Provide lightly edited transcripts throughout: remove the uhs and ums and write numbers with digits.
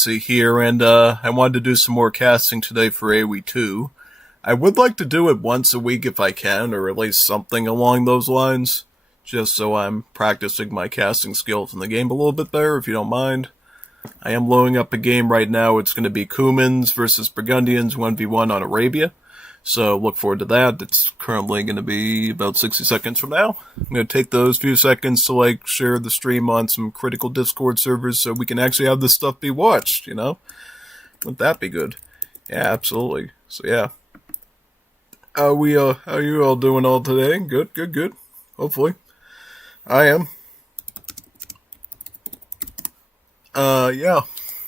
See here, and I wanted to do some more casting today for AoE2. I would like to do it once a week if I can, or at least something along those lines, just so I'm practicing my casting skills in the game a little bit better, if you don't mind. I am loading up a game right now. It's going to be Cumans versus Burgundians 1v1 on Arabia, so look forward to that. It's currently going to be about 60 seconds from now. I'm going to take those few seconds to share the stream on some critical Discord servers so we can actually have this stuff be watched, you know? Wouldn't that be good? Yeah, absolutely. So yeah. How are you all doing all today? Good. Hopefully. I am. Yeah.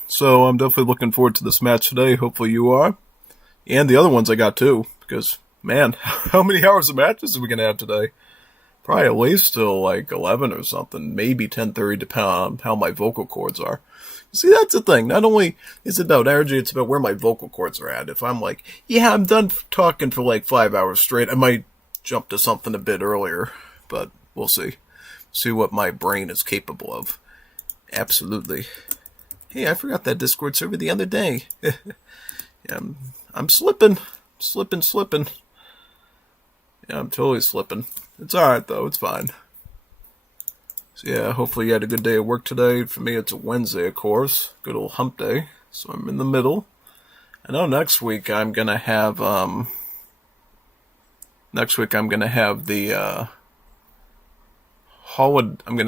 So I'm definitely looking forward to this match today. Hopefully you are. And the other ones I got too. Because, man, how many hours of matches are we going to have today? Probably at least till 11 or something. Maybe 10:30 depending on how my vocal cords are. See, that's the thing. Not only is it about energy, it's about where my vocal cords are at. If I'm yeah, I'm done talking for 5 hours straight, I might jump to something a bit earlier. But we'll see. See what my brain is capable of. Absolutely. Hey, I forgot that Discord server the other day. Yeah, I'm slipping. Slipping. Yeah, I'm totally slipping. It's alright, though. It's fine. So, yeah, hopefully you had a good day at work today. For me, it's a Wednesday, of course. Good old hump day. So I'm in the middle. I know next week I'm going to have, the, I'm going to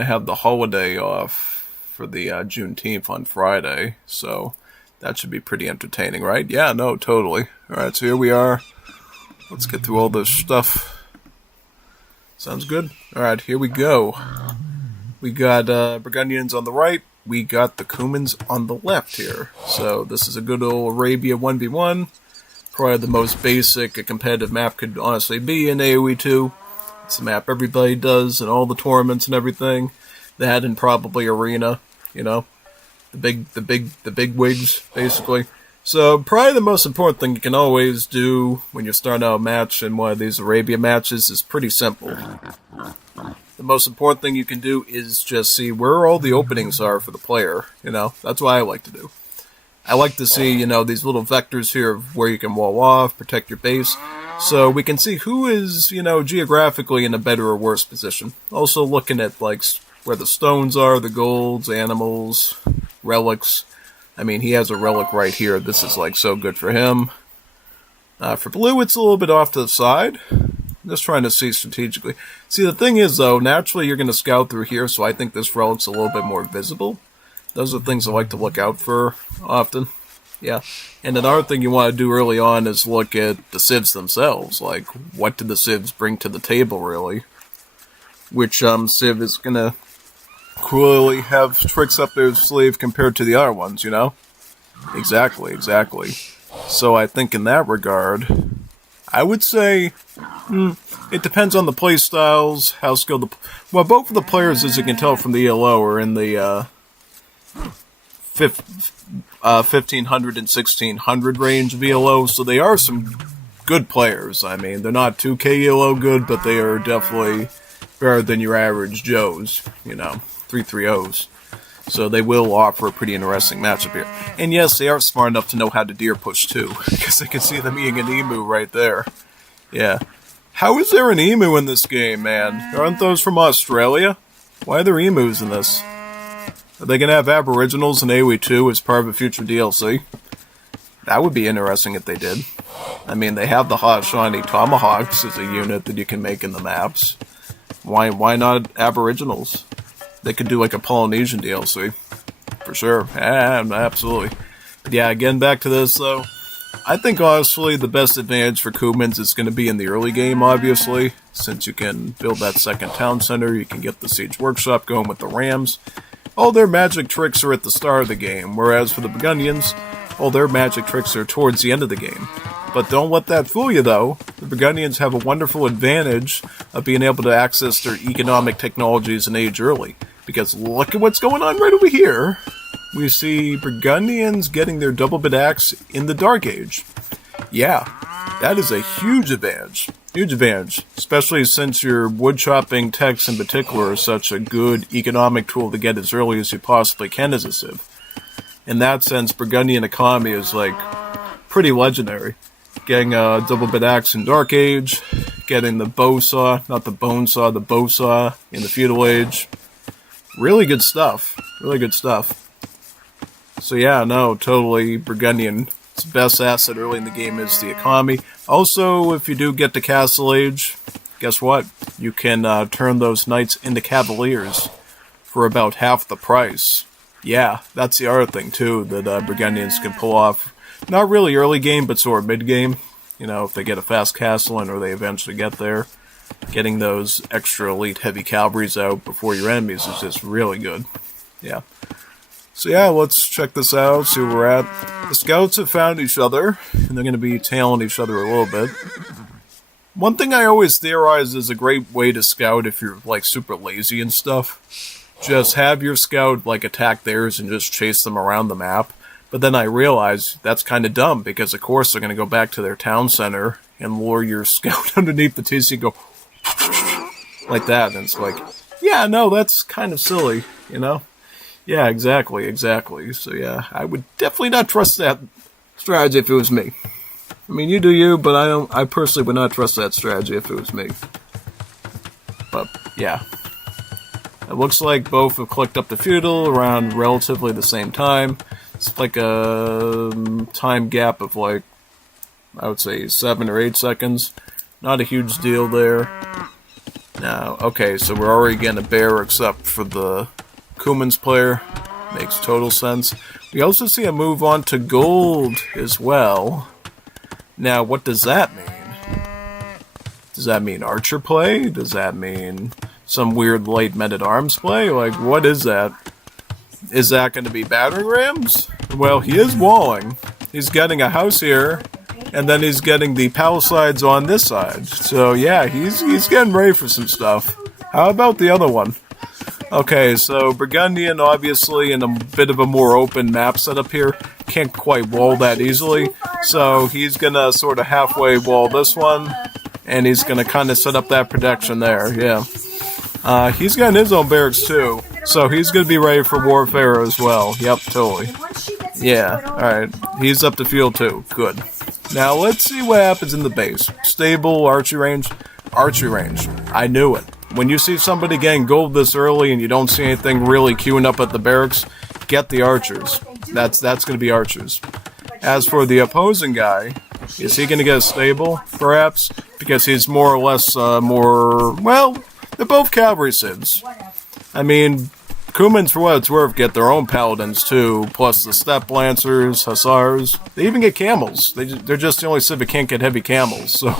have the holiday off for the Juneteenth on Friday, so that should be pretty entertaining, right? Yeah, no, totally. Alright, so here we are. Let's get through all this stuff. Sounds good? Alright, here we go. We got Burgundians on the right. We got the Cumans on the left here. So this is a good old Arabia 1v1. Probably the most basic a competitive map could honestly be in AoE 2. It's a map everybody does in all the tournaments and everything. That and probably Arena, you know, the big wigs, basically. So probably the most important thing you can always do when you're starting out a match in one of these Arabia matches is pretty simple. The most important thing you can do is just see where all the openings are for the player, you know. That's what I like to do. I like to see, you know, these little vectors here of where you can wall off, protect your base, so we can see who is, you know, geographically in a better or worse position. Also looking at, where the stones are, the golds, animals, relics. I mean, he has a relic right here. This is, so good for him. For blue, it's a little bit off to the side. I'm just trying to see strategically. See, the thing is, though, naturally you're going to scout through here, so I think this relic's a little bit more visible. Those are things I like to look out for often. Yeah. And another thing you want to do early on is look at the civs themselves. What did the civs bring to the table, really? Which civ is going to clearly have tricks up their sleeve compared to the other ones, you know? Exactly. So I think in that regard, I would say it depends on the play styles, how skilled well, both of the players, as you can tell from the ELO, are in the 1500 and 1600 range of ELO, so they are some good players. I mean, they're not 2K ELO good, but they are definitely better than your average Joes, you know, 330s. So they will offer a pretty interesting matchup here. And yes, they are smart enough to know how to deer push too, because I can see them eating an emu right there. Yeah. How is there an emu in this game, man? Aren't those from Australia? Why are there emus in this? Are they going to have aboriginals in AoE 2 as part of a future DLC? That would be interesting if they did. I mean, they have the hot shiny tomahawks as a unit that you can make in the maps. Why not aboriginals? They could do a Polynesian DLC. For sure. Yeah, absolutely. But yeah, again, back to this, though. I think, honestly, the best advantage for Cumans is going to be in the early game, obviously. Since you can build that second town center, you can get the Siege Workshop going with the Rams. All their magic tricks are at the start of the game, whereas for the Burgundians, all their magic tricks are towards the end of the game. But don't let that fool you, though. The Burgundians have a wonderful advantage of being able to access their economic technologies in age early. Because look at what's going on right over here. We see Burgundians getting their double bit axe in the Dark Age. Yeah, that is a huge advantage. Huge advantage. Especially since your wood chopping techs in particular are such a good economic tool to get as early as you possibly can as a civ. in that sense, Burgundian economy is like pretty legendary. Getting a double bit axe in Dark Age, getting the bow saw, not the bone saw, the bow saw in the Feudal Age. Really good stuff. Really good stuff. So yeah, no, totally Burgundian. Its best asset early in the game is the economy. Also, if you do get to Castle Age, guess what? You can turn those knights into cavaliers for about half the price. Yeah, that's the other thing too that Burgundians can pull off. Not really early game, but sort of mid game. You know, if they get a fast castle in or they eventually get there, getting those extra elite heavy cavalries out before your enemies is just really good. Yeah. So yeah, let's check this out, see where we're at. The scouts have found each other, and they're going to be tailing each other a little bit. One thing I always theorize is a great way to scout if you're, like, super lazy and stuff. Just have your scout, like, attack theirs and just chase them around the map. But then I realize that's kind of dumb, because of course they're going to go back to their town center and lure your scout underneath the TC and go like that. And it's like, yeah, no, that's kind of silly, you know? Yeah, exactly. So yeah, I would definitely not trust that strategy if it was me. I mean, you do you, but I personally would not trust that strategy if it was me. But, yeah. It looks like both have clicked up the feudal around relatively the same time. It's like a time gap of like, I would say 7 or 8 seconds. Not a huge deal there. Now, okay, so we're already getting a barracks up for the Cuman's player. Makes total sense. We also see a move on to gold as well. Now, what does that mean? Does that mean archer play? Does that mean some weird light men-at-arms play? Like, what is that? Is that going to be battering rams? Well, he is walling. He's getting a house here, and then he's getting the palisades on this side. So, yeah, he's getting ready for some stuff. How about the other one? Okay, so Burgundian, obviously, in a bit of a more open map setup here, can't quite wall that easily, so he's gonna sort of halfway wall this one, and he's gonna kind of set up that protection there, yeah. He's got his own barracks too, so he's gonna be ready for warfare as well. Yep, totally. Yeah, alright. He's up to field too. Good. Now, let's see what happens in the base. Stable, archery range. Archery range. I knew it. When you see somebody getting gold this early and you don't see anything really queuing up at the barracks, get the archers. That's going to be archers. As for the opposing guy, is he going to get a stable, perhaps? Because he's more or less well, they're both cavalry cids. I mean, Cuman's, for what it's worth, get their own paladins too, plus the steppe lancers, hussars. They even get camels. They're just the only civ that can't get heavy camels, so...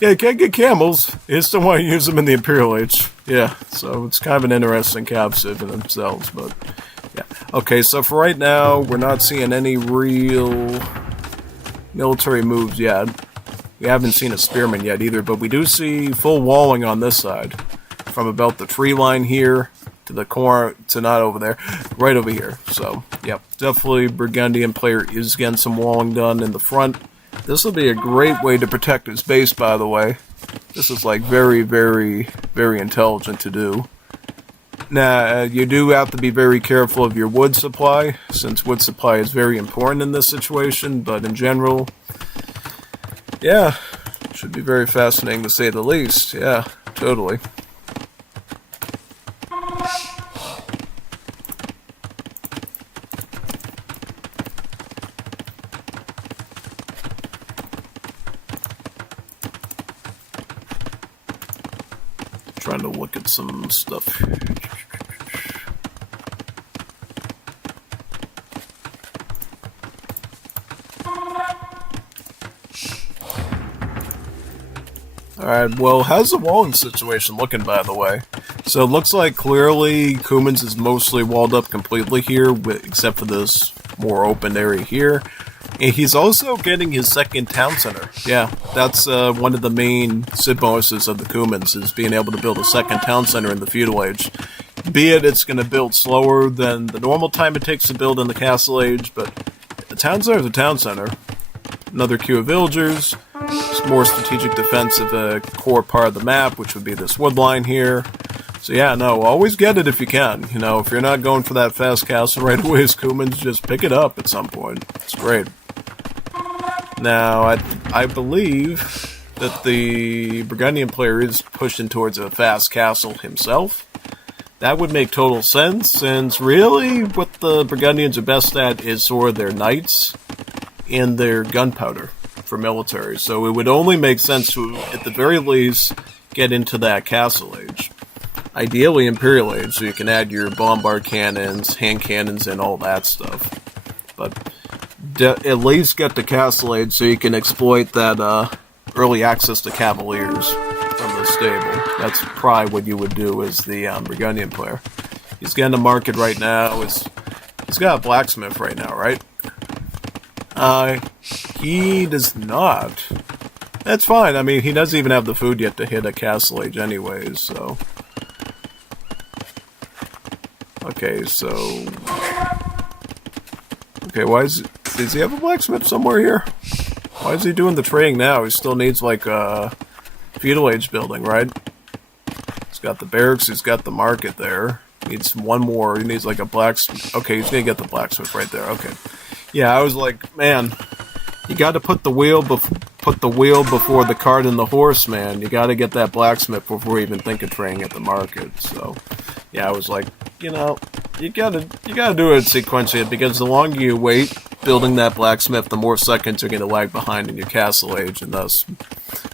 Yeah, you can't get camels. You still want to use them in the Imperial Age. Yeah, so it's kind of an interesting cav civ in themselves, but yeah. Okay, so for right now, we're not seeing any real military moves yet. We haven't seen a spearman yet either, but we do see full walling on this side. From about the tree line here to the corner, to not over there, right over here. So, yep, definitely Burgundian player is getting some walling done in the front. This will be a great way to protect his base, by the way. This is like very, very, very intelligent to do. Now, you do have to be very careful of your wood supply, since wood supply is very important in this situation, but in general, yeah, should be very fascinating to say the least. Yeah, totally. Trying to look at some stuff. Alright, well, how's the walling situation looking, by the way? So it looks like clearly Cuman's is mostly walled up completely here, except for this more open area here. And he's also getting his second town center. Yeah, that's one of the main civ bonuses of the Cuman's, is being able to build a second town center in the feudal age. Be it it's going to build slower than the normal time it takes to build in the castle age, but the town center is a town center. Another queue of villagers, more strategic defense of a core part of the map, which would be this wood line here. So yeah, no, always get it if you can. You know, if you're not going for that fast castle right away as Cumin's, just pick it up at some point. It's great. Now, I believe that the Burgundian player is pushing towards a fast castle himself. That would make total sense, since really what the Burgundians are best at is sort of their knights and their gunpowder for military. So it would only make sense to, at the very least, get into that castle age. Ideally Imperial age, so you can add your bombard cannons, hand cannons, and all that stuff. But at least get the castle age so you can exploit that early access to cavaliers from the stable. That's probably what you would do as the Burgundian player. He's getting a market right now. He's got a blacksmith right now, right? He does not. That's fine. I mean, he doesn't even have the food yet to hit a castle age anyways, so... Okay, so... Okay, does he have a blacksmith somewhere here? Why is he doing the trading now? He still needs, like, a feudal age building, right? He's got the barracks, he's got the market there. Needs one more, he needs, like, a blacksmith. Okay, he's gonna get the blacksmith right there, okay. Yeah, I was like, man, you gotta put the wheel before the cart and the horse, man. You gotta get that blacksmith before you even think of trading at the market, so... Yeah, I was like, you know, you gotta do it sequentially, because the longer you wait building that blacksmith, the more seconds you're gonna lag behind in your castle age, and thus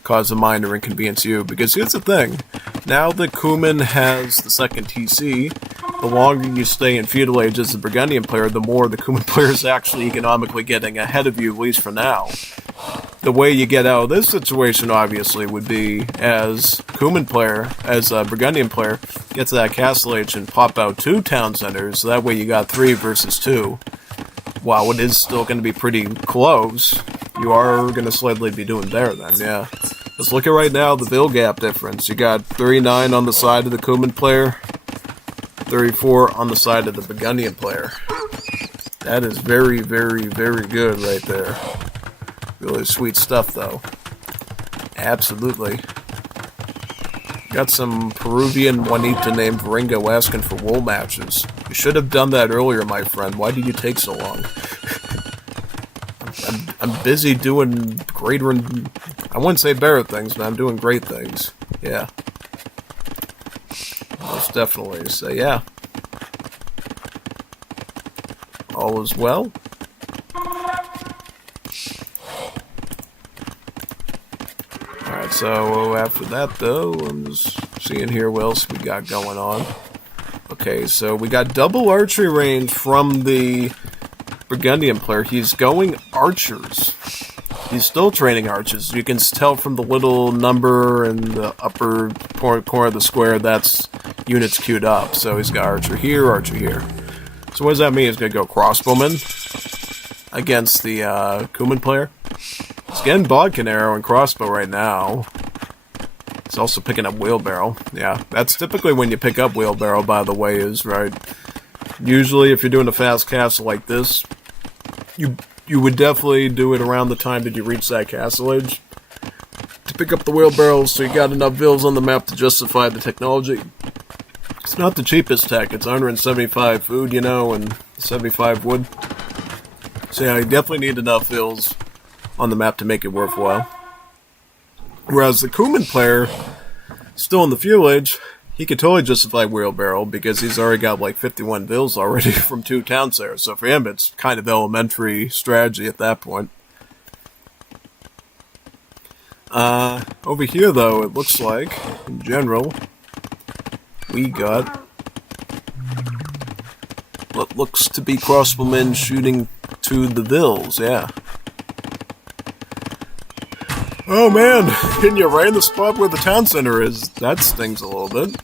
cause a minor inconvenience to you. Because here's the thing, now that Cumin has the second TC, the longer you stay in feudal age as a Burgundian player, the more the Cumin player is actually economically getting ahead of you, at least for now. The way you get out of this situation, obviously, would be as Cumin player, as a Burgundian player, get to that castle age and pop out 2 town centers, so that way you got 3 versus 2. While it is still going to be pretty close, you are going to slightly be doing better then, yeah. Let's look at right now the bill gap difference. You got 39 on the side of the Cumin player, 34 on the side of the Burgundian player. That is very, very, very good right there. Really sweet stuff, though. Absolutely. Got some Peruvian Juanita named Ringo asking for wool matches. You should have done that earlier, my friend. Why did you take so long? I'm busy doing greater and... I wouldn't say better things, but I'm doing great things. Yeah. Most definitely. So, yeah. All is well. Alright, so after that, though, I'm just seeing here what else we got going on. Okay, so we got double archery range from the Burgundian player. He's going archers. He's still training archers. You can tell from the little number in the upper corner of the square, that's units queued up. So he's got archer here, archer here. So what does that mean? He's going to go crossbowman against the Cumin player. He's getting bodkin arrow and crossbow right now. He's also picking up wheelbarrow. Yeah, that's typically when you pick up wheelbarrow, by the way, is right. Usually, if you're doing a fast castle like this, you would definitely do it around the time that you reach that castle age to pick up the wheelbarrows, so you got enough vills on the map to justify the technology. It's not the cheapest tech. It's 175 food, you know, and 75 wood. So yeah, you definitely need enough vills on the map to make it worthwhile. Whereas the Cumin player, still in the fuel age, he could totally justify wheelbarrow because he's already got like 51 vills already from 2 towns there. So for him, it's kind of elementary strategy at that point. Over here, though, it looks like, in general, we got what looks to be crossbowmen shooting to the vills, yeah. Oh man, hitting you right in the spot where the town center is. That stings a little bit.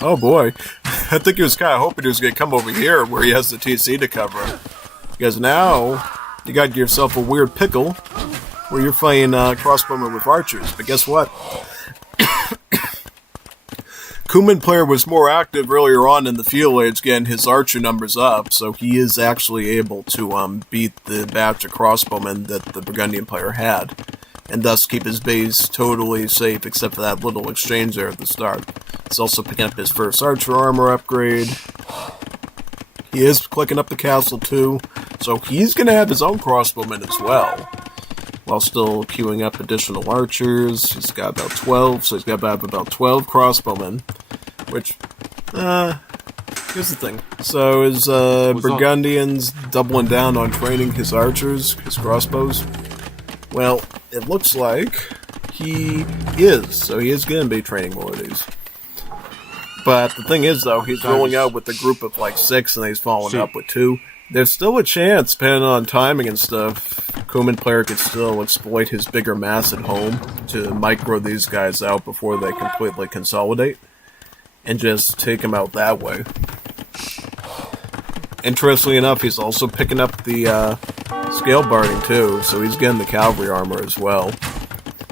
Oh boy. I think he was kind of hoping he was going to come over here where he has the TC to cover. Because now, you got yourself a weird pickle where you're fighting crossbowmen with archers. But guess what? Cumin player was more active earlier on in the field age, getting his archer numbers up, so he is actually able to beat the batch of crossbowmen that the Burgundian player had. and thus keep his base totally safe, except for that little exchange there at the start. He's also picking up his first archer armor upgrade. He is clicking up the castle too, so he's going to have his own crossbowmen as well, while still queuing up additional archers. He's got about 12, so he's got about 12 crossbowmen, which, here's the thing. So is Burgundians doubling down on training his archers, his crossbows? Well, it looks like he is, so he is going to be training more of these. But the thing is, though, he's rolling out with a group of like 6, and he's following up with 2. There's still a chance, depending on timing and stuff, Kuman player could still exploit his bigger mass at home to micro these guys out before they completely consolidate, and just take them out that way. Interestingly enough, he's also picking up the scale barding too, so he's getting the cavalry armor as well.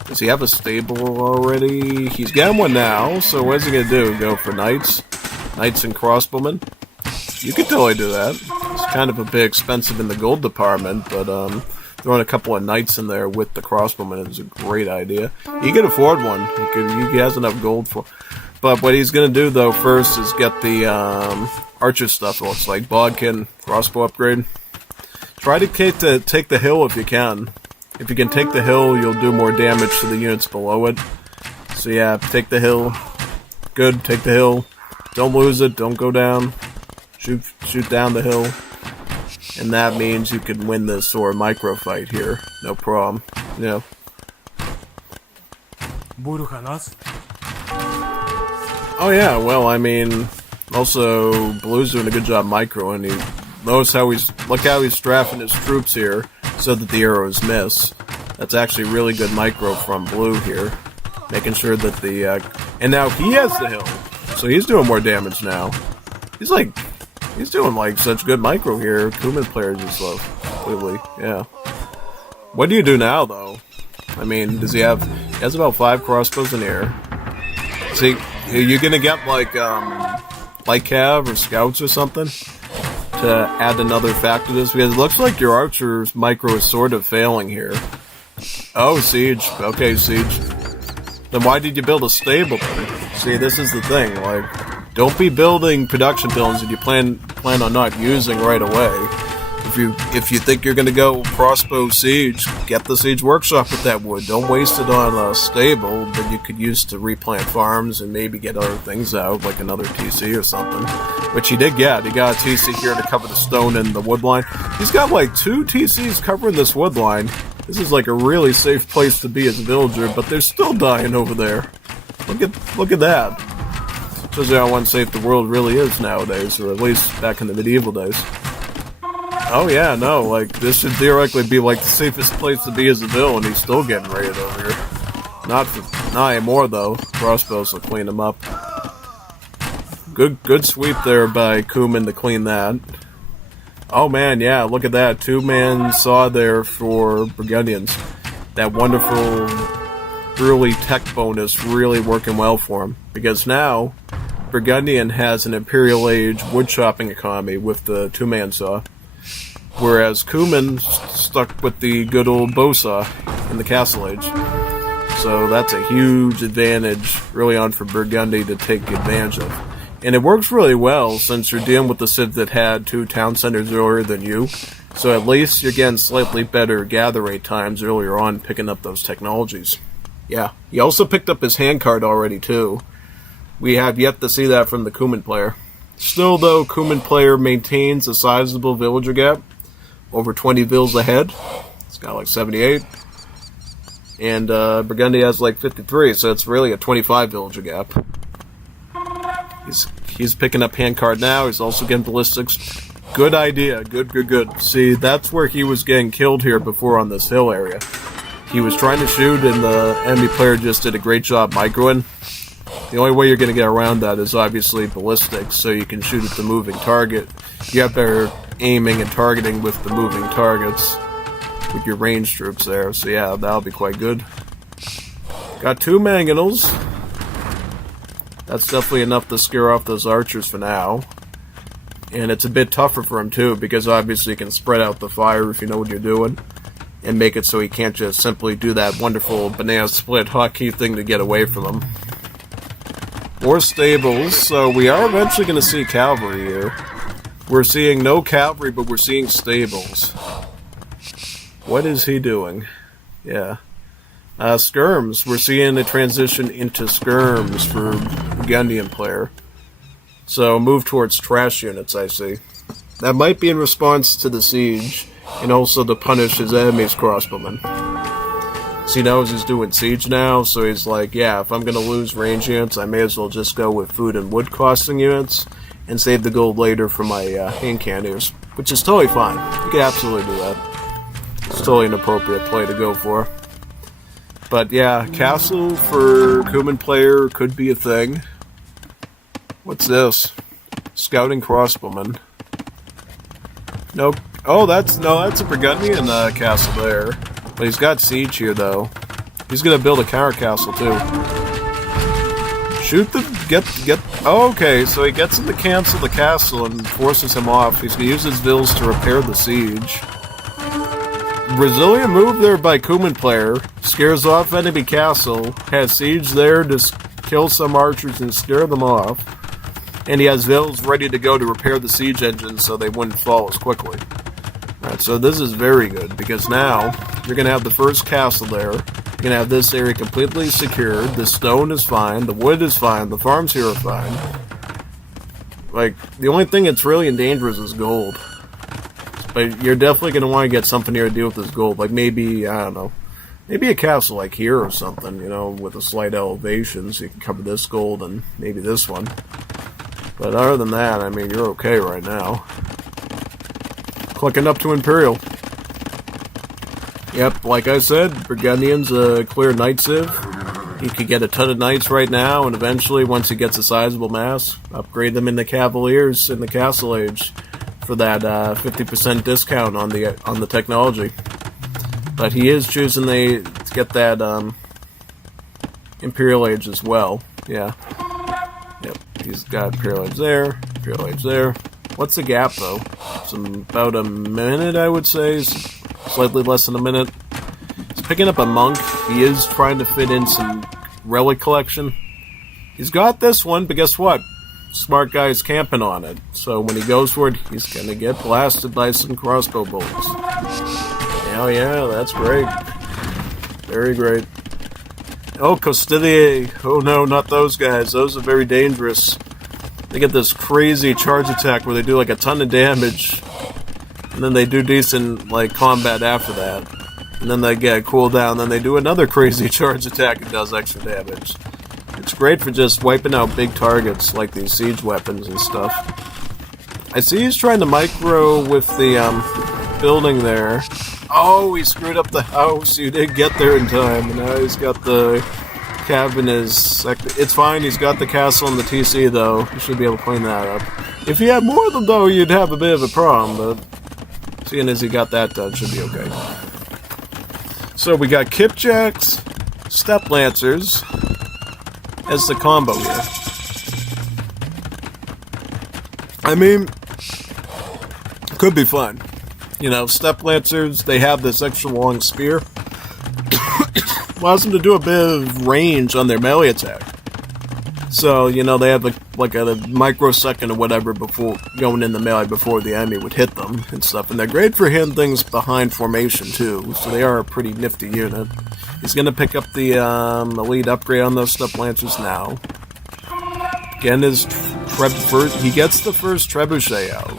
Does he have a stable already? He's got one now, so what's he gonna do? Go for knights? Knights and crossbowmen? You could totally do that. It's kind of a bit expensive in the gold department, but throwing a couple of knights in there with the crossbowmen is a great idea. He can afford one. He has enough gold for. But what he's gonna do though first is get the archer stuff. It looks like bodkin crossbow upgrade. Try to take the hill if you can. If you can take the hill, you'll do more damage to the units below it. So yeah, take the hill. Good, take the hill. Don't lose it, don't go down. Shoot down the hill. And that means you can win this or micro fight here. No problem. You know. Oh yeah, well, I mean, also, Blue's doing a good job micro, and look how he's strafing his troops here, so that the arrows miss. That's actually really good micro from Blue here. Making sure that and now he has the hill, so he's doing more damage now. He's doing like such good micro here. Kuman player just love completely, yeah. What do you do now, though? I mean, he has about 5 crossbows in the air. See, are you gonna get like light cav or scouts or something to add another factor to this? Because it looks like your archer's micro is sort of failing here. Oh, siege. Okay, siege. Then why did you build a stable then? See, this is the thing, like, don't be building production buildings that you plan on not using right away. If you think you're gonna go crossbow siege, get the siege workshop with that wood. Don't waste it on a stable that you could use to replant farms and maybe get other things out, like another TC or something. Which he did get. He got a TC here to cover the stone and the wood line. He's got like 2 TCs covering this wood line. This is like a really safe place to be as a villager, but they're still dying over there. Look at that. Shows you how unsafe the world really is nowadays, or at least back in the medieval days. Oh yeah, no, like, this should theoretically be like the safest place to be as a villain, and he's still getting raided over here. Not anymore though. Crossbows will clean him up. Good sweep there by Kuman to clean that. Oh man, yeah, look at that. 2-man saw there for Burgundians. That wonderful early tech bonus really working well for him. Because now, Burgundian has an Imperial Age woodchopping economy with the 2-man saw. Whereas Kuman stuck with the good old bow saw in the Castle Age. So that's a huge advantage early on for Burgundy to take advantage of. And it works really well since you're dealing with the Civ that had 2 town centers earlier than you. So at least you're getting slightly better gather rate times earlier on picking up those technologies. Yeah, he also picked up his handcart already too. We have yet to see that from the Kuman player. Still though, Kuman player maintains a sizable villager gap. Over 20 vills ahead. It's got like 78. And Burgundy has like 53, so it's really a 25 villager gap. He's picking up handcart now. He's also getting ballistics. Good idea. Good. See, that's where he was getting killed here before on this hill area. He was trying to shoot, and the enemy player just did a great job microing. The only way you're going to get around that is obviously ballistics, so you can shoot at the moving target. You have better aiming and targeting with the moving targets with your ranged troops there. So yeah, that'll be quite good. Got 2 mangonels. That's definitely enough to scare off those archers for now. And it's a bit tougher for him too, because obviously you can spread out the fire if you know what you're doing. and make it so he can't just simply do that wonderful banana split hotkey thing to get away from him. More stables, so we are eventually going to see cavalry here. We're seeing no cavalry, but we're seeing stables. What is he doing? Yeah. Skirms. We're seeing a transition into skirms for Burgundian player. So move towards trash units, I see. That might be in response to the siege, and also to punish his enemy's crossbowmen. So he knows he's doing siege now, so he's like, yeah, if I'm going to lose range units, I may as well just go with food and wood costing units, and save the gold later for my hand cannoneers, which is totally fine. You can absolutely do that. It's totally an appropriate play to go for. But yeah, castle for Cuman player could be a thing. What's this? Scouting crossbowman. Nope. Oh, that's a Burgundian castle there. But he's got siege here, though. He's gonna build a counter castle too. Shoot the get. Oh, okay, so he gets him to cancel the castle and forces him off. He's gonna use his vills to repair the siege. Brazilian move there by Cuman player. Scares off enemy castle. Has siege there to kill some archers and scare them off. And he has vills ready to go to repair the siege engine so they wouldn't fall as quickly. Alright, so this is very good, because now you're going to have the first castle there. You're going to have this area completely secured. The stone is fine. The wood is fine. The farms here are fine. Like, the only thing that's really dangerous is gold. But you're definitely going to want to get something here to deal with this gold. Like maybe, I don't know, maybe a castle like here or something, you know, with a slight elevation, so you can cover this gold and maybe this one. But other than that, I mean, you're okay right now. Clicking up to Imperial. Yep, like I said, Burgundian's a clear knight civ. He could get a ton of knights right now, and eventually, once he gets a sizable mass, upgrade them into cavaliers in the castle age for that 50% discount on the technology. But he is choosing to get that Imperial age as well. Yeah. Yep. He's got Imperial age there. Imperial age there. What's the gap though? It's about a minute, I would say. Slightly less than a minute. He's picking up a monk. He is trying to fit in some relic collection. He's got this one, but guess what? Smart guy's camping on it. So when he goes for it, he's gonna get blasted by some crossbow bolts. Oh yeah, that's great. Very great. Oh, Costilier. Oh no, not those guys. Those are very dangerous. They get this crazy charge attack where they do like a ton of damage. And then they do decent like combat after that. And then they get a cooldown, then they do another crazy charge attack and does extra damage. It's great for just wiping out big targets like these siege weapons and stuff. I see he's trying to micro with the building there. Oh, he screwed up the house. You did get there in time. And now he's got the cabin as... It's fine, he's got the castle and the TC though. You should be able to clean that up. If he had more of them though, you'd have a bit of a problem, but seeing as he got that done, should be okay. So we got Kipjacks, Step Lancers as the combo here. I mean, could be fun. You know, Step Lancers, they have this extra long spear. Allows them to do a bit of range on their melee attack. So, you know, they have like a microsecond or whatever before going in the melee before the enemy would hit them and stuff. And they're great for hitting things behind formation too. So they are a pretty nifty unit. He's going to pick up the elite upgrade on those Step Lancers now. Again, he gets the first trebuchet out.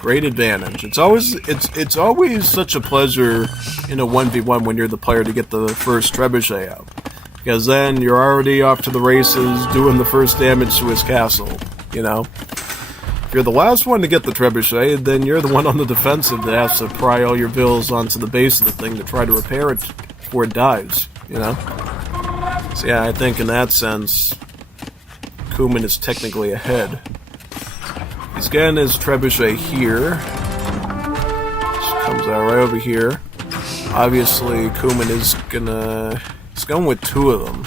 Great advantage. It's always such a pleasure in a 1v1 when you're the player to get the first trebuchet out. Because then you're already off to the races doing the first damage to his castle, you know? If you're the last one to get the trebuchet, then you're the one on the defensive that has to pry all your bills onto the base of the thing to try to repair it before it dies, you know? So yeah, I think in that sense, Cuman is technically ahead. He's getting his trebuchet here. Just comes out right over here. Obviously, Cuman is gonna... He's going with 2 of them.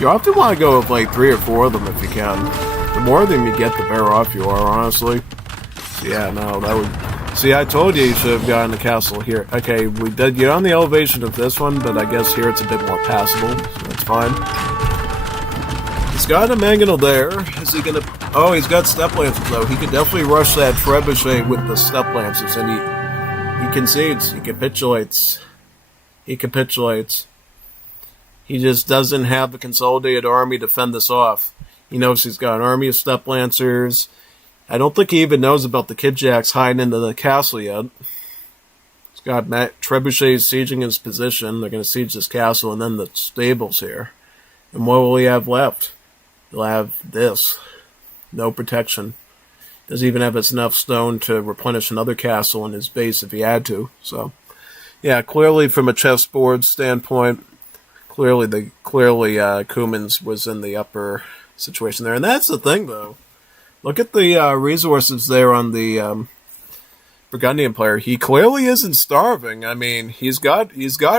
You often want to go with like 3 or 4 of them if you can. The more of them you get, the better off you are, honestly. So yeah, no, that would See, I told you should have gotten the castle here. Okay, we did get on the elevation of this one, but I guess here it's a bit more passable, so that's fine. He's got a mangonel there. Is he gonna... Oh, he's got step lancers, though. He could definitely rush that trebuchet with the step lancers, and he concedes. He capitulates. He capitulates. He just doesn't have the consolidated army to fend this off. He knows he's got an army of step lancers. I don't think he even knows about the Kipjaks hiding into the castle yet. He's got trebuchets sieging his position. They're going to siege this castle and then the stables here. And what will he have left? He'll have this. No protection. Doesn't even have enough stone to replenish another castle in his base if he had to. So, yeah, clearly from a chessboard standpoint, clearly Cummins was in the upper situation there. And that's the thing, though. Look at the resources there on the Burgundian player. He clearly isn't starving. I mean, he's got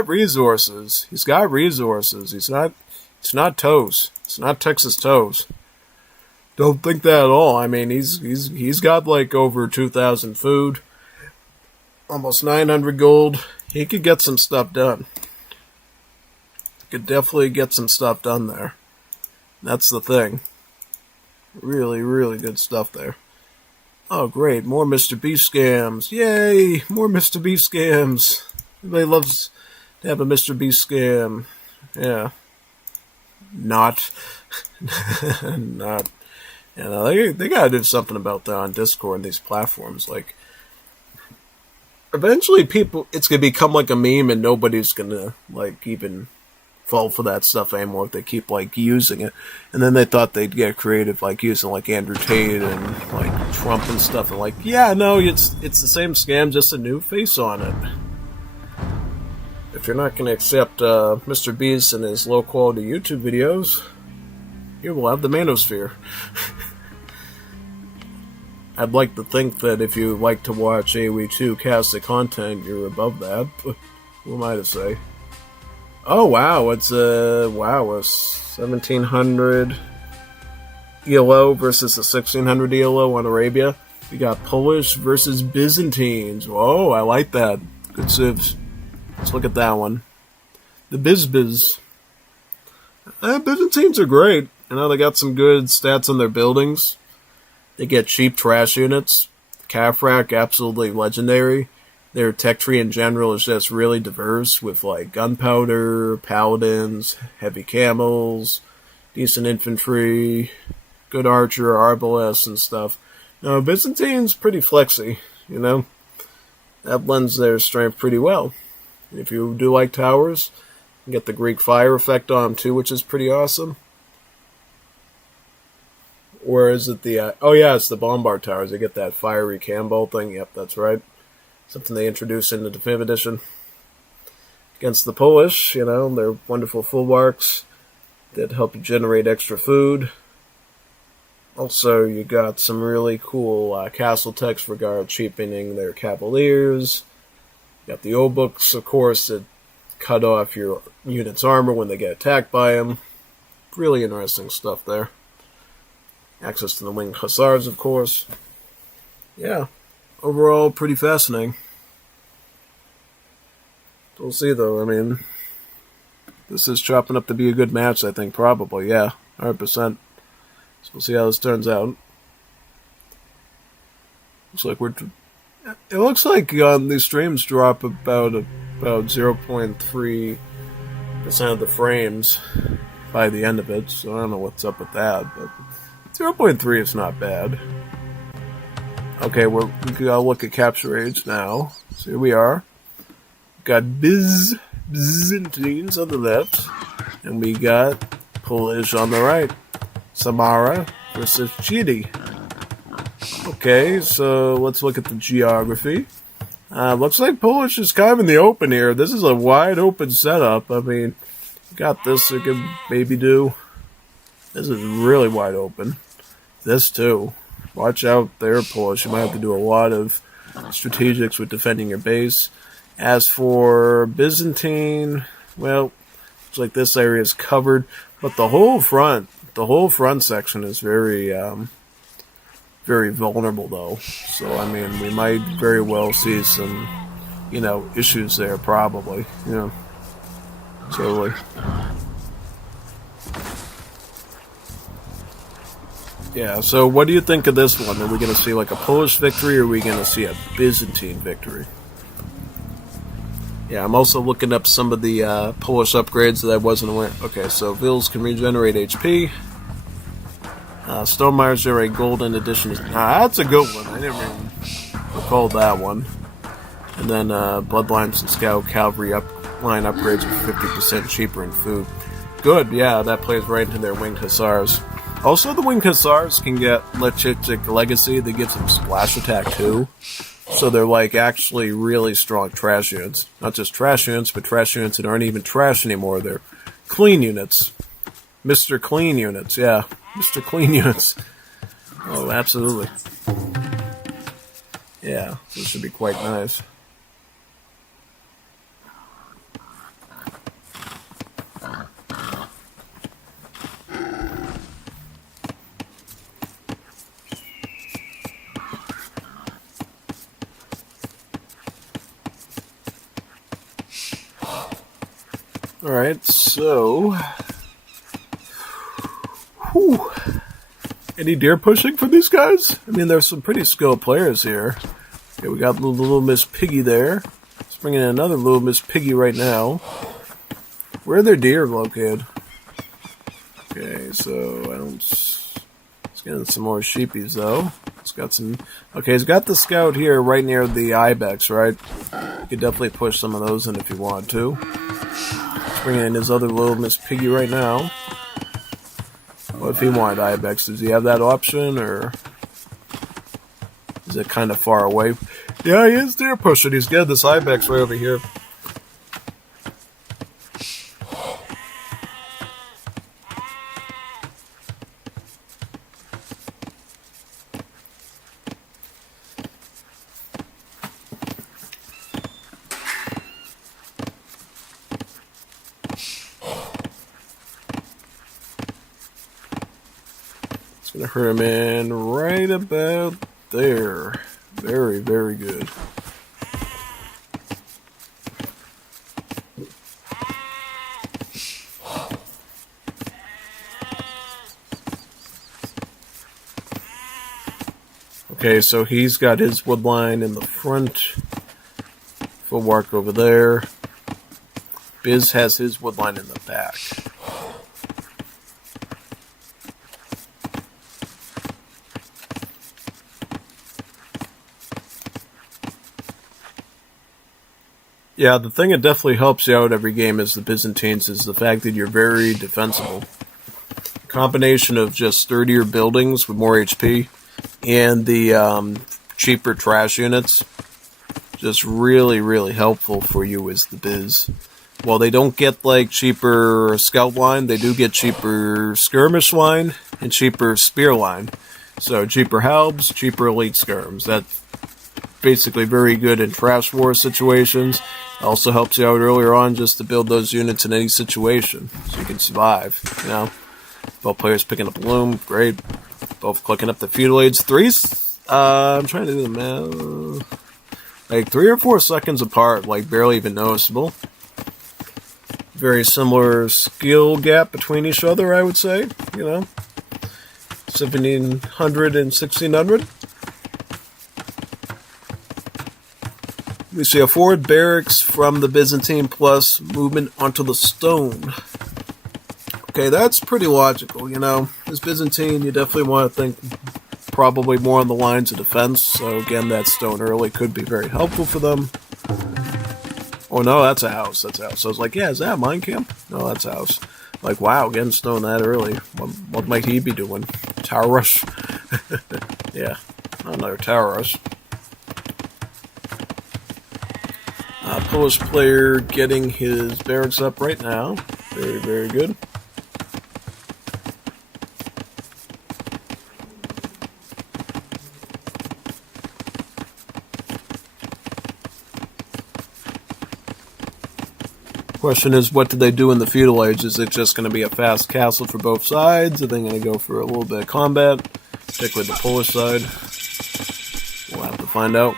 resources. He's got resources. It's not toes. It's not Texas toes. Don't think that at all. I mean, he's got like over 2,000 food, almost 900 gold. He could get some stuff done. Could definitely get some stuff done there. That's the thing. Really, really good stuff there. Oh, great. More Mr. Beast scams. Yay! More Mr. Beast scams. Everybody loves to have a Mr. Beast scam. Yeah. Not. Not. You know, they gotta do something about that on Discord and these platforms. Like, eventually it's gonna become like a meme and nobody's gonna, like, even fall for that stuff anymore if they keep like using it. And then they thought they'd get creative, like using like Andrew Tate and like Trump and stuff, and like, yeah, no, it's the same scam, just a new face on it. If you're not gonna accept Mr. Beast and his low quality YouTube videos, you will have the manosphere. I'd like to think that if you like to watch AoE2 casted content, you're above that, but who am I to say? Oh wow, it's a 1700 ELO versus a 1600 ELO on Arabia. We got Polish versus Byzantines. Whoa, I like that. Good civs. Let's look at that one. The Biz. Byzantines are great. You know, they got some good stats on their buildings. They get cheap trash units. Kafrak, absolutely legendary. Their tech tree in general is just really diverse with like gunpowder, paladins, heavy camels, decent infantry, good archer, arbalists, and stuff. Now, Byzantine's pretty flexy, you know. That lends their strength pretty well. If you do like towers, you get the Greek fire effect on them too, which is pretty awesome. Or is it the... oh yeah, it's the bombard towers. They get that fiery cannonball thing. Yep, that's right. Something they introduced in the Definitive Edition. Against the Polish, you know, they're wonderful fullbarks that help you generate extra food. Also, you got some really cool castle text regarding cheapening their cavaliers. You got the old books, of course, that cut off your unit's armor when they get attacked by them. Really interesting stuff there. Access to the winged hussars, of course. Yeah. Overall, pretty fascinating. We'll see, though. I mean, this is chopping up to be a good match, I think, probably. Yeah, 100%. So we'll see how this turns out. It looks like these streams drop about 0.3% of the frames by the end of it, so I don't know what's up with that, but 0.3 is not bad. Okay, we gotta look at capture age now. So here we are. Got Byzantines on the left, and we got Polish on the right. Samara versus Chidi. Okay, so let's look at the geography. Looks like Polish is kind of in the open here. This is a wide open setup. I mean, got this it can maybe do. This is really wide open. This too. Watch out there, Polish. You might have to do a lot of strategics with defending your base. As for Byzantine, well, looks like this area is covered, but the whole front section is very very vulnerable, though. So, I mean, we might very well see some, issues there, probably. Totally. Yeah, so what do you think of this one? Are we going to see like a Polish victory, or are we going to see a Byzantine victory? Yeah, I'm also looking up some of the Polish upgrades that I wasn't aware. Okay, so Vils can regenerate HP. Stonemeyer's are a golden addition. That's a good one. I didn't even recall that one. And then Bloodlines and Scout Cavalry line upgrades are 50% cheaper in food. Good, yeah, that plays right into their Winged Hussars. Also, the Winged Hussars can get Lechitic Legacy that gives them splash attack too. So they're like actually really strong trash units. Not just trash units, but trash units that aren't even trash anymore. They're clean units. Mr. Clean units, yeah. Mr. Clean units. Oh, absolutely. Yeah, this should be quite nice. Alright, so... Whew. Any deer pushing for these guys? I mean, there's some pretty skilled players here. Okay, we got little Miss Piggy there. Let's bring in another little Miss Piggy right now. Where are their deer located? Okay, so I don't... Let's get in some more sheepies, though. It's got some... Okay, he's got the scout here right near the ibex, right? You could definitely push some of those in if you want to. Bringing in his other little Miss Piggy right now. What if he wanted ibex? Does he have that option, or is it kind of far away? Yeah, he is deer pushing. He's got this ibex right over here. Gonna hurt him in right about there. Very, very good. Okay, so he's got his wood line in the front. Footwork over there. Biz has his wood line in the back. Yeah, the thing that definitely helps you out every game as the Byzantines is the fact that you're very defensible. A combination of just sturdier buildings with more HP and the cheaper trash units, just really, really helpful for you as the Biz. While they don't get like cheaper scout line, they do get cheaper skirmish line and cheaper spear line. So cheaper halbs, cheaper elite skirms. That's basically very good in trash war situations. Also helps you out earlier on just to build those units in any situation so you can survive, Both players picking up loom, great. Both clicking up the feudal aids. I'm trying to do the math. Like 3 or 4 seconds apart, like barely even noticeable. Very similar skill gap between each other, I would say, 1700 and 1600. We see a forward barracks from the Byzantine plus movement onto the stone. Okay, that's pretty logical, As Byzantine, you definitely want to think probably more on the lines of defense. So again, that stone early could be very helpful for them. Oh no, that's a house. That's a house. So I was like, yeah, is that a mine camp? No, that's a house. Like, wow, getting stone that early. What might he be doing? Tower rush? Yeah, another tower rush. Polish player getting his barracks up right now. Very, very good. Question is, what did they do in the feudal age? Is it just going to be a fast castle for both sides? Are they going to go for a little bit of combat? particularly the Polish side. We'll have to find out.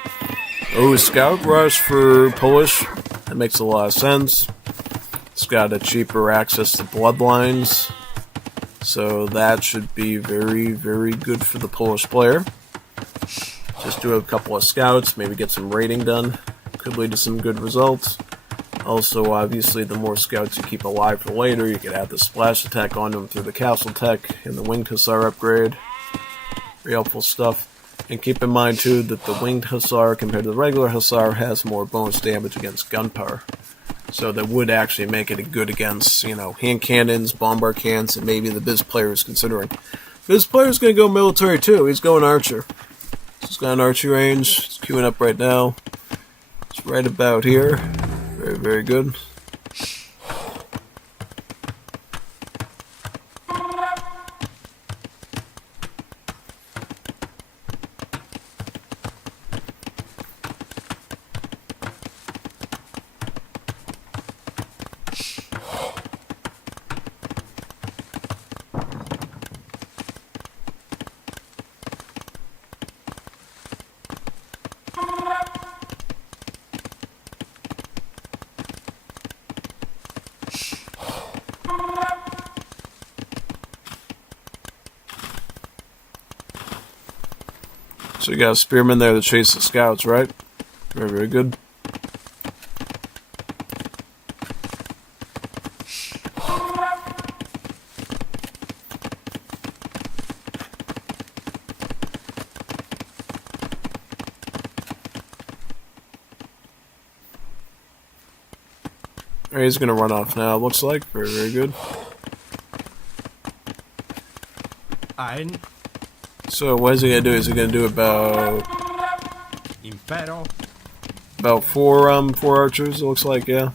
Oh, Scout Rush for Polish. That makes a lot of sense. It's got a cheaper access to bloodlines. So that should be very, very good for the Polish player. Just do a couple of scouts, maybe get some raiding done. Could lead to some good results. Also, obviously, the more scouts you keep alive for later, you can add the splash attack on them through the castle tech and the winged hussar upgrade. Very helpful stuff. And keep in mind, too, that the winged hussar compared to the regular hussar has more bonus damage against gunpowder. So that would actually make it good against, hand cannons, bombard cannons, and maybe the Biz player is considering. Biz player's going to go military, too. He's going archer. He's got an archery range. It's queuing up right now. It's right about here. Very, very good. So you got a spearman there to chase the scouts, right? Very, very good. Alright, he's going to run off now, looks like. Very, very good. So what is he going to do? Is he going to do about four archers, it looks like, yeah.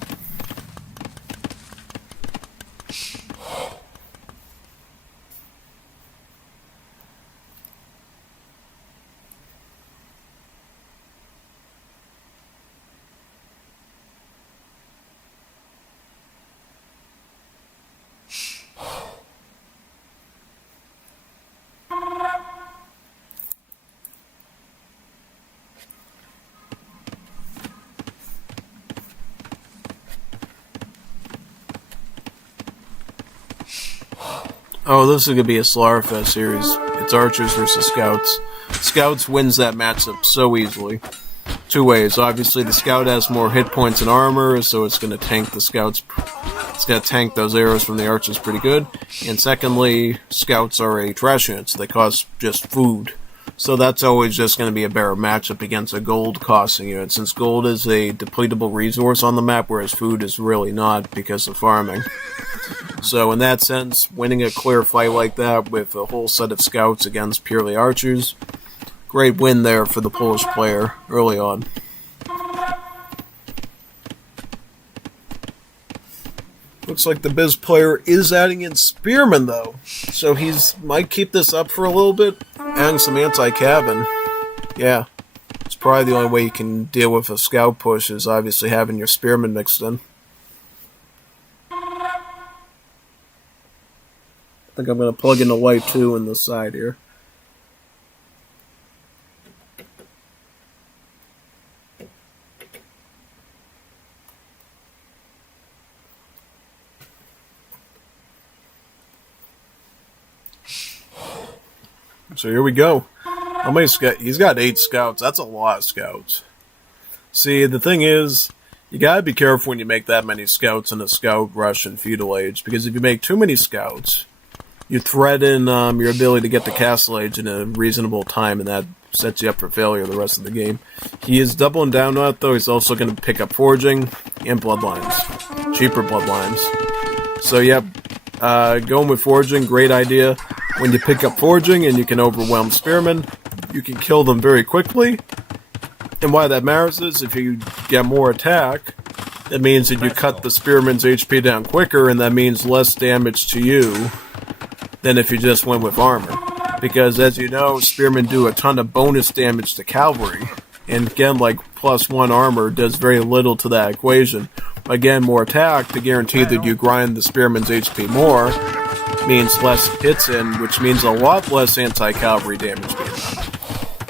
Oh, this is going to be a Slaughterfest series. It's archers versus scouts. Scouts wins that matchup so easily. Two ways. Obviously, the scout has more hit points and armor, so it's going to tank the scouts. It's going to tank those arrows from the archers pretty good. And secondly, scouts are a trash unit, so they cost just food. So that's always just going to be a better matchup against a gold costing unit, since gold is a depletable resource on the map, whereas food is really not because of farming. So in that sense, winning a clear fight like that with a whole set of scouts against purely archers, great win there for the Polish player early on. Looks like the Biz player is adding in spearmen though, so he's might keep this up for a little bit, adding some anti-cabin. Yeah, it's probably the only way you can deal with a scout push is obviously having your spearmen mixed in. I think I'm going to plug in the light too in the side here. So here we go. How many scouts? He's got 8 scouts. That's a lot of scouts. See, the thing is, you gotta be careful when you make that many scouts in a scout rush in feudal age, because if you make too many scouts, you threaten your ability to get to castle age in a reasonable time, and that sets you up for failure the rest of the game. He is doubling down on it, though. He's also going to pick up forging and bloodlines. Cheaper bloodlines. So, yep, going with forging, great idea. When you pick up forging and you can overwhelm spearmen, you can kill them very quickly. And why that matters is if you get more attack, that means that you cut the spearman's HP down quicker, and that means less damage to you than if you just went with armor. Because, as you know, spearmen do a ton of bonus damage to cavalry. And again, like, +1 armor does very little to that equation. Again, more attack to guarantee that you grind the spearman's HP more means less hits in, which means a lot less anti-cavalry damage being done.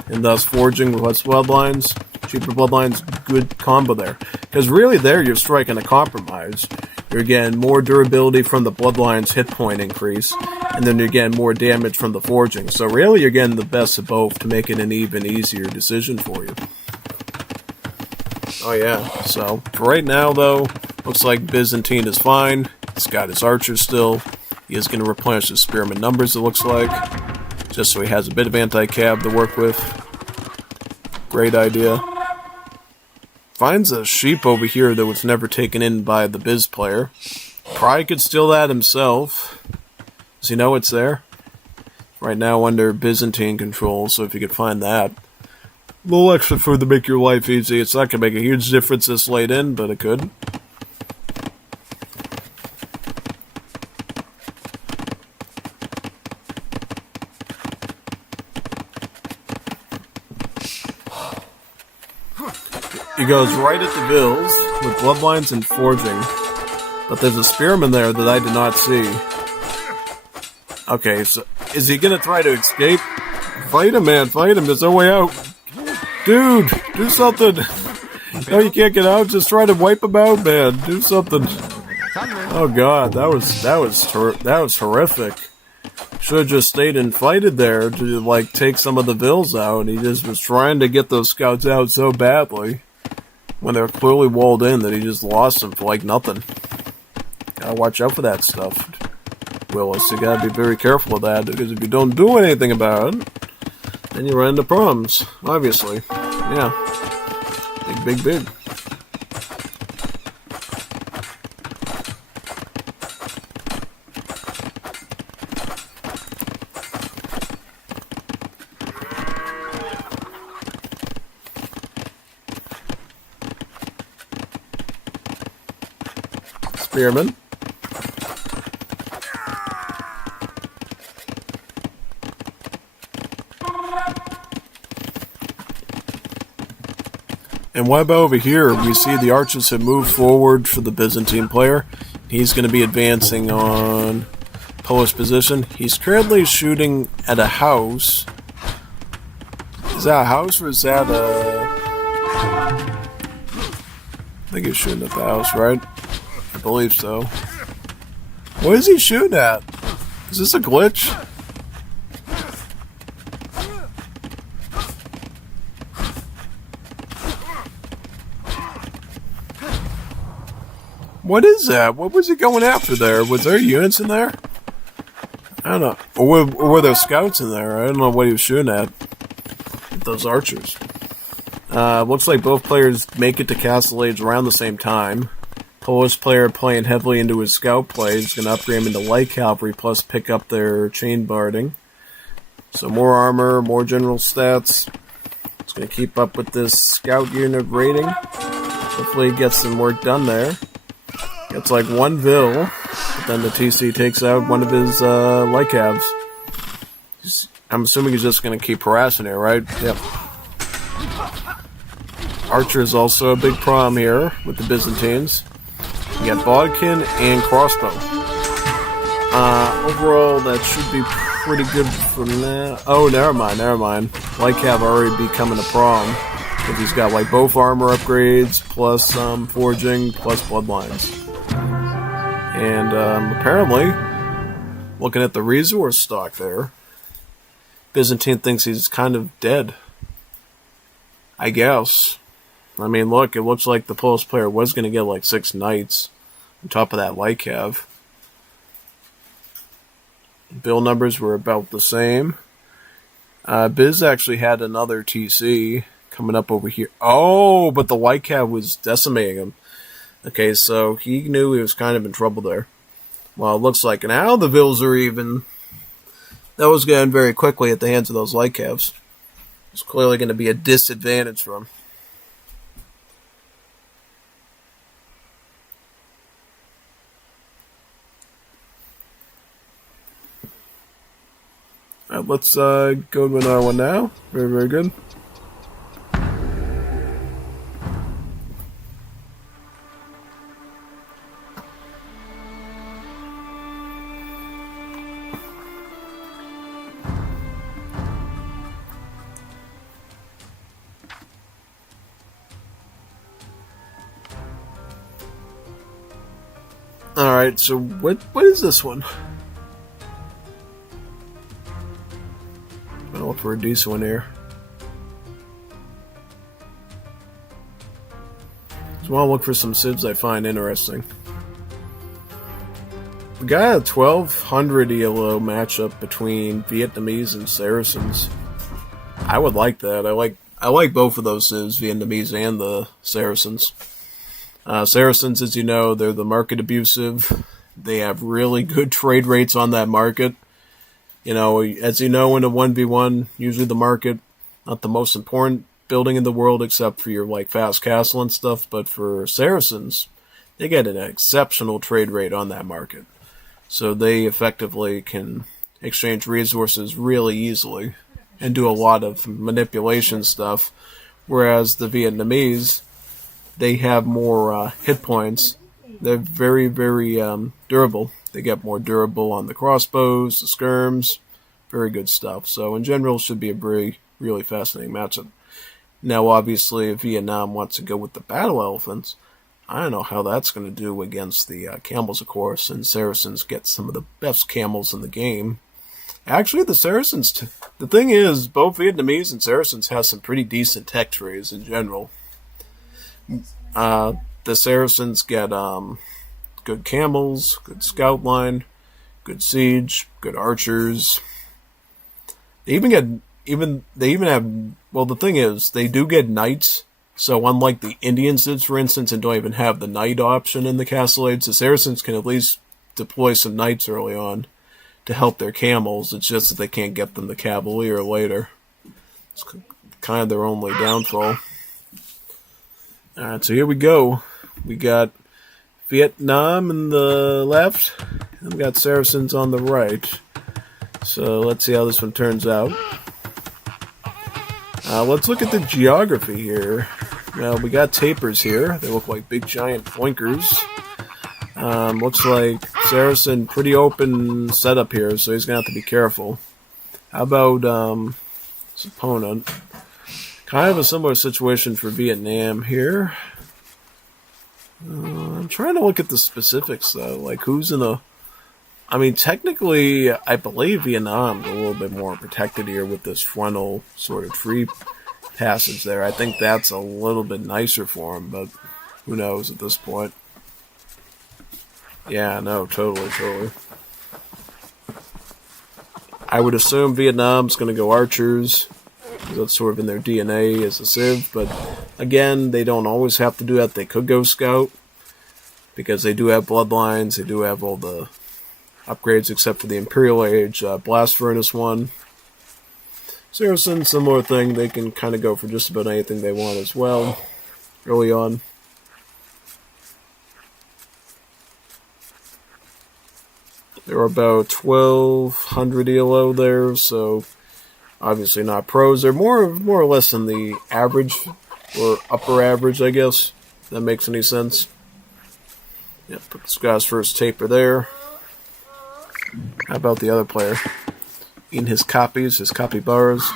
And thus, forging with less bloodlines, cheaper bloodlines, good combo there. Because really there, you're striking a compromise. You're getting more durability from the bloodlines hit point increase, and then you're getting more damage from the forging. So really, you're getting the best of both to make it an even easier decision for you. Oh yeah, so for right now though, looks like Byzantine is fine. He's got his archers still. He is going to replenish his spearman numbers, it looks like. Just so he has a bit of anti-cab to work with. Great idea. Finds a sheep over here that was never taken in by the Biz player. Probably could steal that himself. Does he know it's there? Right now under Byzantine control, so if you could find that. A little extra food to make your life easy. It's not going to make a huge difference this late in, but it could. He goes right at the Bills with bloodlines and forging. But there's a spearman there that I did not see. Okay, so is he going to try to escape? Fight him, man. Fight him. There's no way out. Dude, do something. No, you can't get out. Just try to wipe him out, man. Do something. Oh god, that was horrific. Should have just stayed and fighted there to like take some of the Bills out. And he just was trying to get those scouts out so badly when they were clearly walled in that he just lost them for like nothing. Gotta watch out for that stuff, Willis. You gotta be very careful of that, because if you don't do anything about it, then you run into problems, obviously. Yeah. Big. Spearman. And what about over here? We see the archers have moved forward for the Byzantine player. He's going to be advancing on Polish position. He's currently shooting at a house. Is that a house or is that a... I think he's shooting at the house, right? I believe so. What is he shooting at? Is this a glitch? What is that? What was he going after there? Was there units in there? I don't know. Or were there scouts in there? I don't know what he was shooting at. Those archers. Looks like both players make it to Castle Age around the same time. Polish player playing heavily into his scout play is going to upgrade him into light cavalry plus pick up their chain barding. So more armor, more general stats. It's going to keep up with this scout unit rating. Hopefully he gets some work done there. Gets like one Vil, but then the TC takes out one of his light cavs. I'm assuming he's just going to keep harassing it, right? Yep. Archer is also a big problem here with the Byzantines. You got Bodkin and crossbow. Overall, that should be pretty good for now. Oh, never mind. Light cav already becoming a problem. Because he's got like both armor upgrades, plus some forging, plus bloodlines. And apparently, looking at the resource stock there, Byzantine thinks he's kind of dead. I guess. I mean, look, it looks like the Polish player was going to get like 6 knights on top of that light cav. Bill numbers were about the same. Biz actually had another TC coming up over here. Oh, but the light cav was decimating him. Okay, so he knew he was kind of in trouble there. Well, it looks like now the Vils are even. That was going to end very quickly at the hands of those light cavs. It's clearly going to be a disadvantage for him. Alright, let's go to another one now. Very, very good. Alright, so what is this one? I'm gonna look for a decent one here. Just want to look for some civs I find interesting. We got a 1200 ELO matchup between Vietnamese and Saracens. I would like that. I like both of those civs, Vietnamese and the Saracens. Saracens, as you know, they're the market abusive. They have really good trade rates on that market. You know, as you know, in a 1v1, usually the market, not the most important building in the world except for your like fast castle and stuff, but for Saracens, they get an exceptional trade rate on that market. So they effectively can exchange resources really easily and do a lot of manipulation stuff, whereas the Vietnamese, they have more hit points. They're very, very durable. They get more durable on the crossbows, the skirms, very good stuff. So in general, it should be a very, really fascinating matchup. Now, obviously, if Vietnam wants to go with the battle elephants, I don't know how that's going to do against the camels, of course, and Saracens get some of the best camels in the game. Actually, the Saracens, the thing is, both Vietnamese and Saracens have some pretty decent tech trees in general. The Saracens get good camels, good scout line, good siege, good archers. They even have, well, the thing is, they do get knights. So unlike the Indian civs, for instance, and don't even have the knight option in the castle age, the Saracens can at least deploy some knights early on to help their camels. It's just that they can't get them the cavalier later. It's kind of their only downfall. Alright, so here we go. We got Vietnam on the left, and we got Saracens on the right. So let's see how this one turns out. Let's look at the geography here. Now, we got tapers here. They look like big giant flankers. Looks like Saracen, pretty open setup here, so he's going to have to be careful. How about his opponent? Kind of a similar situation for Vietnam here. I'm trying to look at the specifics, though. Like, who's in a... I mean, technically, I believe Vietnam's a little bit more protected here with this frontal sort of free passage there. I think that's a little bit nicer for him, but who knows at this point. Yeah, no, totally. I would assume Vietnam's going to go archers. That's sort of in their DNA as a civ, but again, they don't always have to do that. They could go scout, because they do have bloodlines, they do have all the upgrades except for the Imperial Age Blast Furnace one. Saracen, similar thing, they can kind of go for just about anything they want as well, early on. There are about 1200 ELO there, so obviously not pros. They're more or less in the average, or upper average, I guess, if that makes any sense. Yeah, put this guy's first taper there. How about the other player? In his capybaras.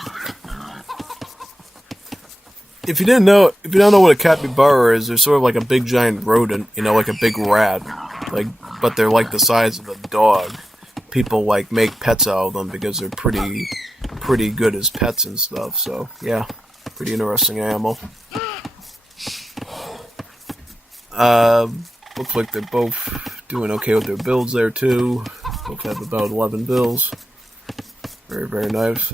If you don't know what a capybara is, they're sort of like a big giant rodent, you know, like a big rat. But they're like the size of a dog. People like make pets out of them because they're pretty good as pets and stuff. So yeah, pretty interesting animal. Looks like they're both doing okay with their builds there too. Both have about 11 bills. Very, very nice.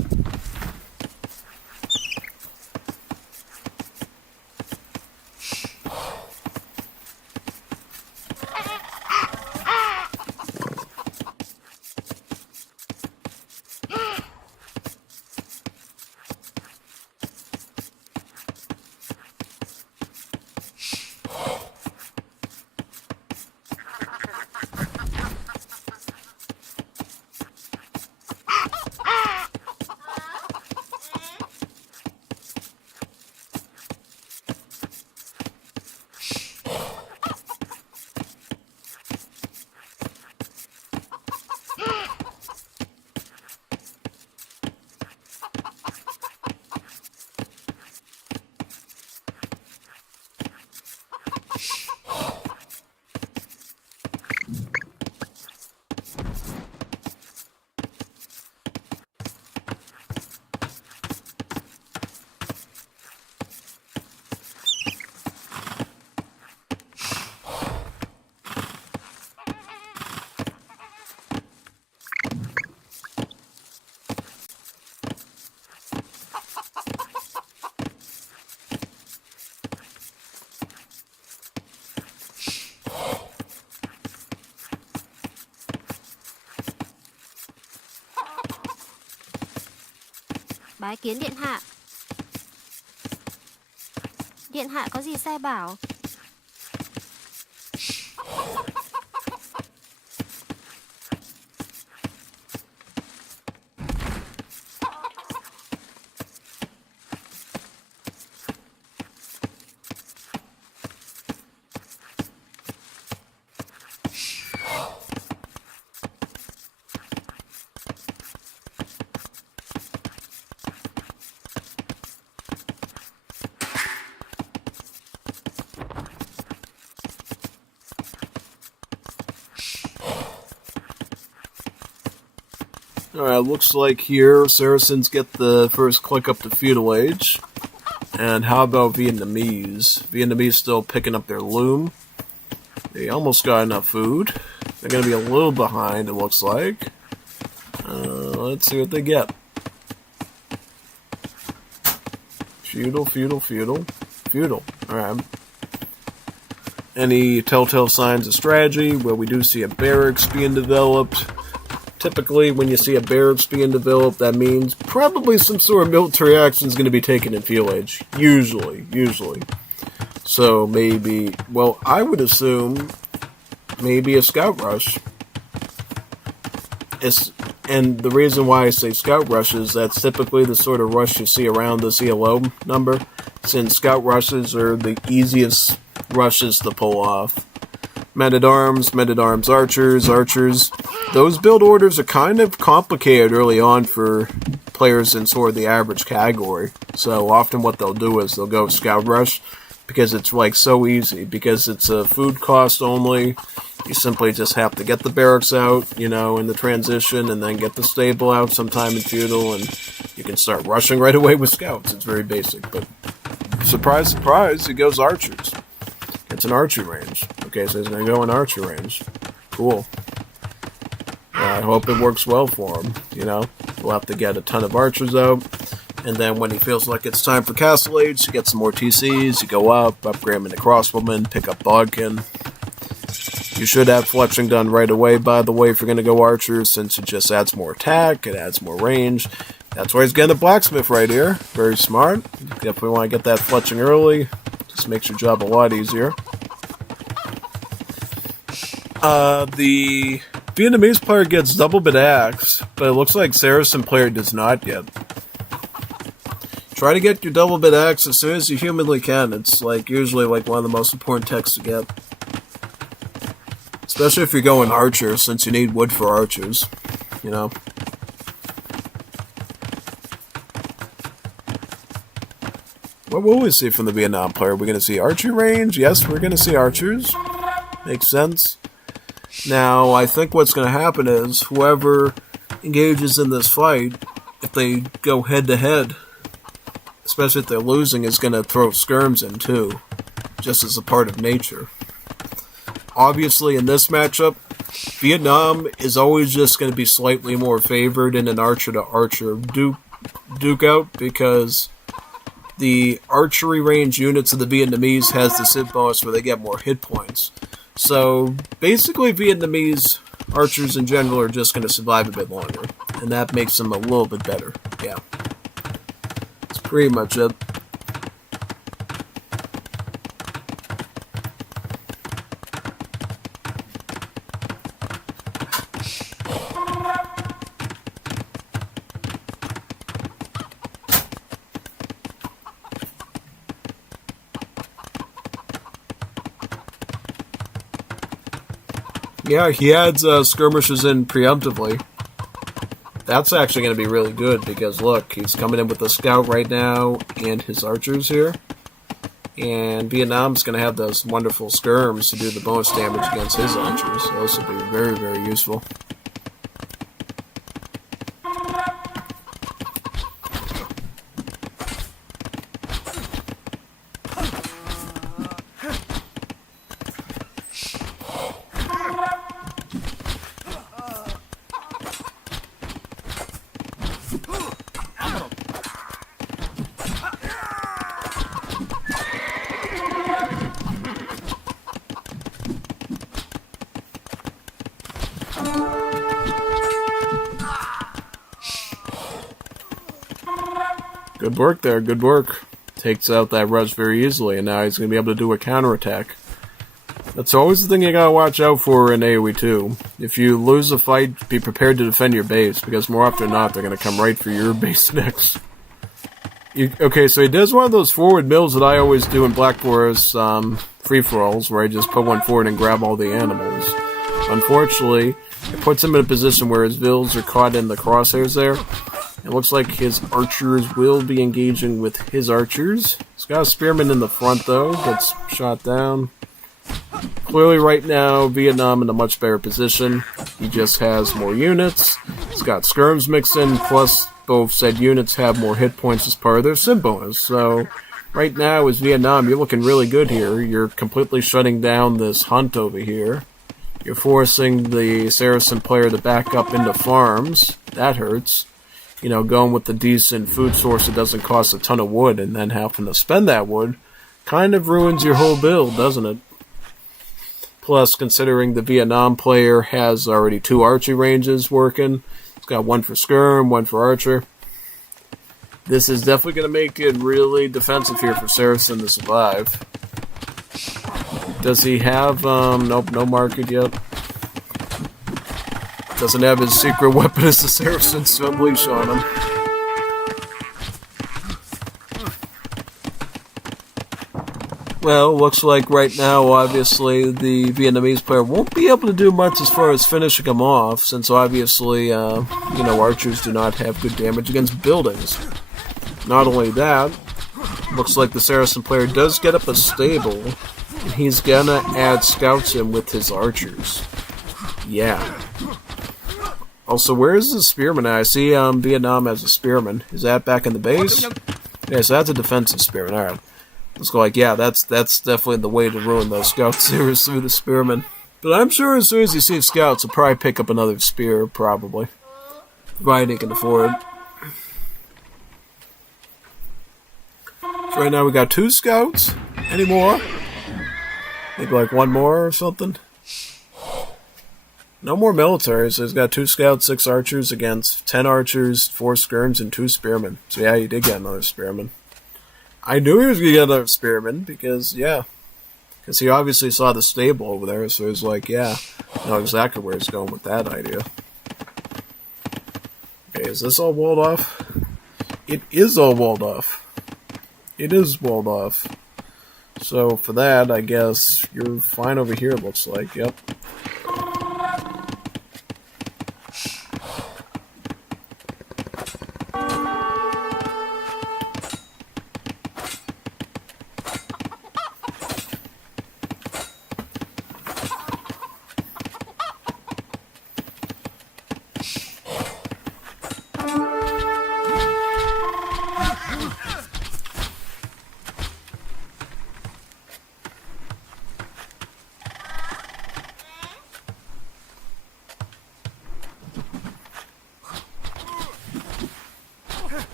Bái kiến điện hạ. Điện hạ có gì sai bảo? Alright, looks like here Saracens get the first click up to feudal age. And how about Vietnamese? Vietnamese still picking up their loom. They almost got enough food. They're going to be a little behind, it looks like. Let's see what they get. Feudal, feudal, feudal. Feudal. Alright. Any telltale signs of strategy? Well, we do see a barracks being developed. Typically, when you see a barracks being developed, that means probably some sort of military action is going to be taken in Field Age. Usually. So maybe, well, I would assume maybe a scout rush. And the reason why I say scout rush is that's typically the sort of rush you see around the CLO number, since scout rushes are the easiest rushes to pull off. Men-at-arms, archers. Those build orders are kind of complicated early on for players in sort of the average category. So often what they'll do is they'll go scout rush because it's like so easy, because it's a food cost only. You simply just have to get the barracks out, in the transition, and then get the stable out sometime in feudal, and you can start rushing right away with scouts. It's very basic, but surprise, surprise, he goes archers. It's an archery range. Okay, so he's going to go in archery range. Cool. I hope it works well for him, We'll have to get a ton of archers out. And then when he feels like it's time for Castle Age, you get some more TCs, you go up, upgrade him into Crossbowman, pick up Bodkin. You should have fletching done right away, by the way, if you're going to go archers, since it just adds more attack, it adds more range. That's why he's getting a blacksmith right here. Very smart. You definitely want to get that fletching early. Just makes your job a lot easier. The Vietnamese player gets double bit axe, but it looks like Saracen player does not yet. Try to get your double bit axe as soon as you humanly can. It's usually one of the most important techs to get. Especially if you're going archer, since you need wood for archers, What will we see from the Vietnam player? We're going to see archery range? Yes, we're going to see archers. Makes sense. Now, I think what's going to happen is whoever engages in this fight, if they go head-to-head, especially if they're losing, is going to throw skirms in too, just as a part of nature. Obviously, in this matchup, Vietnam is always just going to be slightly more favored in an archer-to-archer duke out, because the archery range units of the Vietnamese has the Civ bonus where they get more hit points. So, basically, Vietnamese archers in general are just going to survive a bit longer, and that makes them a little bit better. Yeah. That's pretty much it. Yeah, he adds skirmishers in preemptively. That's actually going to be really good, because look, he's coming in with the scout right now and his archers here. And Vietnam's going to have those wonderful skirms to do the bonus damage against his archers. So this will be very, very useful. Good work there, good work. Takes out that rush very easily, and now he's going to be able to do a counterattack. That's always the thing you gotta watch out for in AoE 2. If you lose a fight, be prepared to defend your base, because more often than not, they're going to come right for your base next. Okay, so he does one of those forward mills that I always do in Black Forest free-for-alls, where I just put one forward and grab all the animals. Unfortunately, it puts him in a position where his vills are caught in the crosshairs there. It looks like his archers will be engaging with his archers. He's got a spearman in the front, though. Gets shot down. Clearly, right now, Vietnam in a much better position. He just has more units. He's got skirms mixed in, plus both said units have more hit points as part of their sim bonus. So, right now, as Vietnam, you're looking really good here. You're completely shutting down this hunt over here. You're forcing the Saracen player to back up into farms. That hurts. You know, going with the decent food source that doesn't cost a ton of wood and then having to spend that wood kind of ruins your whole build, doesn't it? Plus, considering the Vietnam player has already 2 archery ranges working, he's got 1 for skirm, 1 for archer. This is definitely going to make it really defensive here for Saracen to survive. Does he have, nope, no market yet. Doesn't have his secret weapon as the Saracen, so unleash on him. Well, looks like right now, obviously, the Vietnamese player won't be able to do much as far as finishing him off, since obviously, archers do not have good damage against buildings. Not only that, looks like the Saracen player does get up a stable, and he's gonna add scouts in with his archers. Yeah. Also, where is the spearman? I see Vietnam as a spearman. Is that back in the base? Yeah, so that's a defensive spearman. Alright. Let's go like, yeah, that's definitely the way to ruin those scouts here is through the spearman. But I'm sure as soon as he sees scouts, he'll probably pick up another spear, probably. Provided he can afford it. So right now we got 2 scouts. Any more? Maybe like 1 more or something? No more military, so he's got 2 scouts, 6 archers against 10 archers, 4 skirms, and 2 spearmen. So yeah, he did get another spearman. I knew he was going to get another spearman, because, yeah. Because he obviously saw the stable over there, so he was like, yeah, I know exactly where he's going with that idea. Okay, is this all walled off? It is all walled off. It is walled off. So for that, I guess you're fine over here, it looks like, yep.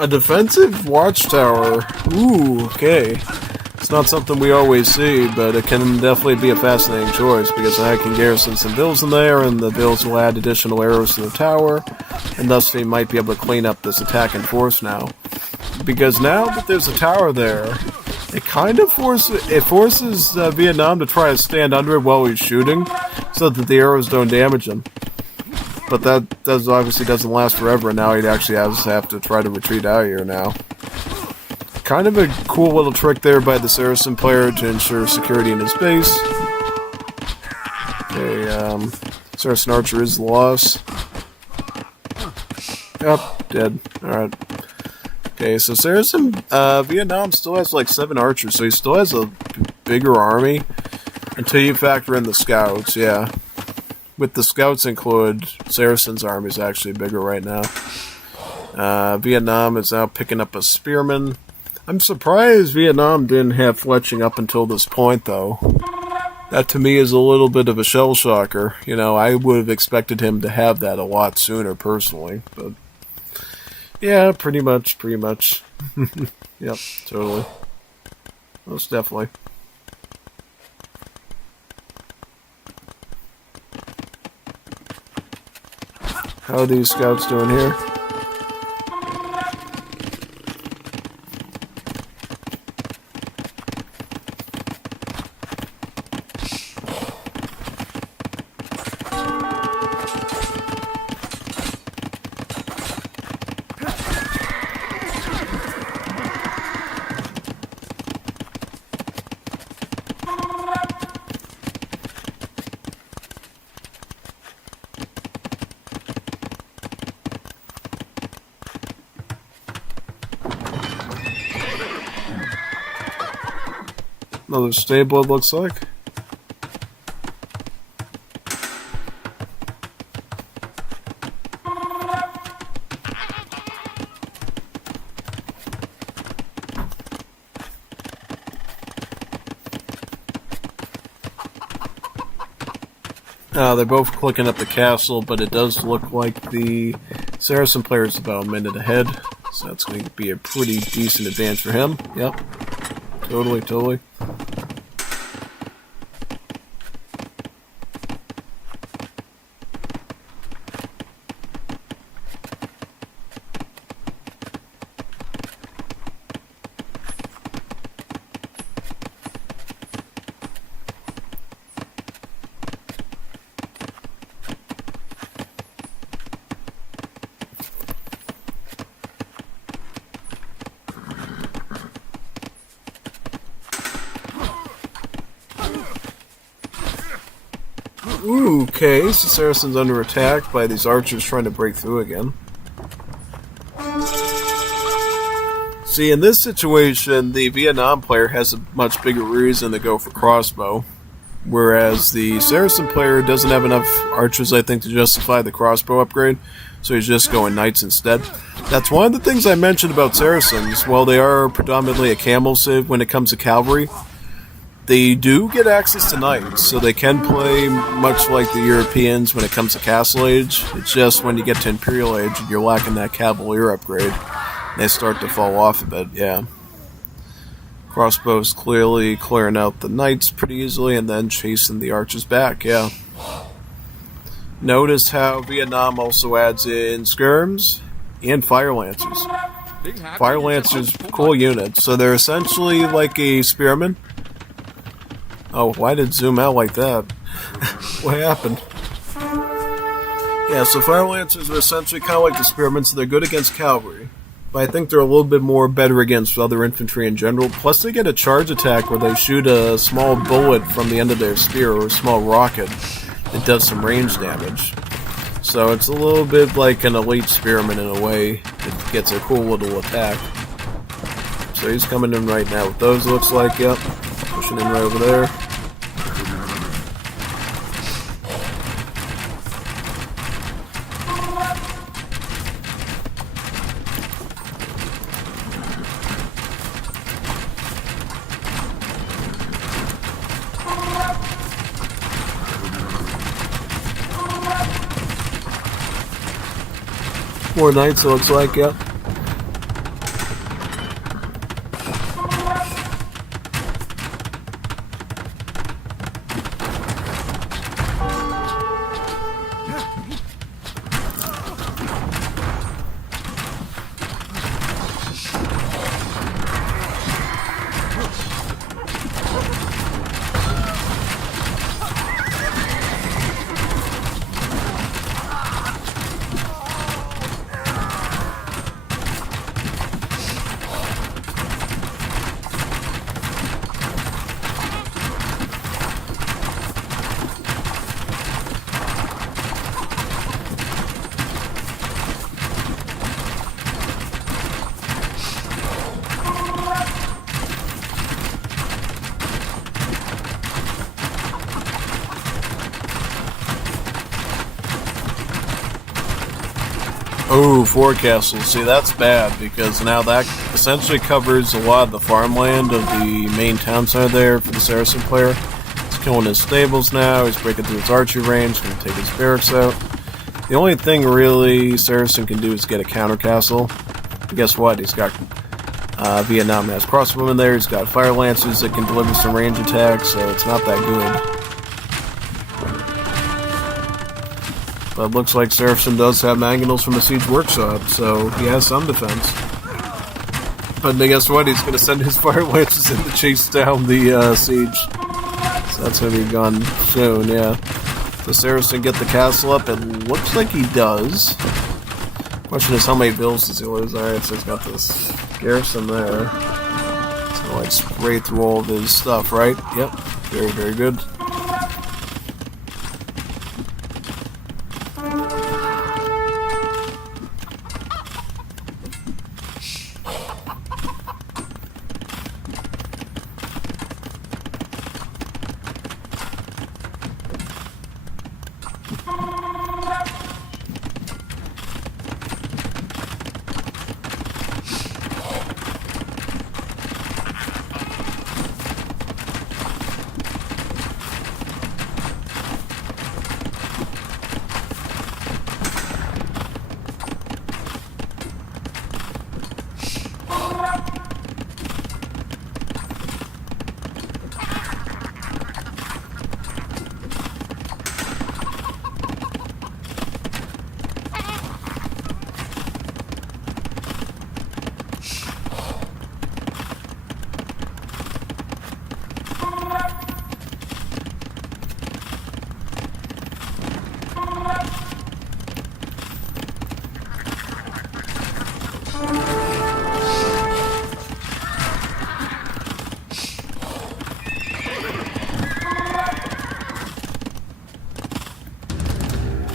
A defensive watchtower. Ooh, okay. It's not something we always see, but it can definitely be a fascinating choice, because I can garrison some bills in there, and the bills will add additional arrows to the tower, and thus they might be able to clean up this attack in force now. Because now that there's a tower there, it kind of forces Vietnam to try to stand under it while he's shooting, so that the arrows don't damage him. But that obviously doesn't last forever, and now he'd actually have to try to retreat out of here now. Kind of a cool little trick there by the Saracen player to ensure security in his base. Okay, Saracen archer is the loss. Yep, dead. Alright. Okay, so Saracen, Vietnam still has like 7 archers, so he still has a bigger army. Until you factor in the scouts, yeah. With the scouts included, Saracen's army is actually bigger right now. Vietnam is now picking up a spearman. I'm surprised Vietnam didn't have fletching up until this point, though. That to me is a little bit of a shell shocker. You know, I would have expected him to have that a lot sooner, personally. But yeah, pretty much. Yep, totally. Most definitely. How are these scouts doing here? Another stable, it looks like. They're both clicking up the castle, but it does look like the Saracen player is about a minute ahead, so that's going to be a pretty decent advance for him. Yep. Totally. Ooh, okay, so Saracen's under attack by these archers trying to break through again. See, in this situation, the Vietnam player has a much bigger reason to go for crossbow, whereas the Saracen player doesn't have enough archers, I think, to justify the crossbow upgrade, so he's just going knights instead. That's one of the things I mentioned about Saracens. While they are predominantly a camel civ when it comes to cavalry, they do get access to knights, so they can play much like the Europeans when it comes to Castle Age. It's just when you get to Imperial Age, you're lacking that Cavalier upgrade. They start to fall off a bit, yeah. Crossbow's clearly clearing out the knights pretty easily and then chasing the archers back, yeah. Notice how Vietnam also adds in skirms and fire lancers. Fire lancers, cool units, so they're essentially like a spearman. Oh, why did it zoom out like that? What happened? Yeah, so Fire Lancers are essentially kind of like the Spearmen, so they're good against cavalry. But I think they're a little bit more better against other infantry in general. Plus they get a charge attack where they shoot a small bullet from the end of their spear, or a small rocket. It does some range damage. So it's a little bit like an elite Spearman in a way. It gets a cool little attack. So he's coming in right now with those, looks like, yep. Pushing in right over there. More knights, it looks like, yep. Oh, 4 castles. See, that's bad, because now that essentially covers a lot of the farmland of the main town center there for the Saracen player. He's killing his stables now, he's breaking through his archery range, going to take his barracks out. The only thing really Saracen can do is get a counter castle. And guess what? He's got Vietnam has crossbowmen there, he's got fire lancers that can deliver some range attacks, so it's not that good. But it looks like Saracen does have mangonels from the Siege Workshop, so he has some defense. But guess what? He's going to send his fire lances in to chase down the Siege. So that's going to be gone soon, yeah. Does Saracen get the castle up? It looks like he does. Question is, how many bills does he lose? Alright, so he's got this garrison there. So like spray through all of his stuff, right? Yep. Very, very good.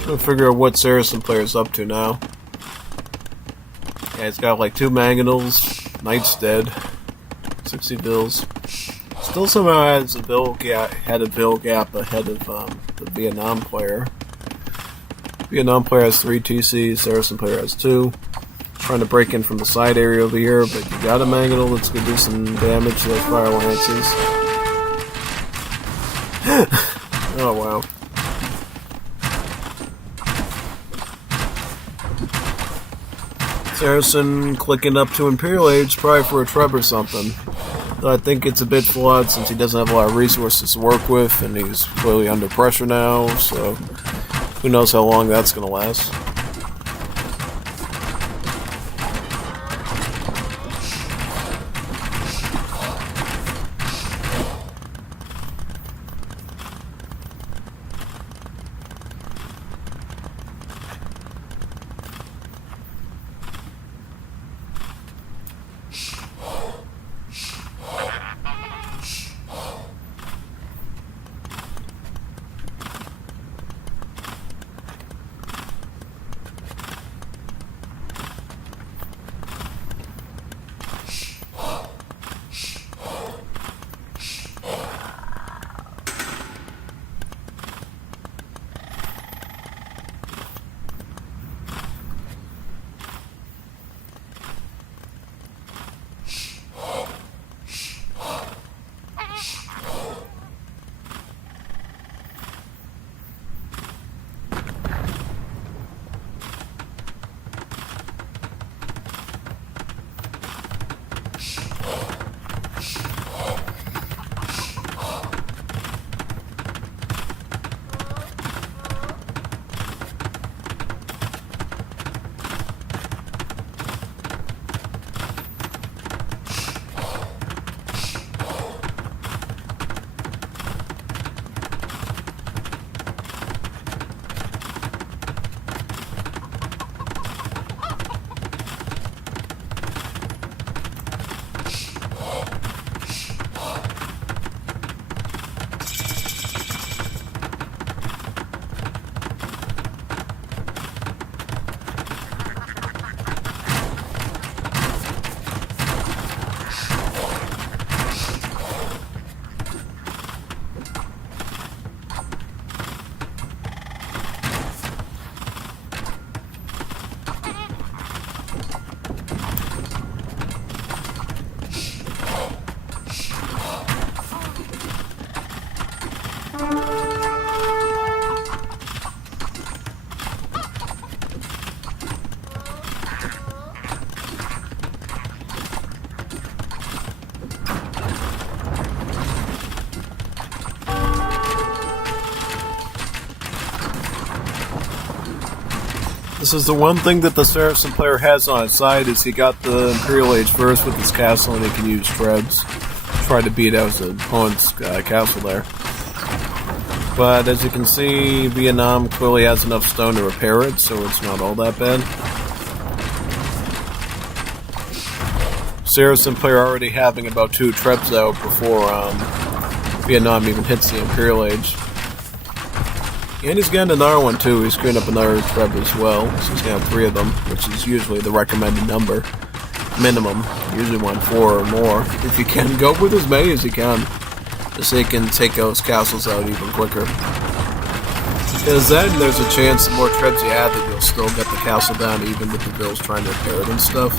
Trying to figure out what Saracen player's up to now. Yeah, he's got like 2 mangonels, Knight's dead, 60 bills. Still somehow has a bill gap, ahead of the Vietnam player. Vietnam player has 3 TC, Saracen player has 2. Trying to break in from the side area over here, but you got a mangonel that's gonna do some damage to those fire lances. Oh wow. Saracen clicking up to Imperial Age, probably for a Treb or something. Though I think it's a bit flawed since he doesn't have a lot of resources to work with, and he's clearly under pressure now, so who knows how long that's going to last. This is the one thing that the Saracen player has on his side, is he got the Imperial Age first with his castle, and he can use Trebs. Try to beat out his opponent's castle there. But as you can see, Vietnam clearly has enough stone to repair it, so it's not all that bad. Saracen player already having about 2 Trebs out before Vietnam even hits the Imperial Age. And he's getting another one too. He's screwing up another Treb as well. So he's going to have 3 of them, which is usually the recommended number. Minimum. Usually want 4 or more. If you can, go with as many as you can. Just so you can take those castles out even quicker. Because then there's a chance the more Trebs you add that you'll still get the castle down even with the bills trying to repair it and stuff.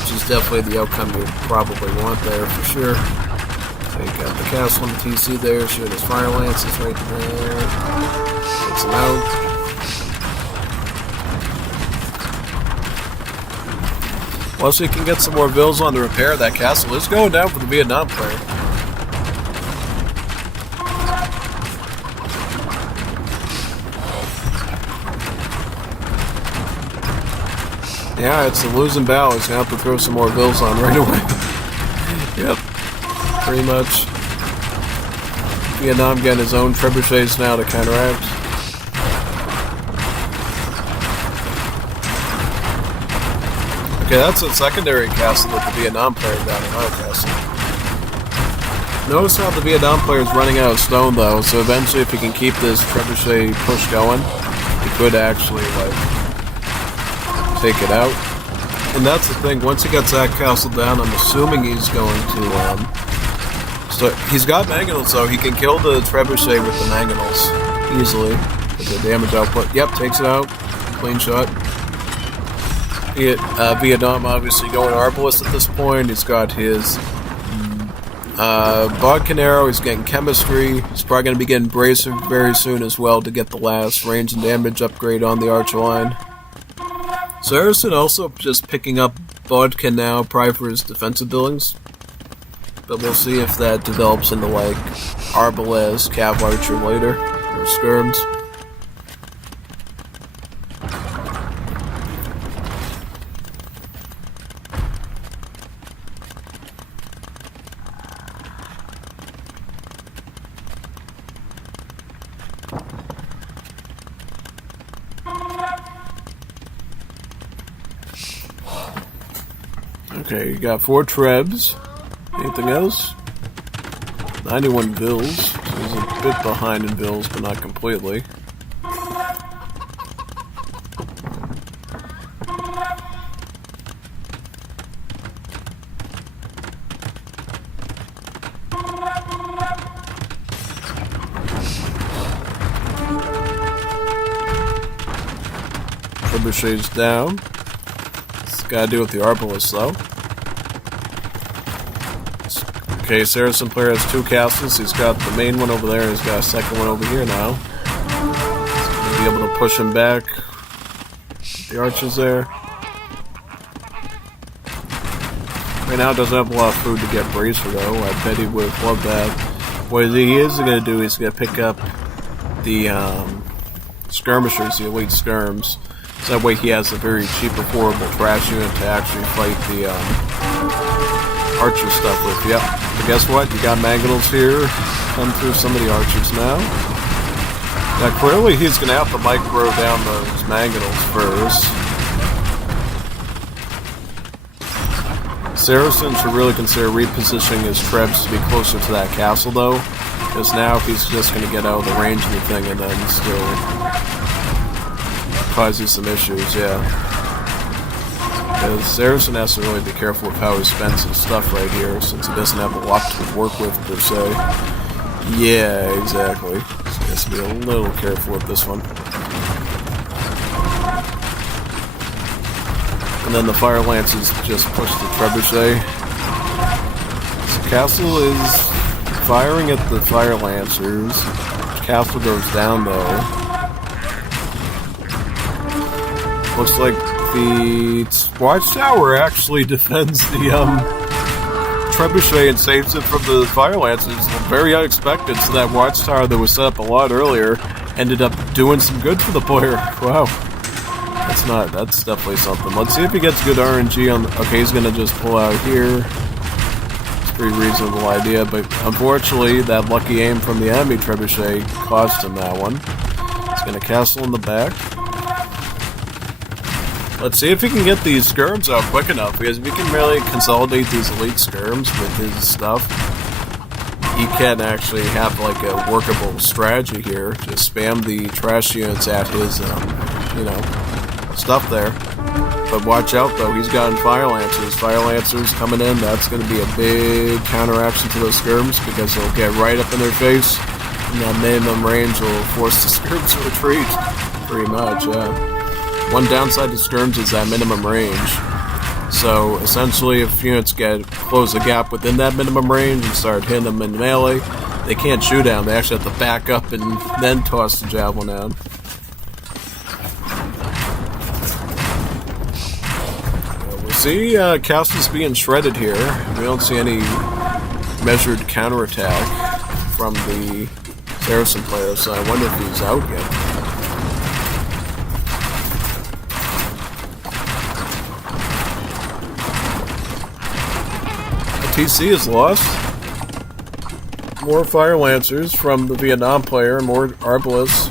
Which is definitely the outcome you probably want there for sure. So you got the castle and the TC there, shooting his fire lances right there. Takes him out. Once we can get some more bills on to repair that castle, it's going down for the Vietnam player. Yeah, it's a losing battle. He's going to have to throw some more bills on right away. Yep. Pretty much. Vietnam getting his own trebuchets now to counteract. Okay, that's a secondary castle that the Vietnam player got in our castle. Notice how the Vietnam player is running out of stone though, so eventually if he can keep this trebuchet push going, he could actually take it out. And that's the thing, once he gets that castle down, I'm assuming he's going to so he's got mangonels though. He can kill the trebuchet with the mangonels easily with the damage output. Yep, takes it out. Clean shot. Vietnam obviously going Arbalest at this point. He's got his Bodkin arrow. He's getting chemistry. He's probably going to be getting bracer very soon as well to get the last range and damage upgrade on the archer line. Saracen also just picking up Bodkin now, probably for his defensive buildings. But we'll see if that develops into like Arbalest, Cav Archer later, or Skirms. Okay, you got 4 Trebs. Anything else? 91 bills. So he's a bit behind in bills, but not completely. Trebuchet's down. It's gotta do with the Arbalest though. Okay, Saracen player has 2 castles. He's got the main one over there. He's got a second one over here now. He's going to be able to push him back. The archers there. Right now doesn't have a lot of food to get bracer though. I bet he would have loved that. What he is going to do is going to pick up the skirmishers, the elite skirms. So that way he has a very cheap, affordable trash unit to actually fight the archer stuff with. Yep. But guess what? You got mangonels here. Come through some of the archers now. Now clearly he's going to have to micro down those mangonels first. Saracen should really consider repositioning his Trebs to be closer to that castle though. Because now if he's just going to get out of the range of the thing and then still cause you some issues, yeah. Because Saracen has to really be careful with how he spends his stuff right here, since he doesn't have a lot to work with, per se. Yeah, exactly. So he has to be a little careful with this one. And then the fire lances just push the trebuchet. So Castle is firing at the fire lancers. Castle goes down though. Looks like the watchtower actually defends the trebuchet and saves it from the fire lances. Very unexpected. So that watchtower that was set up a lot earlier ended up doing some good for the player. Wow. That's definitely something. Let's see if he gets good RNG on... Okay, he's gonna just pull out here. It's a pretty reasonable idea, but unfortunately, that lucky aim from the enemy trebuchet cost him that one. He's gonna castle in the back. Let's see if he can get these skirms out quick enough, because if he can really consolidate these elite skirms with his stuff, he can actually have like a workable strategy here. Just spam the trash units at his, stuff there. But watch out though, he's gotten Fire Lancers. Fire Lancers coming in, that's going to be a big counteraction to those skirms, because they'll get right up in their face, and that minimum range will force the skirms to retreat. Pretty much, yeah. One downside to skirms is that minimum range. So essentially, if units close the gap within that minimum range and start hitting them in melee, they can't shoot down. They actually have to back up and then toss the javelin down. We'll see Castle's being shredded here. We don't see any measured counterattack from the Saracen player, so I wonder if he's out yet. TC is lost. More Fire Lancers from the Vietnam player, more Arbalists.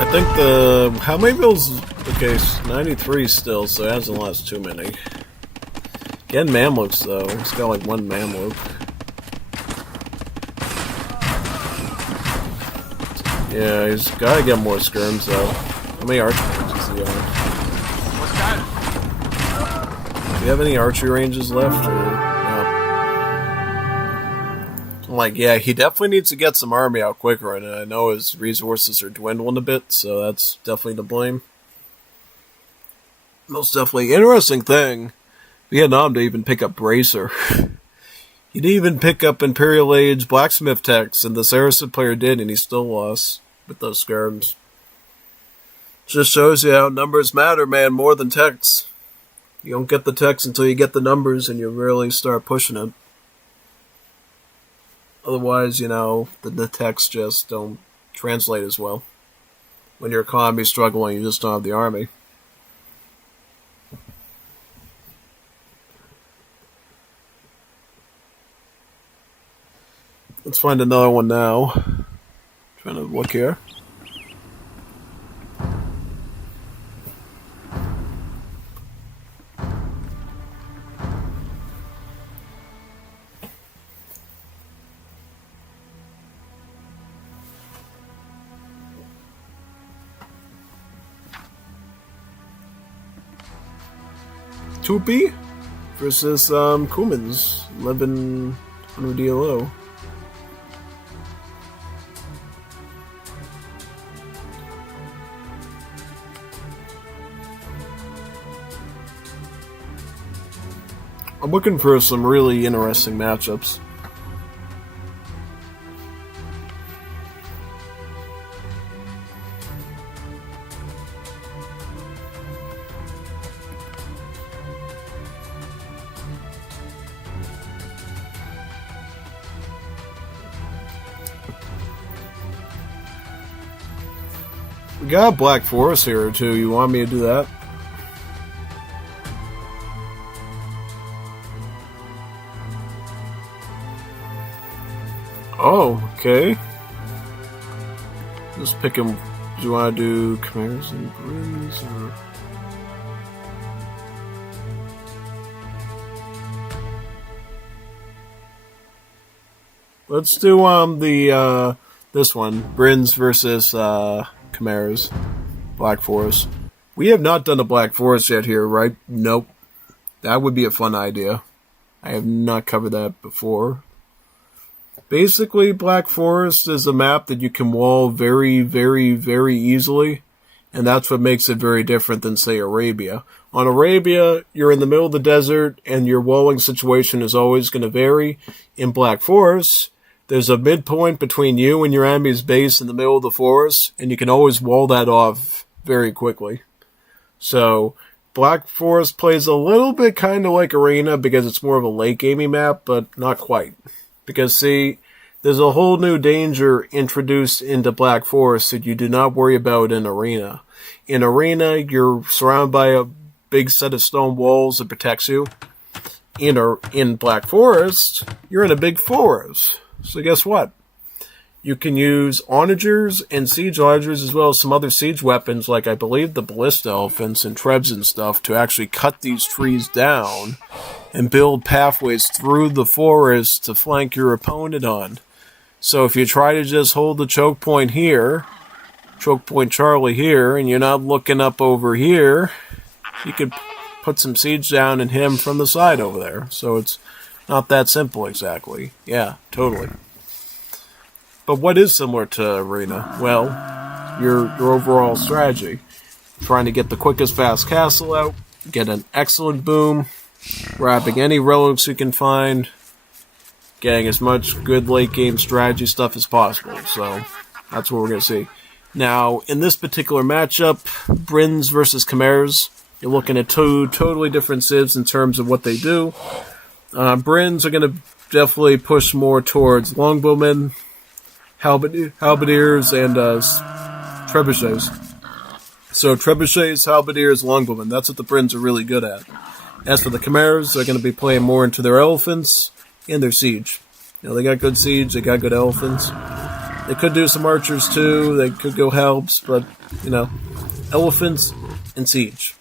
I think how many bills? Okay, 93 still, so it hasn't lost too many. Getting Mamluks though, he's got like one Mamluk. Yeah, he's gotta get more skirms though. How many archery ranges does he have? What's that? Do you have any archery ranges left, or no? Like, yeah, he definitely needs to get some army out quicker, and I know his resources are dwindling a bit, so that's definitely to blame. Most definitely. Interesting thing, Vietnam didn't even pick up Bracer. He didn't even pick up Imperial Age Blacksmith techs, and the Saracen player did, and he still lost with those skirms. Just shows you how numbers matter, man, more than techs. You don't get the techs until you get the numbers, and you really start pushing it. Otherwise, the techs just don't translate as well. When your economy's struggling, you just don't have the army. Let's find another one now. Trying to look here. Tupi versus Kumans, 1100 ELO. I'm looking for some really interesting matchups. We got Black Forest here too. You want me to do that? Oh, okay. Just pick them. Do you want to do Chimeras and Brins or? Let's do this one, Brins versus Chimeras, Black Forest. We have not done a Black Forest yet here, right? Nope. That would be a fun idea. I have not covered that before. Basically, Black Forest is a map that you can wall very, very, very easily, and that's what makes it very different than, say, Arabia. On Arabia, you're in the middle of the desert, and your walling situation is always going to vary. In Black Forest, there's a midpoint between you and your enemy's base in the middle of the forest, and you can always wall that off very quickly. So, Black Forest plays a little bit kind of like Arena because it's more of a late gaming map, but not quite. Because, see, there's a whole new danger introduced into Black Forest that you do not worry about in Arena. In Arena, you're surrounded by a big set of stone walls that protects you. In Black Forest, you're in a big forest. So guess what? You can use onagers and siege onagers as well as some other siege weapons like I believe the ballista elephants and trebs and stuff to actually cut these trees down and build pathways through the forest to flank your opponent on. So if you try to just hold the choke point here, choke point Charlie here, and you're not looking up over here, you could put some siege down and hit him from the side over there. So it's not that simple exactly. Yeah, totally. But what is similar to Arena? Well, your overall strategy. Trying to get the quickest fast castle out, get an excellent boom, grabbing any relics you can find, getting as much good late game strategy stuff as possible. So that's what we're going to see. Now, in this particular matchup, Brins versus Chimeras, you're looking at two totally different civs in terms of what they do. Brins are going to definitely push more towards longbowmen, halberdiers, and trebuchets. So trebuchets, halberdiers, longbowmen, that's what the Brins are really good at. As for the Chimeras, they're going to be playing more into their elephants and their siege. You know, they got good siege, they got good elephants. They could do some archers too, they could go helps, but, you know, elephants and siege.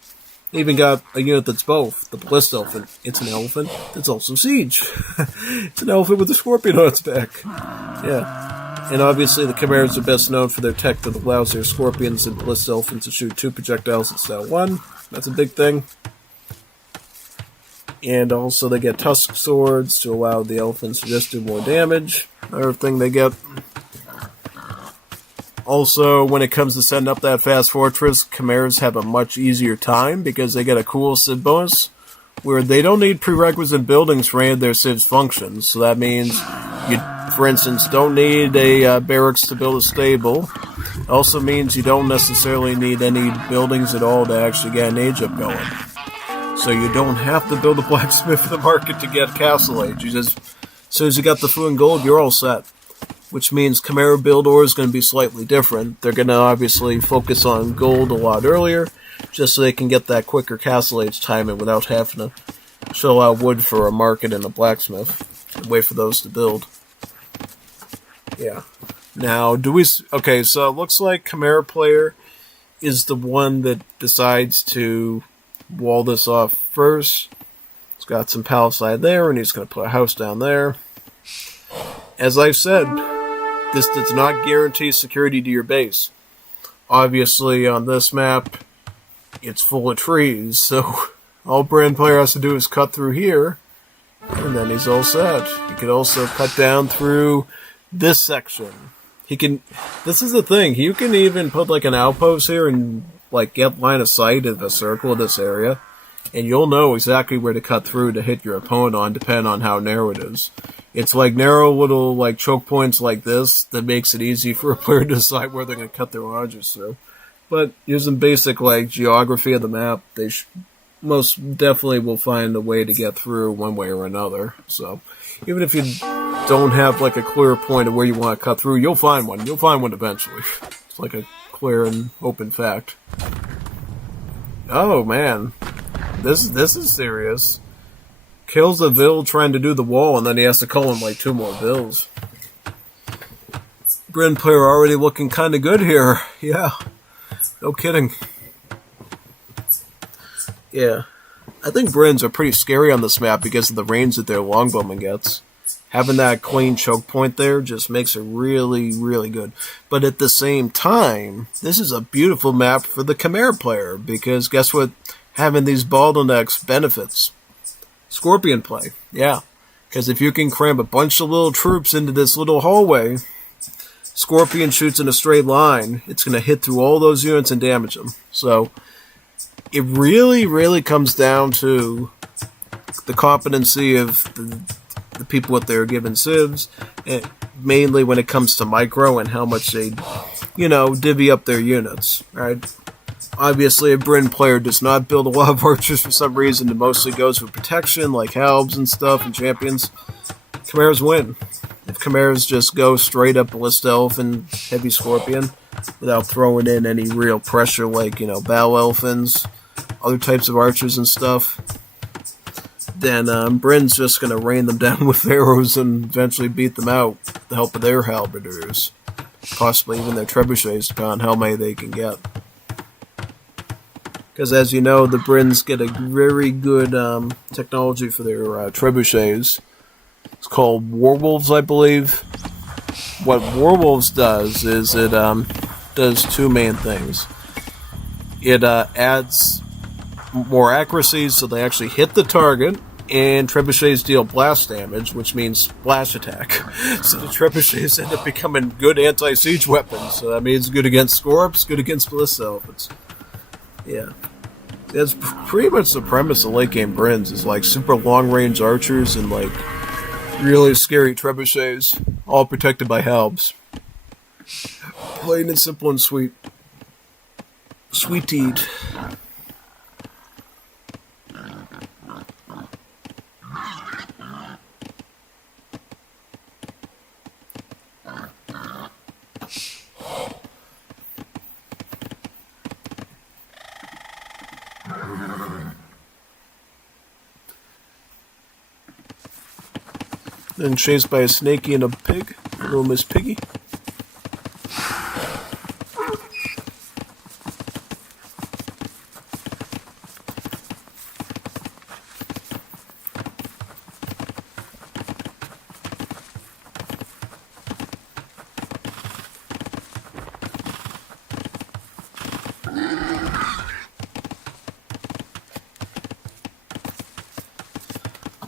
They even got a unit that's both. The ballista elephant, it's an elephant, it's also siege. It's an elephant with a scorpion on its back. Yeah. And obviously the Chimeras are best known for their tech that allows their scorpions and ballista elephants to shoot 2 projectiles instead of 1. That's a big thing. And also they get tusk swords to allow the elephants to just do more damage. Another thing they get. Also, when it comes to setting up that fast fortress, Chimeras have a much easier time because they get a cool civ bonus where they don't need prerequisite buildings for any of their civ's functions. So that means you, for instance, don't need a barracks to build a stable. It also means you don't necessarily need any buildings at all to actually get an age up going. So you don't have to build a blacksmith in the market to get castle age. You just, as soon as you got the food and gold, you're all set. Which means Chimera build order is going to be slightly different. They're going to obviously focus on gold a lot earlier, just so they can get that quicker castle age timing without having to shell out wood for a market and a blacksmith and wait for those to build. Yeah. Now, okay, so it looks like Chimera player is the one that decides to wall this off first. He's got some palisade there, and he's going to put a house down there. As I've said, this does not guarantee security to your base. Obviously, on this map, it's full of trees, so All Brand player has to do is cut through here, and then he's all set. He could also cut down through this section. He can. This is the thing. You can even put like an outpost here and like get line of sight of a circle of this area, and you'll know exactly where to cut through to hit your opponent on, depending on how narrow it is. It's like narrow little like choke points like this that makes it easy for a player to decide where they're going to cut their archers through. But using basic like geography of the map, they most definitely will find a way to get through one way or another. So even if you don't have like a clear point of where you want to cut through, you'll find one. You'll find one eventually. It's like a clear and open fact. Oh man, this is serious. Kills a Vil trying to do the wall, and then he has to call in like 2 more Vils. Bryn player already looking kind of good here. Yeah, no kidding. Yeah, I think Bryns are pretty scary on this map because of the range that their longbowman gets. Having that clean choke point there just makes it really, really good. But at the same time, this is a beautiful map for the Chimera player because guess what? Having these bottlenecks benefits Scorpion play. Yeah, because if you can cram a bunch of little troops into this little hallway, Scorpion shoots in a straight line, it's going to hit through all those units and damage them. So it really, really comes down to the competency of the people what they're given civs, and mainly when it comes to micro and how much they, divvy up their units, right? Obviously, a Bryn player does not build a lot of archers for some reason. It mostly goes for protection, like halbs and stuff, and champions. Chimeras win. If Chimeras just go straight up Ballista Elf and Heavy Scorpion, without throwing in any real pressure like, Bow Elfins, other types of archers and stuff, then Bryn's just going to rain them down with arrows and eventually beat them out with the help of their halberders. Possibly even their trebuchets, depending on how many they can get. Because as you know, the Bryns get a very good technology for their trebuchets. It's called Warwolves, I believe. What Warwolves does is it does 2 main things. It adds more accuracy so they actually hit the target, and trebuchets deal blast damage, which means splash attack. So the trebuchets end up becoming good anti-siege weapons. So that means good against Scorps, good against Ballista Elfins. Yeah. That's pretty much the premise of late game Bryns, is like super long range archers and like really scary trebuchets, all protected by halbs. Plain and simple and sweet. Sweet-eat. Then chased by a snakey and a pig. Little Miss Piggy.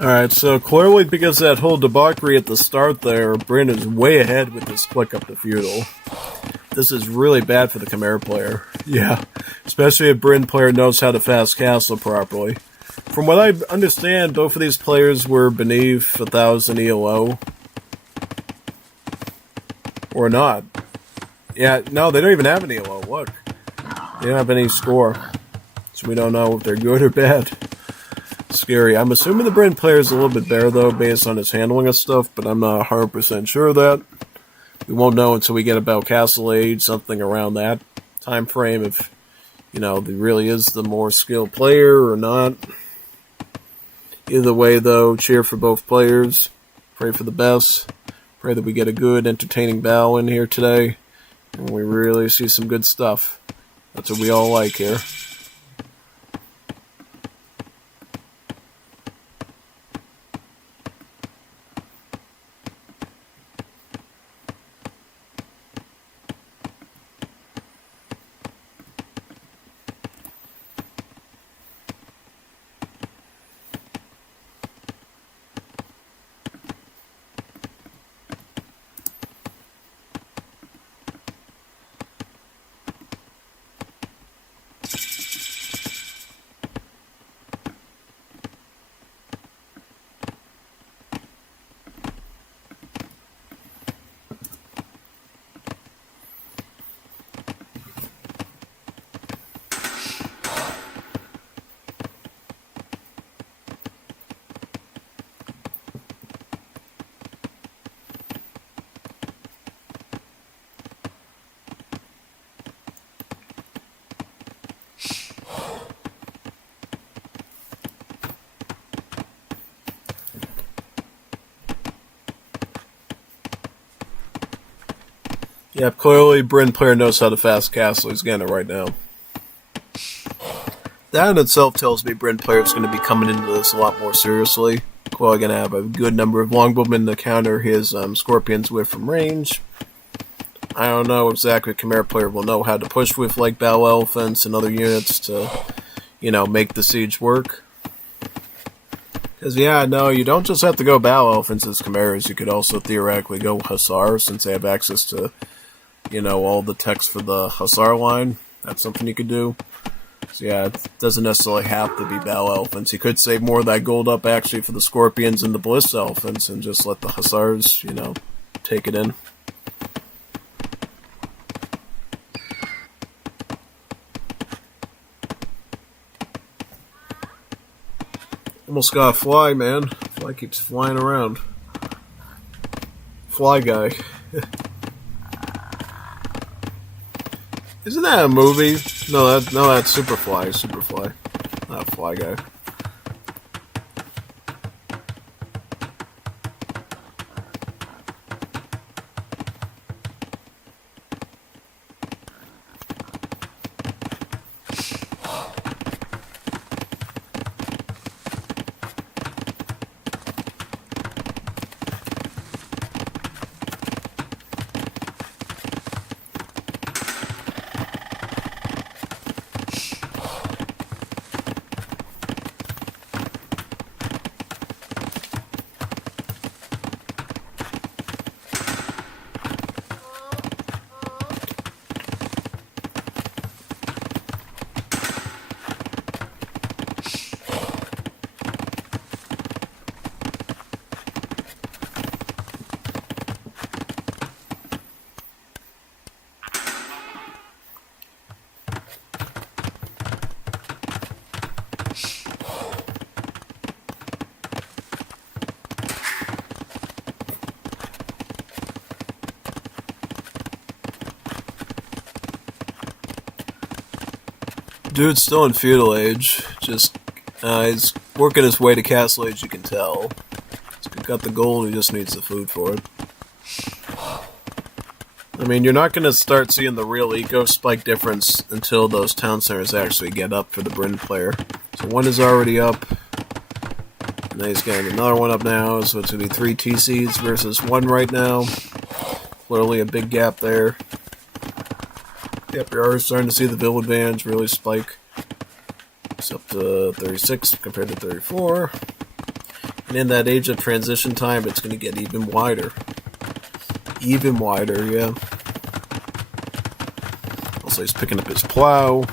Alright, so clearly because of that whole debauchery at the start there, Bryn is way ahead with this flick up to feudal. This is really bad for the Chimera player. Yeah, especially if Bryn player knows how to fast castle properly. From what I understand, both of these players were beneath 1,000 ELO. Or not. Yeah, no, they don't even have an ELO, look. They don't have any score. So we don't know if they're good or bad. Scary. I'm assuming the Bryn player is a little bit better, though, based on his handling of stuff, but I'm not 100% sure of that. We won't know until we get about Castle Age, something around that time frame, if, he really is the more skilled player or not. Either way, though, cheer for both players. Pray for the best. Pray that we get a good, entertaining battle in here today, and we really see some good stuff. That's what we all like here. Yep, clearly Bryn player knows how to fast castle. He's getting it right now. That in itself tells me Bryn player is going to be coming into this a lot more seriously. Clearly going to have a good number of longbowmen to counter his scorpions with from range. I don't know exactly if Chimera player will know how to push with like battle elephants and other units to, make the siege work. Because, yeah, no, you don't just have to go battle elephants as Chimeras. You could also theoretically go Hussars since they have access to, all the text for the Hussar line. That's something you could do. So, yeah, it doesn't necessarily have to be battle elephants. You could save more of that gold up actually for the Scorpions and the Bliss elephants and just let the Hussars, take it in. Almost got a fly, man. Fly keeps flying around. Fly guy. Isn't that a movie? No, that's Superfly. Superfly. Not Fly Guy. Dude's still in feudal age. Just, he's working his way to castle age, you can tell. He's got the gold, he just needs the food for it. I mean, you're not going to start seeing the real eco spike difference until those town centers actually get up for the Bryn player. So one is already up. And then he's getting another one up now, so it's going to be 3 TCs versus 1 right now. Clearly a big gap there. Yep, you're already starting to see the Vil advantage really spike. It's up to 36 compared to 34. And in that age of transition time, it's going to get even wider. Even wider, yeah. Also, he's picking up his plow.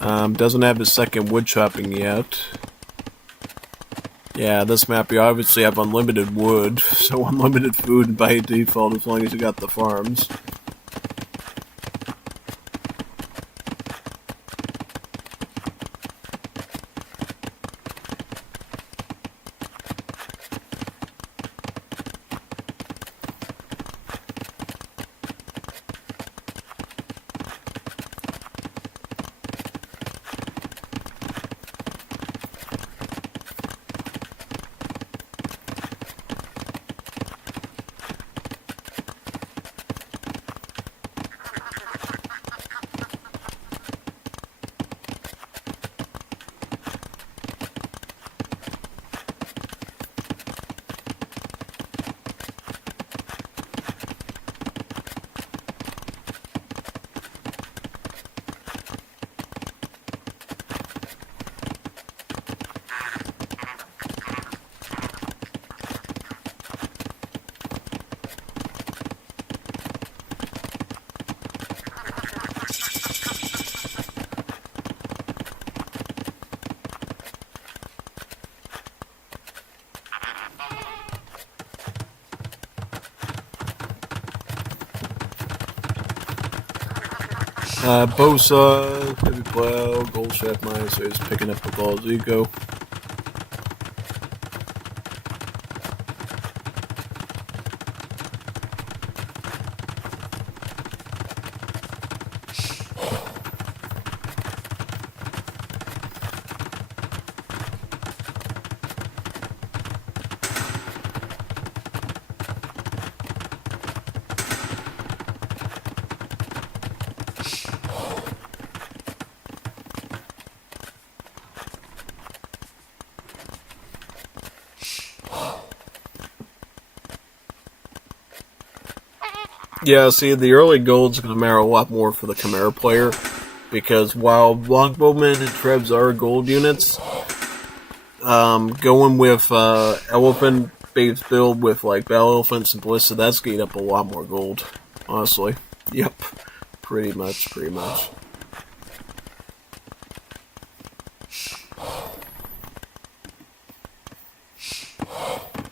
Doesn't have his second wood chopping yet. Yeah, this map you obviously have unlimited wood, so unlimited food by default as long as you got the farms. Bosa, heavy plow, gold shaft mine, so he's picking up with all his eco. Yeah, see, the early gold's going to matter a lot more for the Chimera player, because while Longbowmen and Trebs are gold units, going with elephant-based build with like Battle Elephants and Ballista, that's getting up a lot more gold, honestly. Yep, pretty much.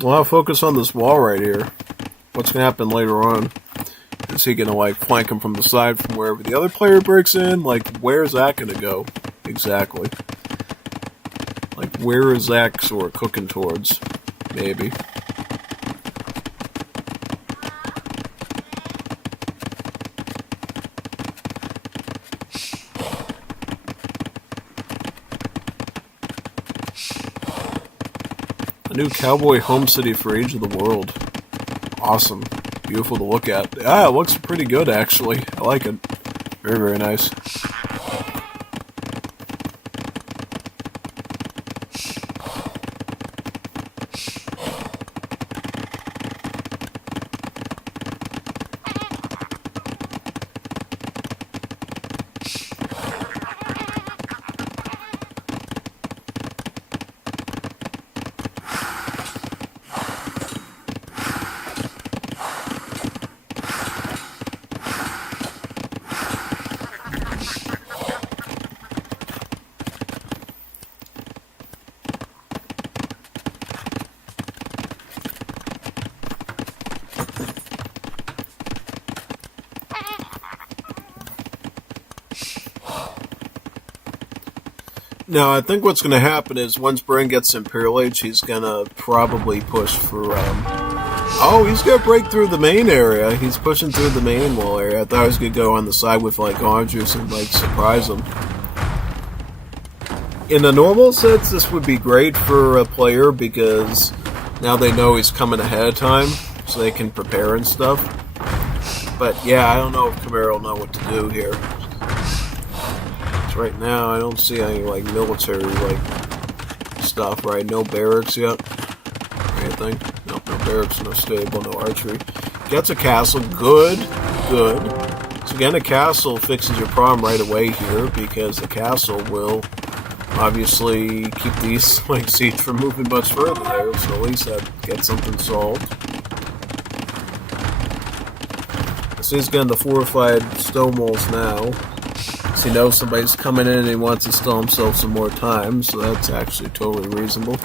Well, I'll focus on this wall right here. What's going to happen later on? Is he going to, like, flank him from the side from wherever the other player breaks in? Like, where's that going to go? Exactly. Like, where is that sort of cooking towards? Maybe. A new cowboy home city for Age of the World. Awesome. Beautiful to look at. Ah, it looks pretty good, actually. I like it. Very, very nice. Now, I think what's going to happen is once Bryn gets Imperial Age, he's going to probably push for, oh, he's going to break through the main area. He's pushing through the main wall area. I thought he was going to go on the side with, like, orange juice and, like, surprise him. In a normal sense, this would be great for a player because now they know he's coming ahead of time, so they can prepare and stuff. But, yeah, I don't know if Chimera will know what to do here. Right now, I don't see any, like, military, like, stuff, right? No barracks yet. Or anything. Nope, no barracks, no stable, no archery. Gets a castle. Good. So again, a castle fixes your problem right away here, because the castle will obviously keep these, like, siege from moving much further there, so at least that gets something solved. So he's getting the fortified stone walls now. So he knows somebody's coming in and he wants to stall himself some more time, so that's actually totally reasonable.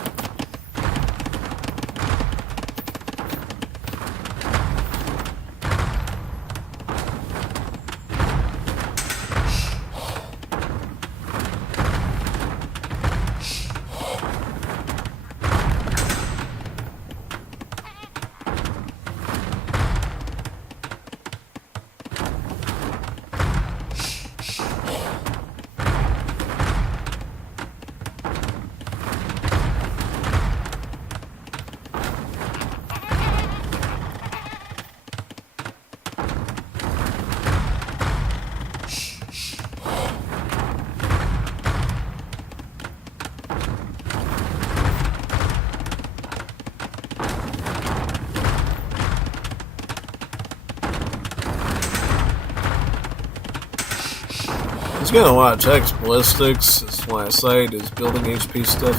He's getting a lot of checks. Ballistics, his flat sight, his building HP stuff.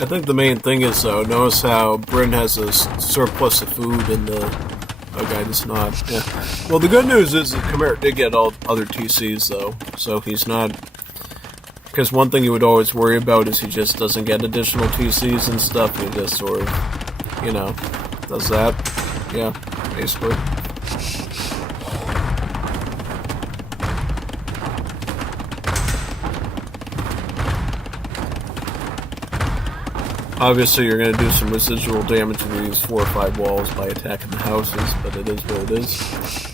I think the main thing is, though, notice how Bryn has a surplus of food in the... Okay, just not. Yeah. Well, the good news is that Chimera did get all other TCs, though, so he's not... Because one thing you would always worry about is he just doesn't get additional TCs and stuff, he just sort of, you know, does that. Yeah, basically. Obviously, you're going to do some residual damage to these 4 or 5 walls by attacking the houses, but it is what it is.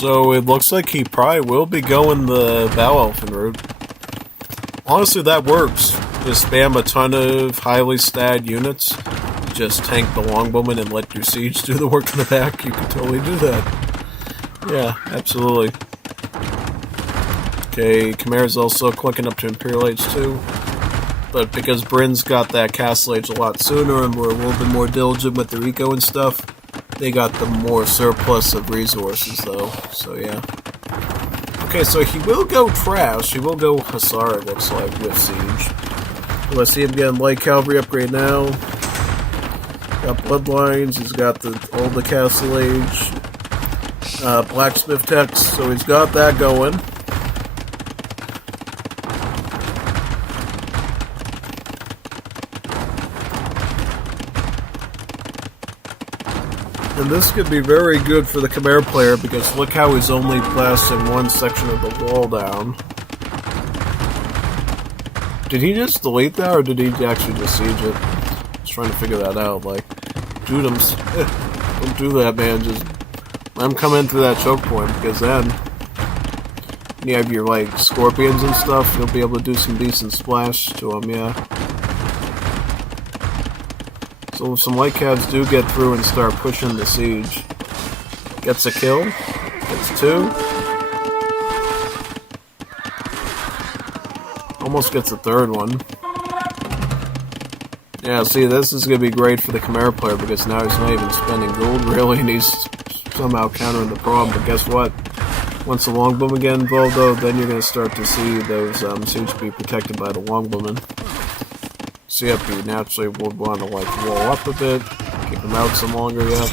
So it looks like he probably will be going the Bow Elfin route. Honestly, that works. Just spam a ton of highly stat units. Just tank the Longbowman and let your siege do the work in the back. You can totally do that. Yeah, absolutely. Okay, Chimera's also clicking up to Imperial Age 2. But because Bryn's got that Castle Age a lot sooner and we're a little bit more diligent with their eco and stuff, they got the more surplus of resources though, so yeah. Okay, so he will go trash, he will go Hussar it looks like, with Siege. Let's see him getting Light Cavalry upgrade now. Got Bloodlines, he's got all the Castle Age, Blacksmith Techs, so he's got that going. And this could be very good for the Chimera player because look how he's only blasting one section of the wall down. Did he just delete that or did he actually just siege it? I was trying to figure that out. Like, dude, don't do that, man. Just let him come in through that choke point because then when you have your like scorpions and stuff, you'll be able to do some decent splash to him, yeah. So if some light cabs do get through and start pushing the siege. Gets a kill. Gets 2. Almost gets a 3rd one. Yeah, see, this is going to be great for the Chimera player because now he's not even spending gold really and he's somehow countering the Prob. But guess what? Once the Longbowmen get involved though, then you're going to start to see those siege be protected by the Longbowmen. So yep, you naturally would want to like wall up a bit, keep him out some longer, yep.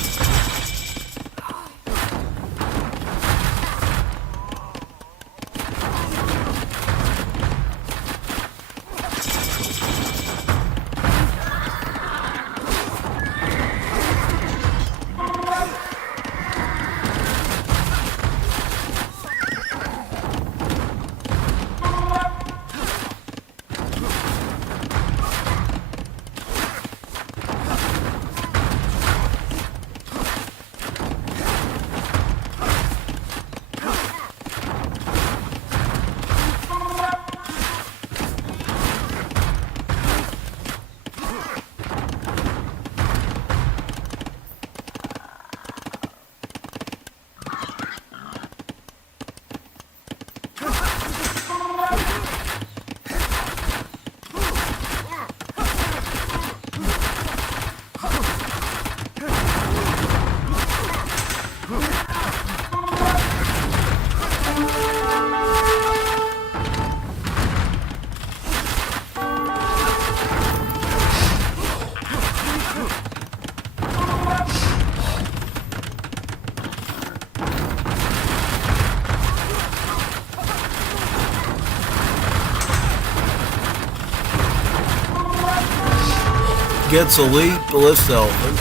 Gets elite Ballista Elephant.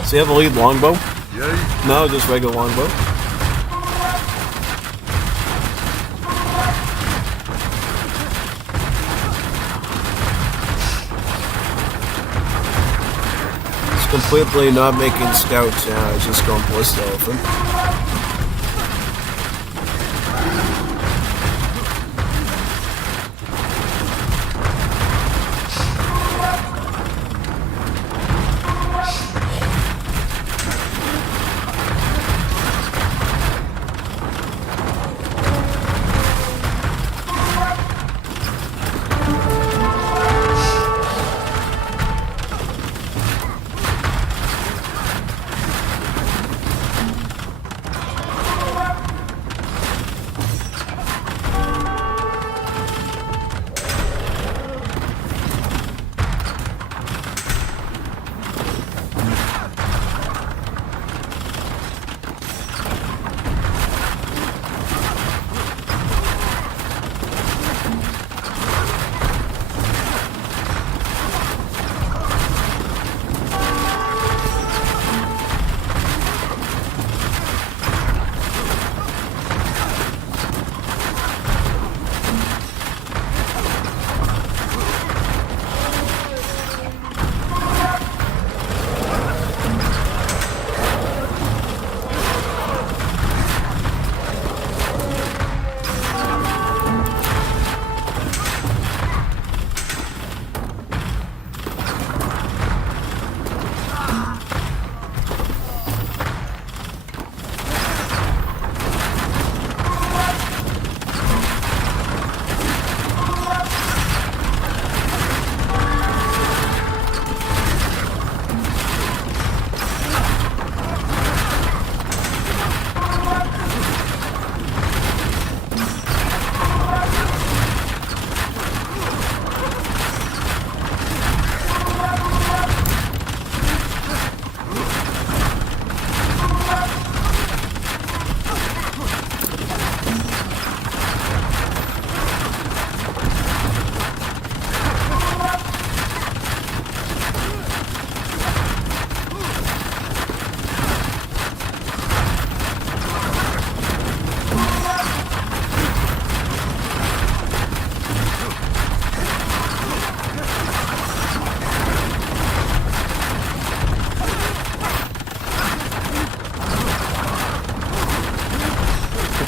Does he have elite longbow? Yeah. No, just regular longbow. He's completely not making scouts now, he's just going Ballista Elephant.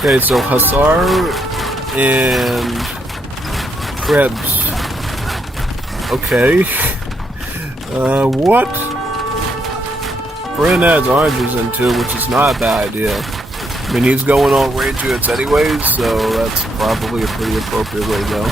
Okay, so Hussar and Krebs. Okay. What? Brand adds oranges into, which is not a bad idea. I mean, he's going on range units anyways, so that's probably a pretty appropriate way to go.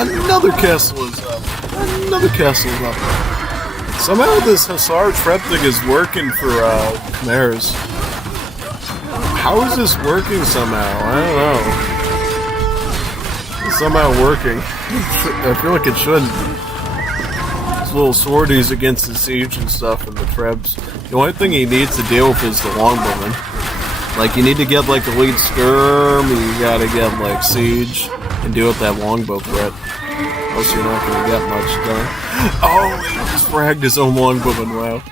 Another castle is up. Another castle is up. Somehow this Hussar trap thing is working for Heras. How is this working somehow? I don't know. It's somehow working. I feel like it shouldn't. These little sorties against the siege and stuff and the trebs. The only thing he needs to deal with is the longbowmen. Like, you need to get like the lead skirm, you gotta get like siege, and deal with that longbow threat. Else you're not gonna get much done. Oh, he just fragged his own longbowman, wow.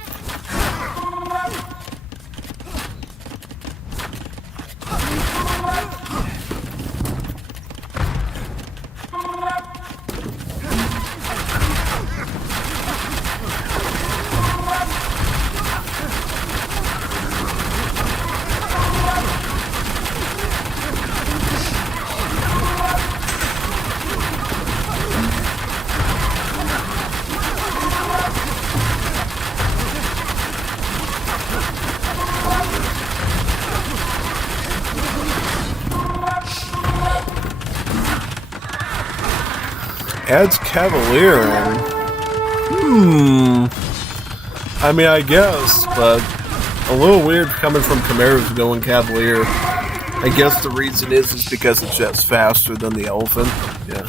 Adds Cavalier in. I mean, I guess, but a little weird coming from Chimeras going Cavalier. I guess the reason is because it's just faster than the elephant. Yeah.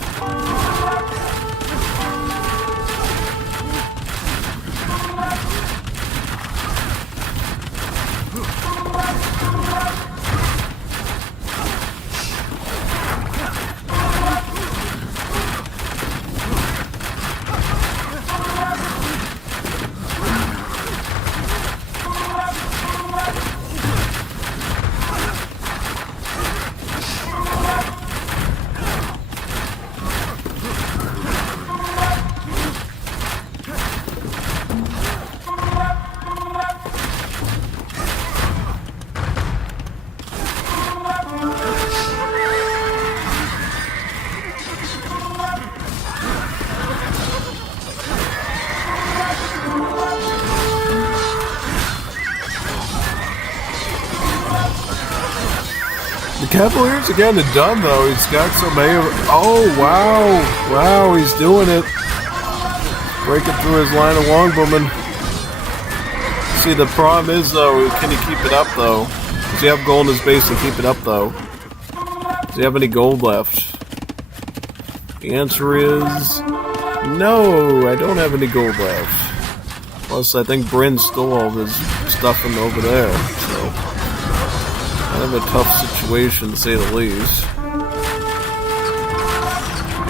The Cavalier's are getting it done, though. He's got so many. Oh, wow. Wow, he's doing it. Breaking through his line of longbowmen. See, the problem is, though, can he keep it up, though? Does he have gold in his base to keep it up, though? Does he have any gold left? The answer is no, I don't have any gold left. Plus, I think Bryn stole all of his stuff from over there, so kind of a tough situation to say the least.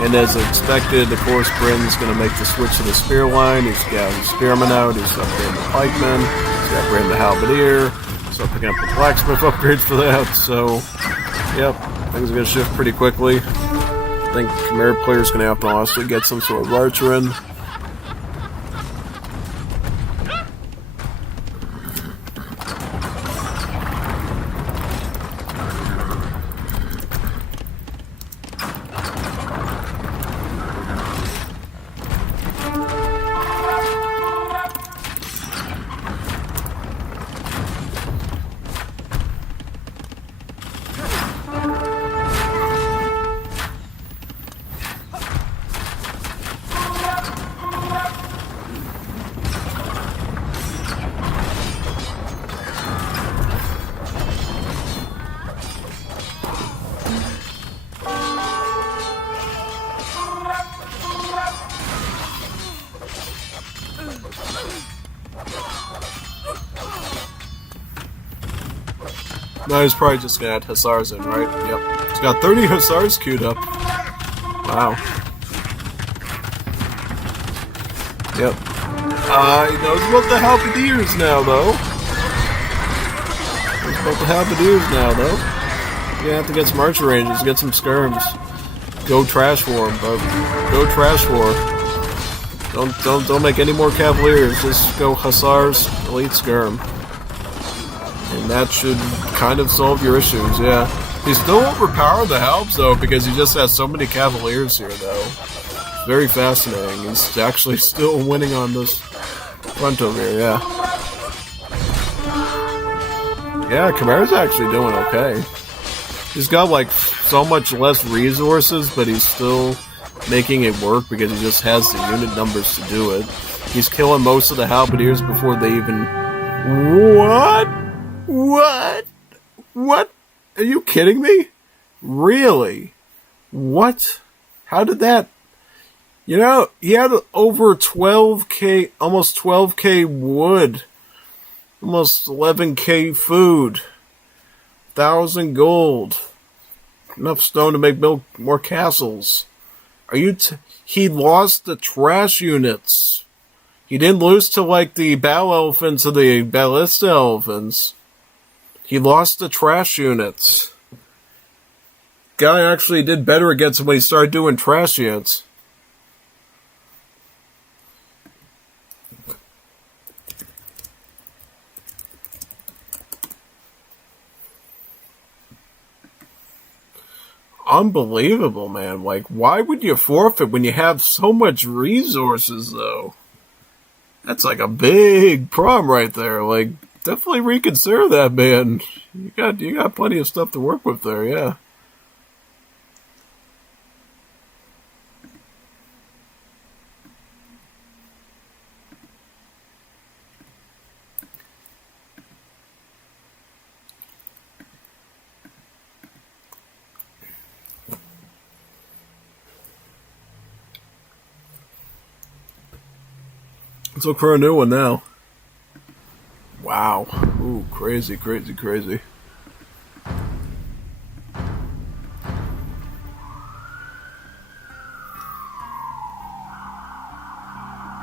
And as expected, of course, Bryn's going to make the switch to the spear line. He's got his spearman out, he's got Bryn the pikeman, he's got Bryn the halberdier, so picking up the blacksmith upgrades for that, so yep, things are going to shift pretty quickly. I think Chimera player's going to have to honestly get some sort of archer in. No, he's probably just gonna add Hussars in, right? Yep. He's got 30 Hussars queued up. Wow. Yep. He knows about the halberdiers now, though. He's about the halberdiers now, though. You're gonna have to get some archer ranges, get some skirms. Go trash war, bro. Go trash war. Don't make any more cavaliers. Just go Hussars, elite skirm. And that should kind of solve your issues, yeah. He's still overpowered the Halbs, though, because he just has so many Cavaliers here, though. It's very fascinating. He's actually still winning on this front over here, yeah. Yeah, Chimera's actually doing okay. He's got, like, so much less resources, but he's still making it work because he just has the unit numbers to do it. He's killing most of the Halberdiers before they even... What? What? What? Are you kidding me? Really? What? How did that... You know, he had over 12k, almost 12k wood. Almost 11k food. 1,000 gold. Enough stone to make more castles. Are you... He lost the trash units. He didn't lose to, like, the battle elephants or the ballista elephants. He lost the trash units. Guy actually did better against him when he started doing trash units. Unbelievable, man. Like, why would you forfeit when you have so much resources, though? That's like a big problem right there. Like, definitely reconsider that, man. You got plenty of stuff to work with there, yeah. Let's look for a new one now. Wow. Ooh, crazy, crazy, crazy.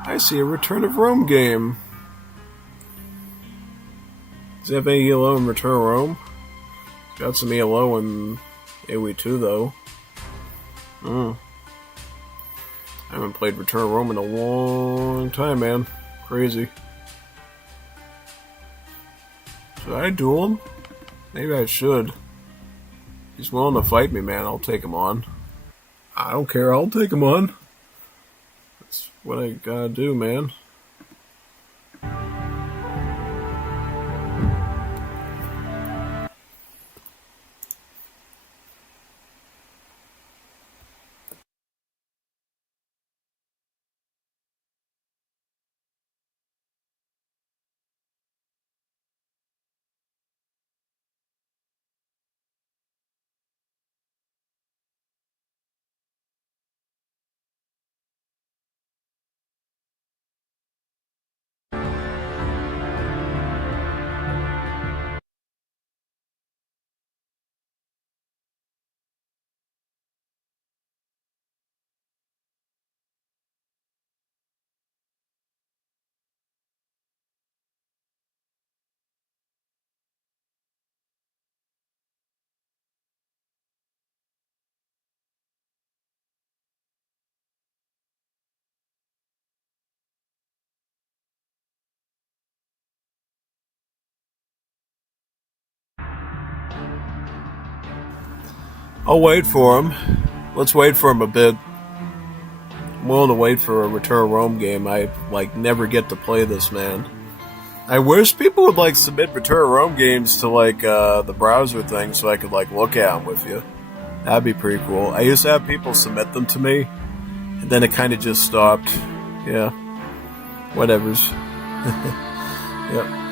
I see a Return of Rome game. Does it have any ELO in Return of Rome? Got some ELO in AoE 2, though. I haven't played Return of Rome in a long time, man. Crazy. Should I duel him? Maybe I should. He's willing to fight me, man. I'll take him on. I don't care. I'll take him on. That's what I gotta do, man. I'll wait for him. Let's wait for him a bit. I'm willing to wait for a Return Rome game. I, never get to play this, man. I wish people would, submit Return Rome games to, the browser thing so I could, look at them with you. That'd be pretty cool. I used to have people submit them to me, and then it kind of just stopped. Yeah. Whatevers. Yep.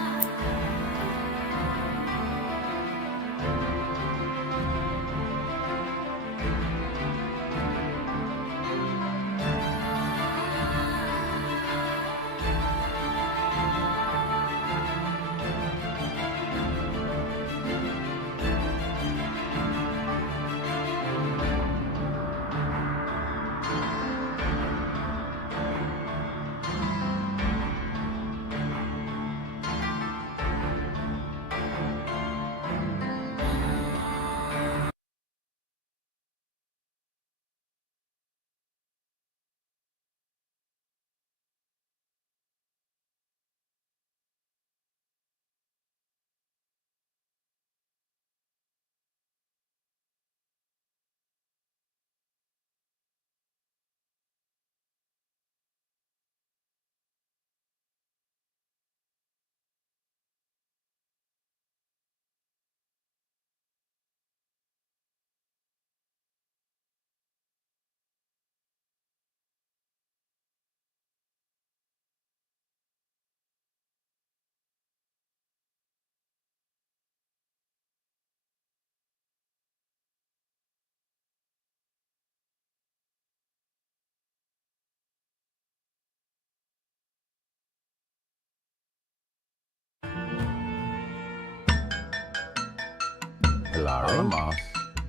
Alamos,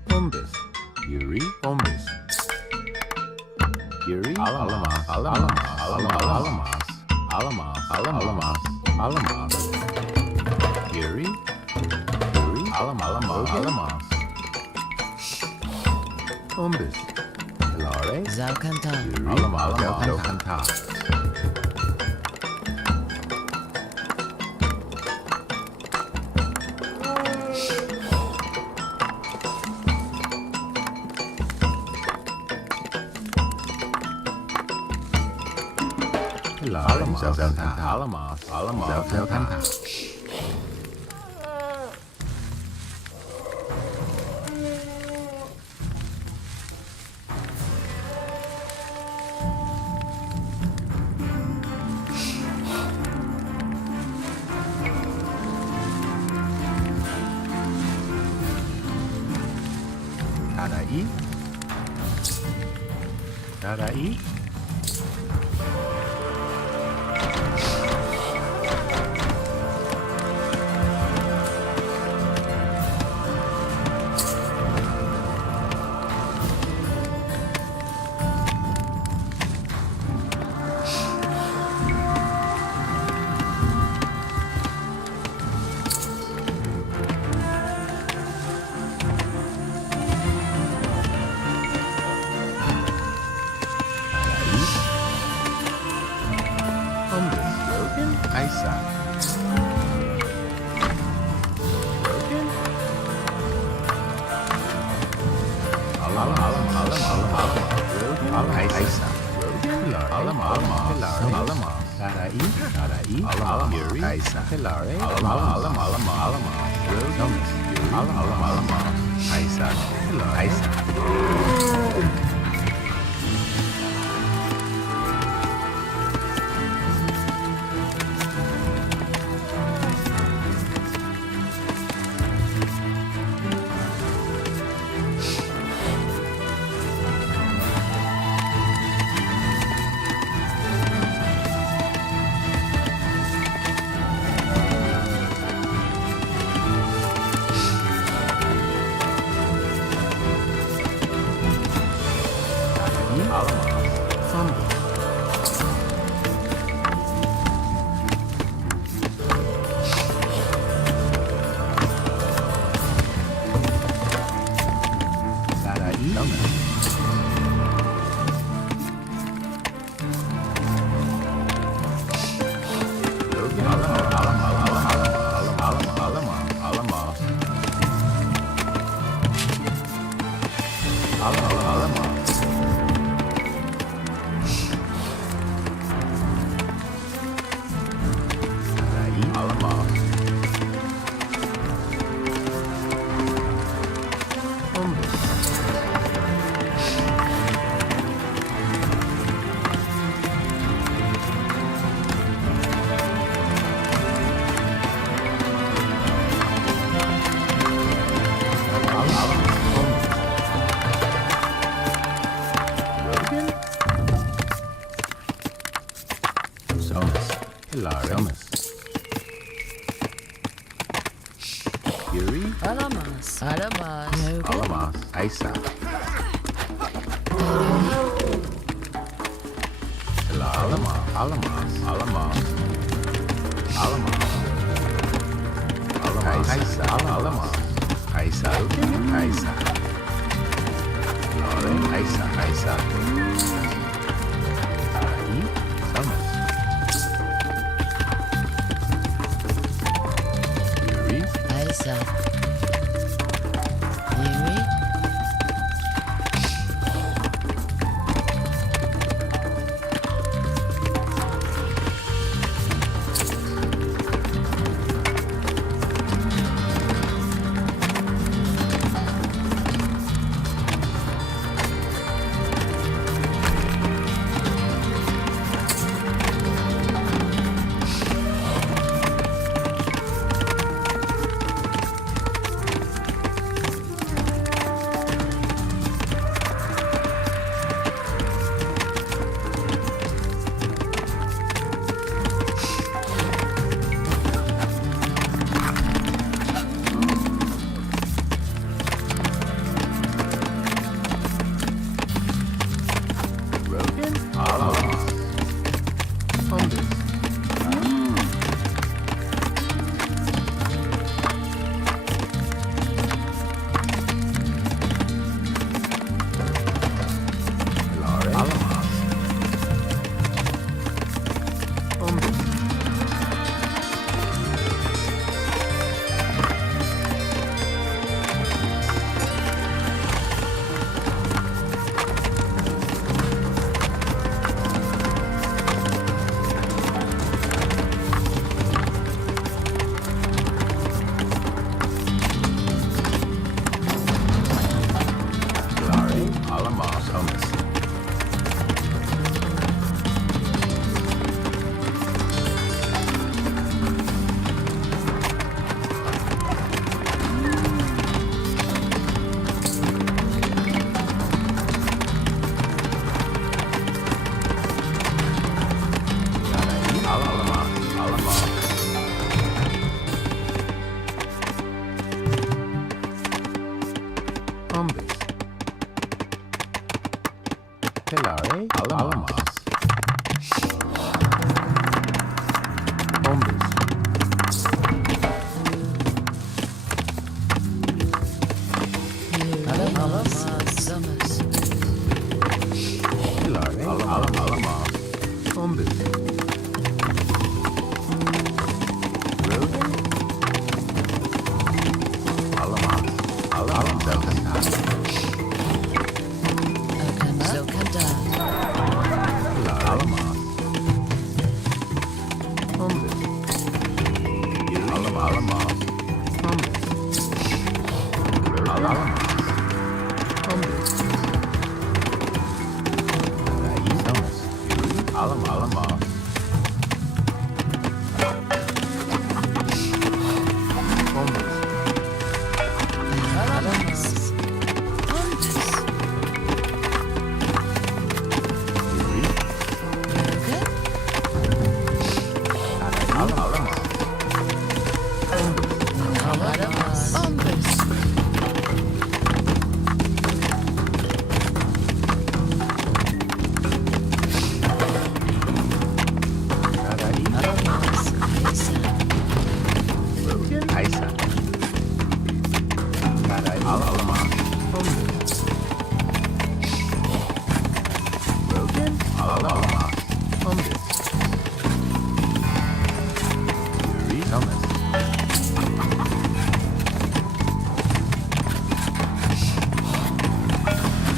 Umbis, Yuri, Umbis, Yuri, Alamos, Alamos, Alamos, Alamos, Alamos, Alamos, Yuri, Yuri, Alamos, Alamos, Umbis, Hilare, Zalcanta, Yuri, Alamos, Zalcanta. Alamos, Alamos, Kadai, Kadai. Hilarious. Yuri. Alamaz. Alamaz. Alamas. Isa. Alamas. Alamas. Alamas. Alamas. Alamas. Isa. Alamas. Isa. Isa. Isa. Isa. Summers. Yuri. Isa. Yuri. Rogan. Alamas. Thumbus. Hilarious. Alamas. Thumbus. Hilarious. Alamas. Thumbus. Alamas. Alamas. Thumbus. Hilarious. Alamas. Thumbus. Alamaz. Summers. Hilarious. Alamas. Thumbus. Rogan. Alamas. Alamas. Zokanda. Alamas. Thumbus. Alamas. Thumbus. Alamas. Thumbus. Alamas. Alamaz. Thumbus. Rogan. Alamaz. Thumbus. Alamaz. Isa.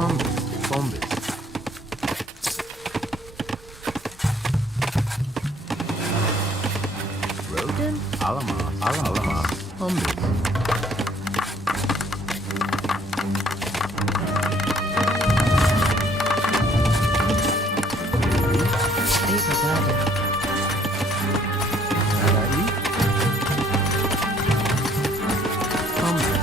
Bombes. Roden. Alama. Bombes. Be prepared. Sarai. Bombes.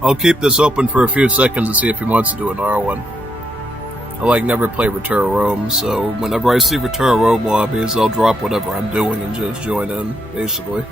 I'll keep this open for a few seconds and see if he wants to do an R1. I never play Return of Rome, so whenever I see Return of Rome lobbies, I'll drop whatever I'm doing and just join in, basically.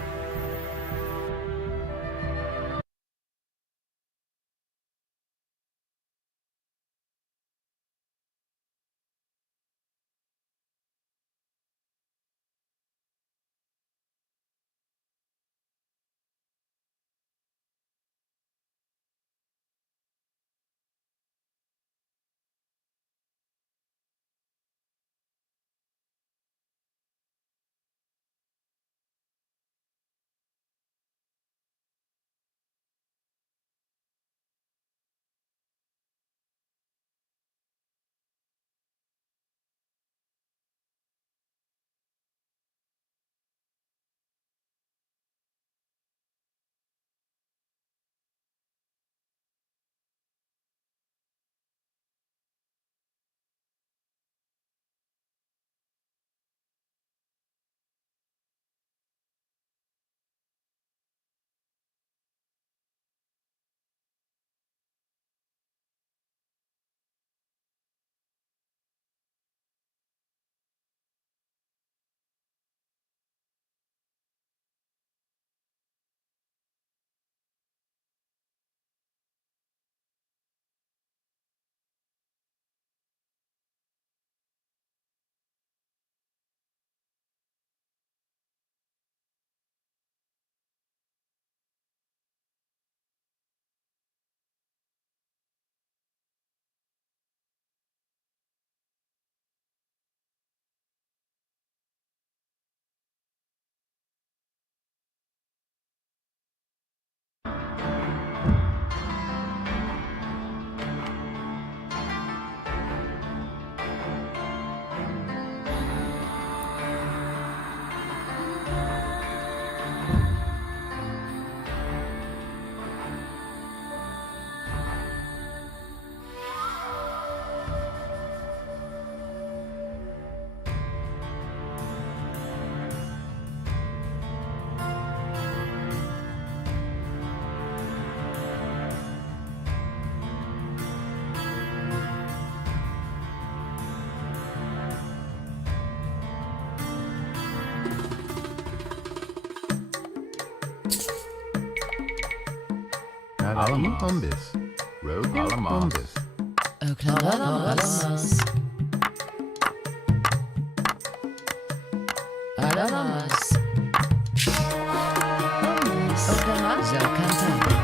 Bombus. Rogue Bombus. Oklahoma. Alamos. Oklahoma. Zocanta.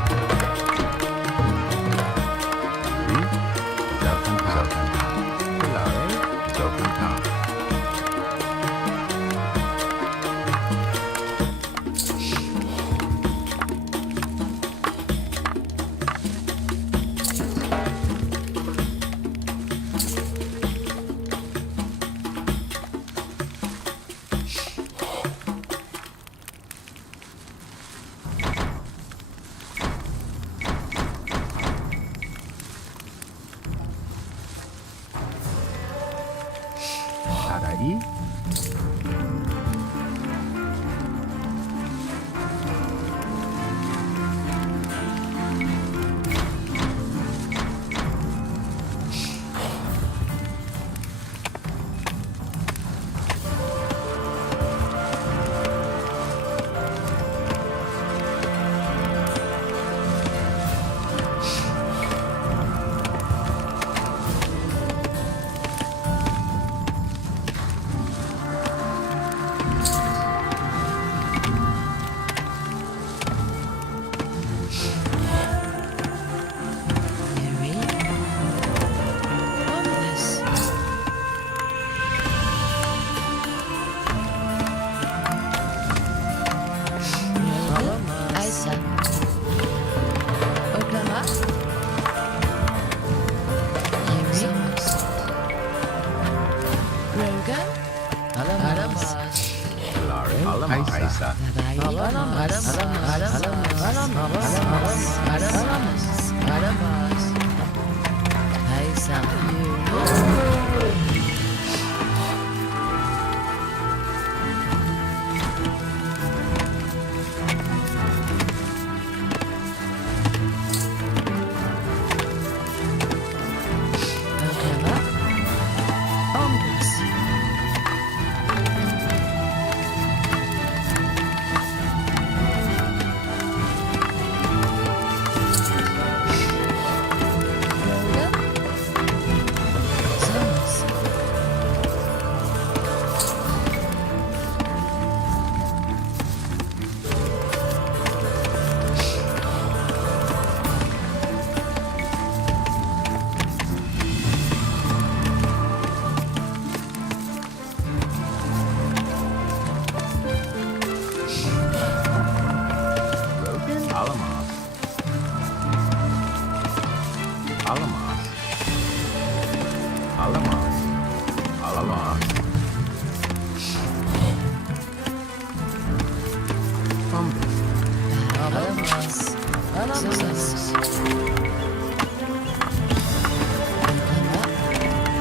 Alamaz. Alamaz.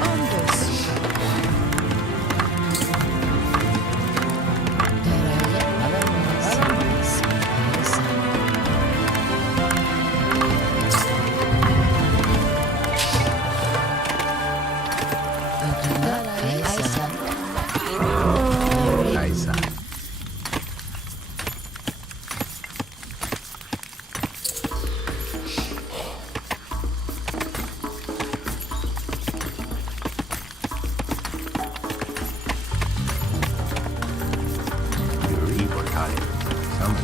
Ambos. Alamaz. Alamaz. Kaisa. Yuri Botai. Some.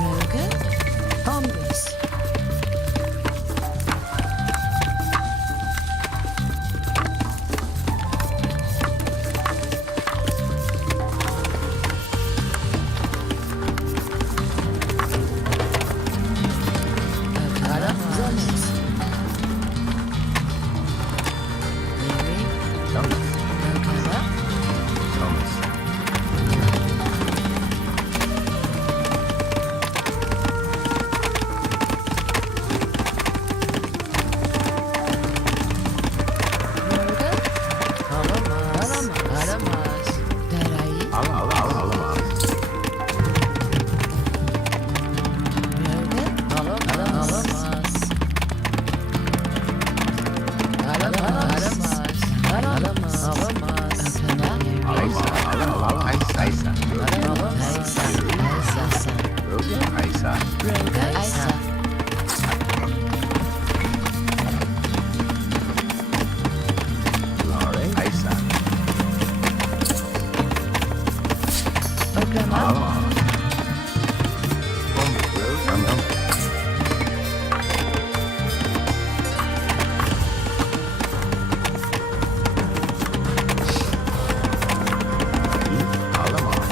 Roge. Ambos. Alamaz. Yuri. Thomas. Rogala. Thomas. Roge. Alamaz. Alamaz. Darai. Alamaz. Roge. Alamaz. Alamaz. Alamaz. Alamaz. Akana. Kaisa. Aisa. Aisa. Roge. Kaisa. Roge. Aisa. Lore. Kaisa. Akana. Alamaz. Roge. Alamaz.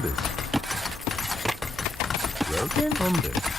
Bombus. Broken bombus.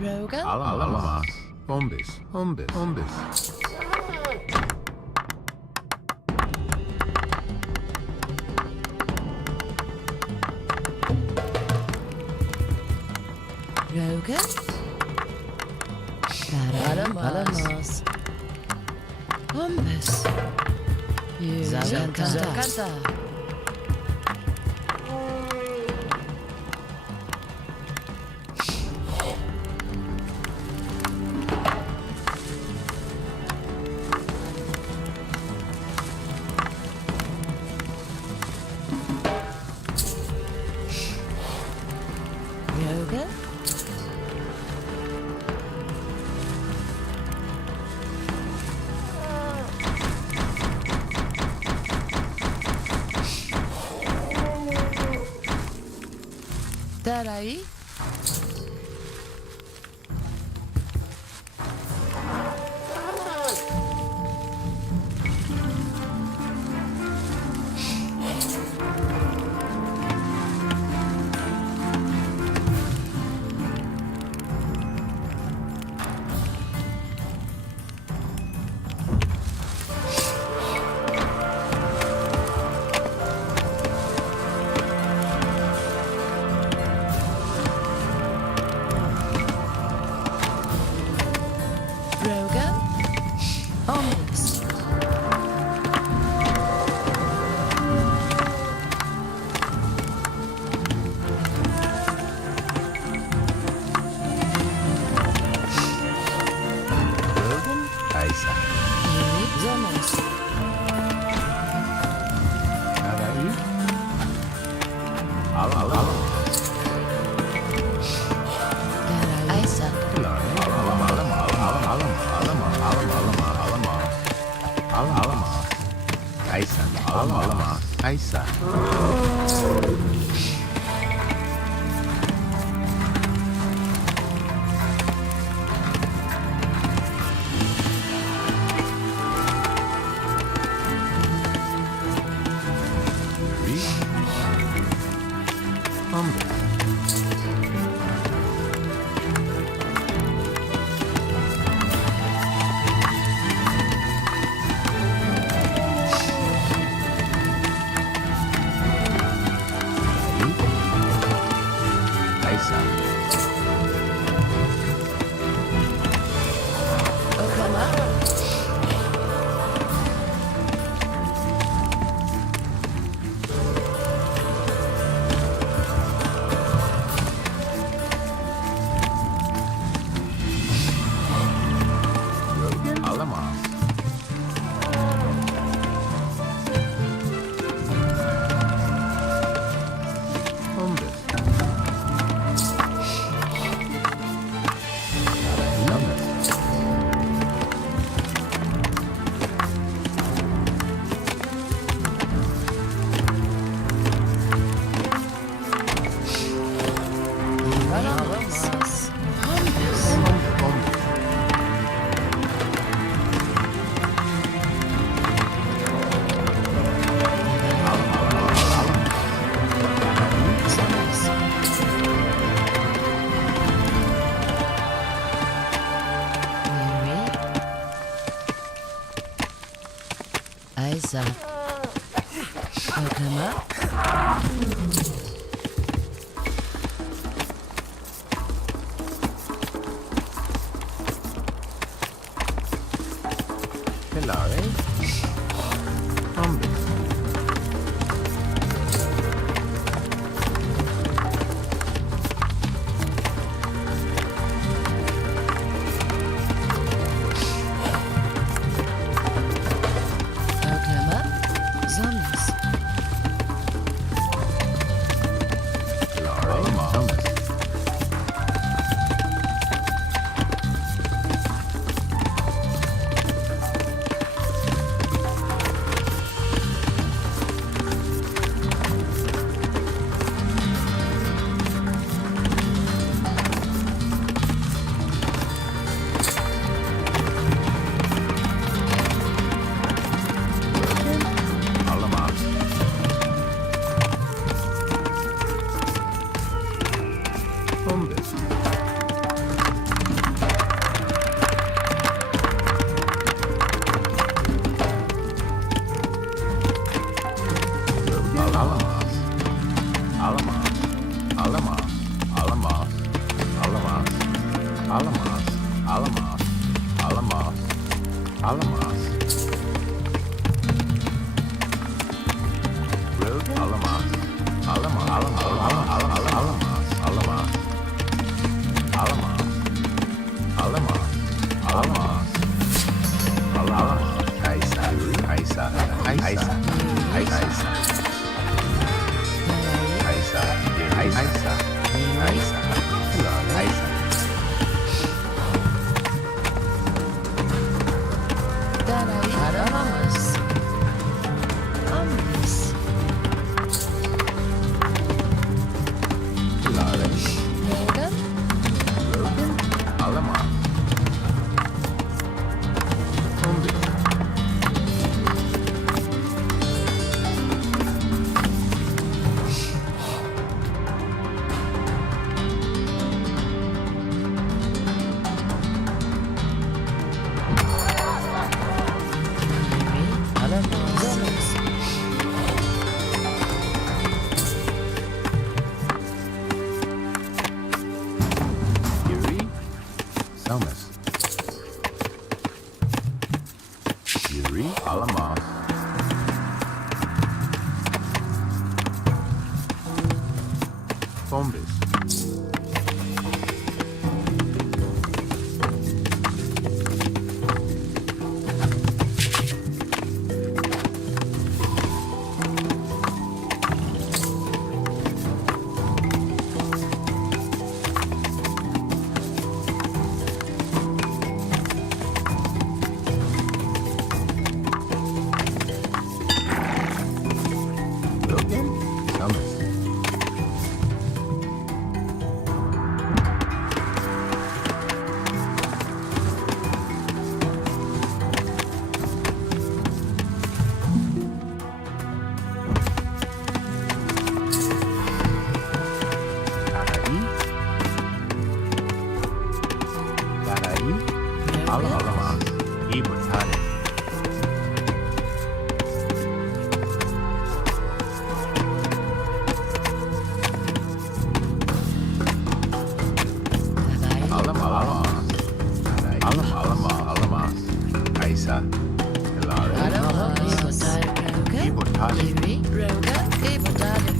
Rogan? Alamas. Bombis. Bombis. Bombis. Rogan? Alamas. Bombis. Zakanta. Rogan? Tarai? Rogan? Bombis. Rogan? Kaisa. Zonas. Tarai? Alamas. Tarai. Aisa. Kaisa. Okama? Alamas. Bombis. Alamas. Alamas. Bombis. Zonas. Mary? Aisa. Okama? Hilare. Bombis. Okama? Zonas. Hilare. Bombis. Alamas. Bombis. Alamos. Alamos. Alamos. Alamos. Road. Alamos. Alamos. Alamos. Alamos. Alamos. Alamos. Alamos. Alamos. Alamos. Kaisa. Kaisa. Kaisa. Kaisa. Kaisa. Kaisa. Kaisa. Hello, Kaisa. Alamos. Omnis. Logan. Logan. Logan. Alamos. Ombi. Zonas. Yuri. Somas. Yuri. Alamos. Fombis. Logan. Somas. Tarai. Tarai. Alamos. Ibutane. Alamos. Alamos. Kaisa. Hilari. Alamos. Ibutane. Yuri. Roga. Ibotade.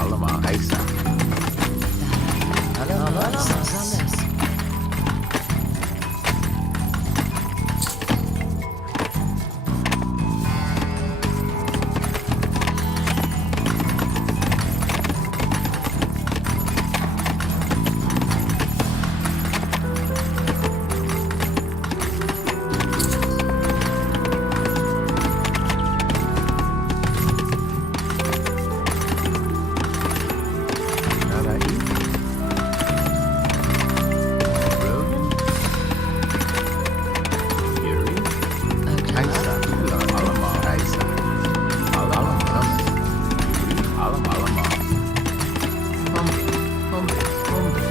Alamos. Kaisa. Alamos. Zonas. Tarai. Rogan. Yuri. Kaisa. Alamos. Kaisa. Alamos. Yuri. Alamos. Hombi. Hombi. Hombi. Hombi.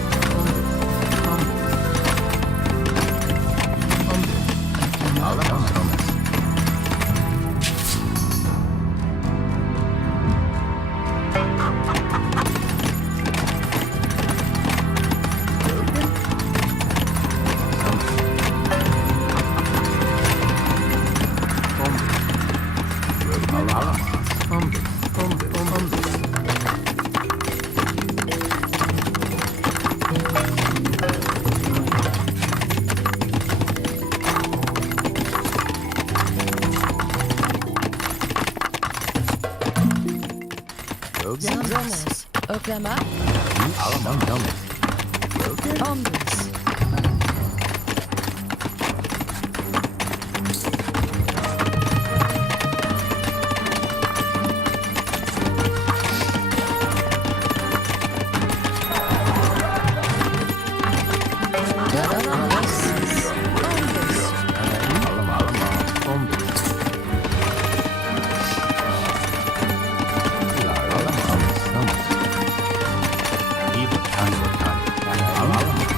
Hombi. Alamos. Zonas. Oklama. Omnis. Alamos.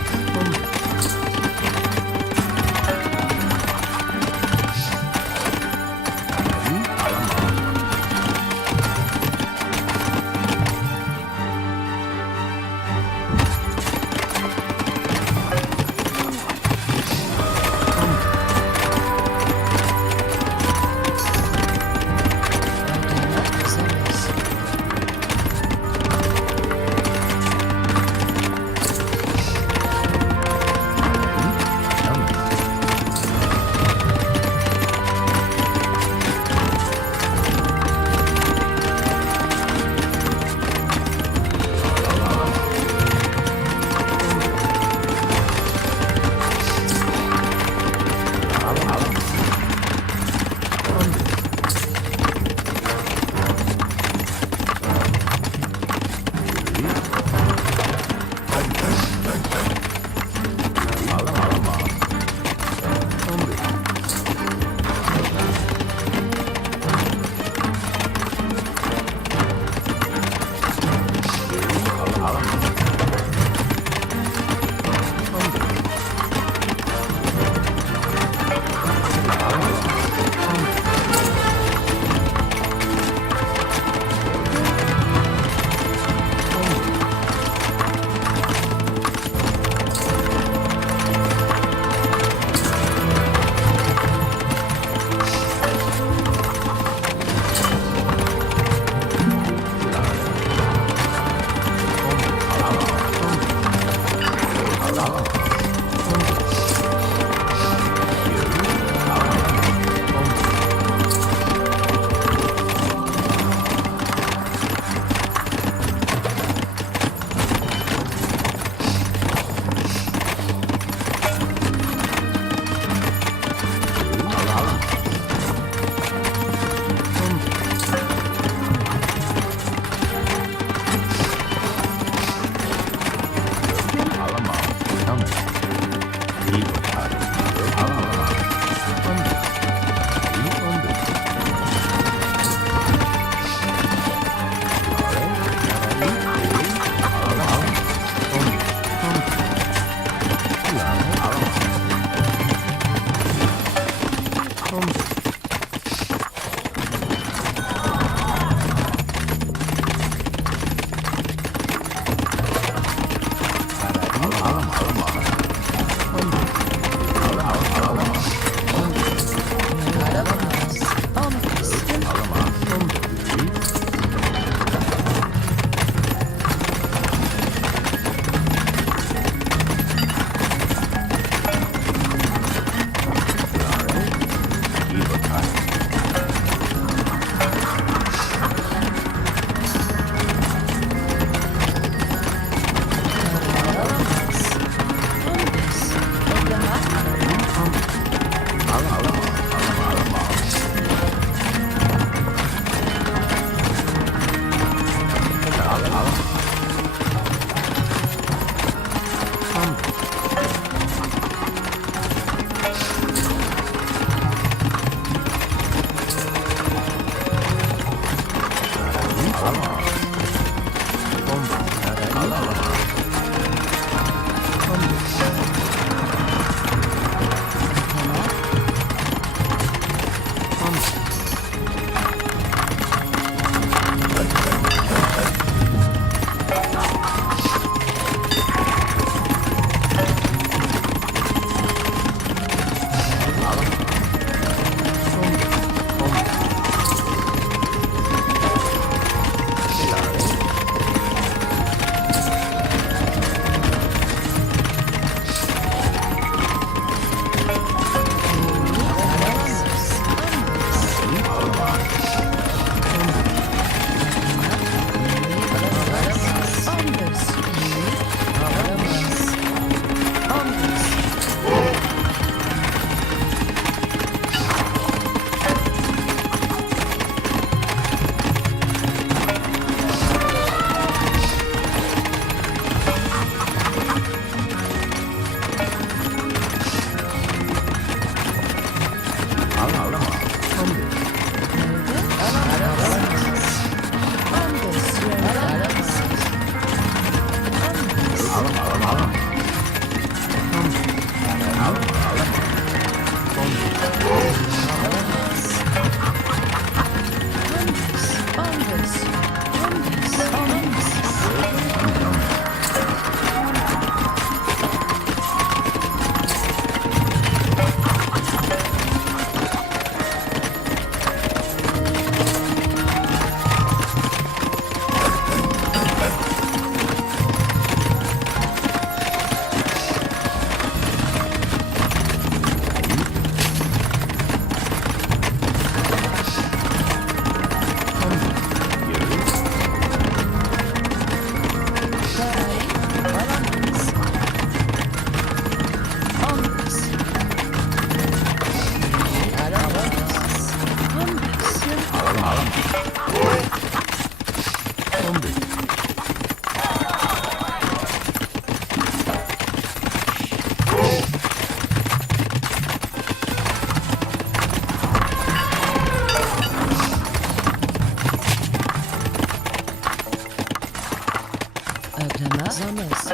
on this.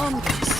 Omnis.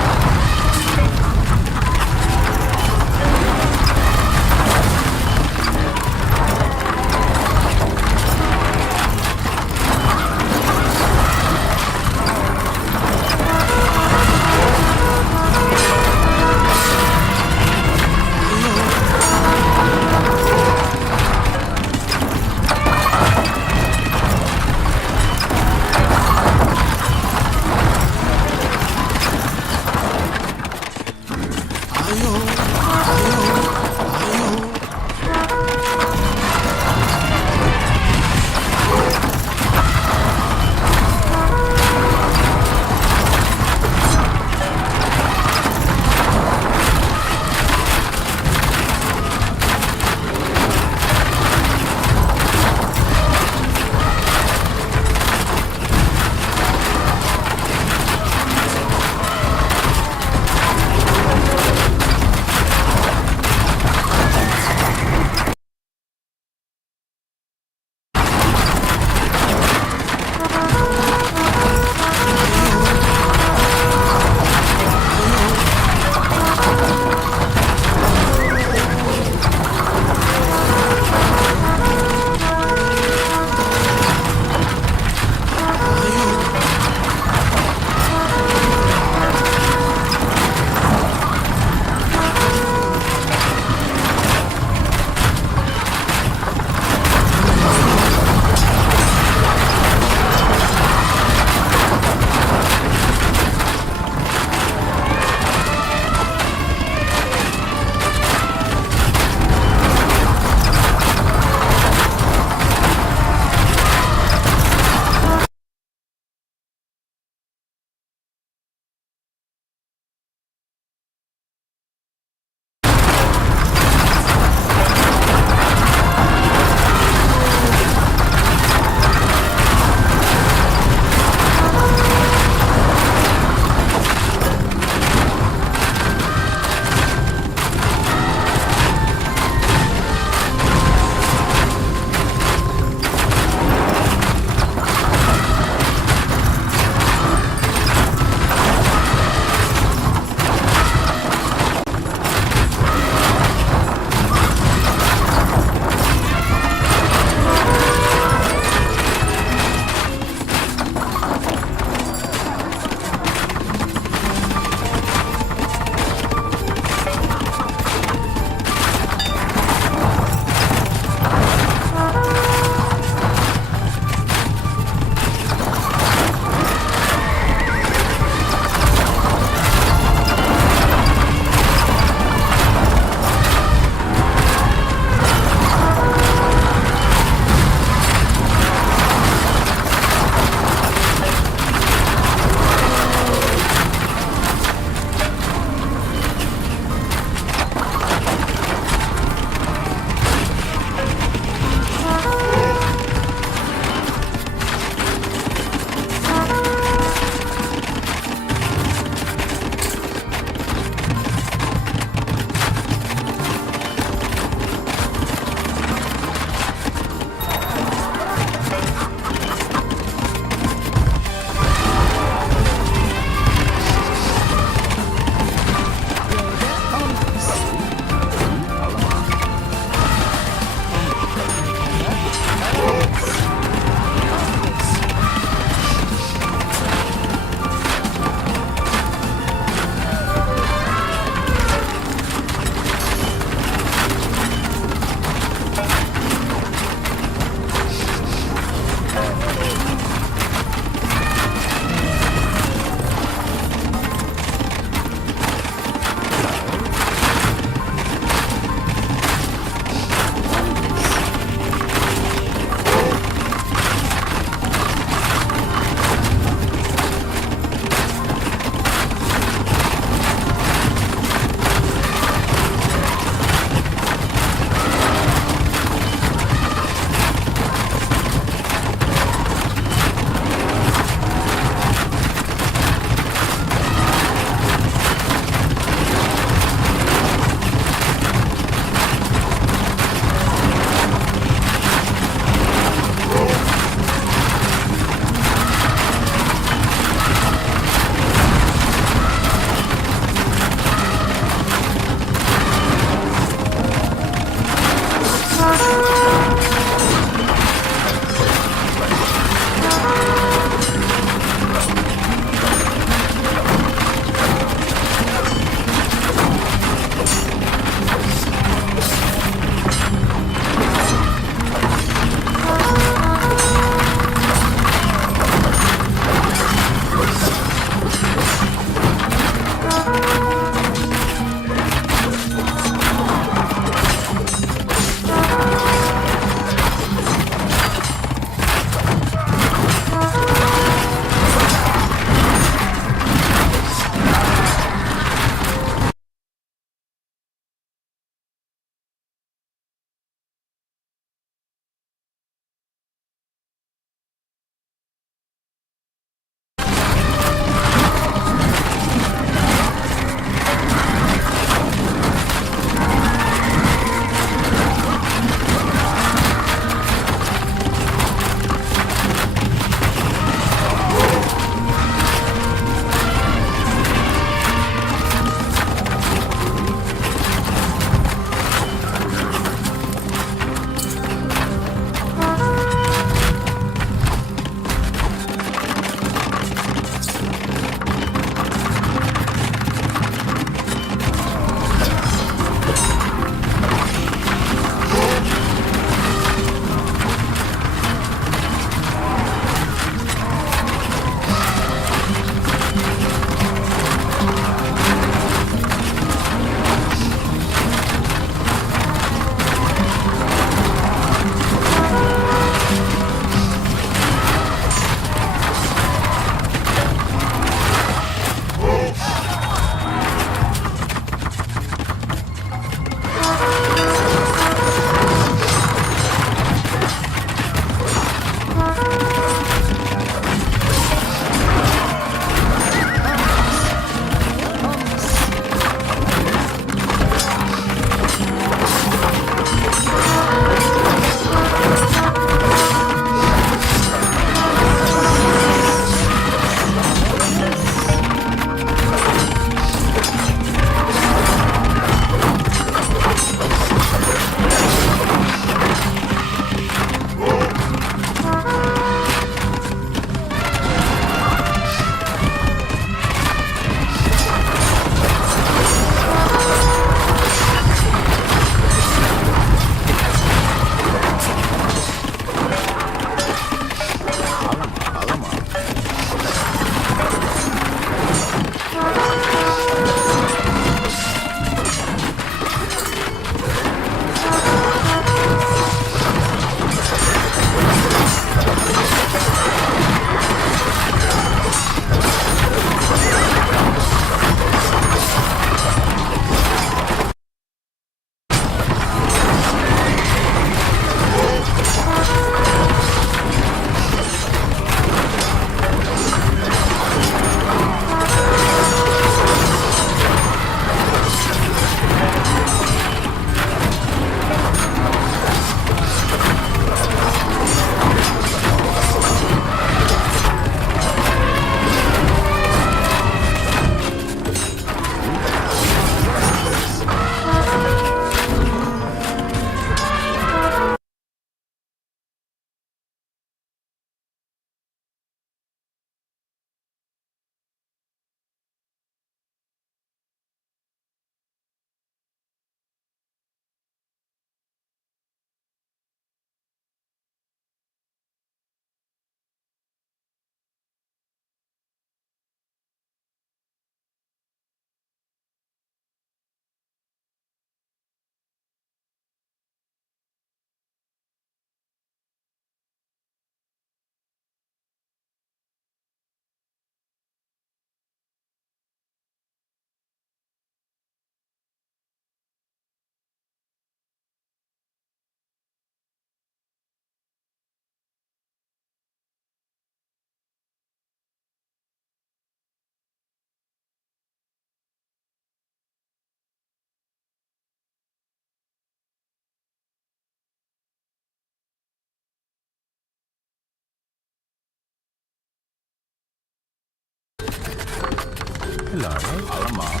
Allemaal.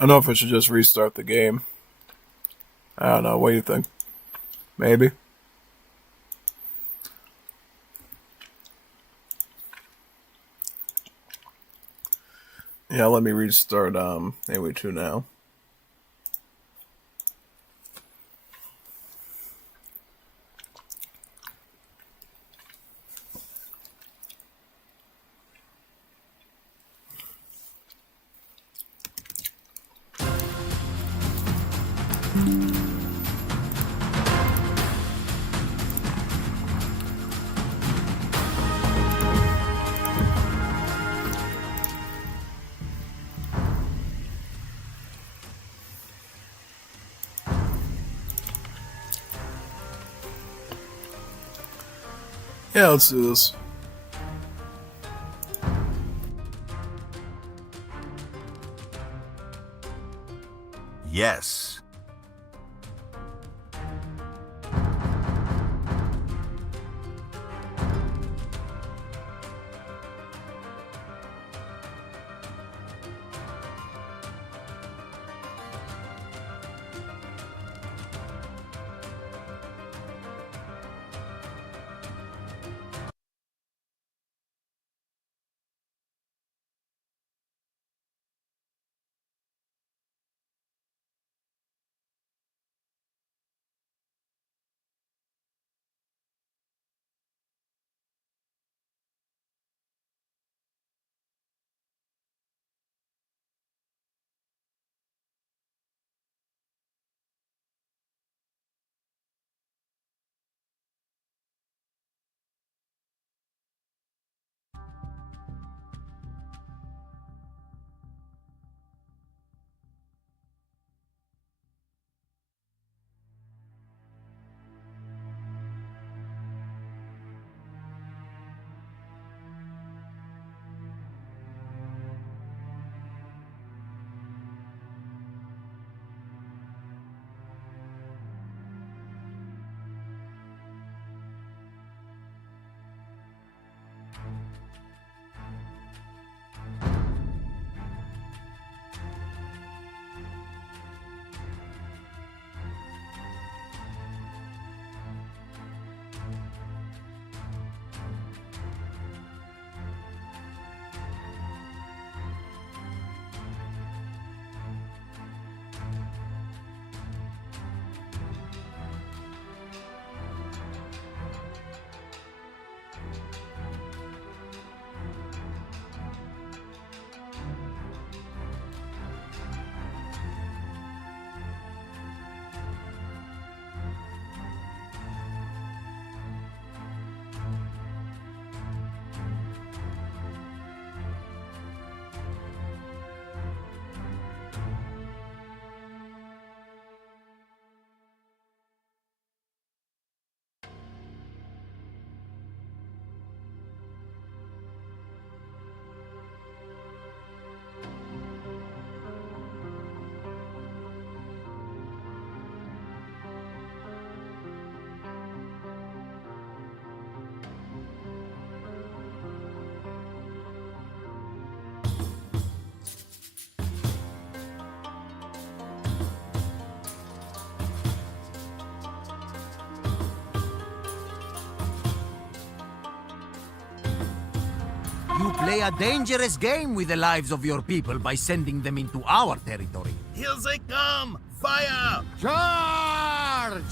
I don't know if I should just restart the game. I don't know. What do you think? Maybe. Yeah, let me restart anyway 2 now. Yeah, let's do this. Yes. You play a dangerous game with the lives of your people by sending them into our territory. Here they come! Fire! Charge!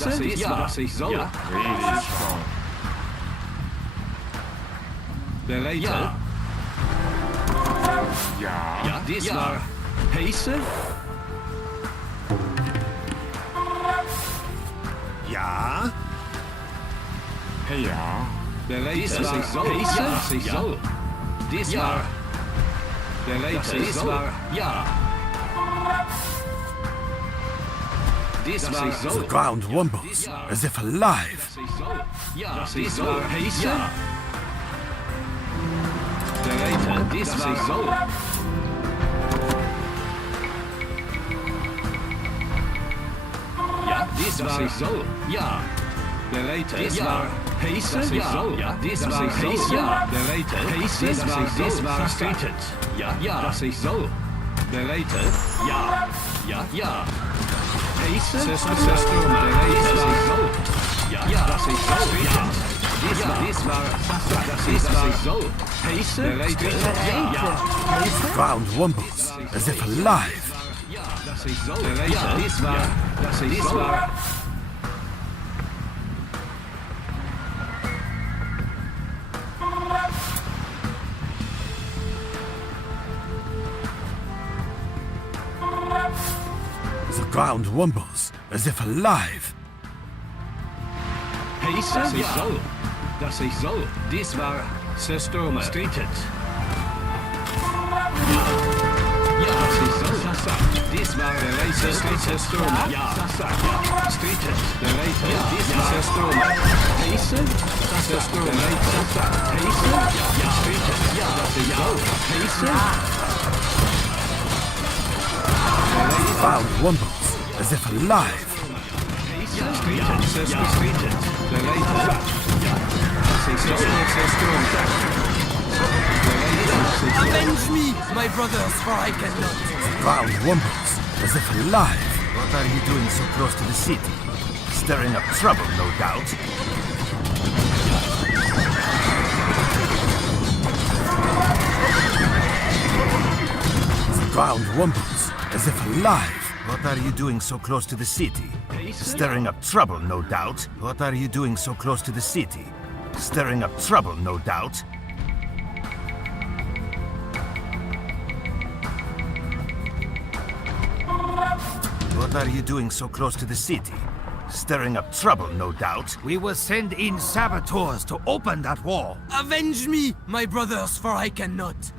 Das ist, was ich soll. Really strong. Bereit? Ja. Ja, dies war Heise. Ja? Ja. Bereit? Dies Was war ich soll. Heise. Was ich soll. Dies war. Bereite. Dies war. Ja. Dies war. The ground wobbles, as if alive. Ja. Dies war. Heiße. Bereite. Dies war. Ja. Dies war. Ja. Bereite. Dies war. Heiße. Ja. Dies war. Heiße. Ja. Bereite. Heiße. Dies war. Spectated. Ja. Ja. Das ich soll. Bereite. Ja. Ja. Ja. Heiße. Bereite. Ja. Ja. Das ich soll. Ja. Dies war. Dies war. Soll. Heiße. Bereite. Ja. The ground wobbles, as if alive. Ja. Das ich soll. Bereite. Dies war. Das ich soll. The ground wobbles, as if alive. Heiße. Das ich soll. Das ich soll. Dies war. System. Stated. Ja, das ich soll. Dies war. Bereite. System. Ja. Stated. Bereite. Dies war. System. Heiße. System. Bereite. Heiße. Ja. Stated. Ja, das ich soll. Heiße. The ground wobbles, as if alive. Avenge me, my brothers, for I cannot. The ground wobbles, as if alive. What are you doing so close to the city? Stirring up trouble, no doubt. The ground wobbles, as if alive. What are you doing so close to the city? Stirring up trouble, no doubt. What are you doing so close to the city? Stirring up trouble, no doubt. What are you doing so close to the city? Stirring up trouble, no doubt. We will send in saboteurs to open that wall. Avenge me, my brothers, for I cannot.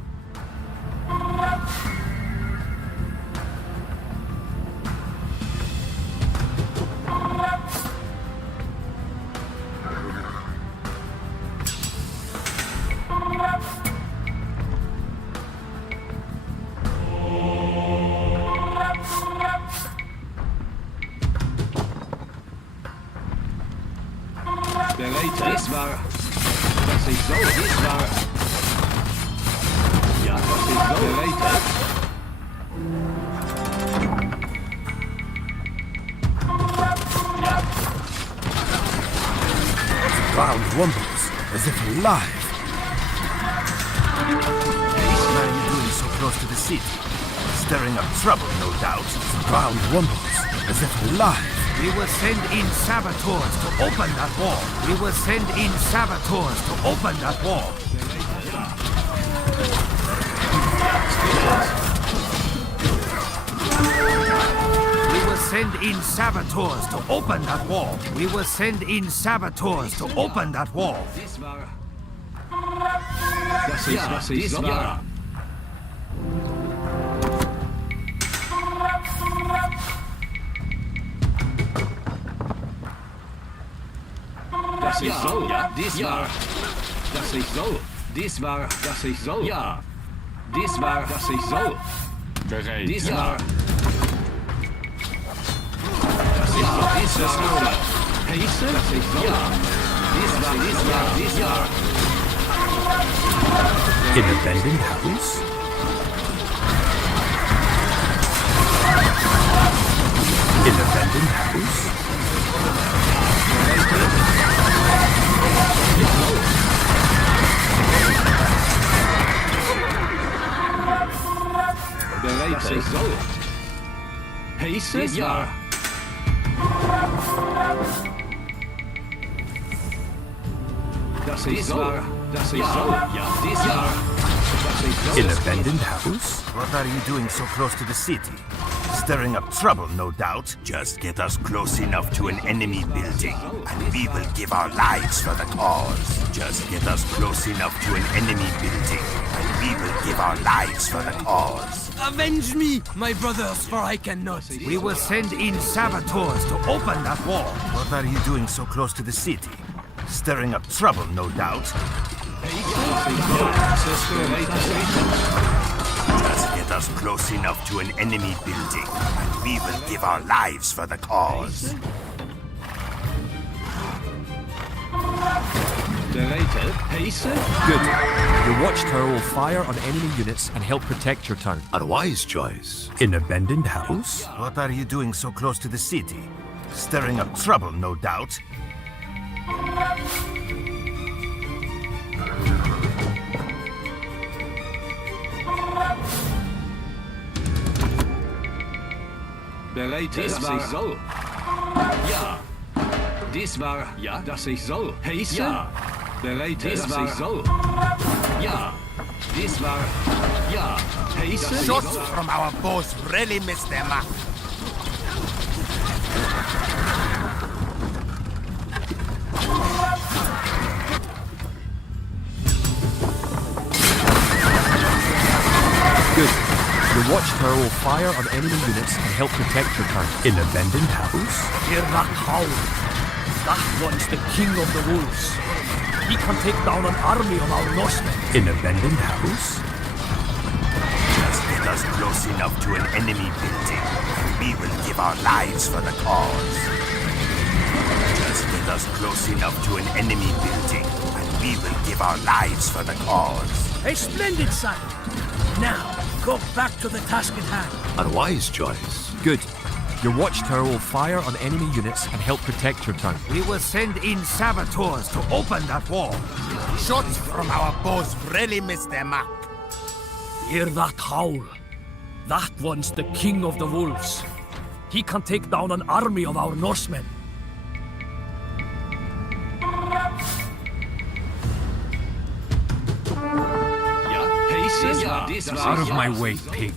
Bereite. Dies war. Das ich soll. Dies war. Ja, das ich soll. Bereite. Ja. The ground wobbles, as if alive. What are you doing so close to the city? Stirring up trouble, no doubt. The ground wobbles, as if alive. We will send in saboteurs to open that wall. We will send in saboteurs to open that wall. We will send in saboteurs to open that wall. We will send in saboteurs to open that wall. Dies war. Das ist, was ich soll. Ja. Das ich soll. Ja. Dies war. Das ich soll. Dies war. Das ich soll. Ja. Dies war. Das ich soll. Bereit. Dies war. Das ich soll. Dies war. Heiße. Das ich soll. Ja. Dies war. Dies war. Dies Jahr. In a abandoned house? In a abandoned house? Das ich soll. Heiße. Ja. Das ich soll. Das ich soll. Ja. Dies Jahr. Das ich soll. In a abandoned house? What are you doing so close to the city? Stirring up trouble, no doubt. Just get us close enough to an enemy building, and we will give our lives for the cause. Just get us close enough to an enemy building, and we will give our lives for the cause. Avenge me, my brothers, for I cannot. We will send in saboteurs to open that wall. What are you doing so close to the city? Stirring up trouble, no doubt. Just get us close enough to an enemy building, and we will give our lives for the cause. Good. Your watchtower will fire on enemy units and help protect your town. A wise choice. In abandoned house? What are you doing so close to the city? Stirring up trouble, no doubt. Das ich soll. Ja. Dies war, ja, dass ich soll. Heiße? Ja. Bereit, dies war, ich soll. Ja. Dies war, ja. Heiße? Shots from our bows really miss their mark. Good. Your watchtower will fire on enemy units and help protect your town. In abandoned house? Hear that howl. That one's the king of the wolves. He can take down an army of our Norsemen. In abandoned house? Just get us close enough to an enemy building, and we will give our lives for the cause. Just get us close enough to an enemy building, and we will give our lives for the cause. A splendid sight. Now, go back to the task at hand. A wise choice. Good. Your watchtower will fire on enemy units and help protect your town. We will send in saboteurs to open that wall. Shots from our bows really miss their mark. Hear that howl. That one's the king of the wolves. He can take down an army of our Norsemen. Out of my way, pig.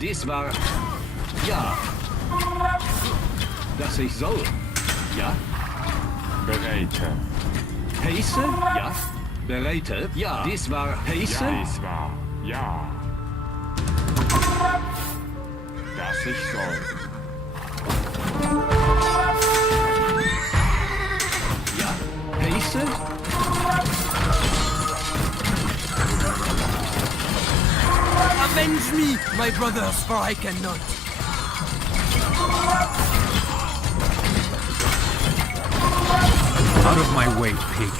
Dies war, ja. Dass ich soll. Ja. Bereite. Heiße? Ja. Bereite? Ja. Dies war heiße? Ja, dies war, ja. Dass ich soll. Ja. Heiße? Avenge me, my brothers, for I cannot. Out of my way, pig.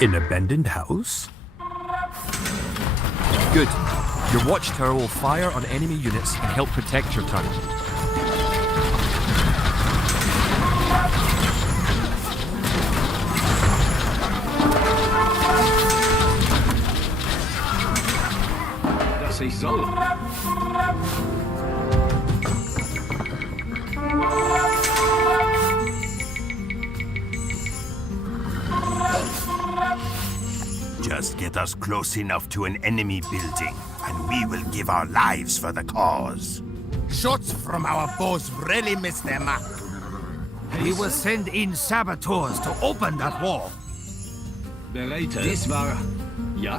In abandoned house? Good. Your watchtower will fire on enemy units and help protect your town. Dass ich soll. Just get us close enough to an enemy building, and we will give our lives for the cause. Shots from our bows really miss their mark. We will send in saboteurs to open that wall. Bereite. Dies war, ja.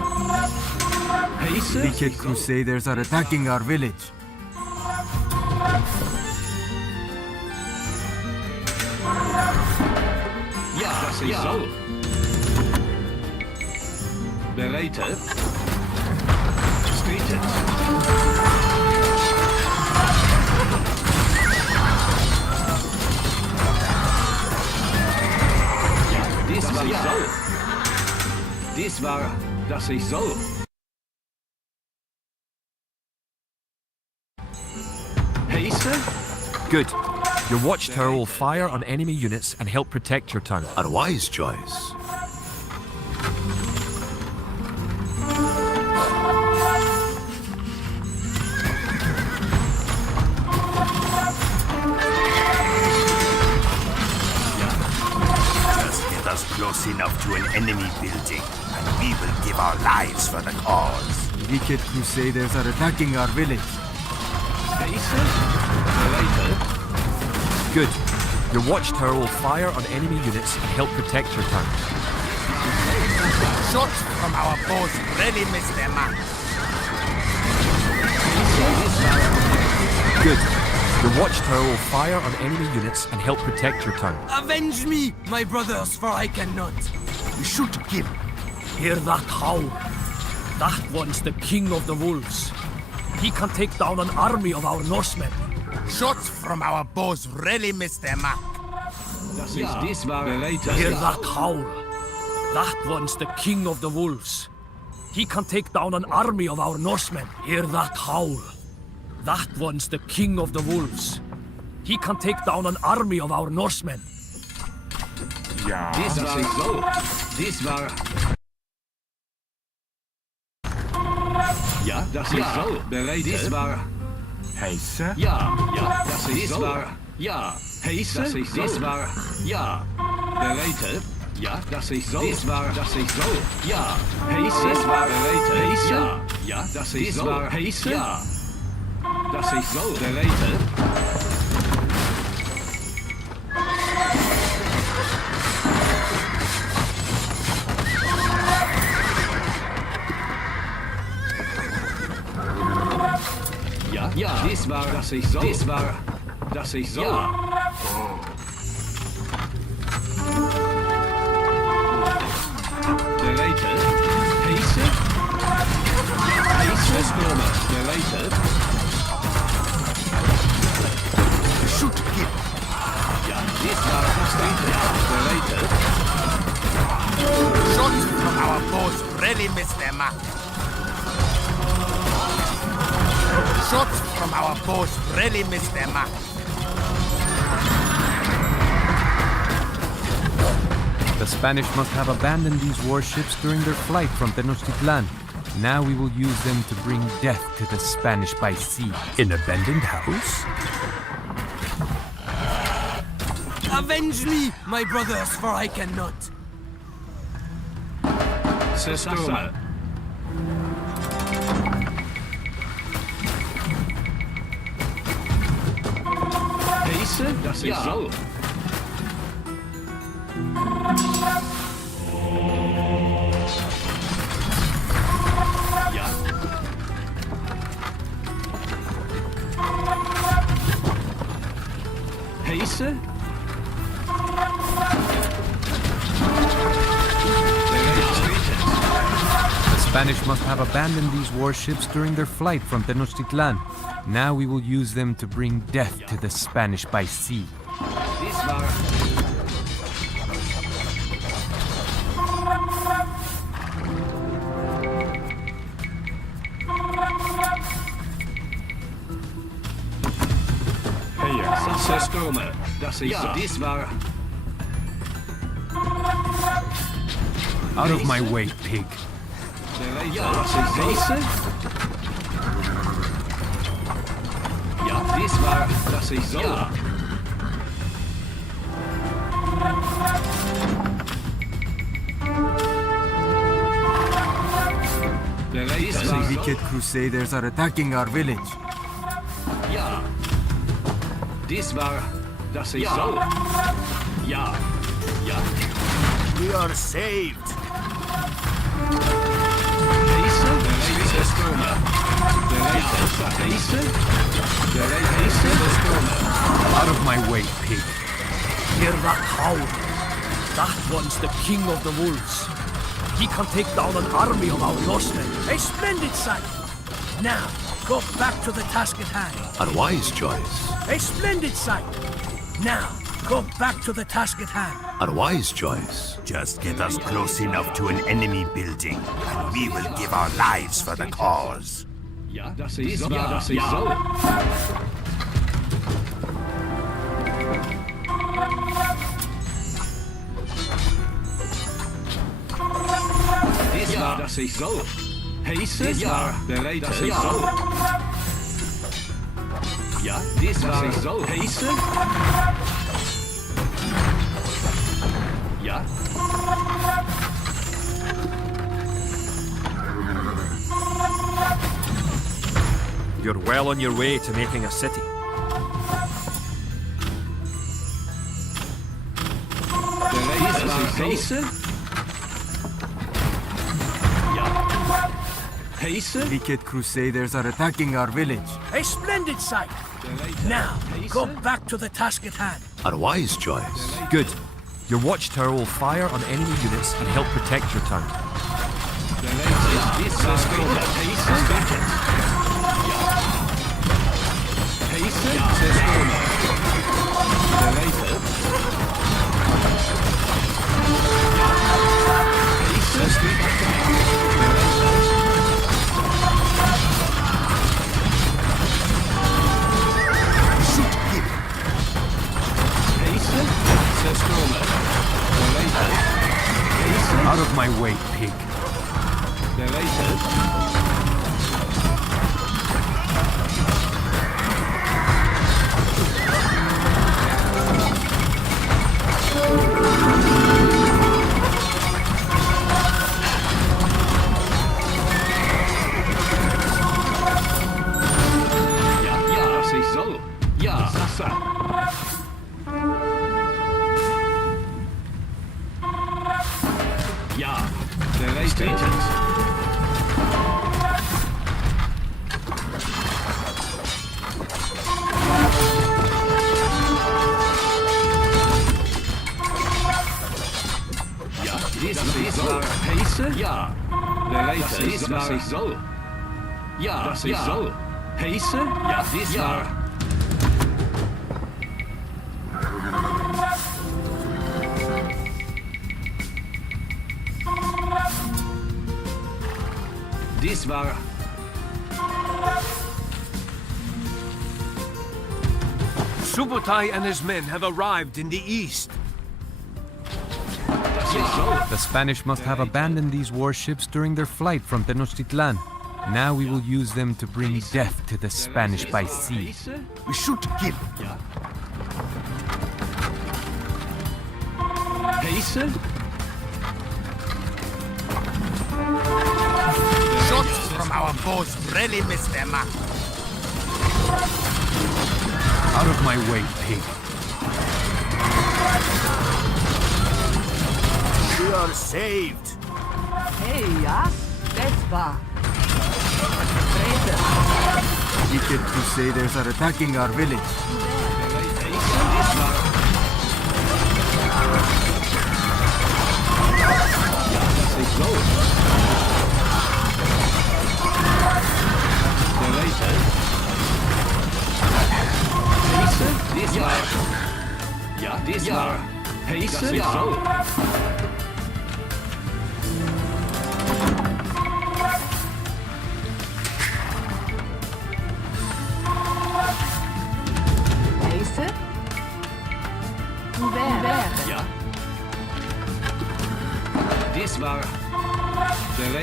Heiße? Wicked Crusaders are attacking our village. Ja, dass ich soll. Bereite. Spectate. Ja, dies war ja. Soll. Dies war, dass ich soll. Heiße? Good. Your watchtower will fire on enemy units and help protect your town. A wise choice. close enough to an enemy building, and we will give our lives for the cause. The wicked crusaders are attacking our village. Good. Your watchtower will fire on enemy units and help protect your town. Shots from our bows really miss their mark. Good. Your watchtower will fire on enemy units and help protect your town. Avenge me, my brothers, for I cannot. We should kill. Hear that howl? That one's the king of the wolves. He can take down an army of our Norsemen. Shots from our bows really miss their mark. Hear that howl? That one's the king of the wolves. He can take down an army of our Norsemen. Hear that howl? That one's the king of the wolves. He can take down an army of our Norsemen. Ja. Das ist so. Das war... Ja, das ist so. Bereite. Das war... Heisse? Ja, ja, das ist so. Das war... Ja. Heisse? Das ist so. Das war... Ja. Bereite. Ja, das ist so. Das war... Das ist so. Ja. Heisse? Das war... Bereite. Heisse? Ja. Ja, das ist so. Das war... Heisse? Ja. Das ist so. Bereite. Ja, ja, das war, das ist so. Das war, das ist so. Ja. Bereite. Heisse. Heisse. Stürmer. Bereite. Shoot kill. Ja, das war, das Bereite. Shots from our bows really miss their mark. Shots from our bows really miss their mark. The Spanish must have abandoned these warships during their flight from Tenochtitlan. Now we will use them to bring death to the Spanish by sea. In abandoned house? Avenge me, my brothers, for I cannot. Stürmer. Heisse, das ist so. Ja. Heisse. The Spanish must have abandoned these warships during their flight from Tenochtitlan. Now we will use them to bring death to the Spanish by sea. Das war... Heras. Stürmer. Das ist so. Das war... Out of my way, pig. Ja, das ist Heisse. Ja, das war... Das ist so. Ja. The wicked crusaders are attacking our village. Ja. Das war... Das ist so. Ja. Ja. We are saved. Heisse. Heisse. Stürmer. Heisse. Heisse. Stürmer. Out of my way, pig. Hear that howl? That one's the king of the wolves. He can take down an army of our Norsemen. A splendid sight. Now, go back to the task at hand. A wise choice. A splendid sight. Now, go back to the task at hand. A wise choice. Just get us close enough to an enemy building, and we will give our lives for the cause. Ja, das ist so. Ja, das ist so. Ja, das ist so. Heisse, ja, bereit, das ist so. Ja, das ist so. Heisse. Ja. You're well on your way to making a city. Wicked Crusaders are attacking our village. A splendid sight! Now, go back to the task at hand. A wise choice. Good. Your watchtower will fire on enemy units and help protect your town. Out of my way, pig. Das ist so. Ja, Sasa. Ja, spectating. Ja, das war Heise? Ja. Das ist so. Ja, das ist so. Heise? Ja, das war... Dies war... Subutai and his men have arrived in the east. The Spanish must have abandoned these warships during their flight from Tenochtitlan. Now we will use them to bring death to the Spanish by sea. We should kill. Heise? Shots from our bows really miss their mark. Out of my way, pig. We are saved. Hey, ja? Das war. Wicked Crusaders are attacking our village. Ja, dies war... Heise? Ja. Heise? Wer? Ja. Dies war...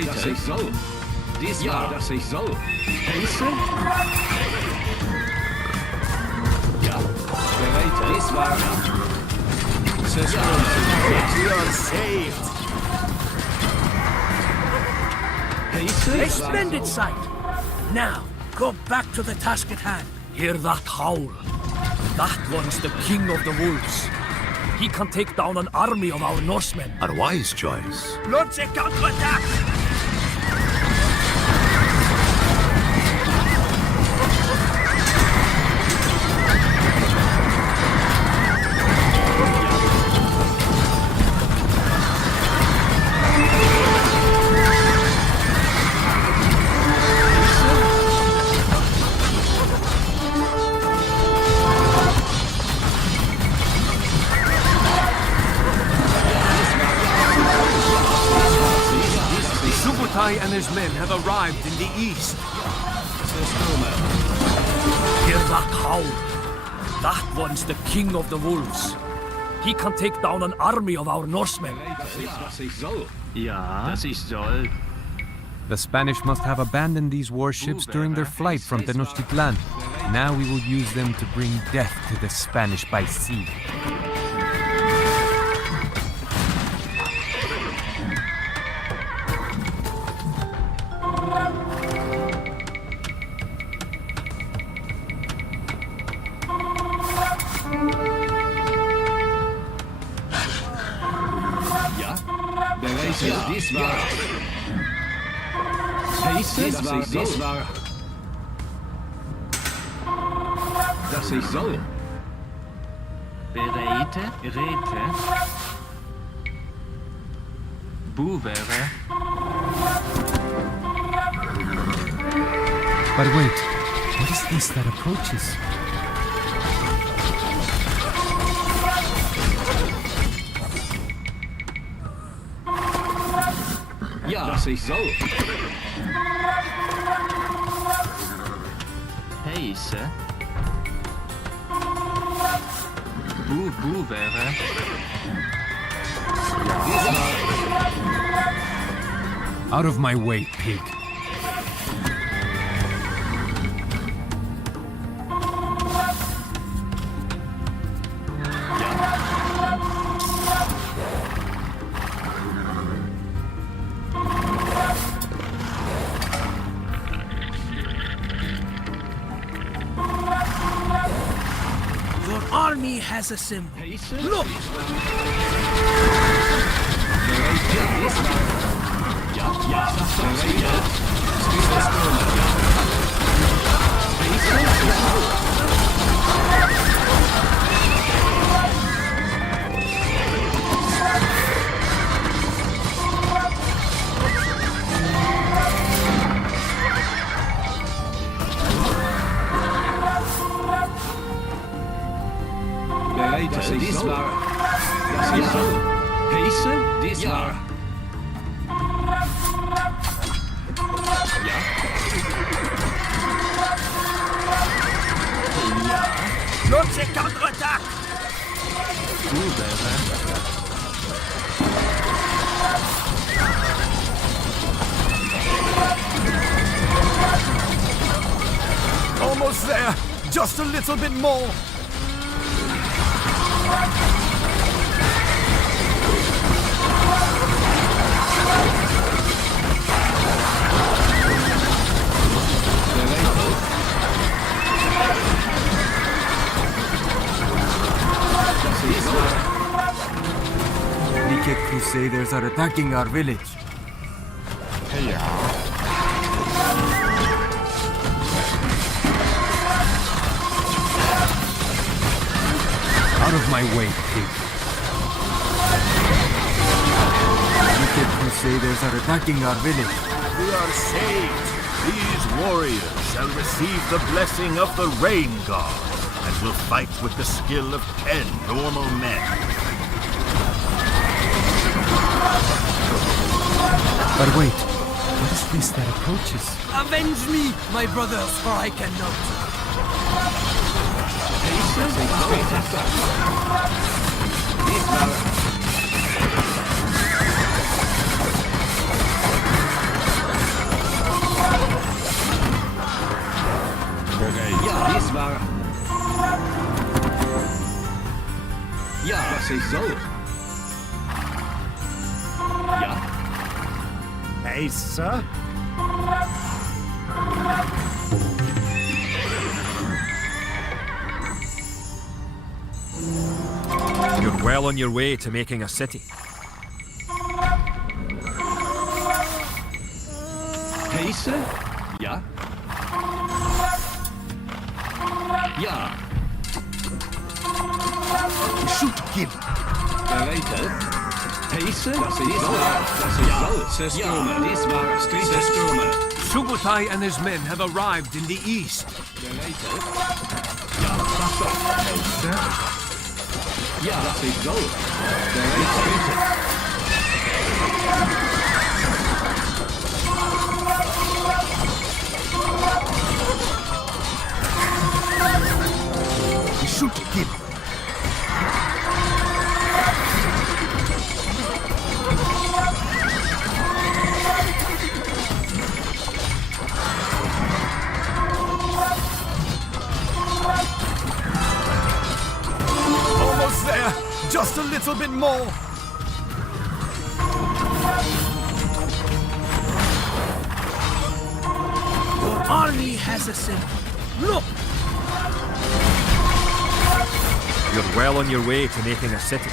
Das ist so. Dies war... Das ist so. Heise? Ja. Dies war... We are saved. A splendid sight! Now, go back to the task at hand. Hear that howl? That one's the king of the wolves. He can take down an army of our Norsemen. A wise choice. Launch a counterattack! Subutai and his men have arrived in the east. Hear that howl? That one's the king of the wolves. He can take down an army of our Norsemen. Das ist so. Ja, das ist so. The Spanish must have abandoned these warships during their flight from Tenochtitlan. Now we will use them to bring death to the Spanish by sea. Bereite, dies war. Heiße, das war. Dass ich soll. Bereite, rete. Buvere. But wait, what is this that approaches? Ja, dass ich soll. Heiße. Buvere. Out of my way, pig. Your army has a symbol. Look! Bereite, dies war. Dass ich soll. Heiße, dies war. Lancez contre-attaque! Almost there. Just a little bit more. Wicked Crusaders are attacking our village. Out of my way, pig. Wicked Crusaders are attacking our village. We are saved. These warriors shall receive the blessing of the Rain God and will fight with the skill of 10 normal men. But wait, what is this that approaches? Avenge me, my brothers, for I cannot. Ja, dies war. Ja, was ich soll. Ja. Heiße? You're well on your way to making a city. Heiße? Ja. Ja. Shoot him! Bereite. Heiße? Das ich soll. Zerstörme. Dies war Zerstörme. Subutai and his men have arrived in the east. Bereite. Ja, Heiße? Ja, das ich soll. Bereite. Shoot him! Almost there. Just a little bit more. Your army has a symbol. Look! You're well on your way to making a city.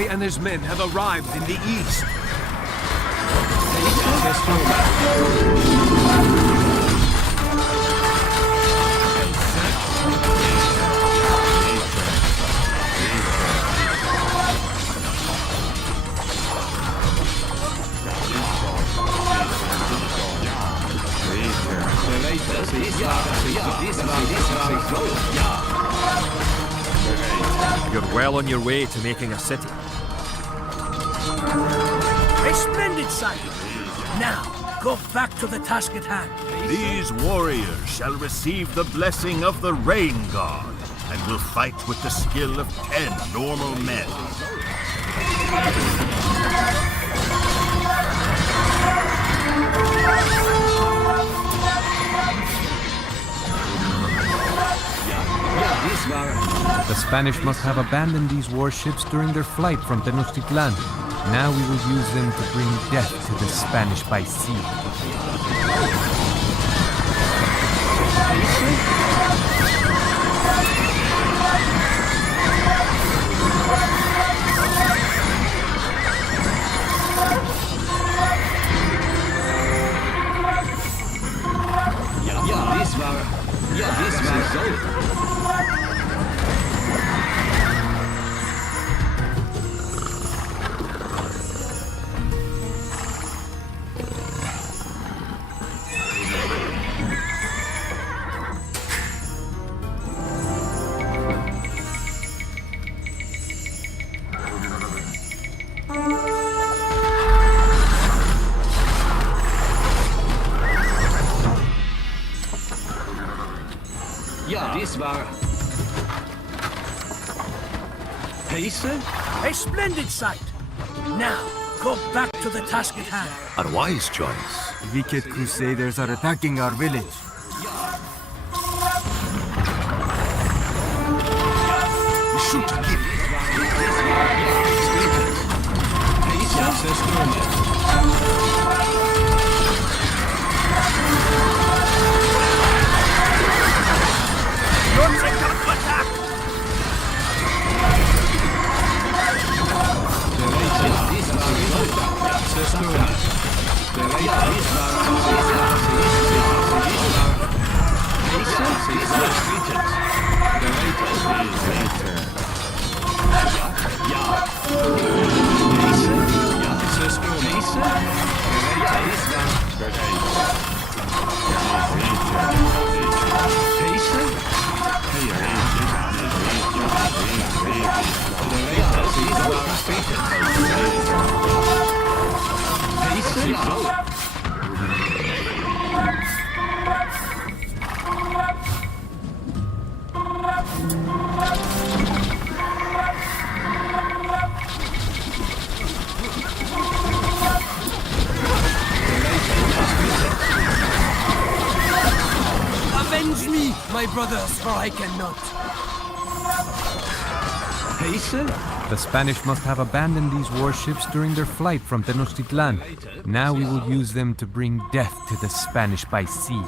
Kublai and his men have arrived in the east. You're well on your way to making a city. A splendid sight! Now, go back to the task at hand. These warriors shall receive the blessing of the Rain God, and will fight with the skill of 10 normal men. The Spanish must have abandoned these warships during their flight from Tenochtitlan. Now we will use them to bring death to the Spanish by sea. This war so. This war A splendid sight! Now, go back to the task at hand. A wise choice. Wicked crusaders are attacking our village. Shoot him! Avenge me, my brothers, for I cannot. The Spanish must have abandoned these warships during their flight from Tenochtitlan. Now we will use them to bring death to the Spanish by sea.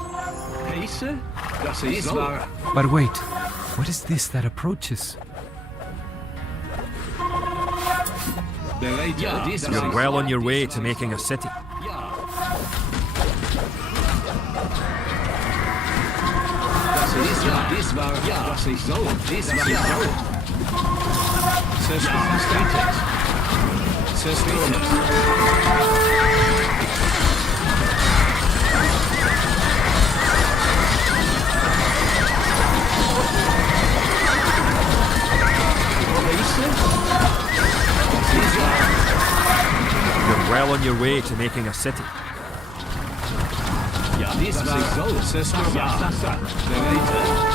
But wait, what is this that approaches? You're well on your way to making a city. This war das ist so. This war You're well on your way to making a city. This war so. This war so.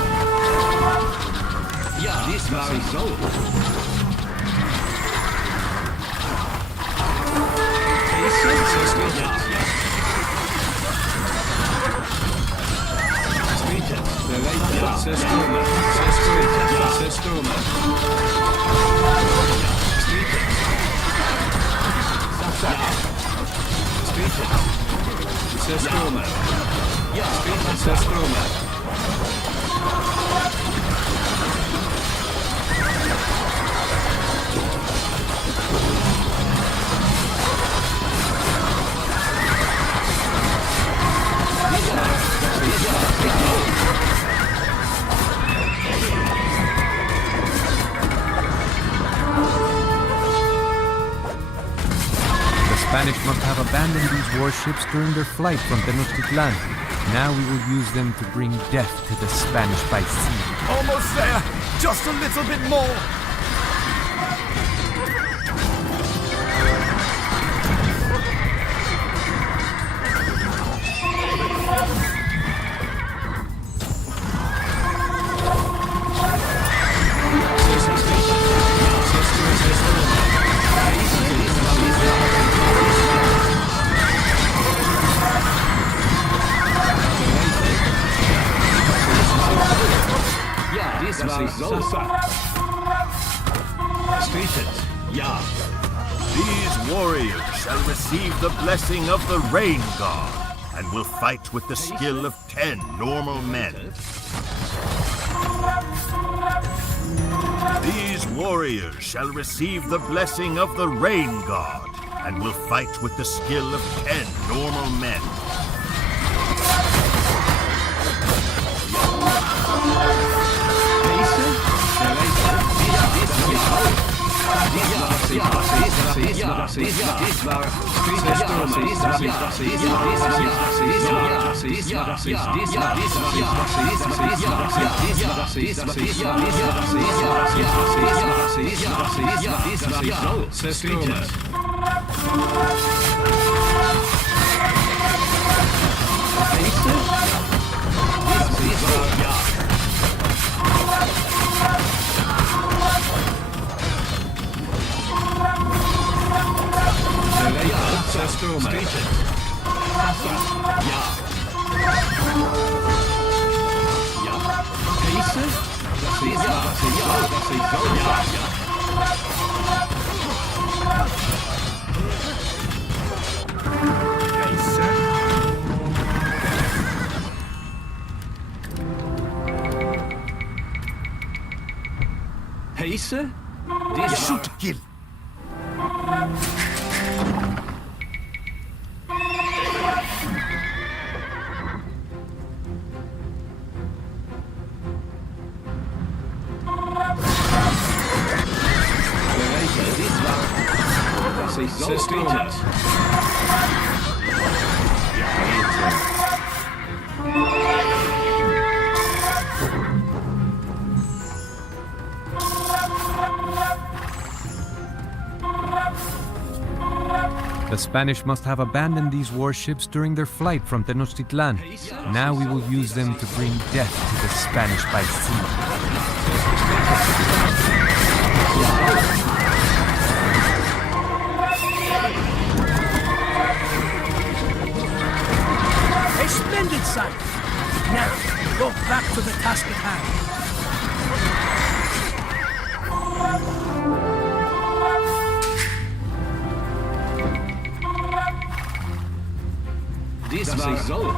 Spanish must have abandoned these warships during their flight from Tenochtitlan. Now we will use them to bring death to the Spanish by sea. Almost there! Just a little bit more! These warriors shall receive the blessing of the Rain God, and will fight with the skill of 10 normal men. These warriors shall receive the blessing of the Rain God, and will fight with the skill of 10 normal men. Heise? Shoot, kill. The Spanish must have abandoned these warships during their flight from Tenochtitlan. Now we will use them to bring death to the Spanish by sea. A splendid sight! Now, go back to the task at hand. Das ist so.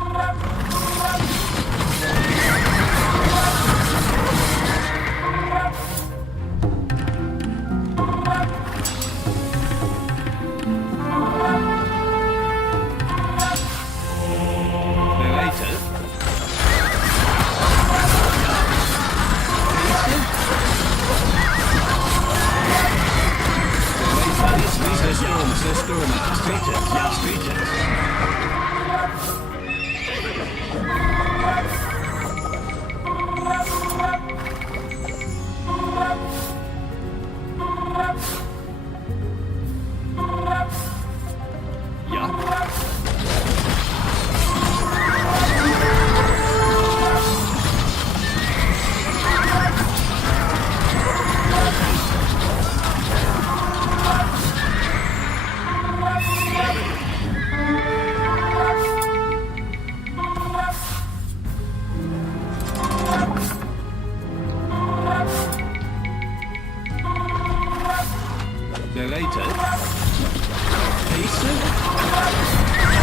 Later. Heise?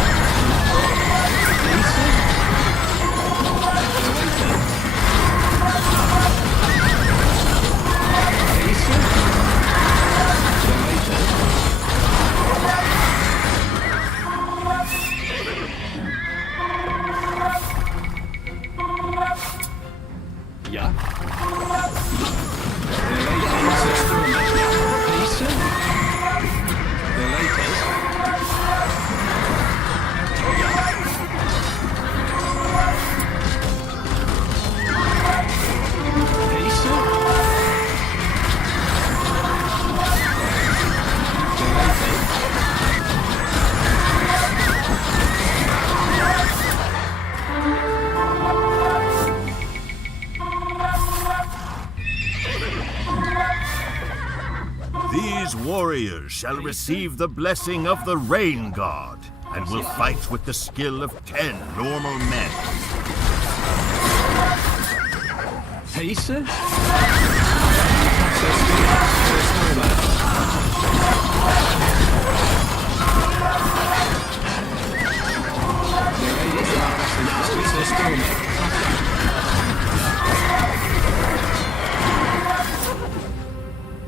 warriors shall receive the blessing of the Rain God and will fight with the skill of 10 normal men. Heras.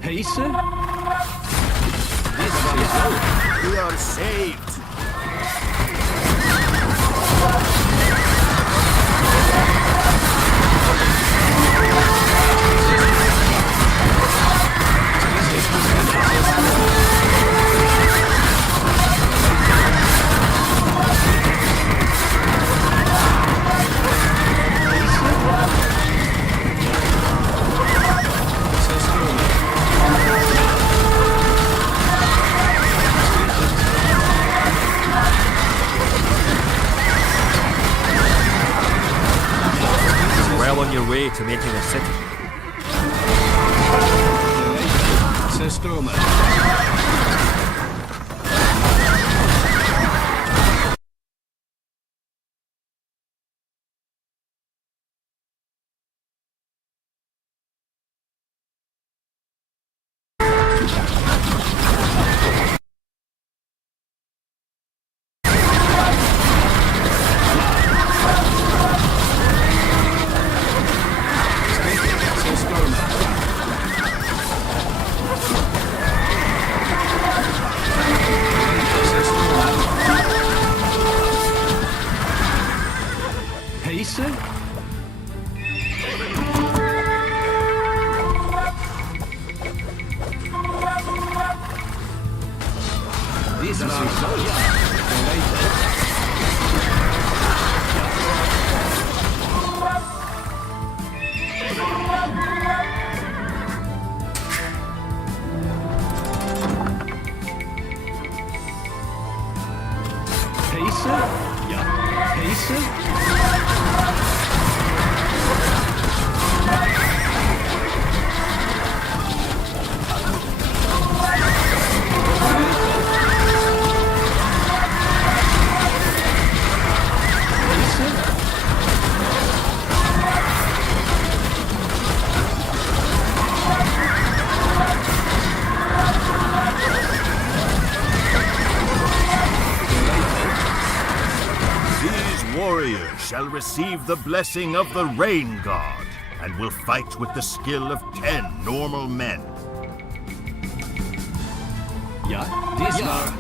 Heras. We are saved. Well on your way to making a city. Shall receive the blessing of the Rain God and will fight with the skill of 10 normal men. Ja, diesmal.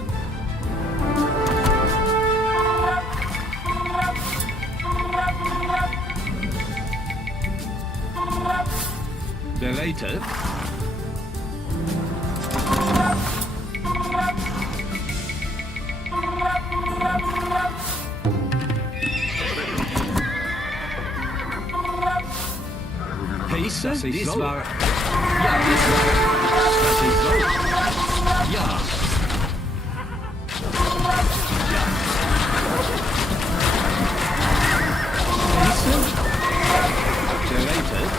Belated. Das ist so. Ja, das ist so. Ja. Gerated.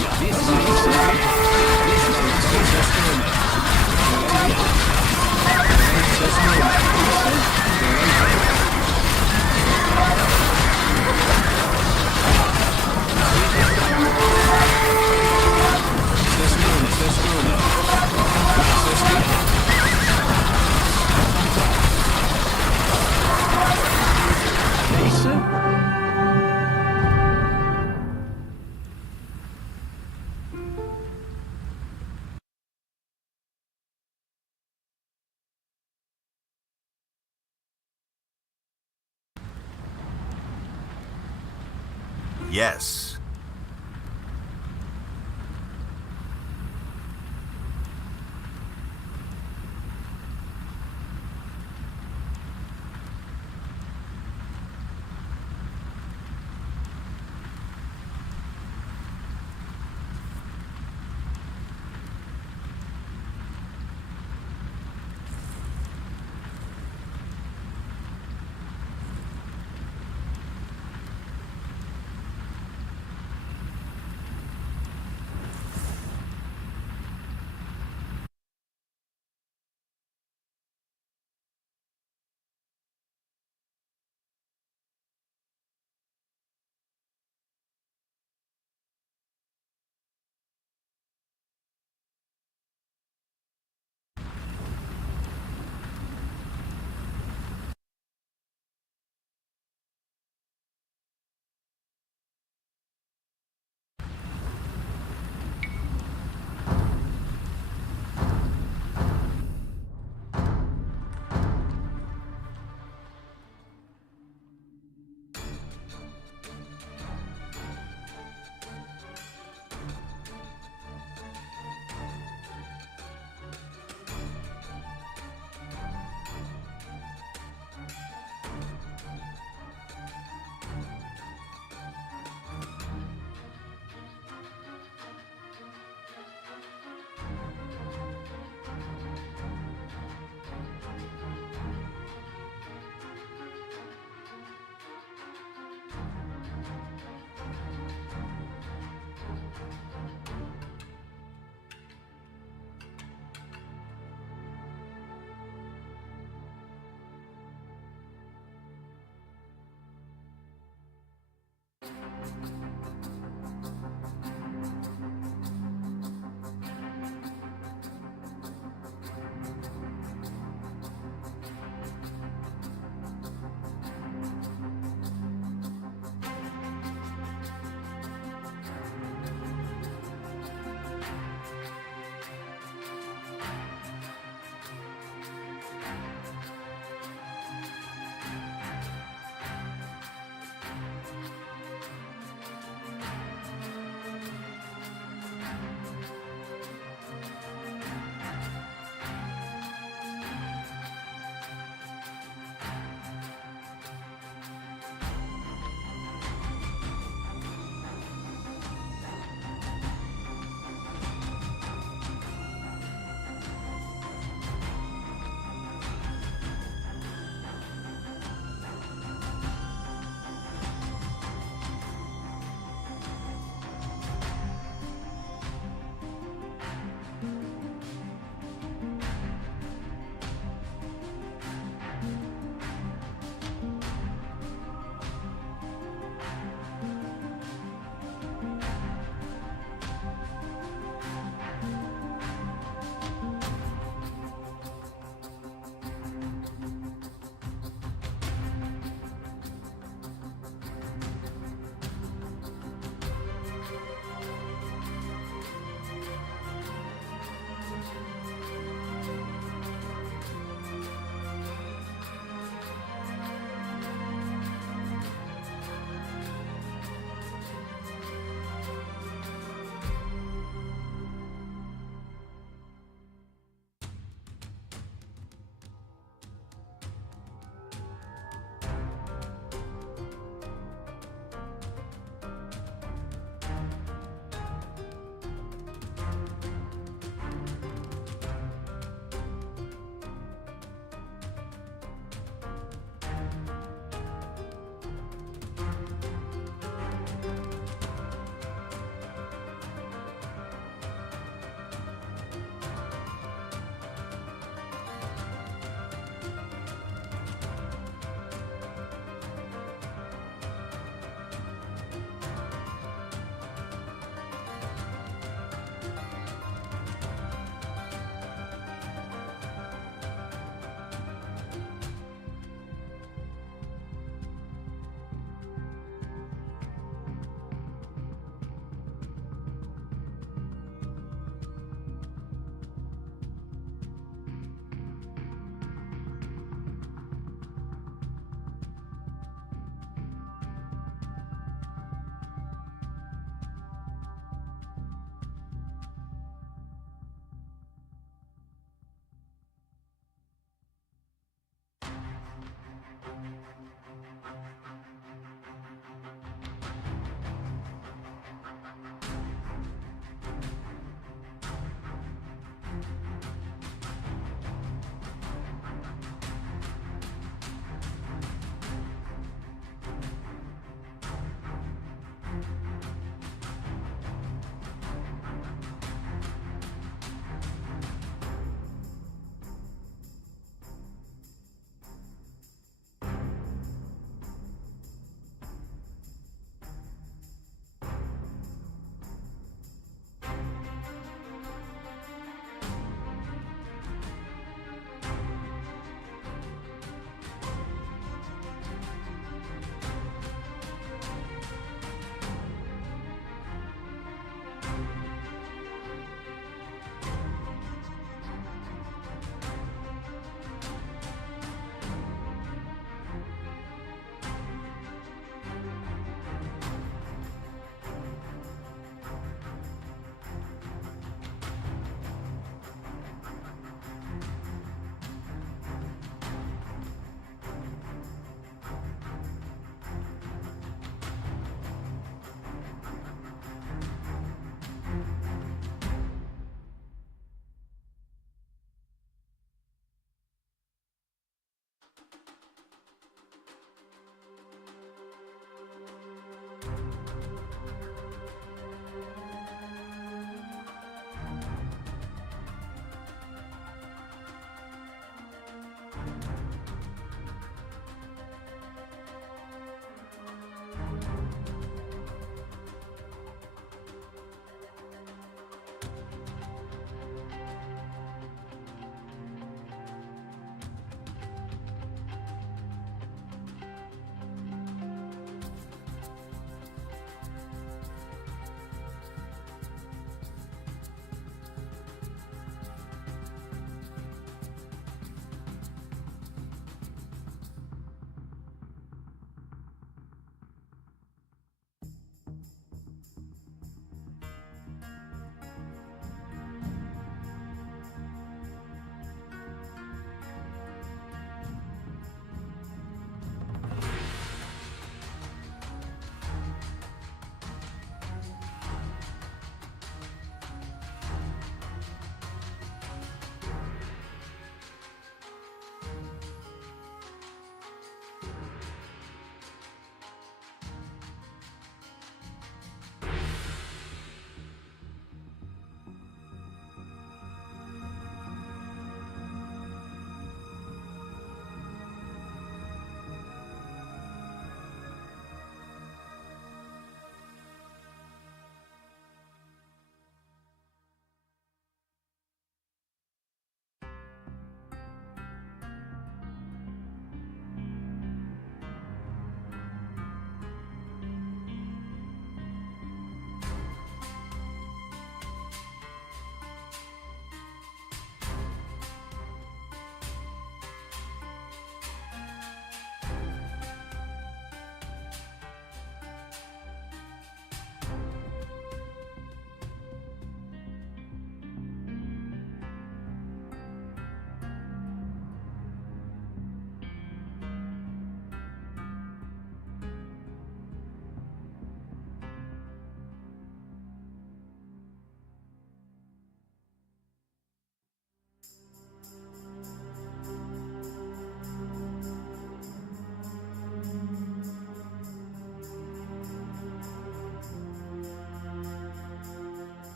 Ja, das ist so. Yes.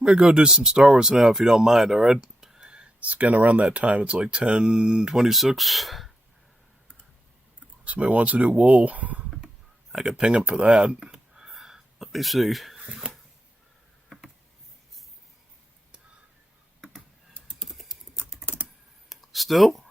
I'm gonna go do some Star Wars now if you don't mind, alright? It's getting around that time. It's like 10:26. Somebody wants to do wool. I could ping him for that. Let me see. Still?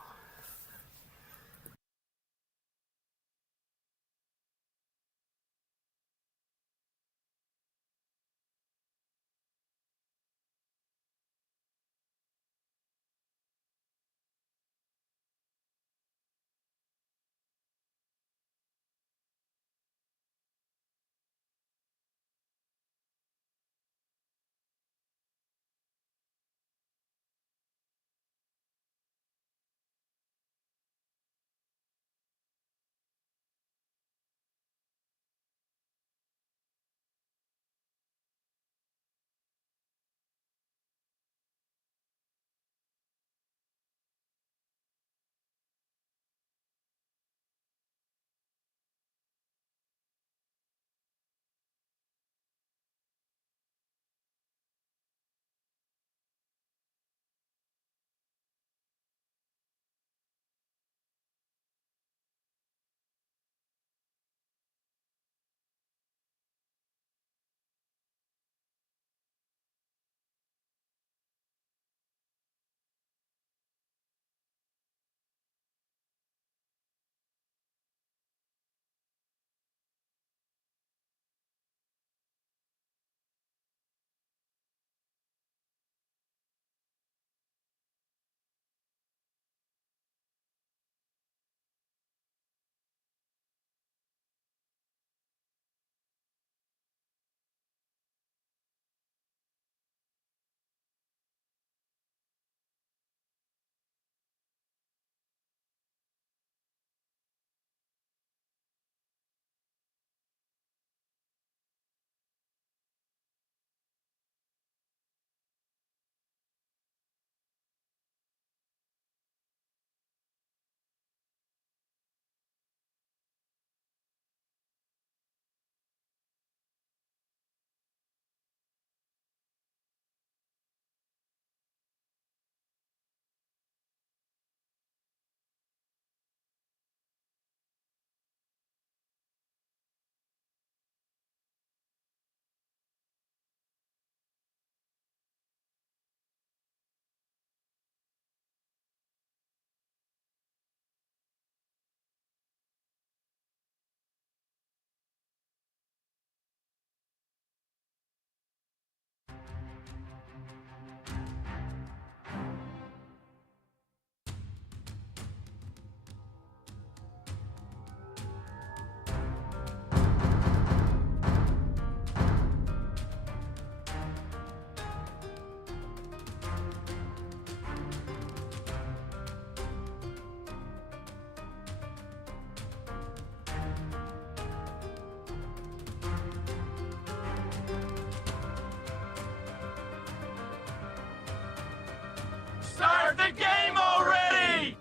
Start the game already!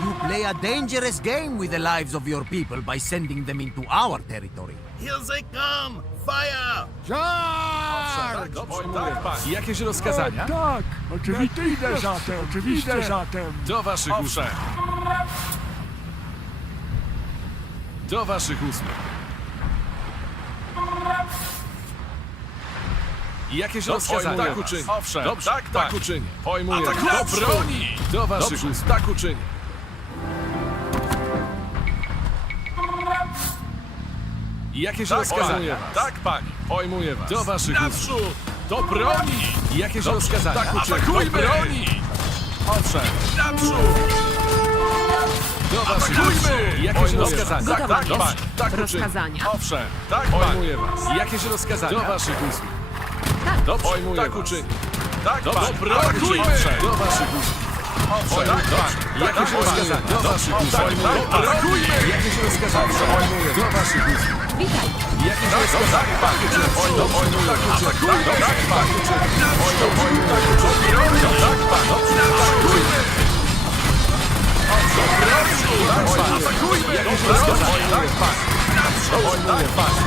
You play a dangerous game with the lives of your people by sending them into our territory. Here they come! Fire! Charge! I jakieś rozkazania? Tak, oczywiście. Idę zatem, oczywiście. Zatem. Do waszych usług. Do waszych usług. I jakieś rozkazania? Tak uczynię. Owszem, dobrze, tak uczynię. Pojmuję. Do broni! Do waszych usług. Tak uczynię. I jakieś rozkazania? Tak, panie. Pojmuję was. Do waszych usług. Do broni! I jakieś rozkazania? Tak uczynię. Do broni! Owszem. Naprzód! Do waszych usług. Jakieś rozkazania? Gotowa, Tak, jest. panie. Tak uczynię. Rozkazania. Owszem, tak, pojmuję was. Jakieś rozkazania? Do waszych usług. Tak. Dobrze, pojmuję tak uczynię. Tak, do broni! Owszem, do waszych usług. Owszem, dobrze. Jakieś rozkazania? Do waszych usług. Atakujmy! Jakieś rozkazania? Pojmuję. Do waszych usług. Witaj. Jakieś rozkazania? Tak, uczynię. Pojmuję. Atakujmy! Tak, panie. Pojmuję. Tak, panie. Atakujmy! Atakujmy! Jakieś rozkazania? Tak, panie. Pojmuję, panie.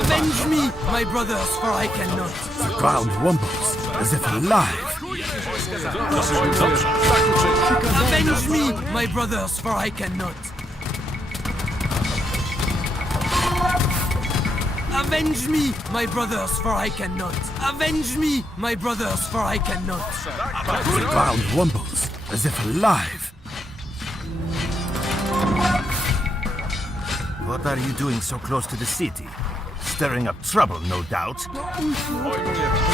Avenge me, my brothers, for I cannot. The ground rumbles as if alive. Avenge me, my brothers, for I cannot. Avenge me, my brothers, for I cannot. Avenge me, my brothers, for I cannot. The ground rumbles as if alive. What are you doing so close to the city? Stirring up trouble, no doubt.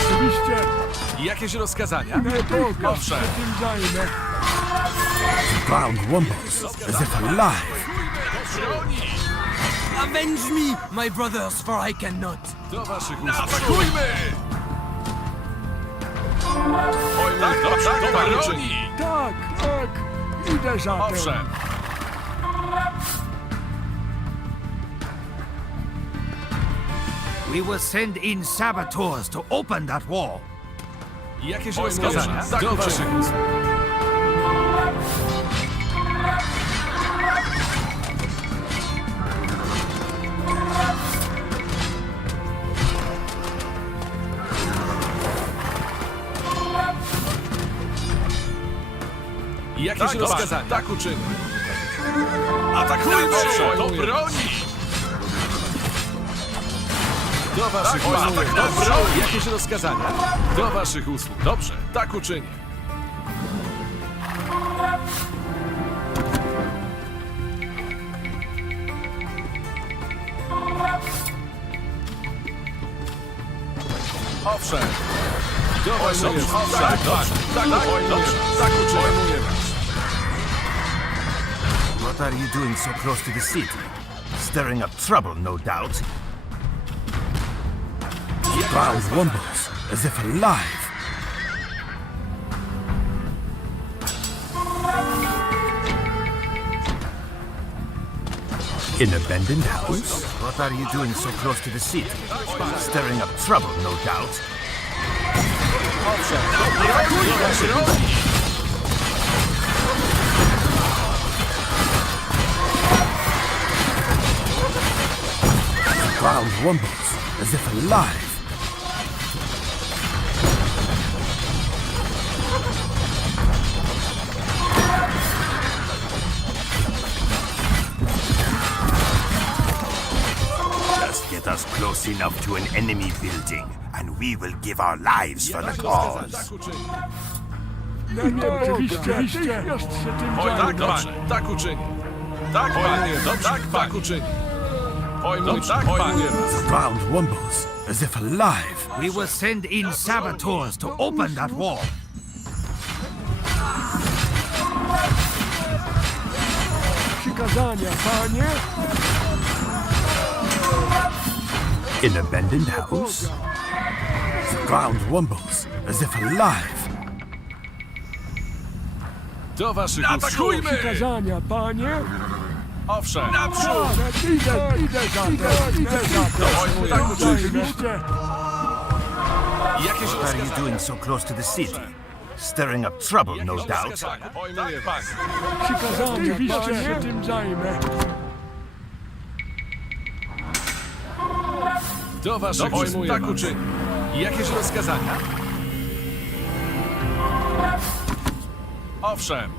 Oczywiście. Jakieś rozkazania? Nie droga, Owszem. się tym zajmę. The ground rumbles as if alive. Avenge me, my brothers, for I cannot. Do waszych usług. Atakujmy! Tak, panie uczyni. Tak, tak. Idę za tym. Owszem. We will send in saboteurs to open that wall. Jakieś rozkazania? Do waszych usług. Jakieś rozkazania? Tak uczynię. Atakujmy! Do broni! Do waszych usług. Dobrze. Jakieś rozkazania? Do waszych usług. Dobrze, tak uczynię. Owszem. Do waszych usług. Tak, dobrze, tak uczynię. What are you doing so close to the city? Stirring up trouble, no doubt. The ground rumbles as if alive. In abandoned house? What are you doing so close to the city? Stirring up trouble, no doubt. The ground rumbles as if alive. Just get us close enough to an enemy building, and we will give our lives for the cause. Nie, oczywiście. Natychmiast się tym Oj, tak, zajmę. dobrze, tak uczynię. Tak, panie, dobrze, tak uczynię. Pojmuję, tak, panie. The ground rumbles as if alive. We will send in saboteurs to open that wall. Przykazania, panie. In abandoned house? The ground rumbles as if alive. Do waszych usług. Atakujmy! Przykazania, panie. Owszem. Naprzód! Tak, idę za tym. Tak uczynię. Oczywiście. Jakieś What are you rozkazania? doing so close to the city? Stirring up trouble, no doubt. Pojmuję, panie. Przykazania, panie. Się tym zajmę. Do waszych usług, tak uczynię. Jakieś rozkazania? Owszem.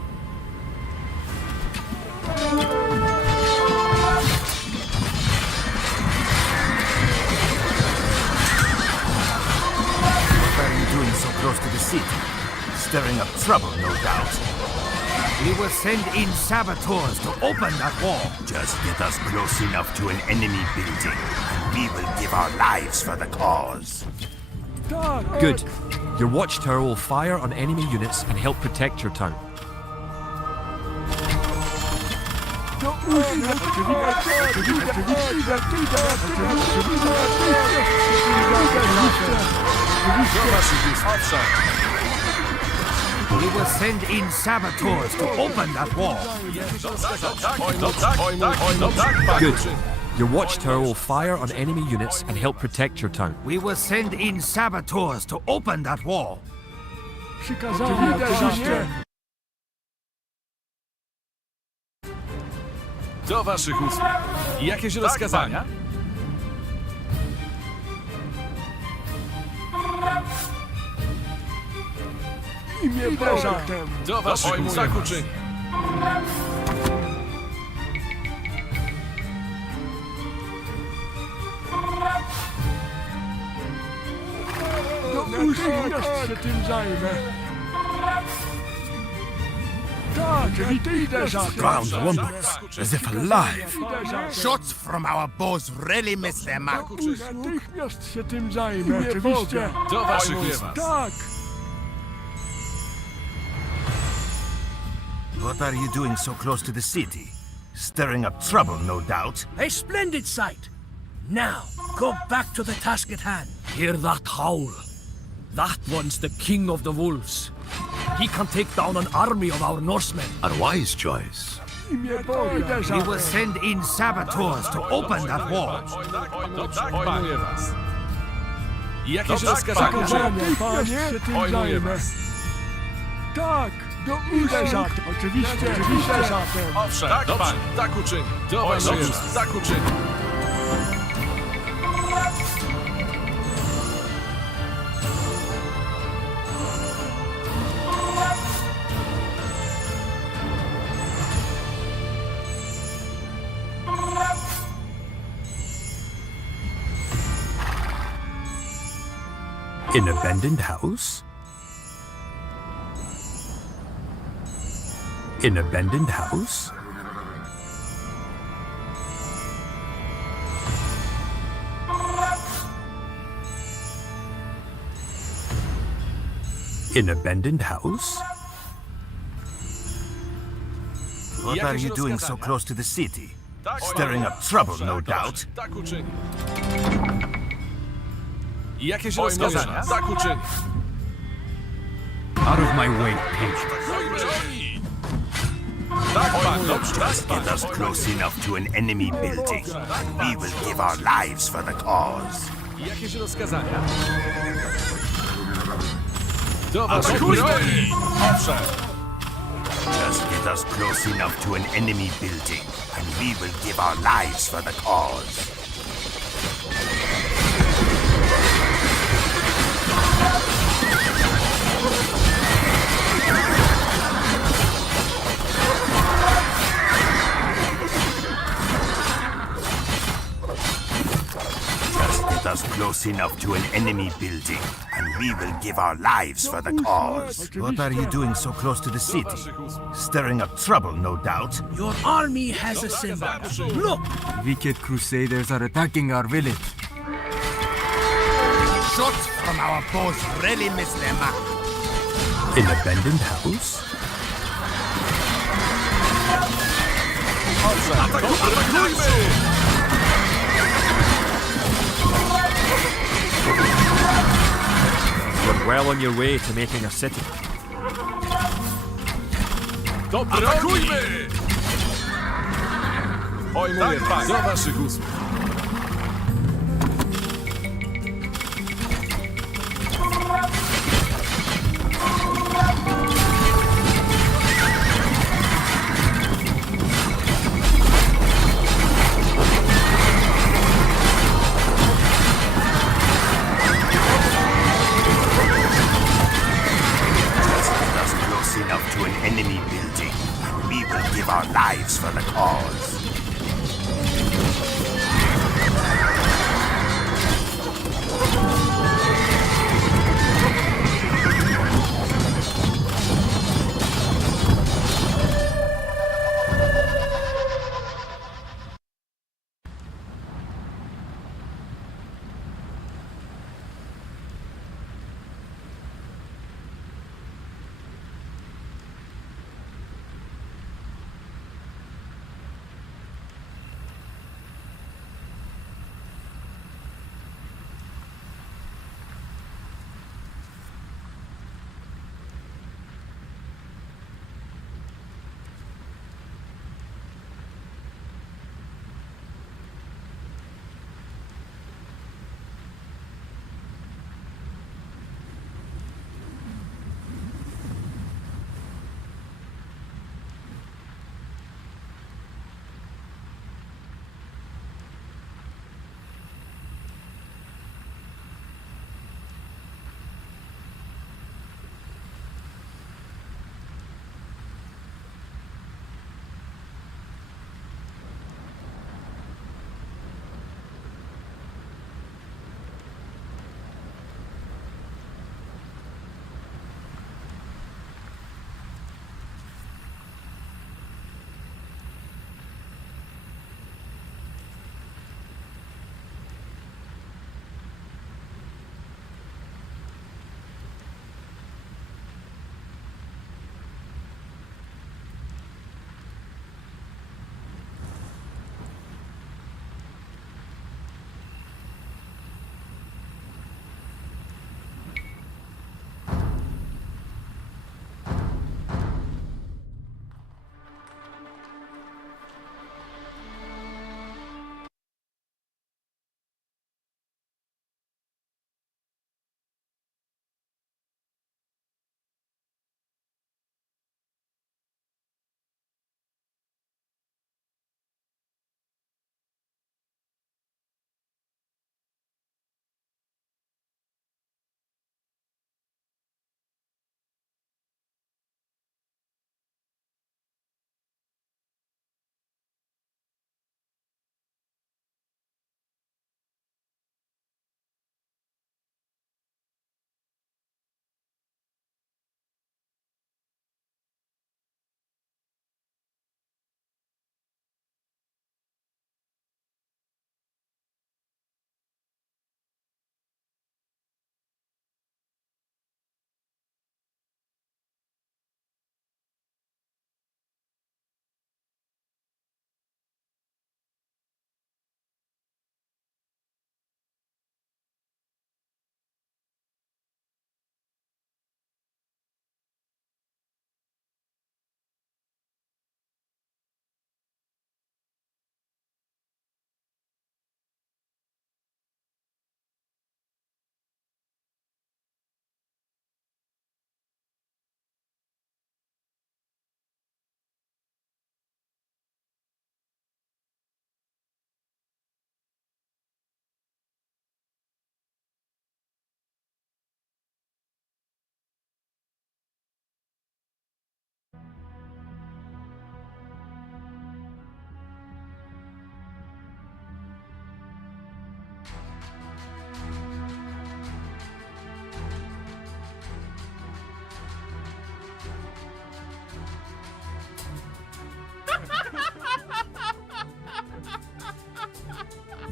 What are you doing so close to the city? Stirring up trouble, no doubt. We will send in saboteurs to open that wall. Just get us close enough to an enemy building, and we will give our lives for the cause. Good. Your watchtower will fire on enemy units and help protect your town. We will send in saboteurs to open that wall. Good. Your watchtower will fire on enemy units and help protect your town. We will send in saboteurs to open that wall. Do waszych usług. Jakieś rozkazania? Imię Boga. Do waszych usług. Zakuczyń. Natychmiast się tym zajmę. Tak, idę za tym. Ground rumbles, as if alive. Shots from our bows really miss their mark. Natychmiast się tym zajmę, oczywiście. Do waszych usług. Tak. What are you doing so close to the city? Stirring up trouble, no doubt. A splendid sight! Now, go back to the task at hand. Hear that howl. That one's the king of the wolves. He can take down an army of our Norsemen. A wise choice. Imię Boga. We will send in saboteurs to open that wall. Pojmuję was. Jakieś rozkazania? Panie, się tym zajmę. Tak, idę za tym. Oczywiście, idę za tym. Owszem, dobrze, tak uczyń. Do waszych usług. Tak uczyń. An abandoned house? An abandoned house? An abandoned house? What are you doing so close to the city? Stirring up trouble, no doubt. Tak uczyń. Jakieś rozkazania? Tak uczyń. Out of my way, page. Tak, pan, dobrze. Get us close enough to an enemy building, and we will give our lives for the cause. Jakieś rozkazania? Do waszych usług. Owszem. Just get us close enough to an enemy building, and we will give our lives for the cause. Us close enough to an enemy building, and we will give our lives for the cause. What are you doing so close to the city? Stirring up trouble, no doubt. Your army has assembled. Look! Wicked crusaders are attacking our village. Shots from our bows really miss their mark. An abandoned house? You're well on your way to making a city. Atakujmy! Pojmuję was. Do waszych usług. For the cause.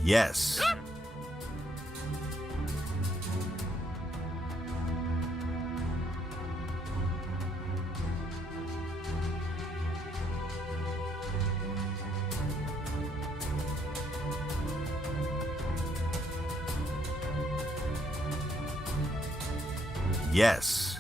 Yes. Yes.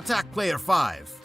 Attack player 5.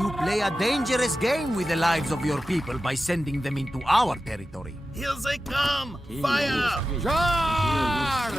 You play a dangerous game with the lives of your people by sending them into our territory. Here they come! Fire! Charge!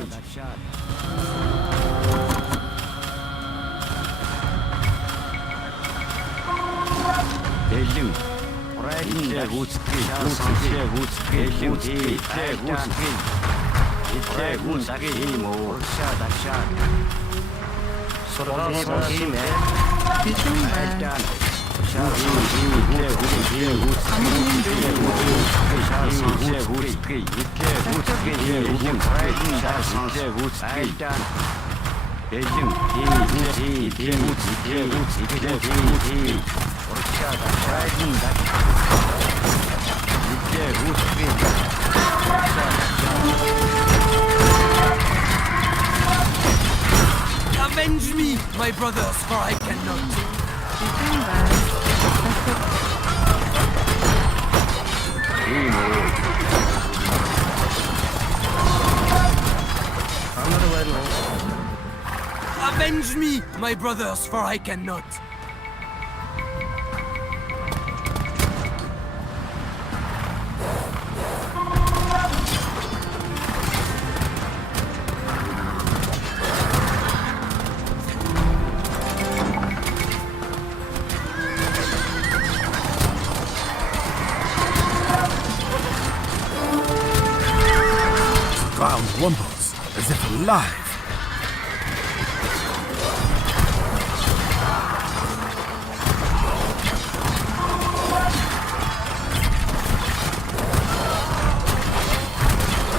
Avenge me, my brothers, for I cannot. Avenge me, my brothers, for I cannot. Ground rumbles as if alive.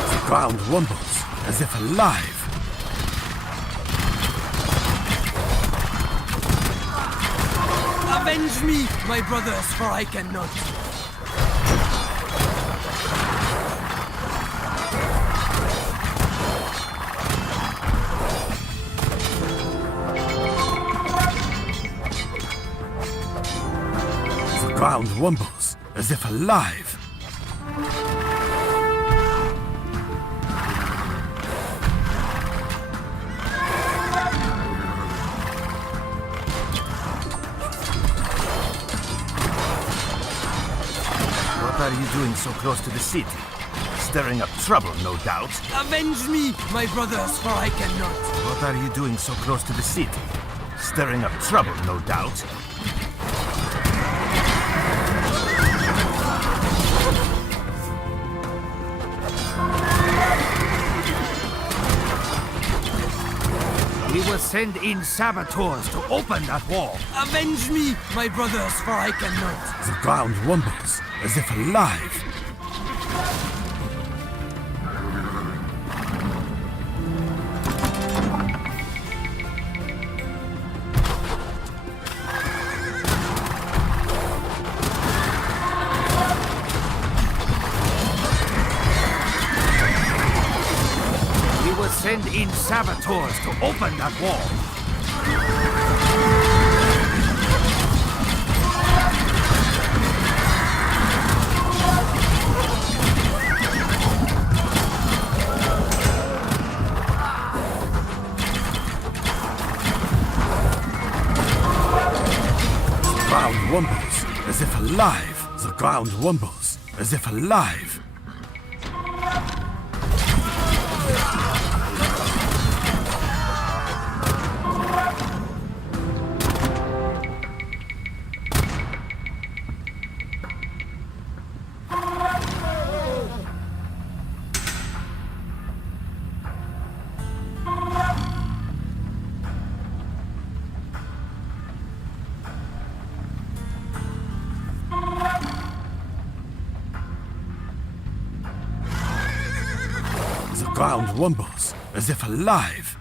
The ground rumbles as if alive. Avenge me, my brothers, for I cannot. The ground rumbles, as if alive. What are you doing so close to the city? Stirring up trouble, no doubt. Avenge me, my brothers, for I cannot. What are you doing so close to the city? Stirring up trouble, no doubt. We will send in saboteurs to open that wall. Avenge me, my brothers, for I cannot. The ground rumbles, as if alive. We will send in saboteurs to open that wall. The ground rumbles, as if alive. The ground rumbles, as if alive. The ground rumbles, as if alive.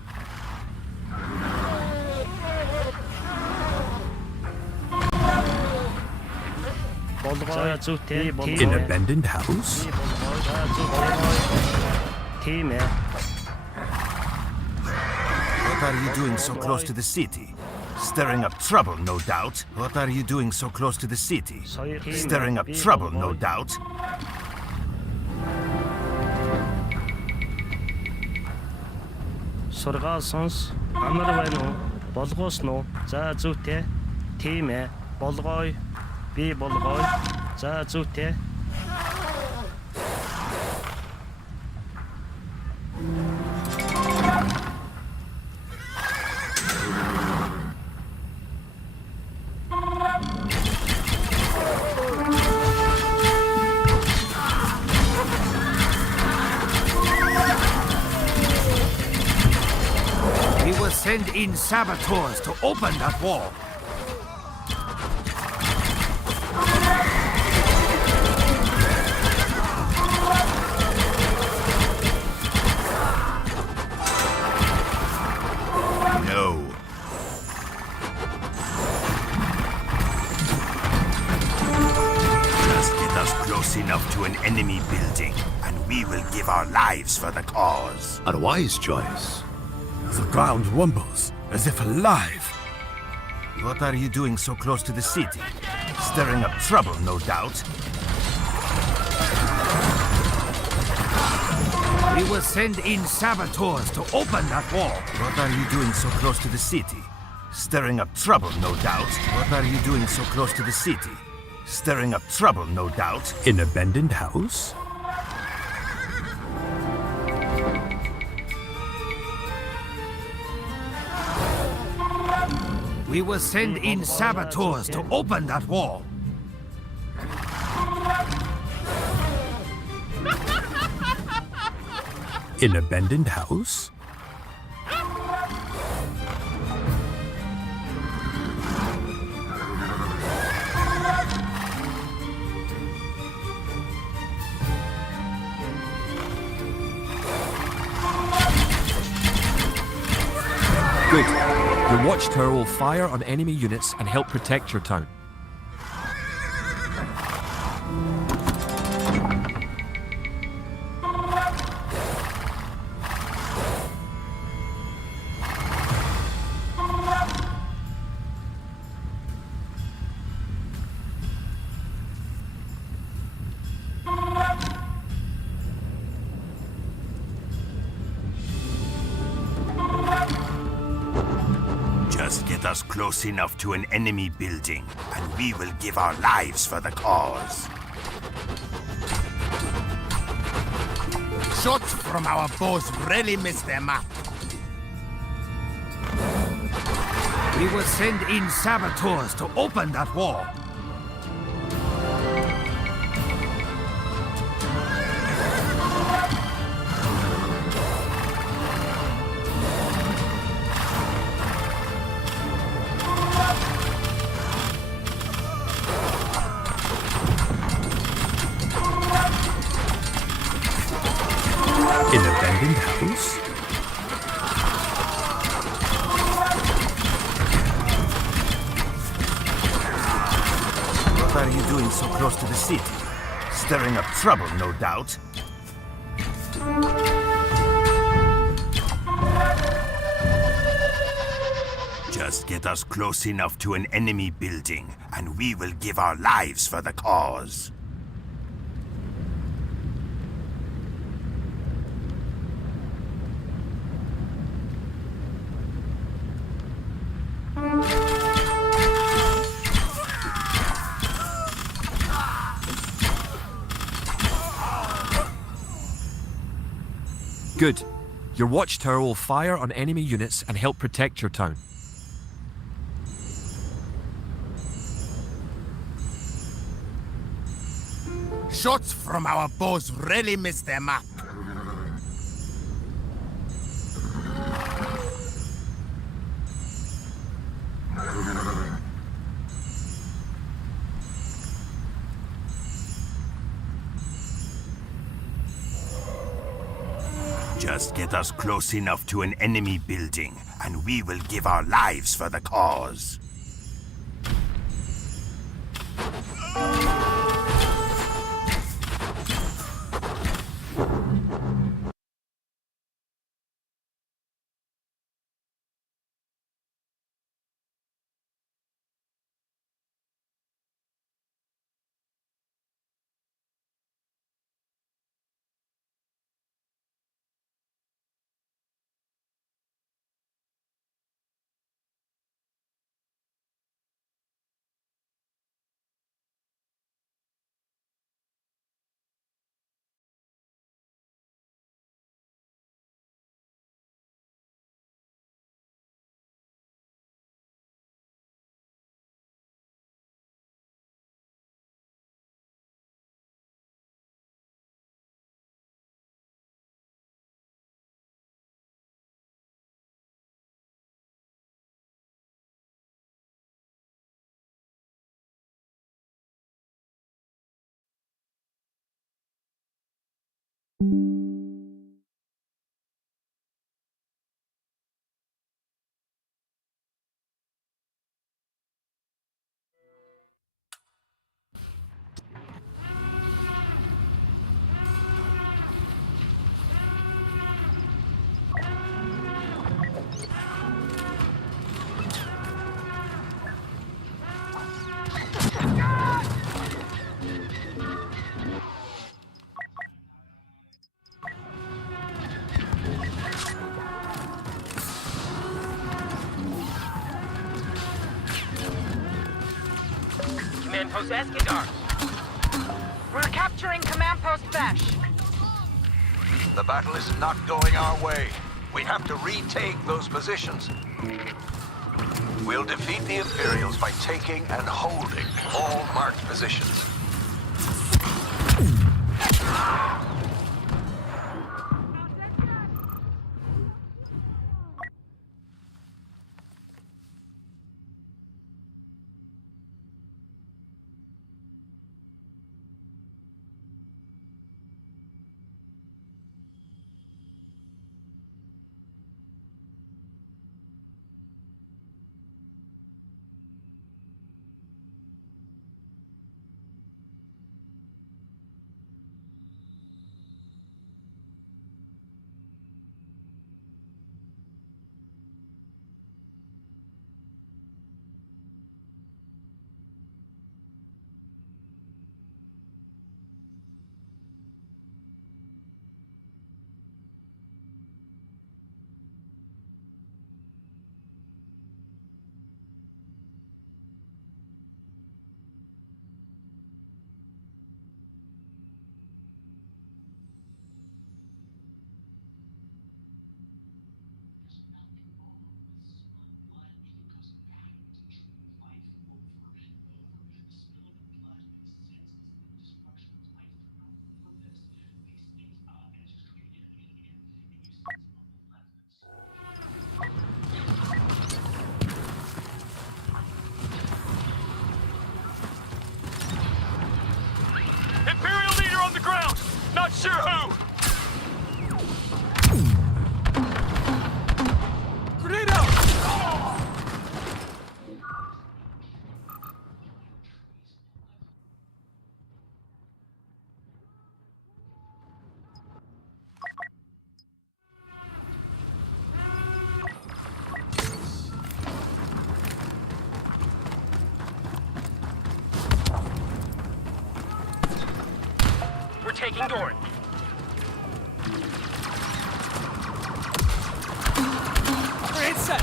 In abandoned house? What are you doing so close to the city? Stirring up trouble, no doubt. What are you doing so close to the city? Stirring up trouble, no doubt. Сургаалсонс амар байна уу? Болгоосон уу? За зүйтэй. Тийм ээ. Болгоё. Би болгоё. За зүйтэй. We will send in saboteurs to open that wall. No. Just get us close enough to an enemy building, and we will give our lives for the cause. A wise choice. The ground rumbles, as if alive. What are you doing so close to the city? Stirring up trouble, no doubt. We will send in saboteurs to open that wall. What are you doing so close to the city? Stirring up trouble, no doubt. What are you doing so close to the city? Stirring up trouble, no doubt. In abandoned house? We will send in saboteurs to open that wall. In abandoned house? Good. Your watchtower will fire on enemy units and help protect your town. Just get us close enough to an enemy building, and we will give our lives for the cause. Shots from our bows really miss their mark. We will send in saboteurs to open that wall. In a abandoned house? What are you doing so close to the city? Stirring up trouble, no doubt. Just get us close enough to an enemy building, and we will give our lives for the cause. Good. Your watchtower will fire on enemy units and help protect your town. Shots from our bows really miss their mark. Just get us close enough to an enemy building, and we will give our lives for the cause. Command Post Eskidar. We're capturing Command Post Vesh. The battle is not going our way. We have to retake those positions. We'll defeat the Imperials by taking and holding all marked positions. go! Grenade out! We're taking Dorn. Grenade set!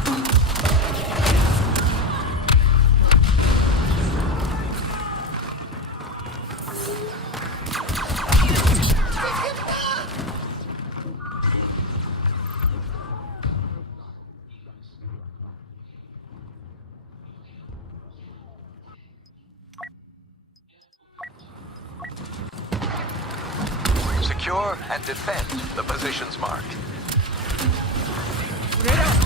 Secure and defend the positions marked. Grenade out!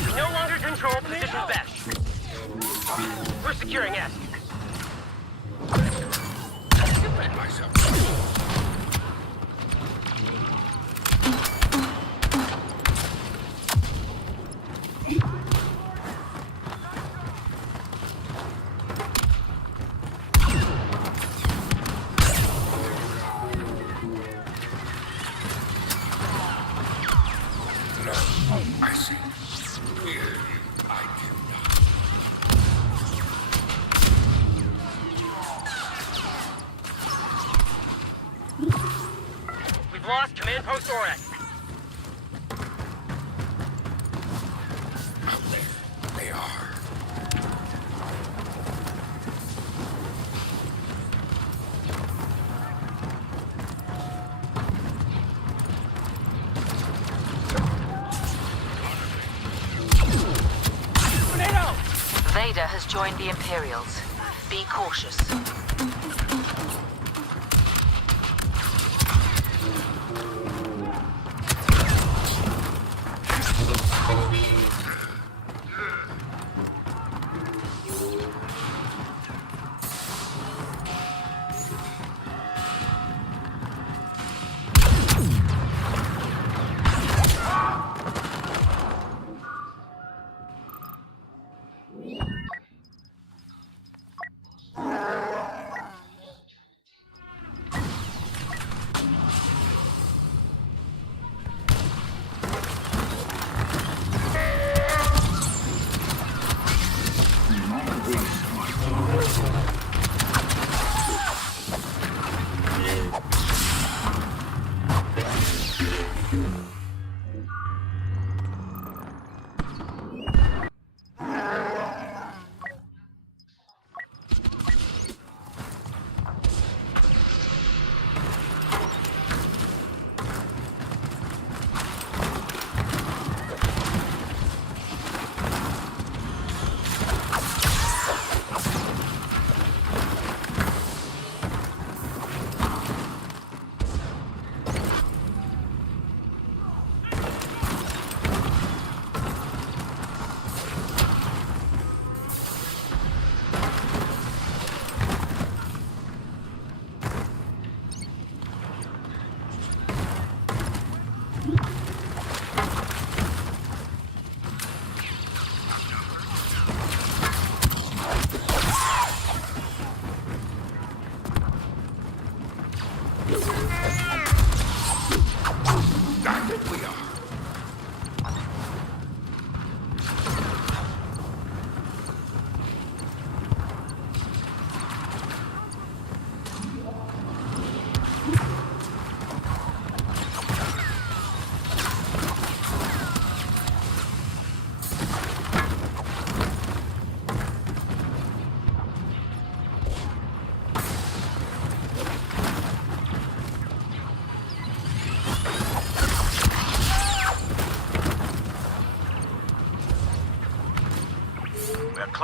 We no longer control position Besh. We're securing S. I see. Here, I cannot. We've lost command post Orex. Out there, they are. Vader has joined the Imperials. Be cautious.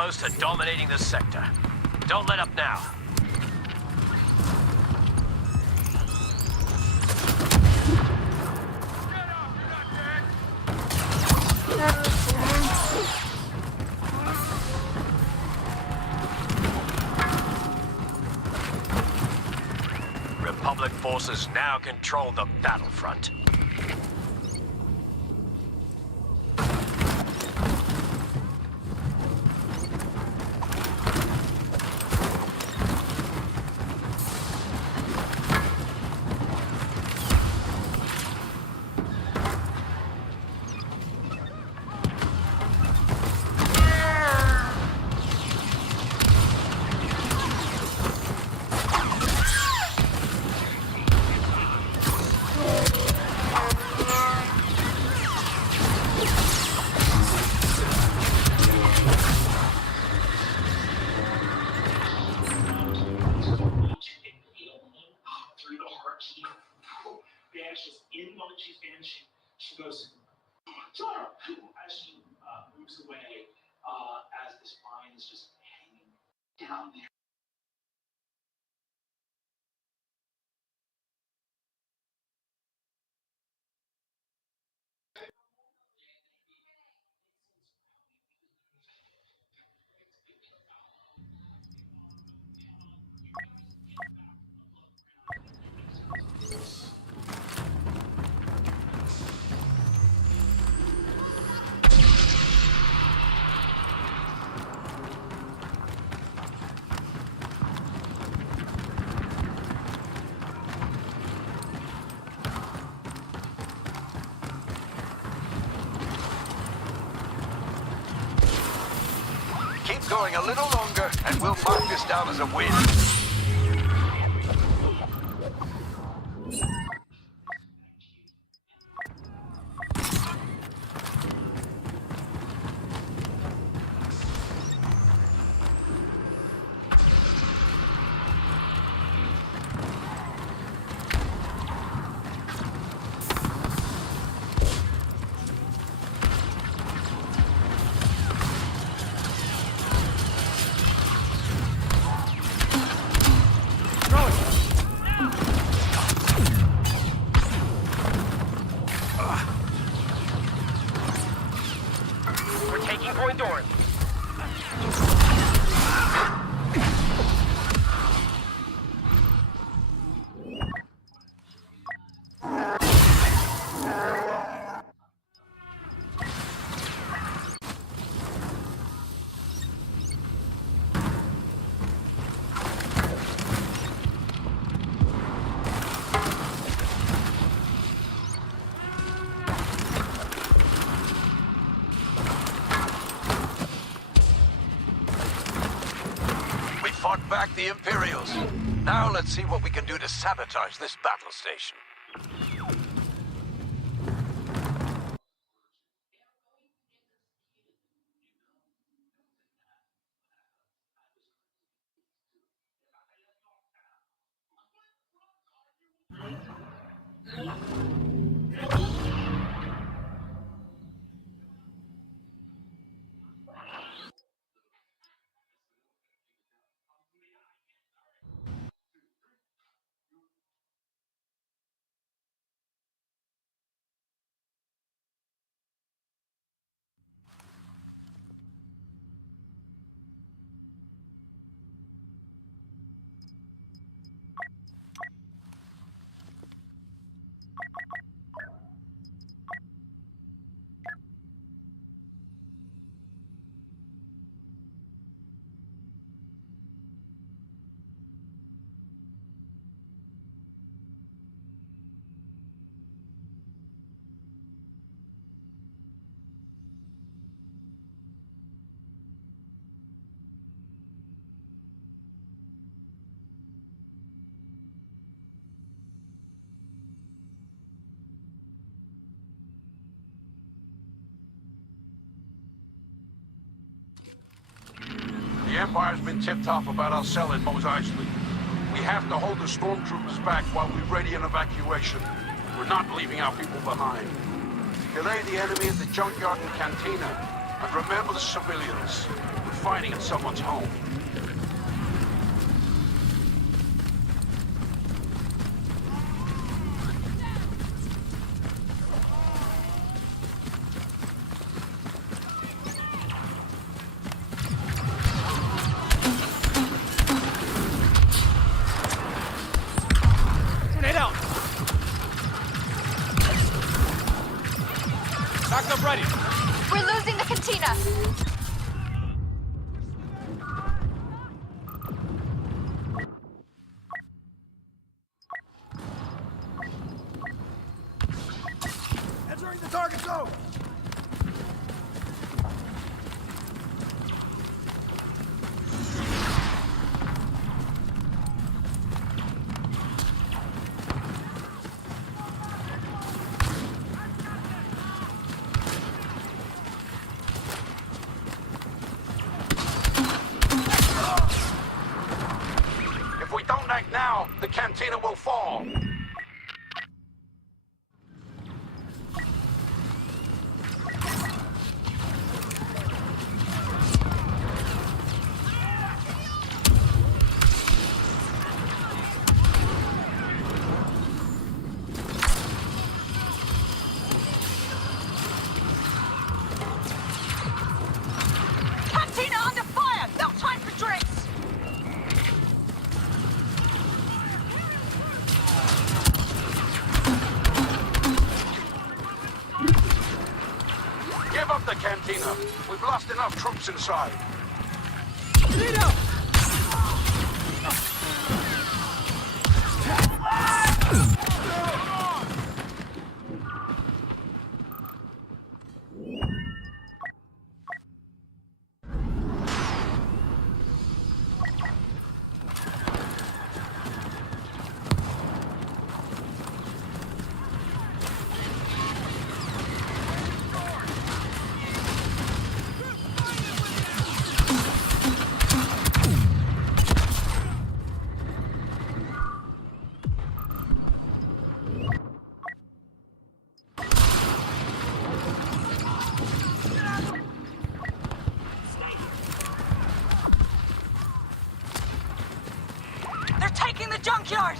close to dominating this sector. Don't let up now. Republic forces now control the battlefront. She goes, as she moves away, as this vine is just hanging down there. Keep going a little longer, and we'll mark this down as a win. We're taking Point Doran. Fought back the Imperials. Now let's see what we can do to sabotage this battle station. The Empire's been tipped off about our cell in Mos Eisley. We have to hold the stormtroopers back while we ready an evacuation. We're not leaving our people behind. Delay the enemy at the junkyard and cantina. And remember the civilians. We're fighting in someone's home. Grenade out! Backup ready! We're losing the cantina! Entering the target zone! If we don't act now, the cantina will fall. Cantina under fire! No time for drinks! Give up the cantina. We've lost enough troops inside. They're taking the junkyard!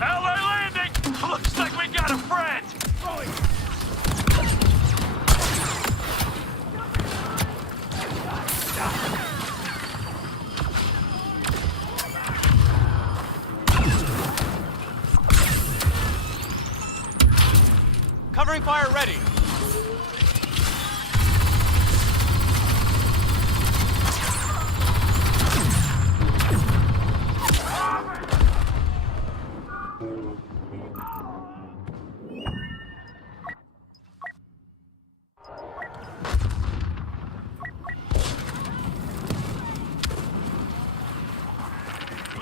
LA landing! Looks like we got a friend! Covering fire ready!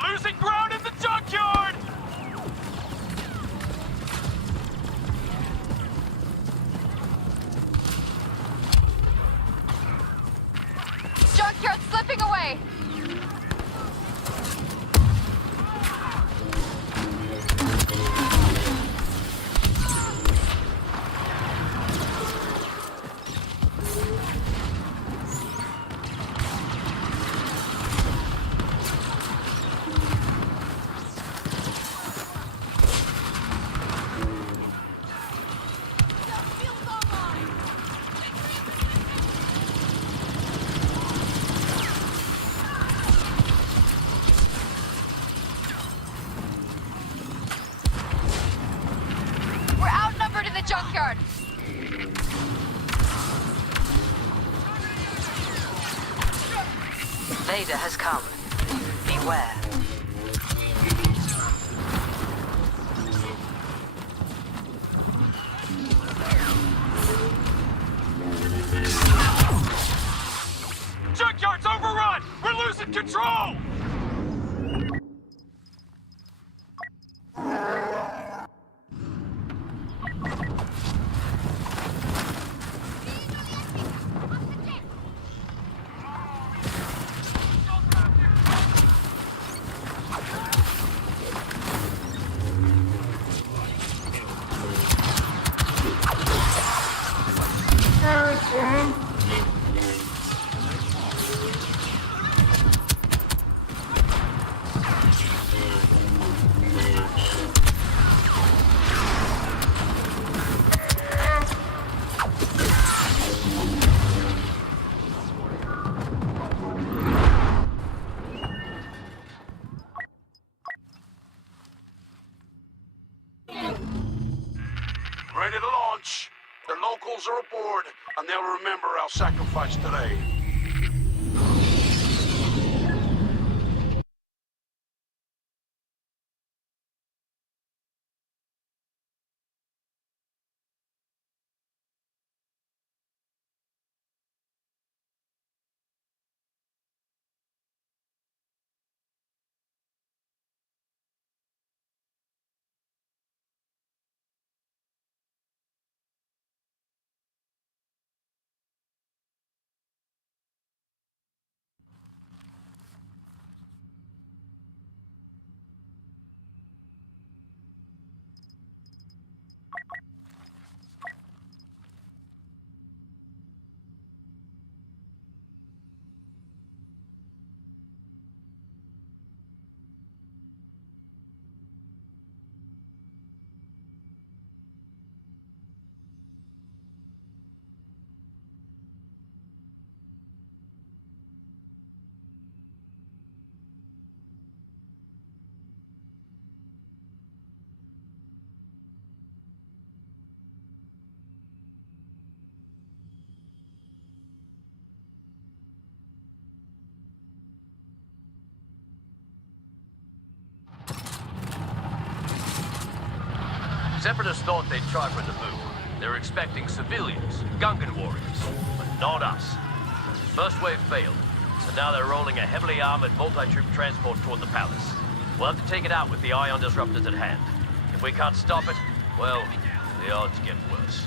Losing ground in the junkyard! Junkyard slipping away! We're outnumbered in the junkyard! Vader has come. Beware. Junkyard's overrun! We're losing control! ready to launch. The locals are aboard, and they'll remember our sacrifice today. Separatists thought they'd try for the moon. They were expecting civilians, Gungan warriors, but not us. First wave failed, so now they're rolling a heavily armored multi-troop transport toward the palace. We'll have to take it out with the ion disruptors at hand. If we can't stop it, well, the odds get worse.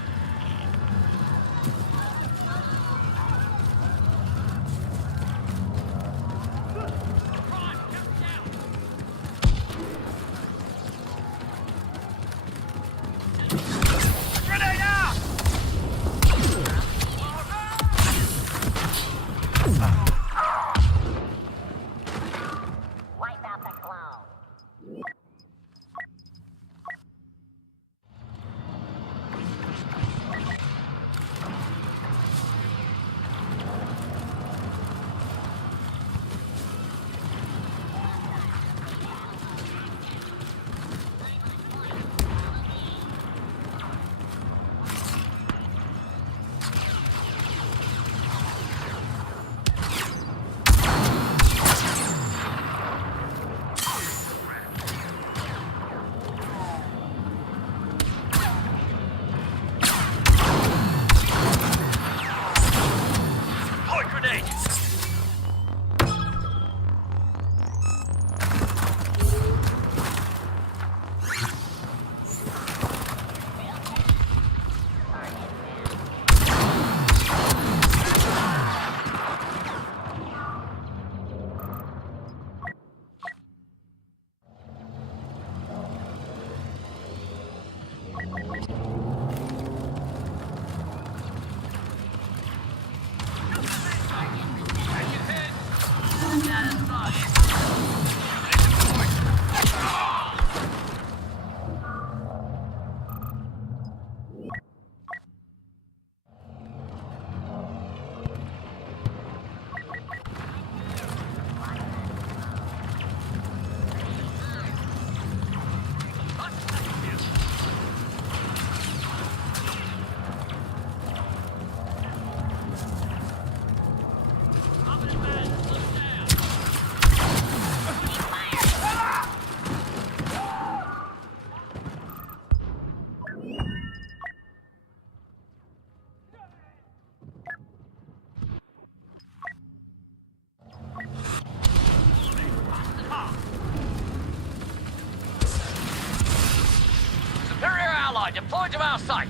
Deployed to our site.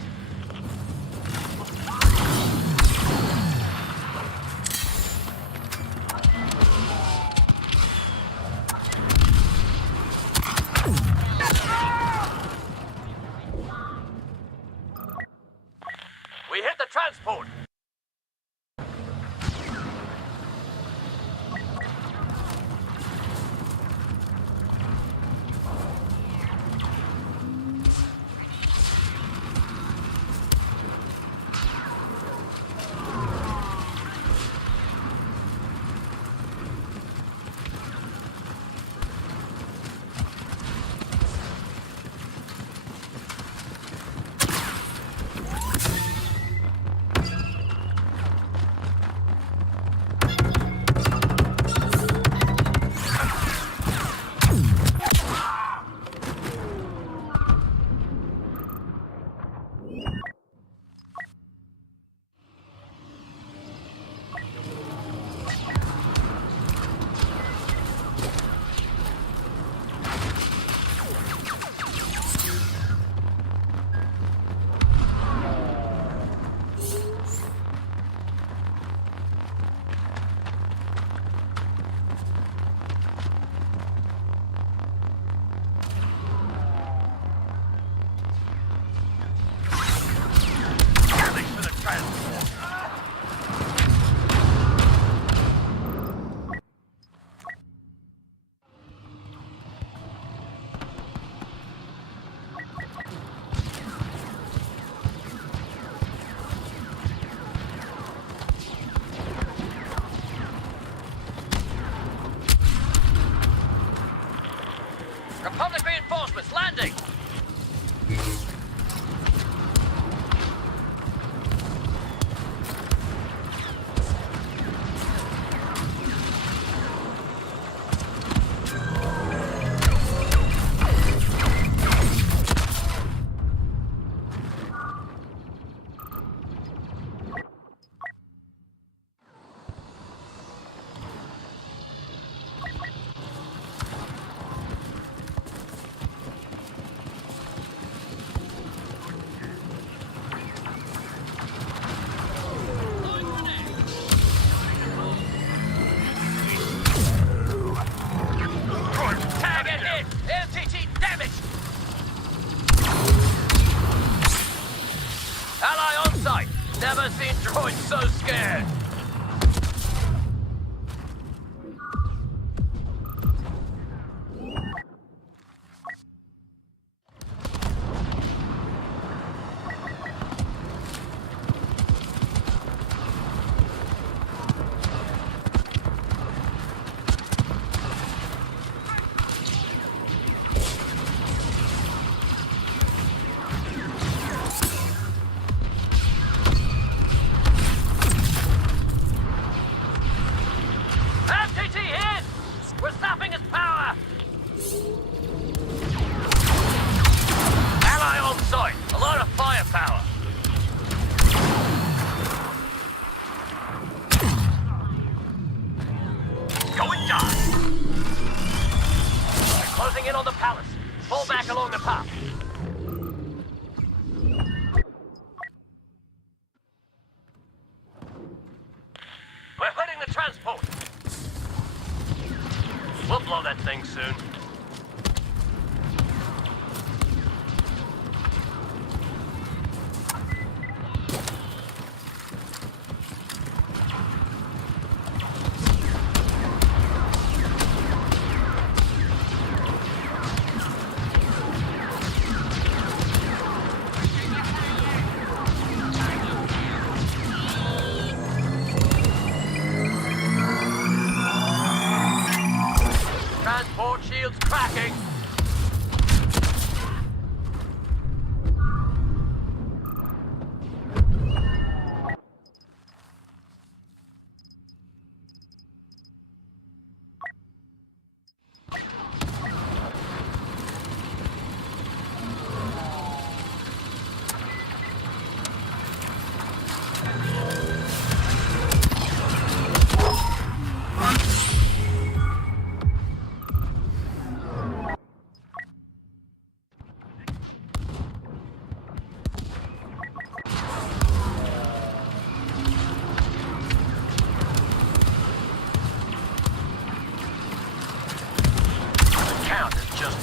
We hit the transport. Never seen droids so scared. We'll blow that thing soon. Transport shields cracking.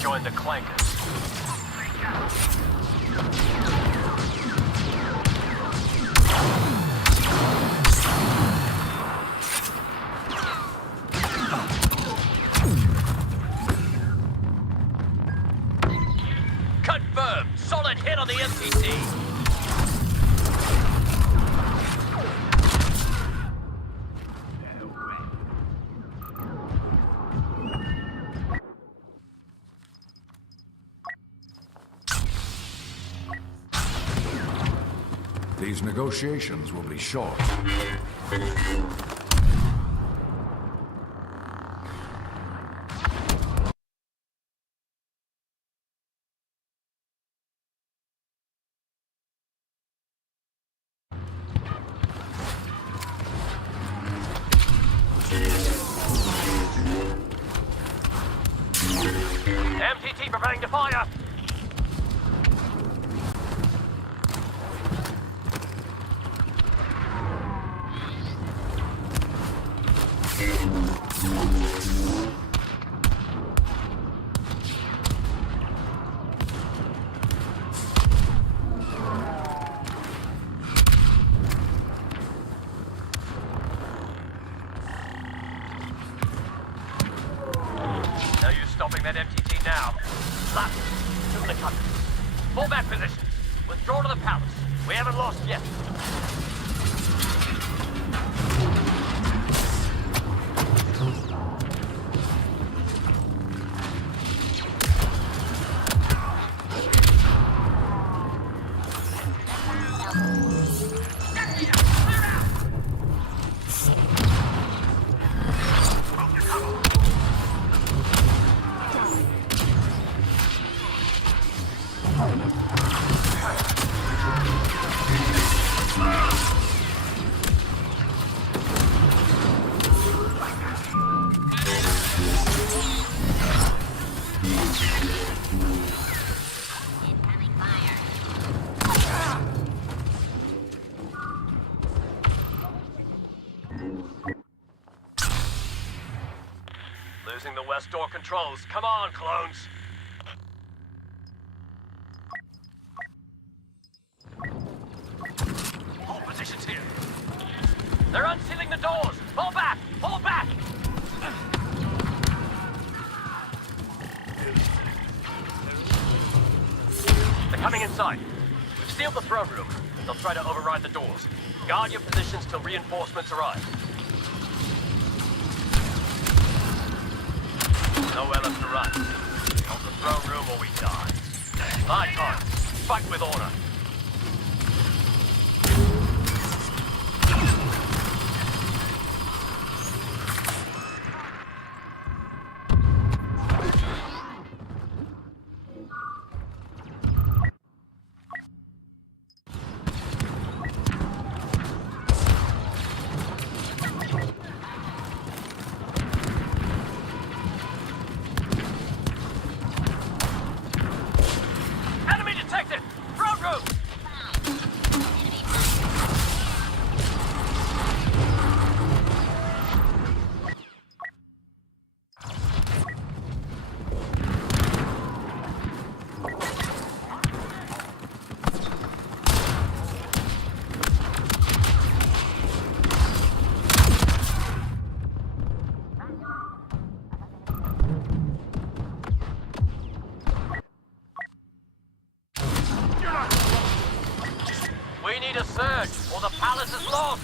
Join the clankers. Confirmed. Solid hit on the MTT. These negotiations will be short. MTT preparing to fire. No use stopping that MTT now. Left. To the country. Fall back positions. Withdraw to the palace. We haven't lost yet. Losing the west door controls. Come on, clones. All positions here. They're unsealing the doors! Fall back! Fall back! They're coming inside. We've sealed the throne room. They'll try to override the doors. Guard your positions till reinforcements arrive. Nowhere left to run. On the throne room or we die. My time. Fight with order. We need a surge, or the palace is lost!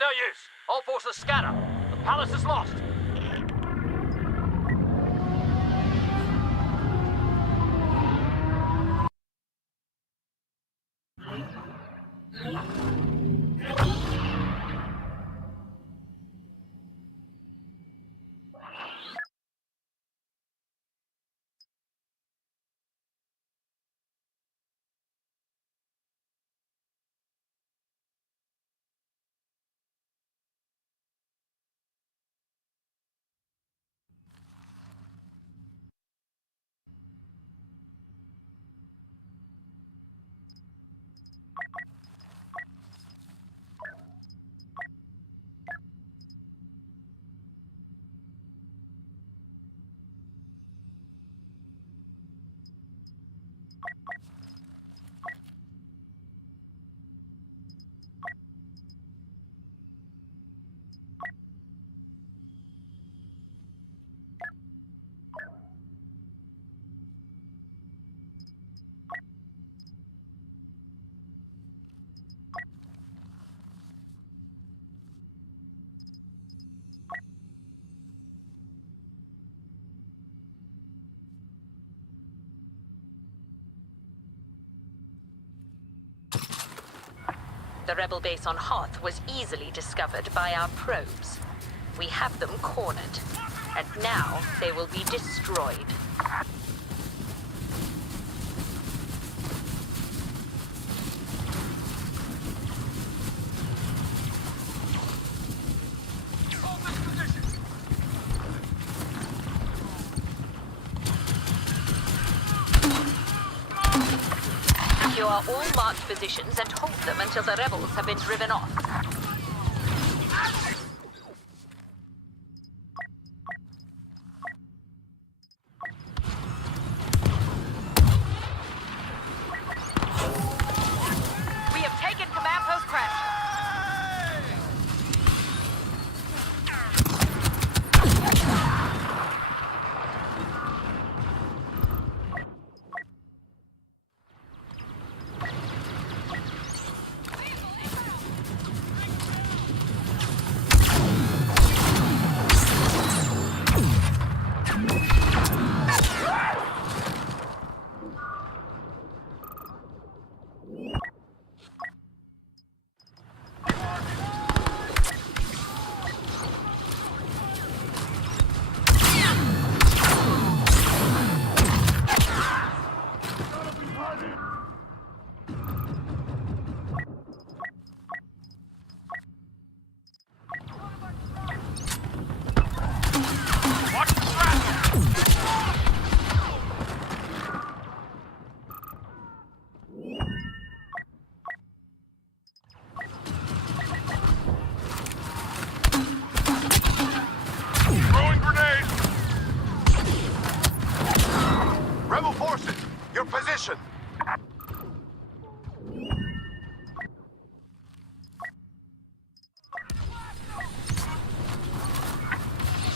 No use. All forces scatter. The palace is lost. The rebel base on Hoth was easily discovered by our probes. We have them cornered, and now they will be destroyed. Secure all marked positions and hold them until the rebels have been driven off. We have taken command post Crash.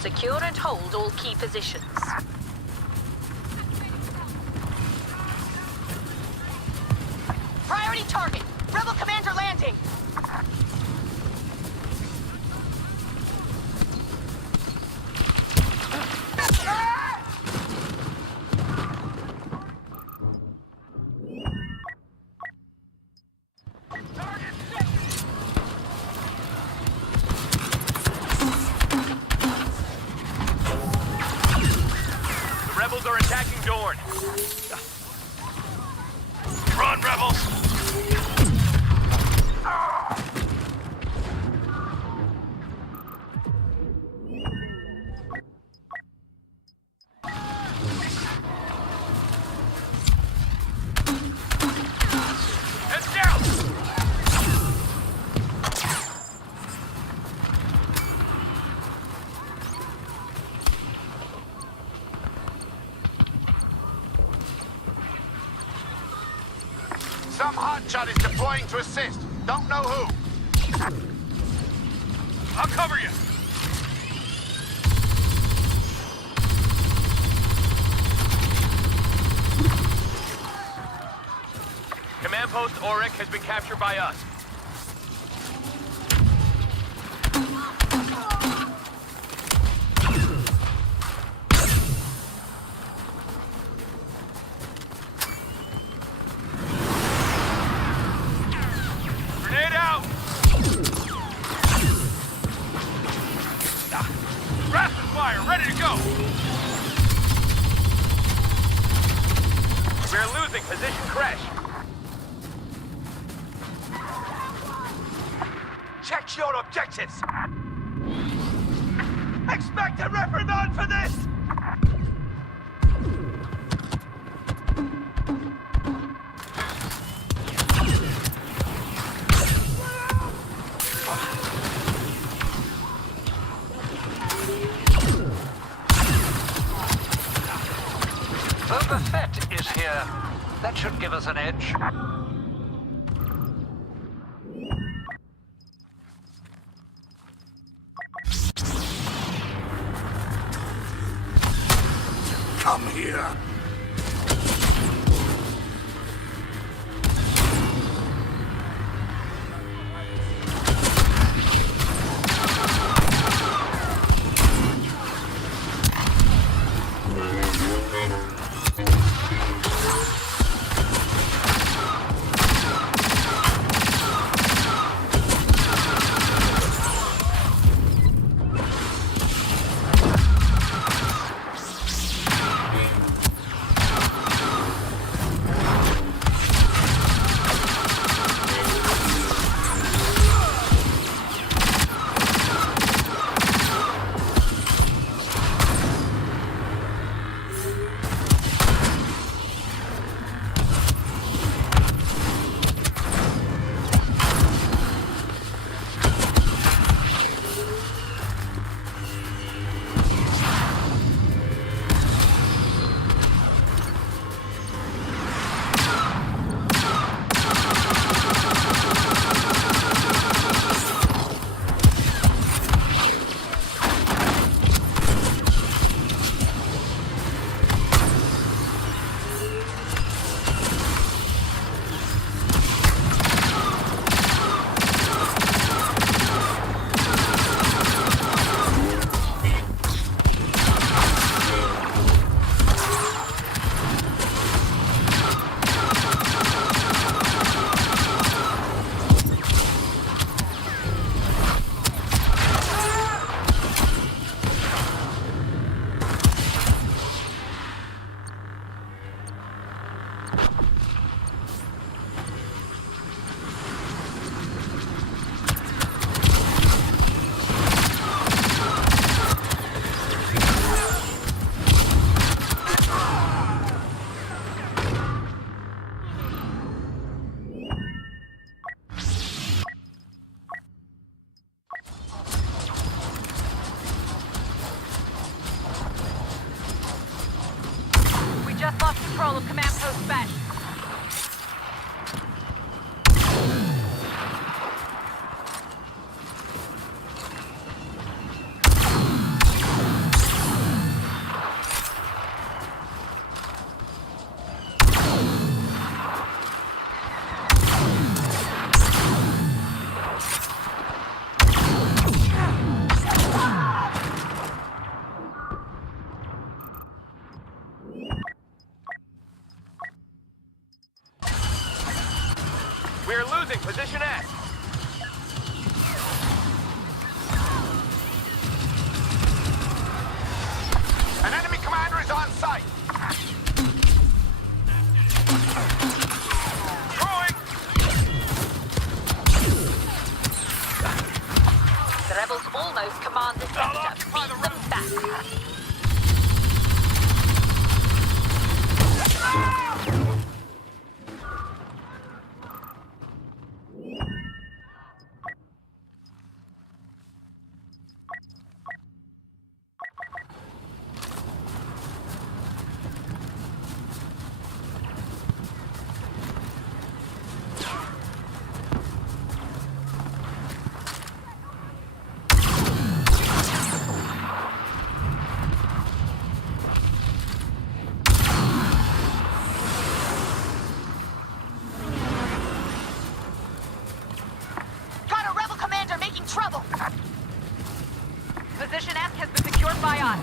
Secure and hold all key positions. Priority target! Rebel commander landing! The rebels are attacking Dorn. Run, rebels! Heads down! Some hotshot is deploying to assist. Don't know who. I'll cover you! Command post Auric has been captured by us. Grenade out! Rapid fire, ready to go! We're losing position crash. Check your objectives! Expect a reprimand for this! Boba Fett is here. That should give us an edge. Come here. We are losing position S. An enemy commander is on site. The rebels almost command the sector. Beat them back. Trouble! Position S has been secured by us.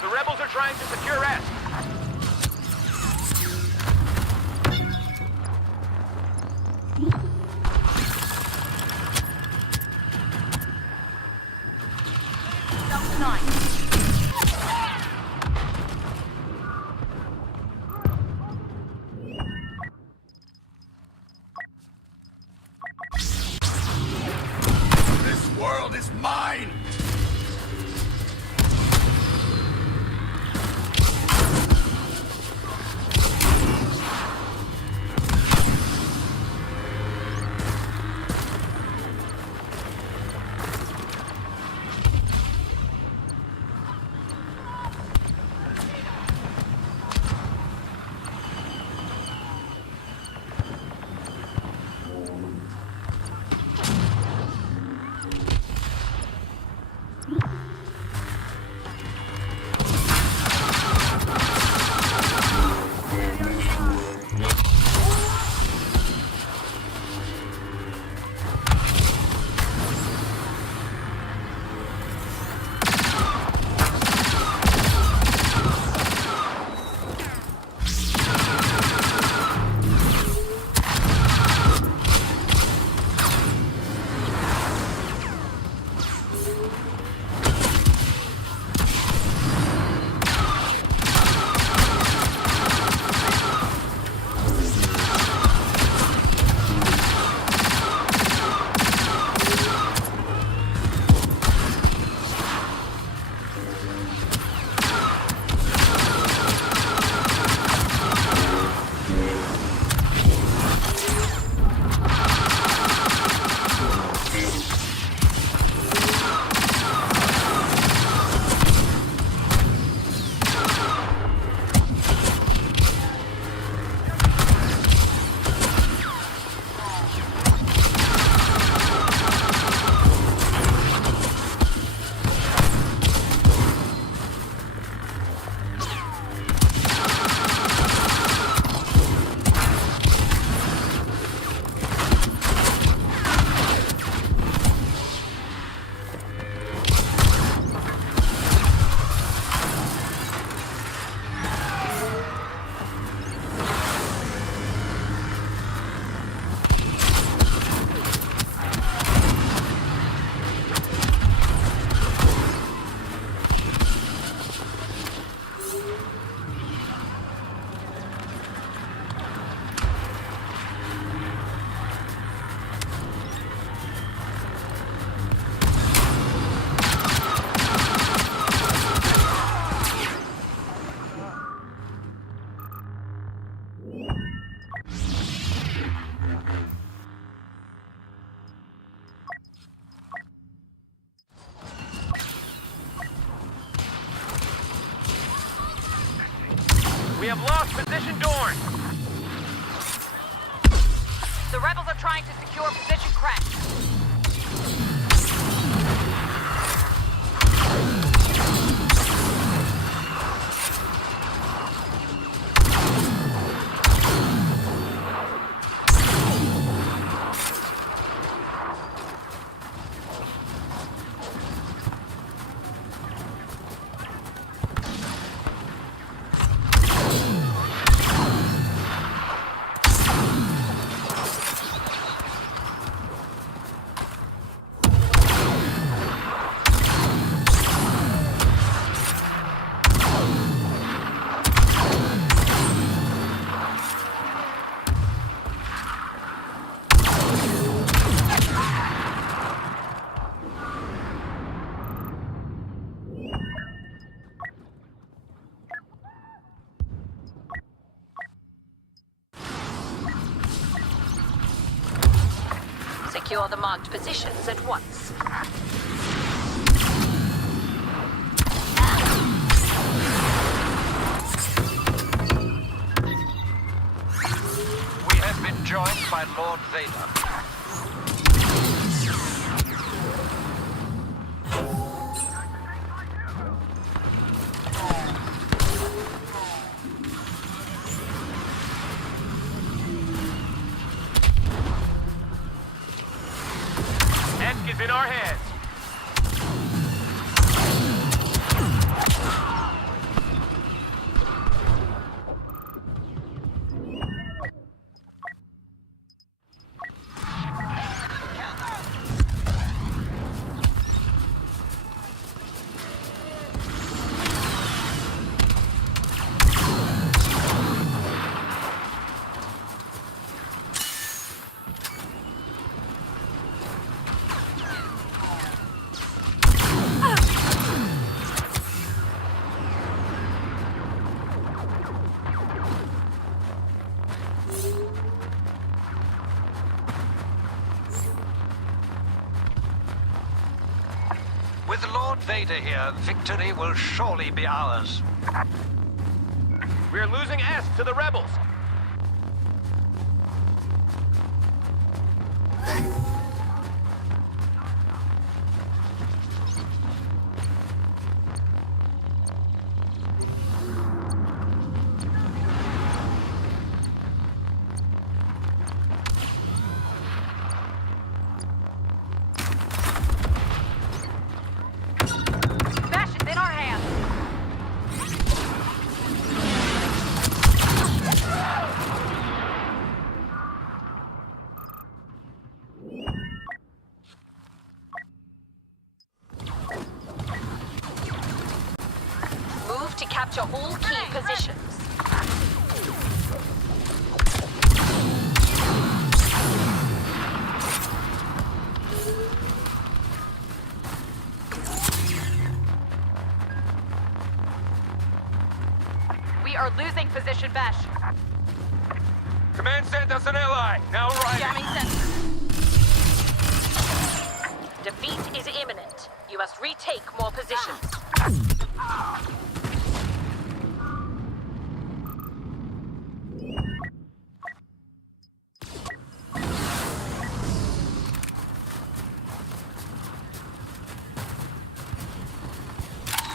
The rebels are trying to secure S. Number 9. This world is mine! We have lost position Dorn. The rebels are trying to secure position Crest. secure the marked positions at once. We have been joined by Lord Vader. Esk is in our hands. With Lord Vader here, victory will surely be ours. We're losing Esk to the rebels. Bash is in our hands. Move to capture all key positions. We are losing position, Bash. Command sent us an ally. Now arriving. Jamming sensor. Defeat is imminent. You must retake more positions.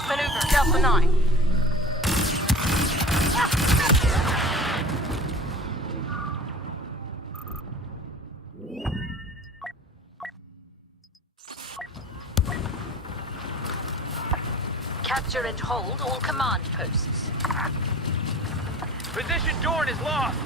Maneuver, Delta 9. Capture and hold all command posts. Position Dorn is lost.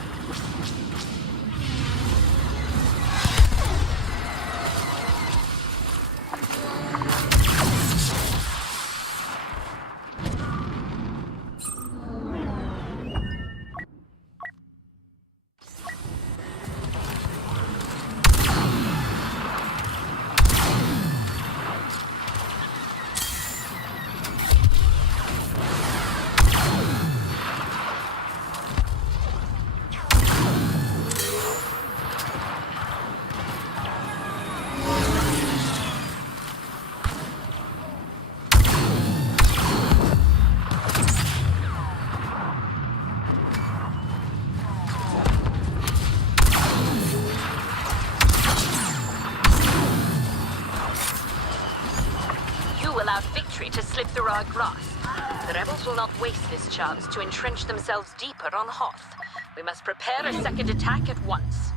Allowed victory to slip through our grasp. The rebels will not waste this chance to entrench themselves deeper on Hoth. We must prepare a second attack at once.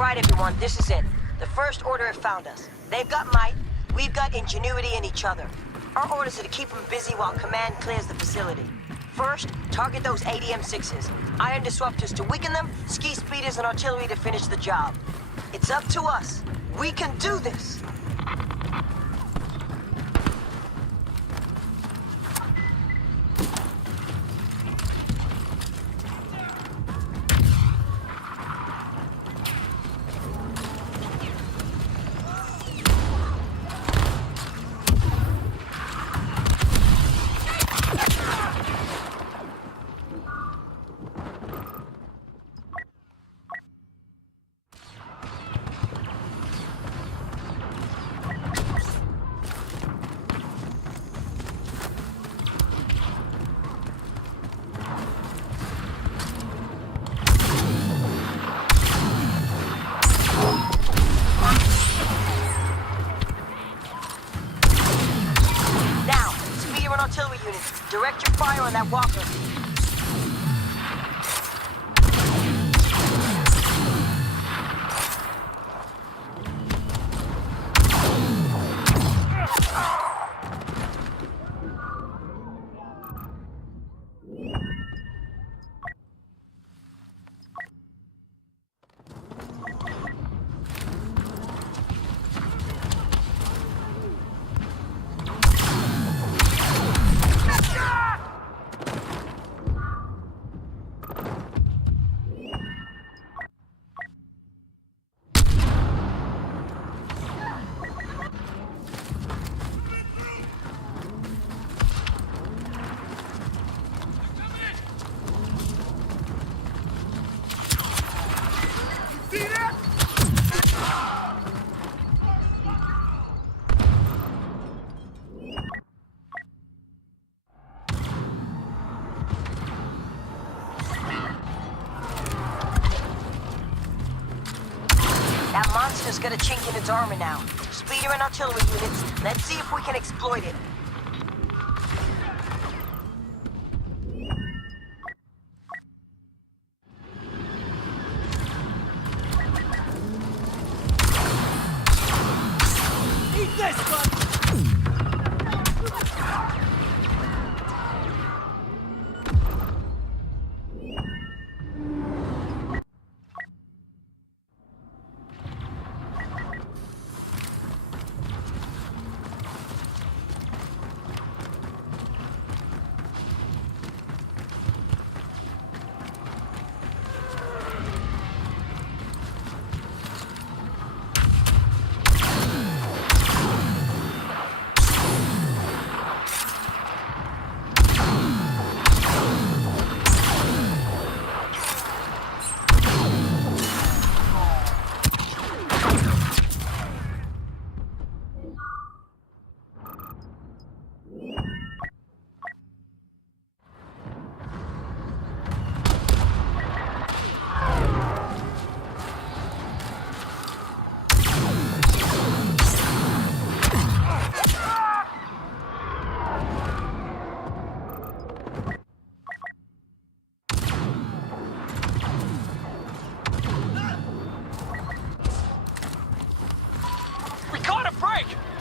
Right, everyone, this is it. The First Order have found us. They've got might, we've got ingenuity in each other. Our orders are to keep them busy while Command clears the facility. First, target those ADM-6s. Iron disruptors to weaken them, ski speeders and artillery to finish the job. It's up to us. We can do this! Artillery units, direct your fire on that walker. That monster's got a chink in its armor now. Speeder and artillery units, let's see if we can exploit it. Eat this, bud!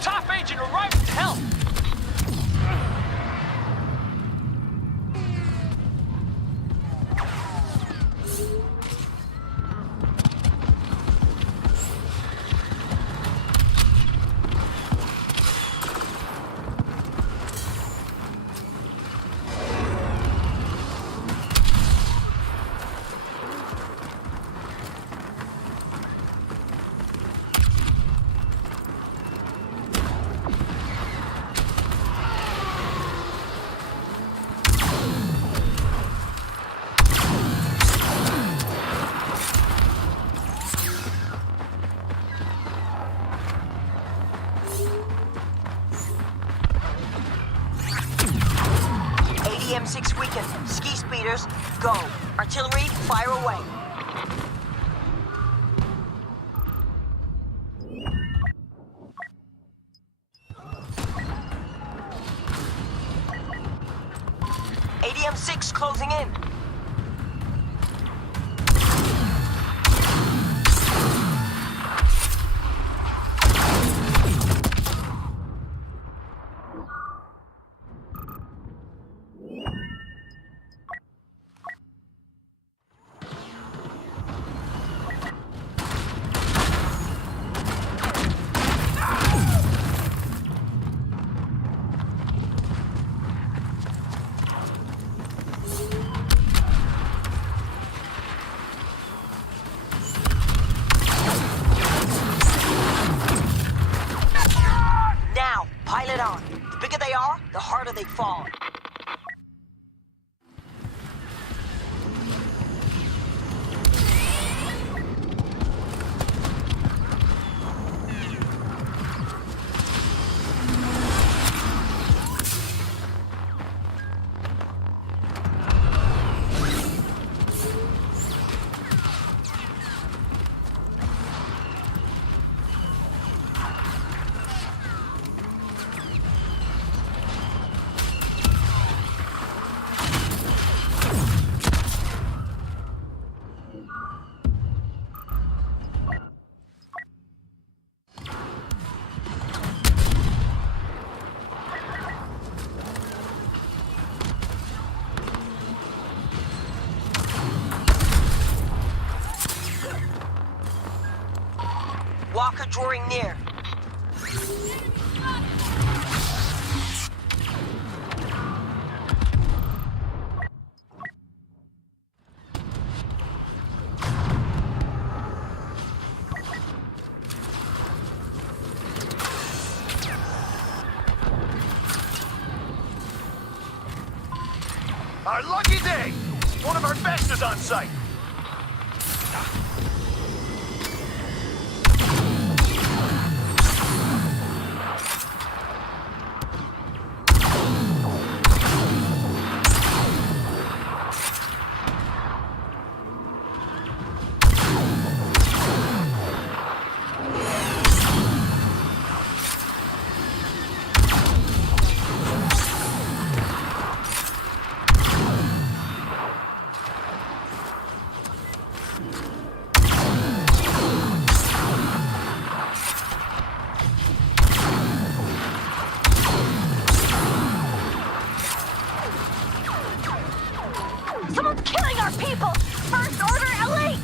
Top agent arrived to help! ADM-6 weakened. Ski speeders, go. Artillery, fire away. ADM-6 closing in. they are, the harder they fall. Walker drawing near. Our lucky day! One of our best is on site! Someone's killing our people! First Order Elite!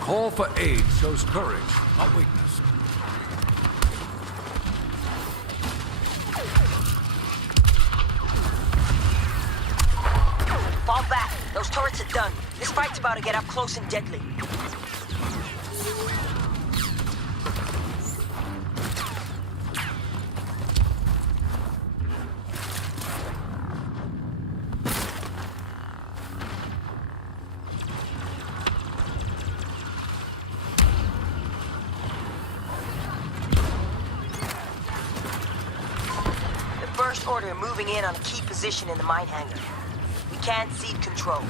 Call for aid shows courage, not weakness. Fall back. Those turrets are done. This fight's about to get up close and deadly. First Order moving in on a key position in the mine hangar. We can't cede control.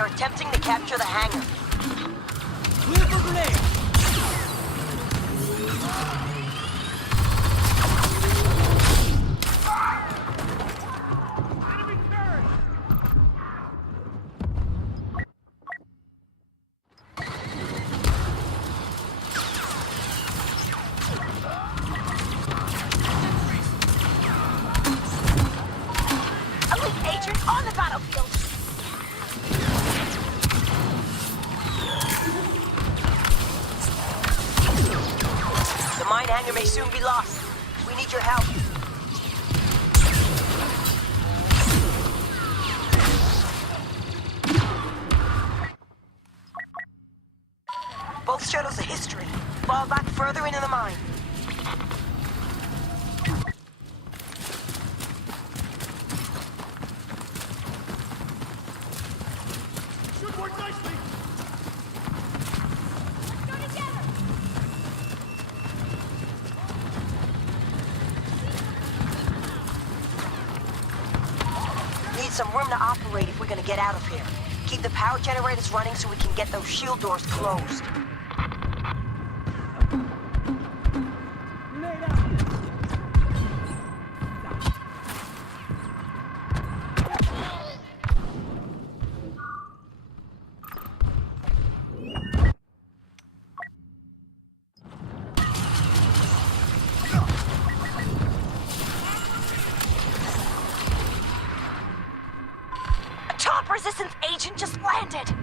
They're attempting to capture the hangar. Clear for grenade! On the battlefield! The mine hangar may soon be lost. We need your help. Both shuttles are history. Fall back further into the mine. Some room to operate if we're gonna get out of here. Keep the power generators running so we can get those shield doors closed. Resistance agent just landed!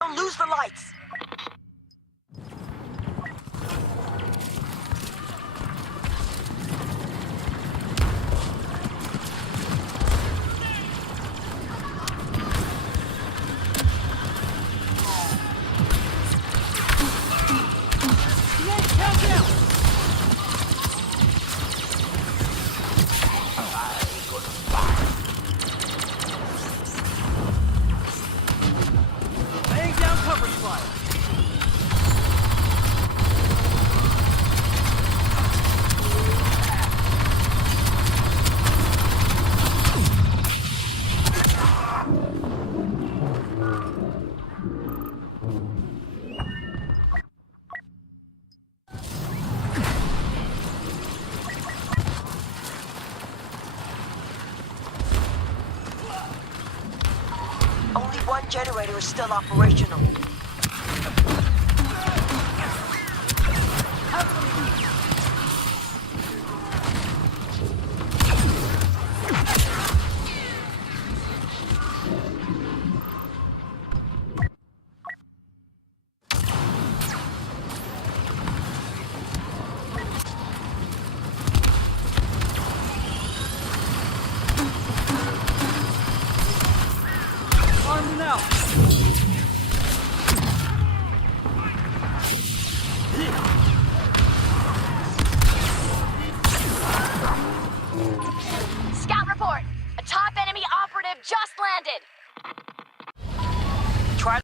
Don't lose the lights! Laying down cover fire! Only one generator is still operational. Armed and out! Scout report! A top enemy operative just landed! Try.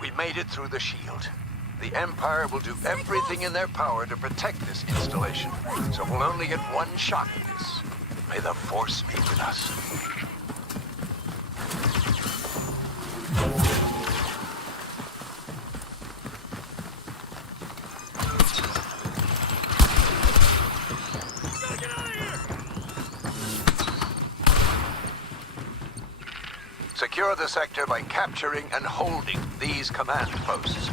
We made it through the shield. The Empire will do everything in their power to protect this installation, so we'll only get one shot at this. May the Force be with us. Secure the sector by capturing and holding these command posts.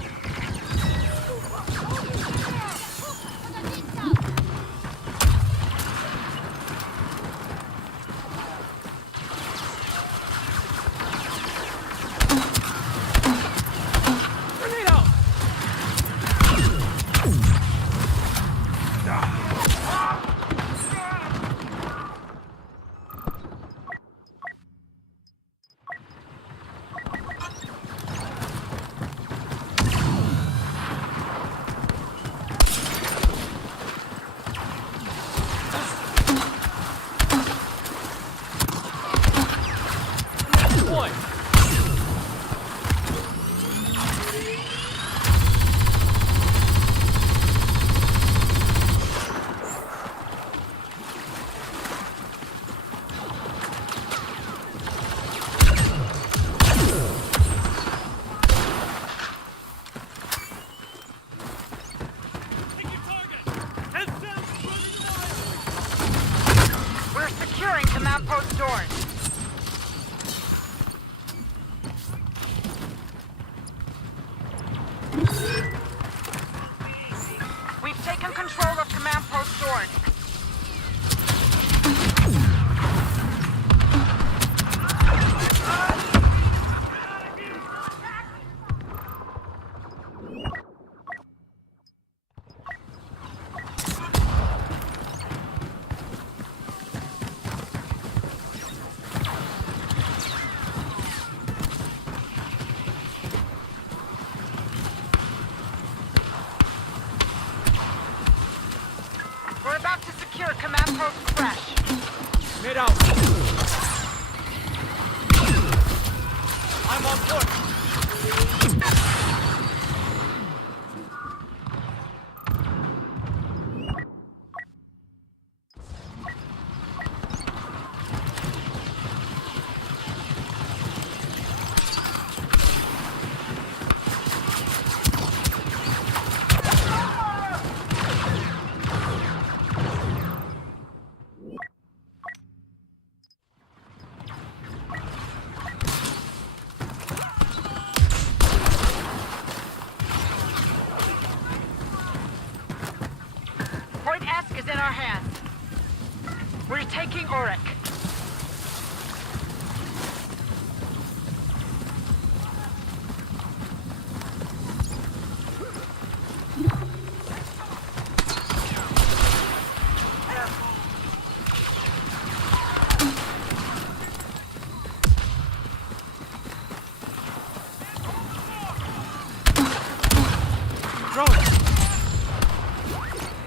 Throw it!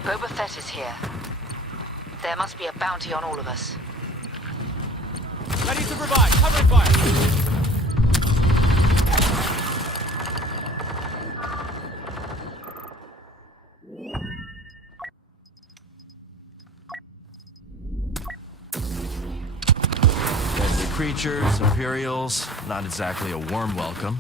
Boba Fett is here. There must be a bounty on all of us. Ready to provide. Covering fire! Creatures, Imperials, not exactly a warm welcome.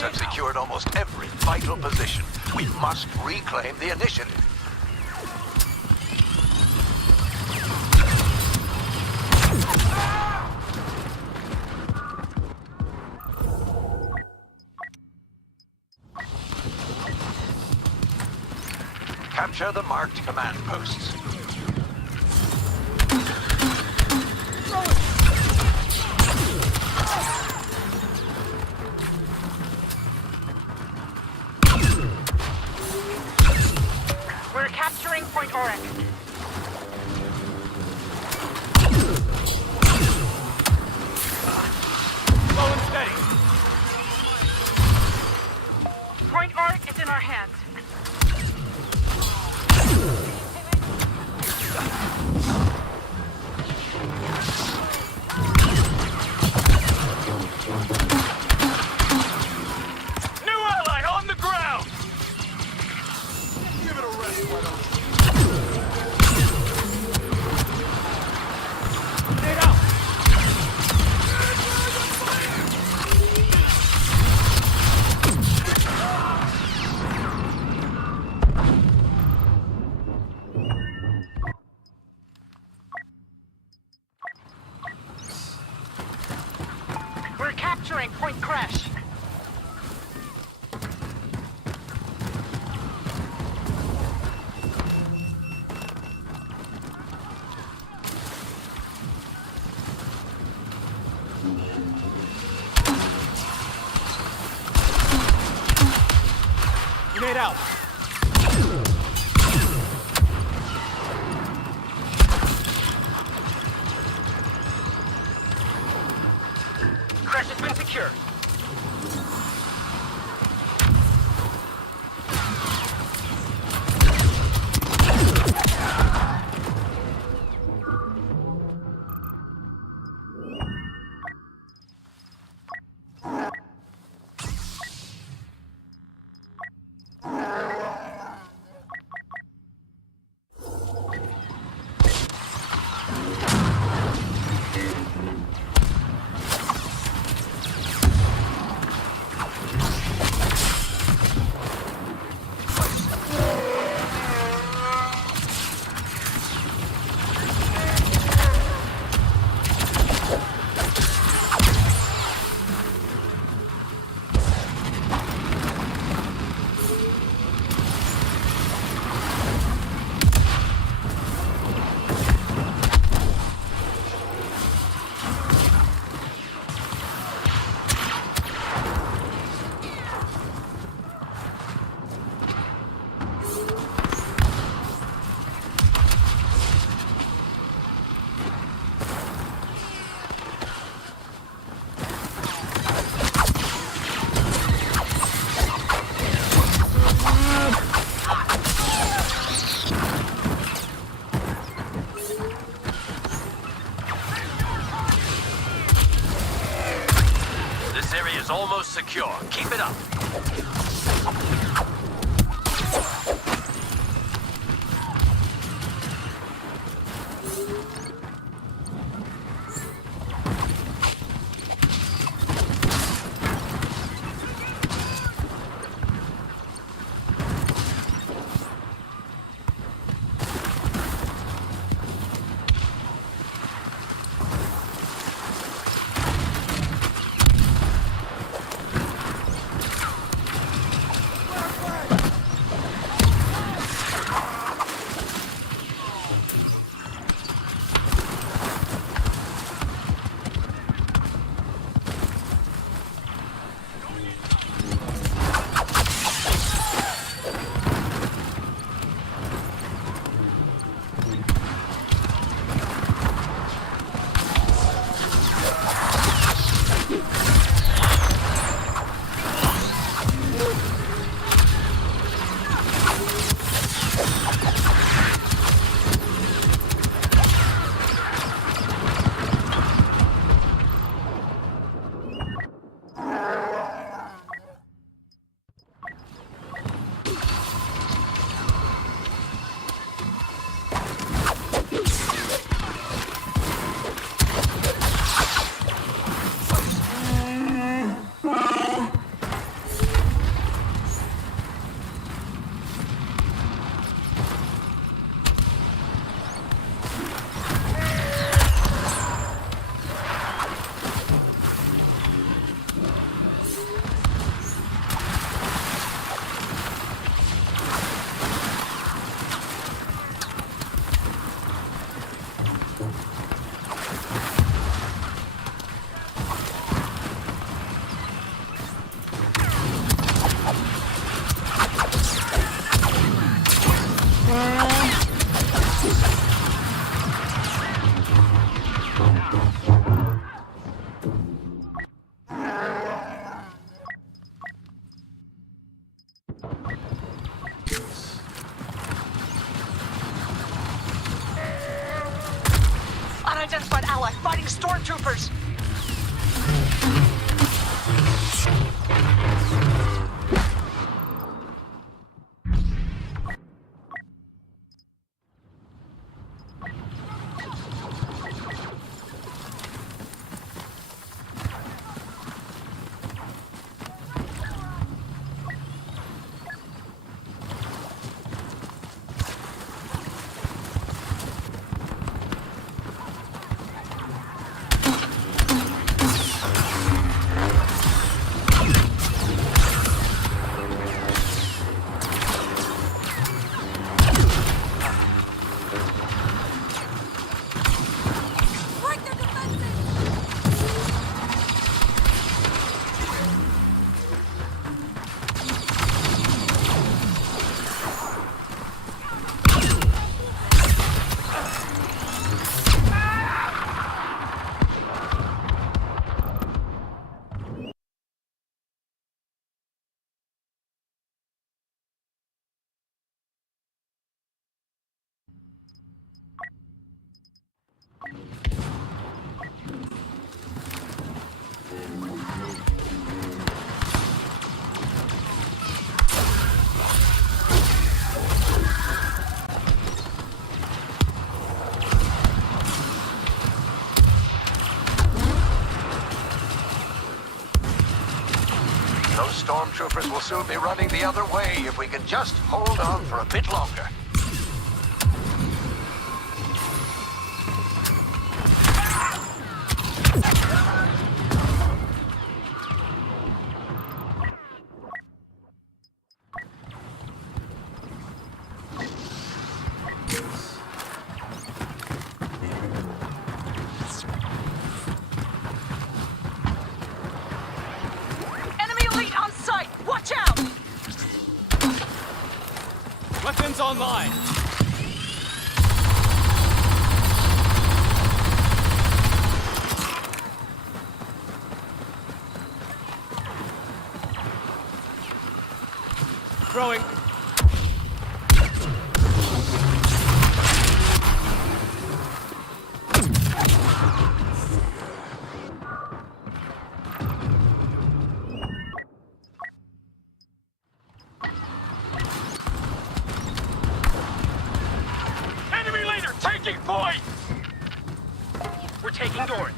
have secured almost every vital position. We must reclaim the initiative. Capture the marked command posts. We're capturing Point Oryx. Slow and steady. Point Oryx is in our hands. New ally on the ground! Give it a rest, why don't you? Stay down! Grenade out. Crash has been secured. This area is almost secure. Keep it up. Unidentified ally fighting stormtroopers! Those stormtroopers will soon be running the other way if we can just hold on for a bit longer. Weapons online! Throwing. Point! We're taking Doran.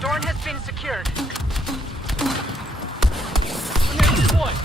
Doran has been secured. Grenade deployed.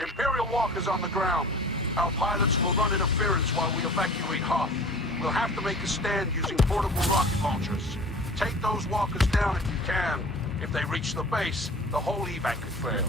Imperial walkers on the ground. Our pilots will run interference while we evacuate Hoth. We'll have to make a stand using portable rocket launchers. Take those walkers down if you can. If they reach the base, the whole evac could fail.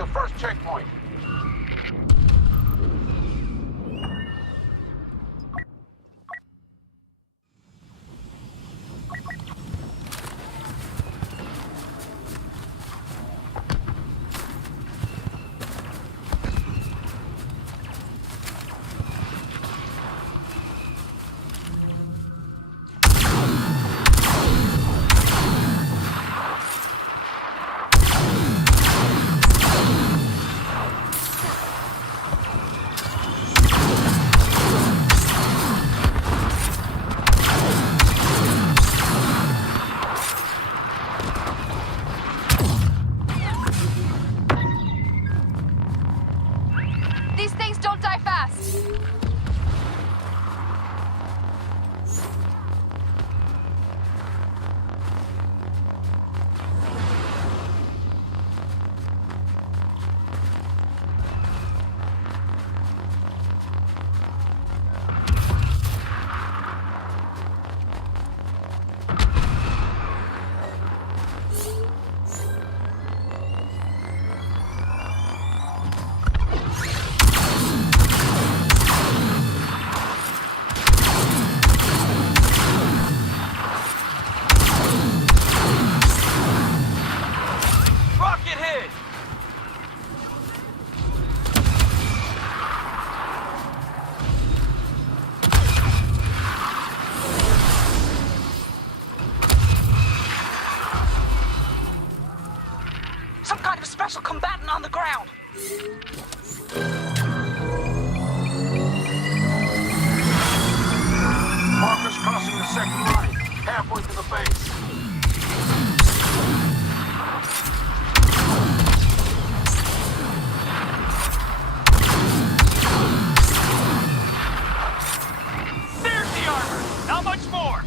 the first checkpoint. These things don't die fast. Rocket hit! Some kind of special combatant on the ground. Markers crossing the second line, halfway to the base. There's the armor! How much more?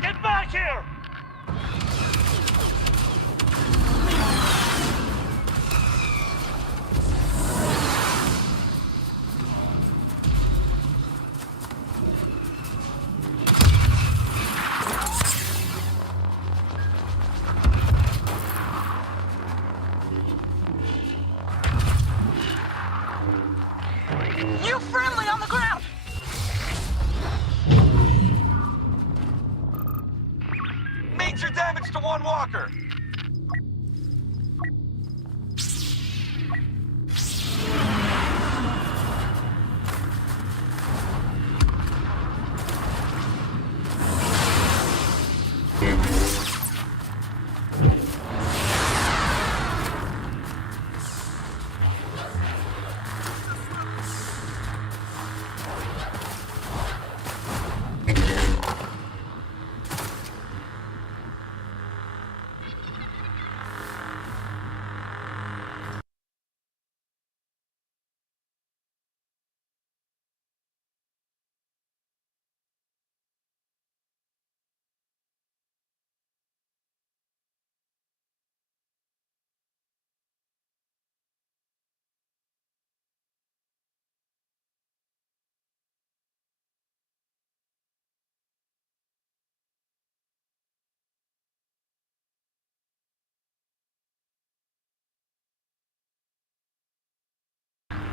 Get back here! You friendly on the ground. Major damage to one walker!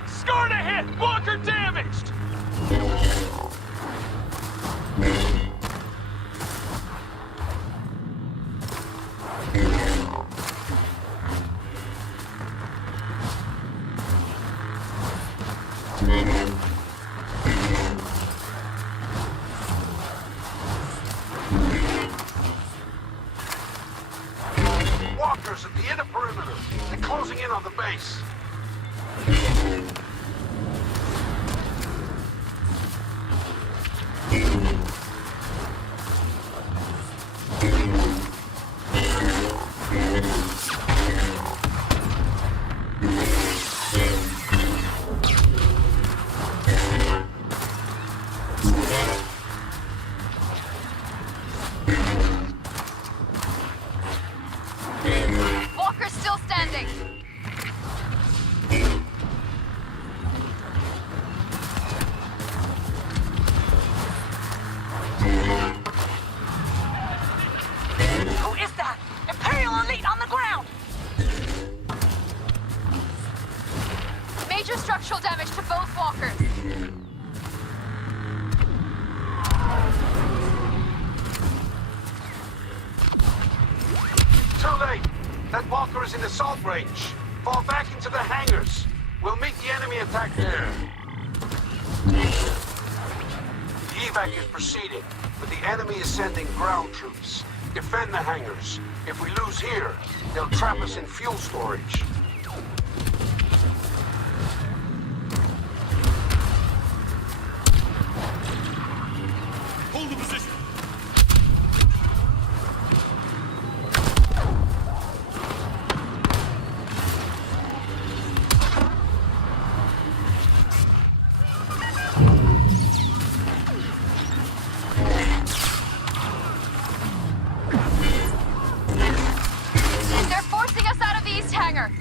Scar to hit! Walker damaged! Walkers at the inner perimeter. They're closing in on the base. Walker's still standing. Who is that? Imperial Elite tanker is in assault range. Fall back into the hangars. We'll meet the enemy attack there. The evac is proceeding, but the enemy is sending ground troops. Defend the hangars. If we lose here, they'll trap us in fuel storage. Hold the position. They're forcing us out of the east hangar.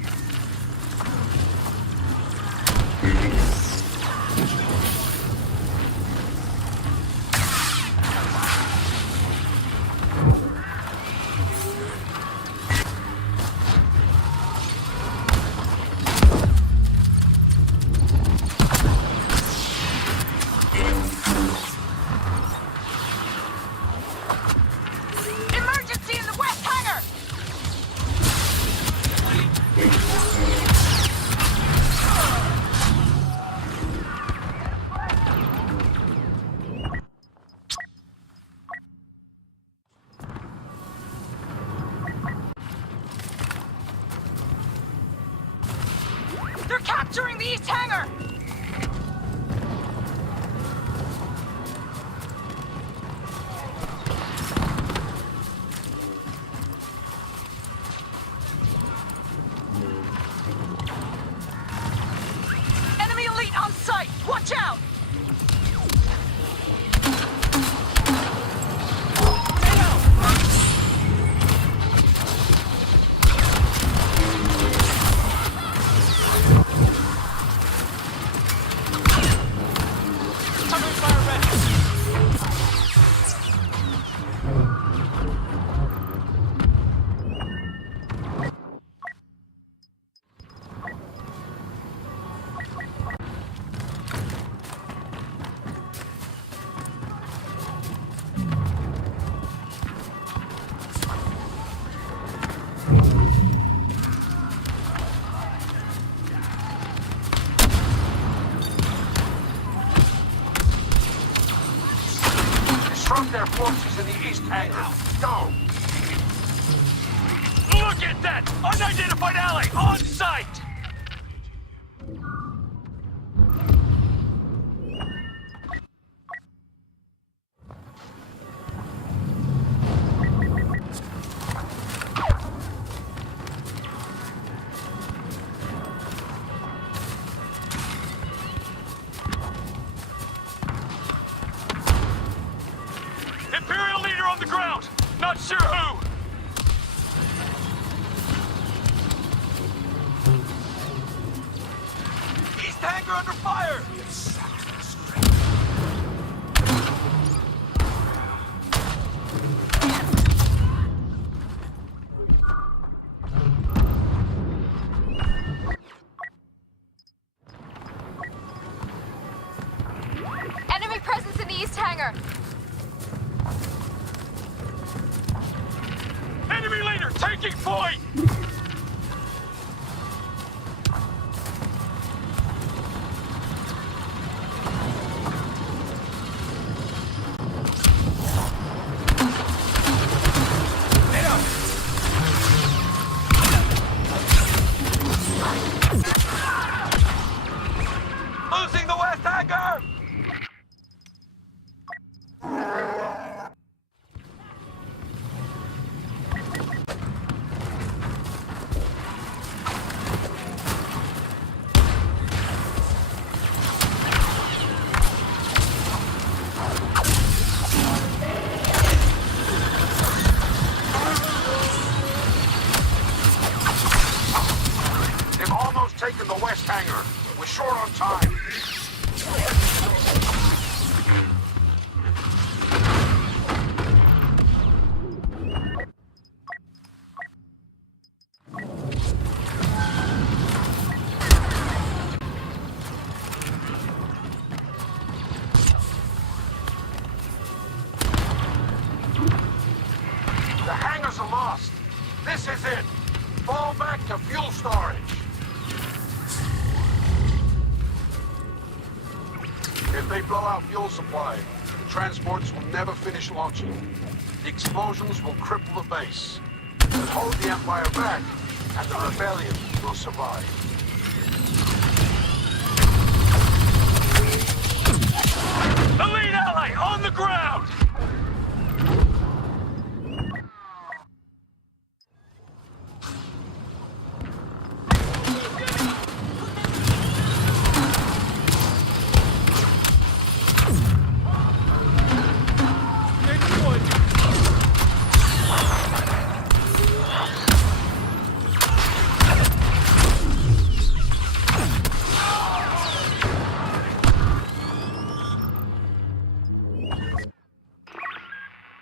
Emergency in the west hangar! They're capturing the east hangar! Enemy elite on site! Watch out! Covering fire ready. Disrupt their forces in the east hangar. Go! Look at that! Unidentified ally on site! Imperial leader on the ground! Not sure who! East hangar under fire! Enemy presence in the east hangar! Enemy leader taking point! Losing the west hangar! They've almost taken the west hangar. We're short on time. The hangars are lost. This is it. Fall back. supply. The transports will never finish launching. The explosions will cripple the base. But hold the Empire back, and the rebellion will survive. Elite ally on the ground!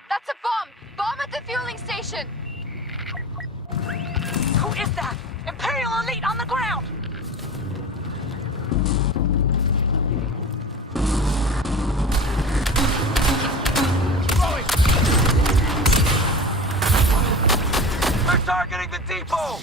That's a bomb! Bomb at the fueling station! Who is that? Imperial elite on the ground! They're targeting the depot!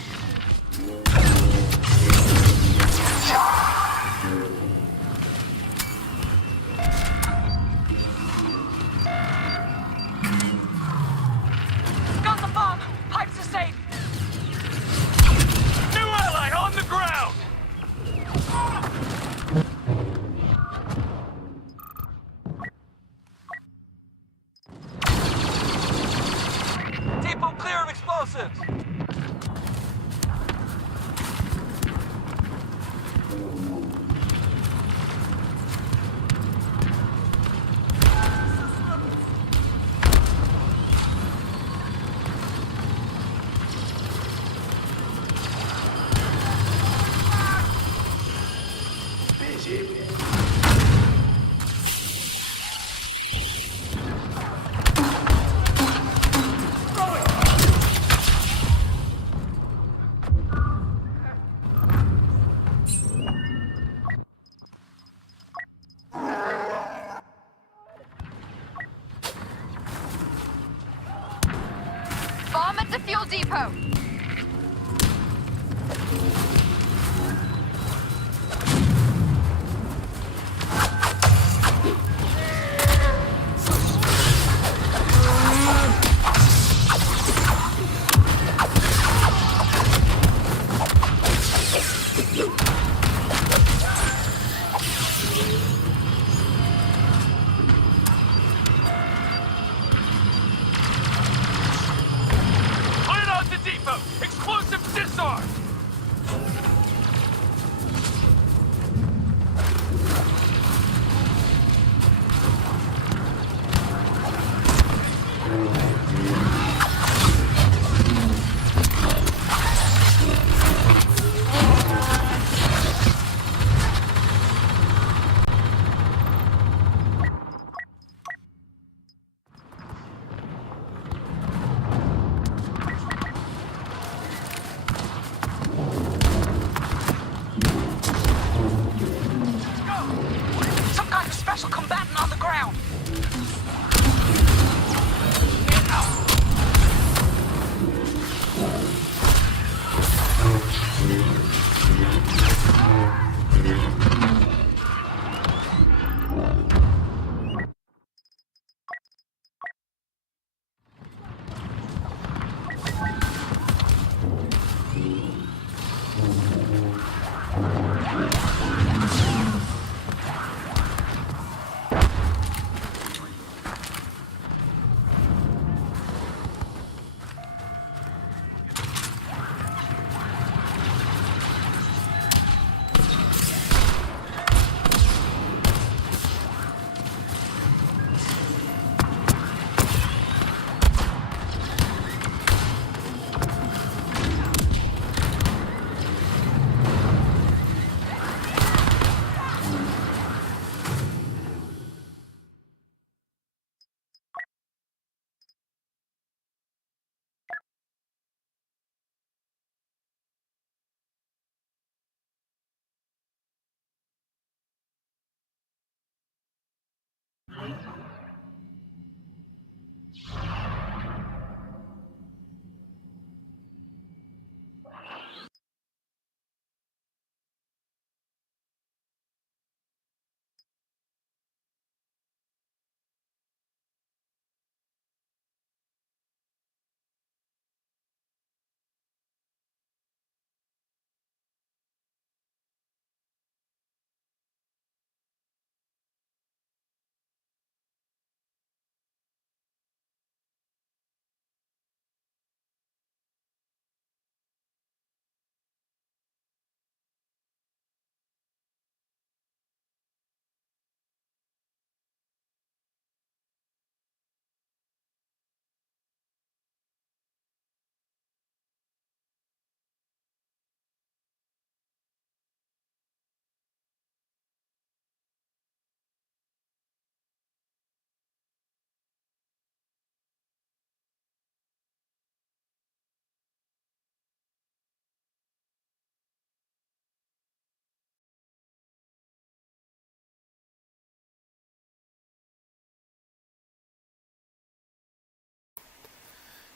Got the bomb! Pipes are safe! New ally on the ground! Depot clear of explosives! Bomb at the fuel depot! Put it on the depot! Explosive disarm! Some kind of special combatant on the ground!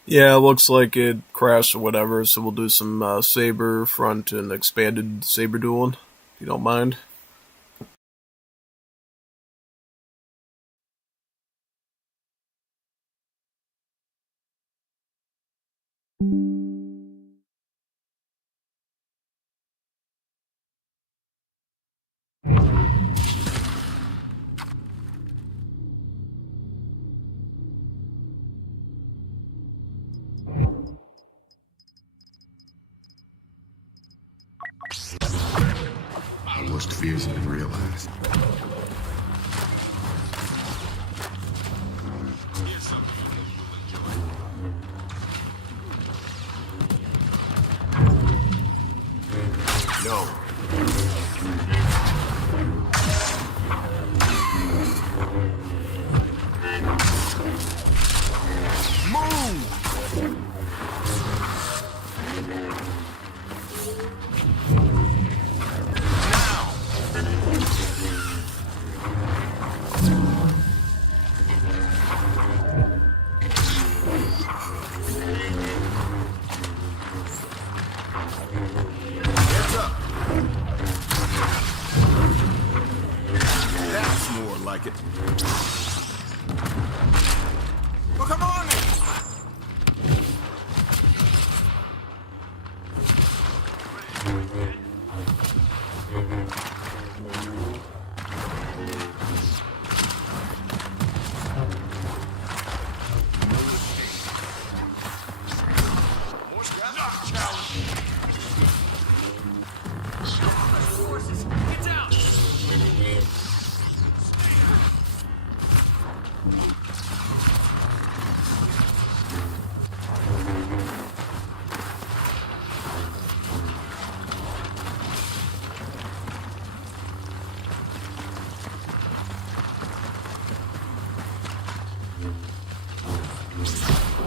Yeah, it looks like it crashed or whatever, so we'll do some saber front and expanded saber dueling, if you don't mind. Our worst fears have been realized. No. Heads up! That's more like it. Well, come on!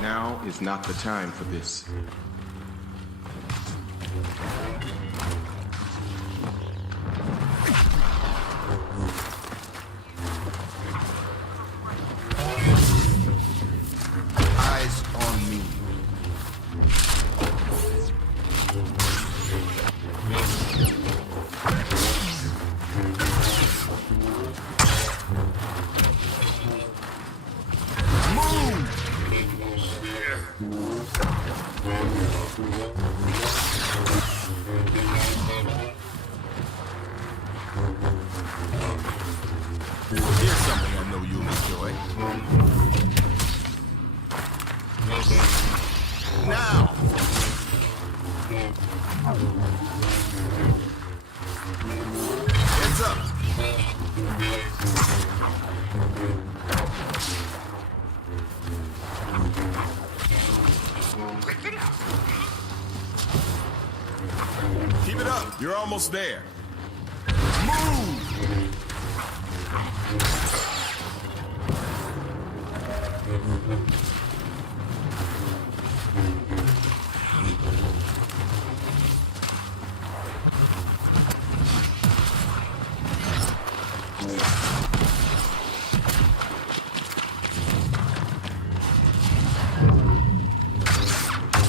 Now is not the time for this. Eyes on me. Here's something I know you'll enjoy. Now! Heads up! Keep it up! You're almost there. Move!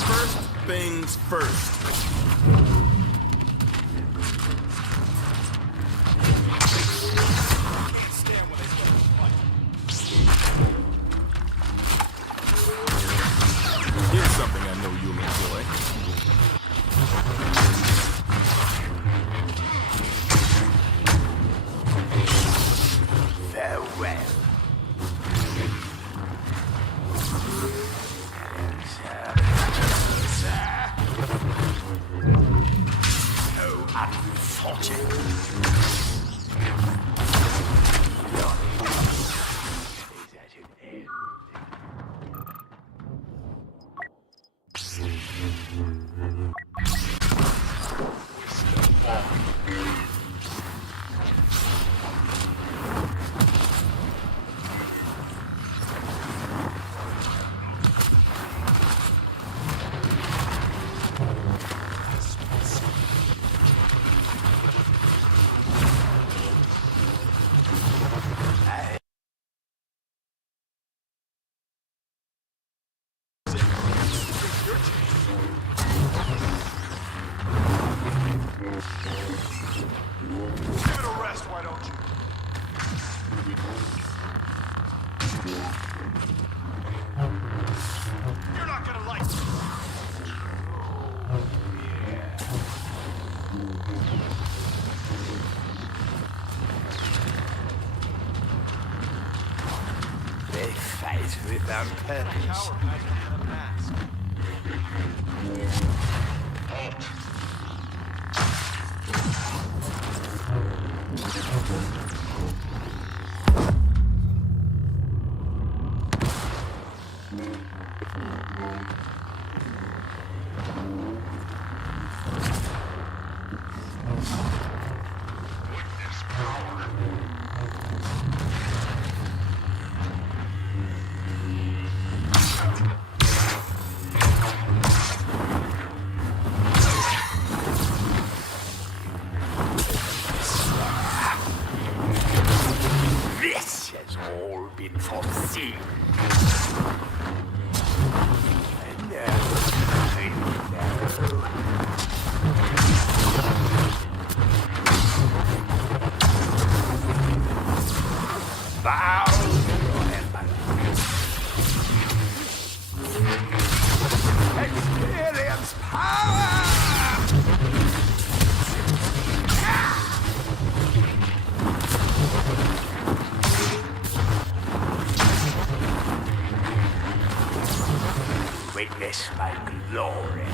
First things first. Here's something I know you'll enjoy. Farewell. You're not gonna like this. They fight without purpose. This has all been foreseen. Bow your experience power! Witness my glory.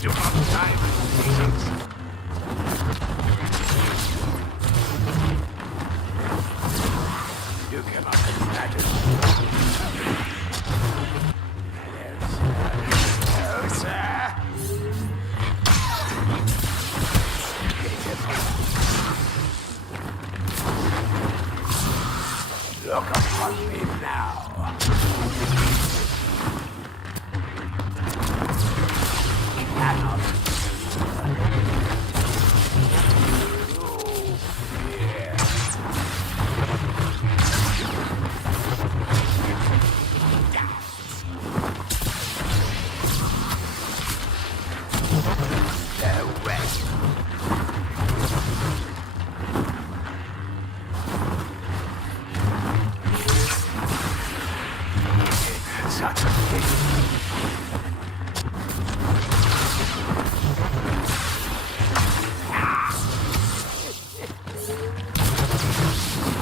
Do not time patience. You cannot imagine. Look upon me now. Cannot.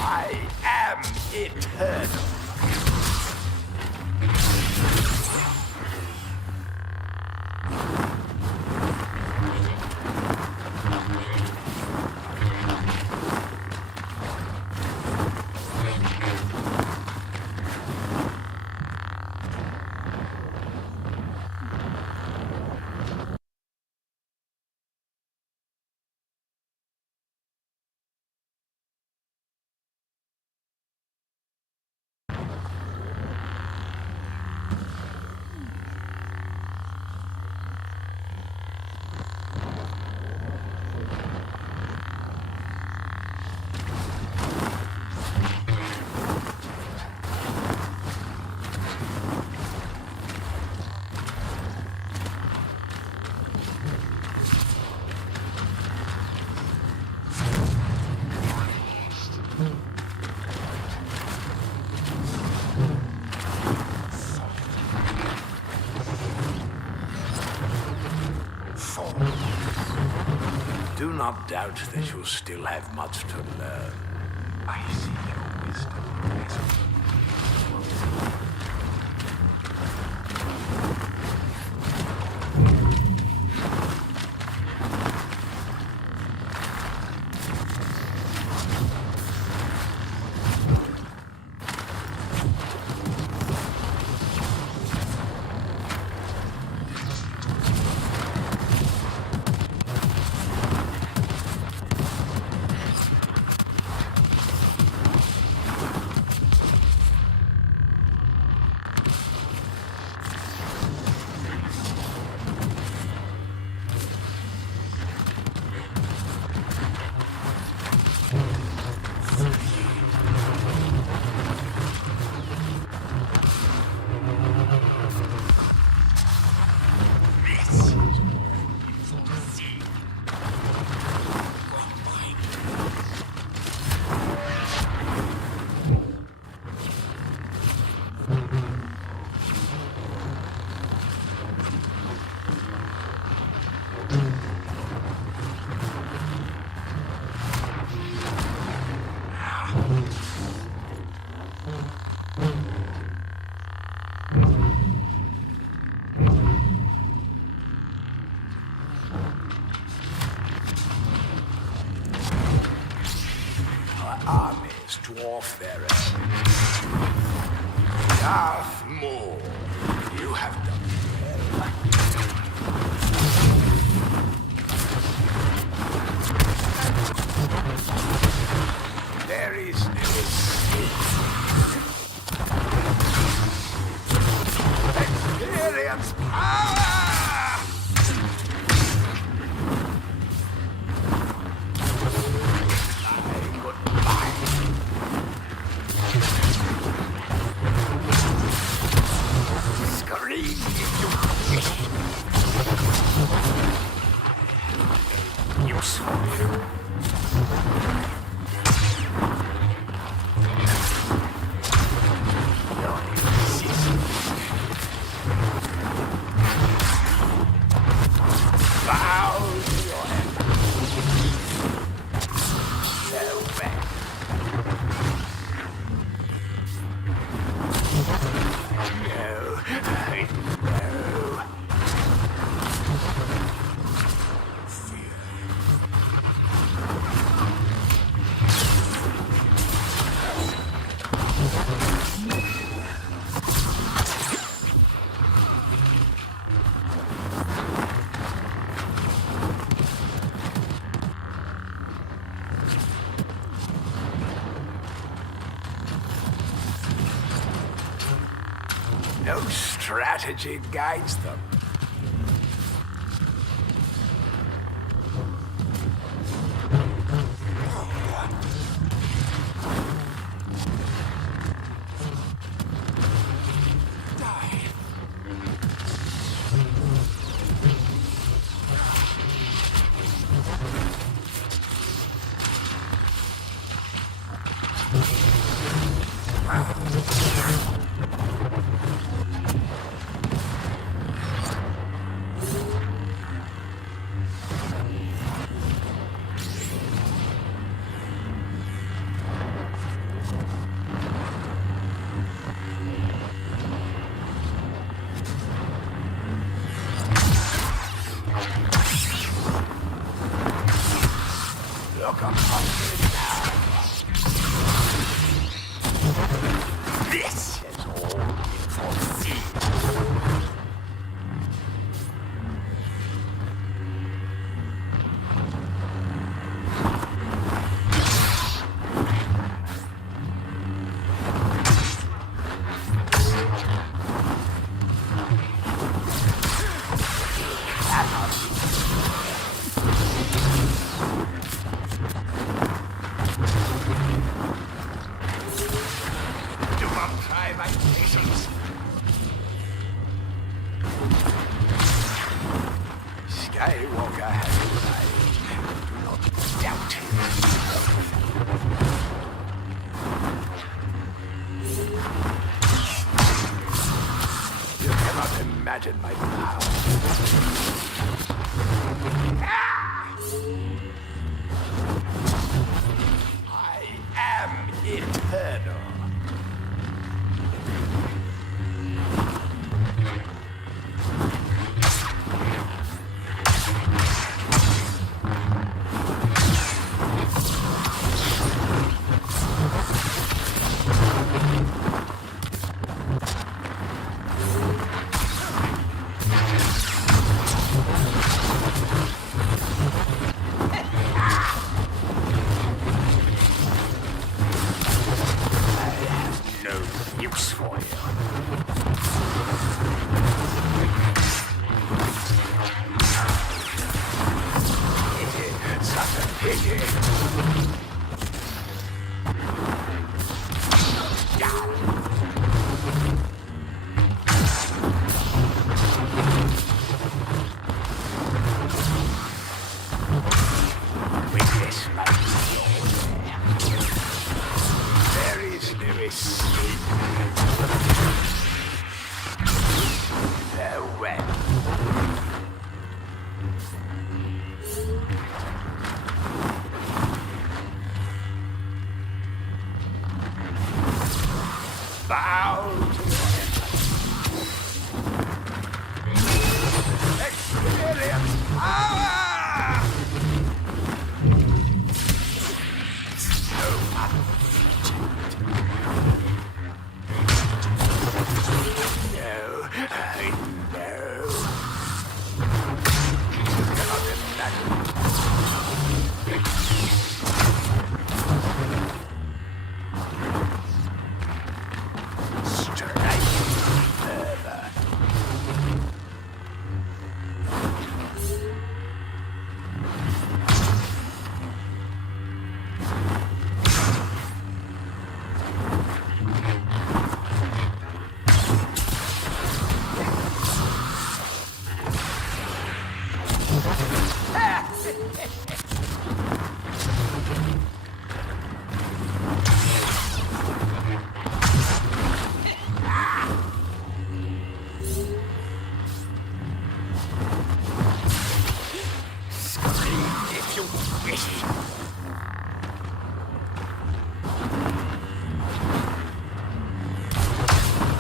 I am eternal. Do not doubt that you still have much to learn. I see your wisdom. greetings, dwarf bearer. Darth Maul, you have done well. There is no escape. Experience power! No strategy guides them. This is all foreseen. Skywalker has arrived. Do not doubt him. You cannot imagine my power. I am eternal. Use for you. Such a pity. With this light, there is no escape. Farewell.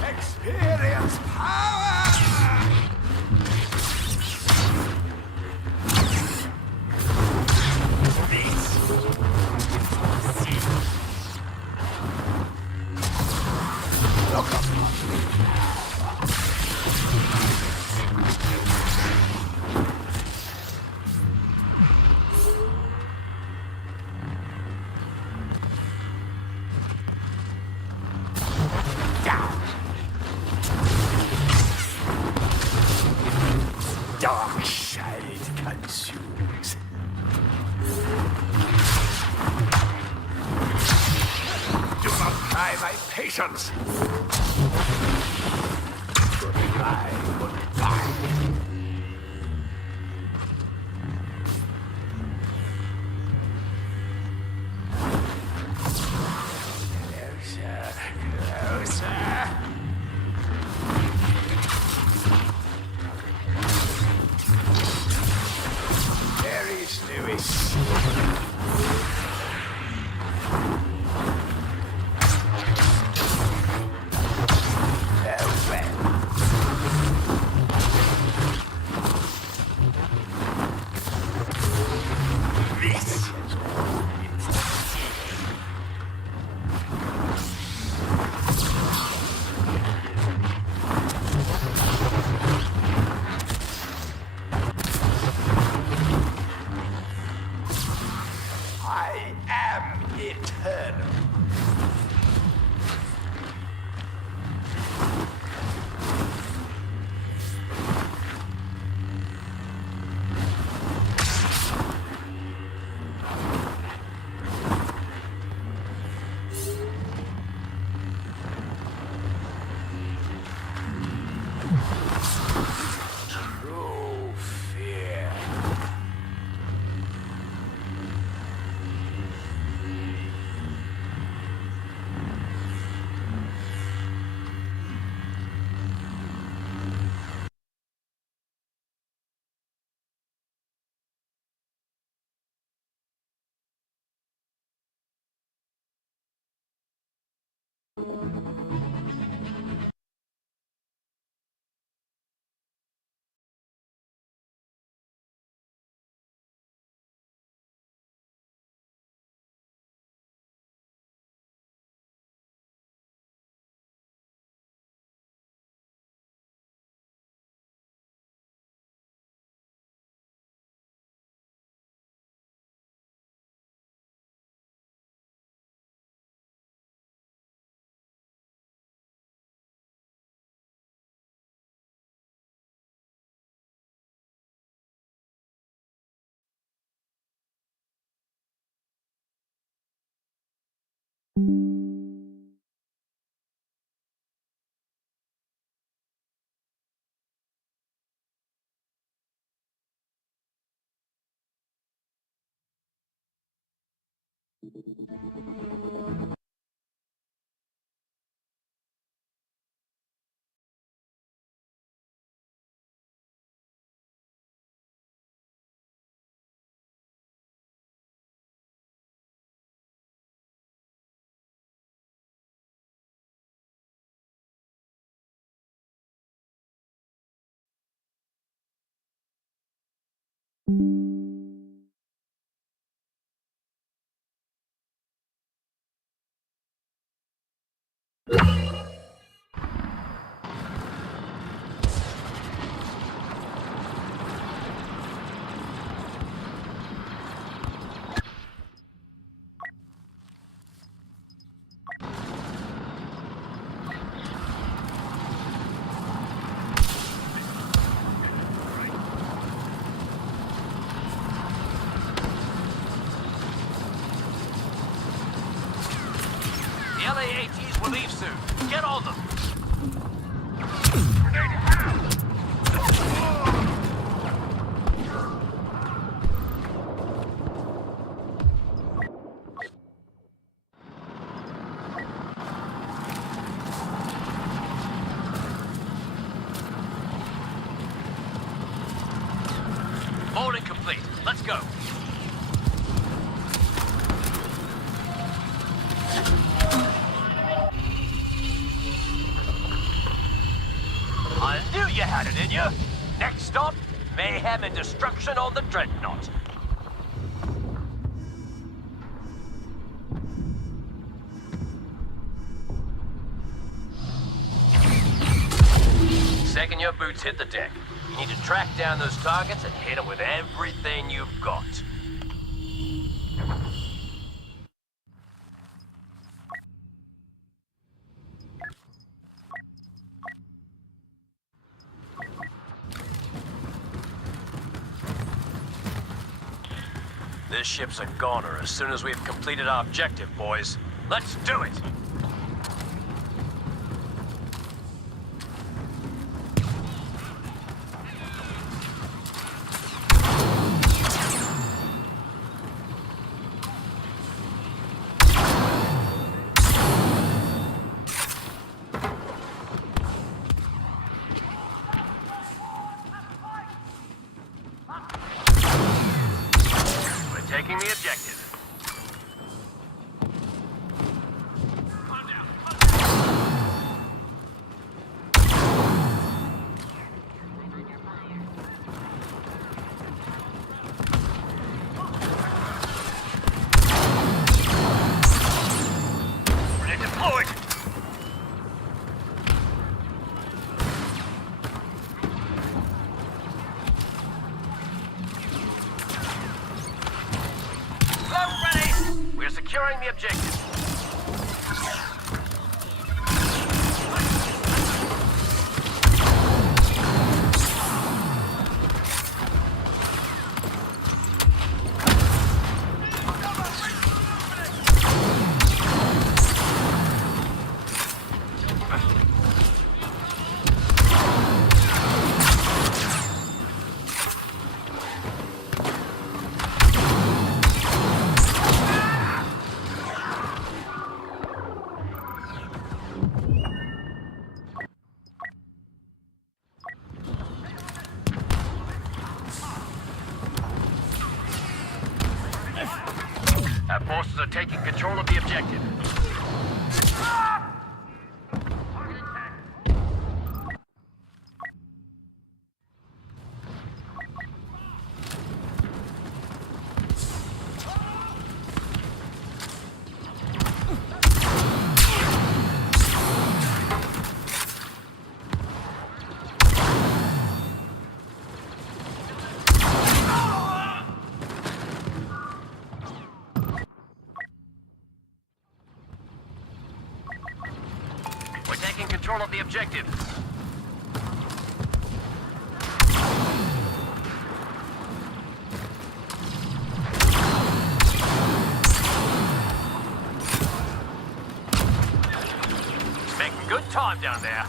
Experience power! Dark shade consumes. Do not try my patience. Goodbye, goodbye. Closer, closer. Lewis. I am eternal. True fear. The LAATs will leave soon. Get on them! Holding complete. Let's go. I knew you had it in you. Next stop, mayhem and destruction on the Dreadnought. Second your boots hit the deck, you need to track down those targets and hit them with everything you've got. This ship's a goner as soon as we've completed our objective, boys. Let's do it! Taking the objective. Ready deployed. Securing the objective. Our forces are taking control of the objective. We're taking control of the objective. Making good time down there.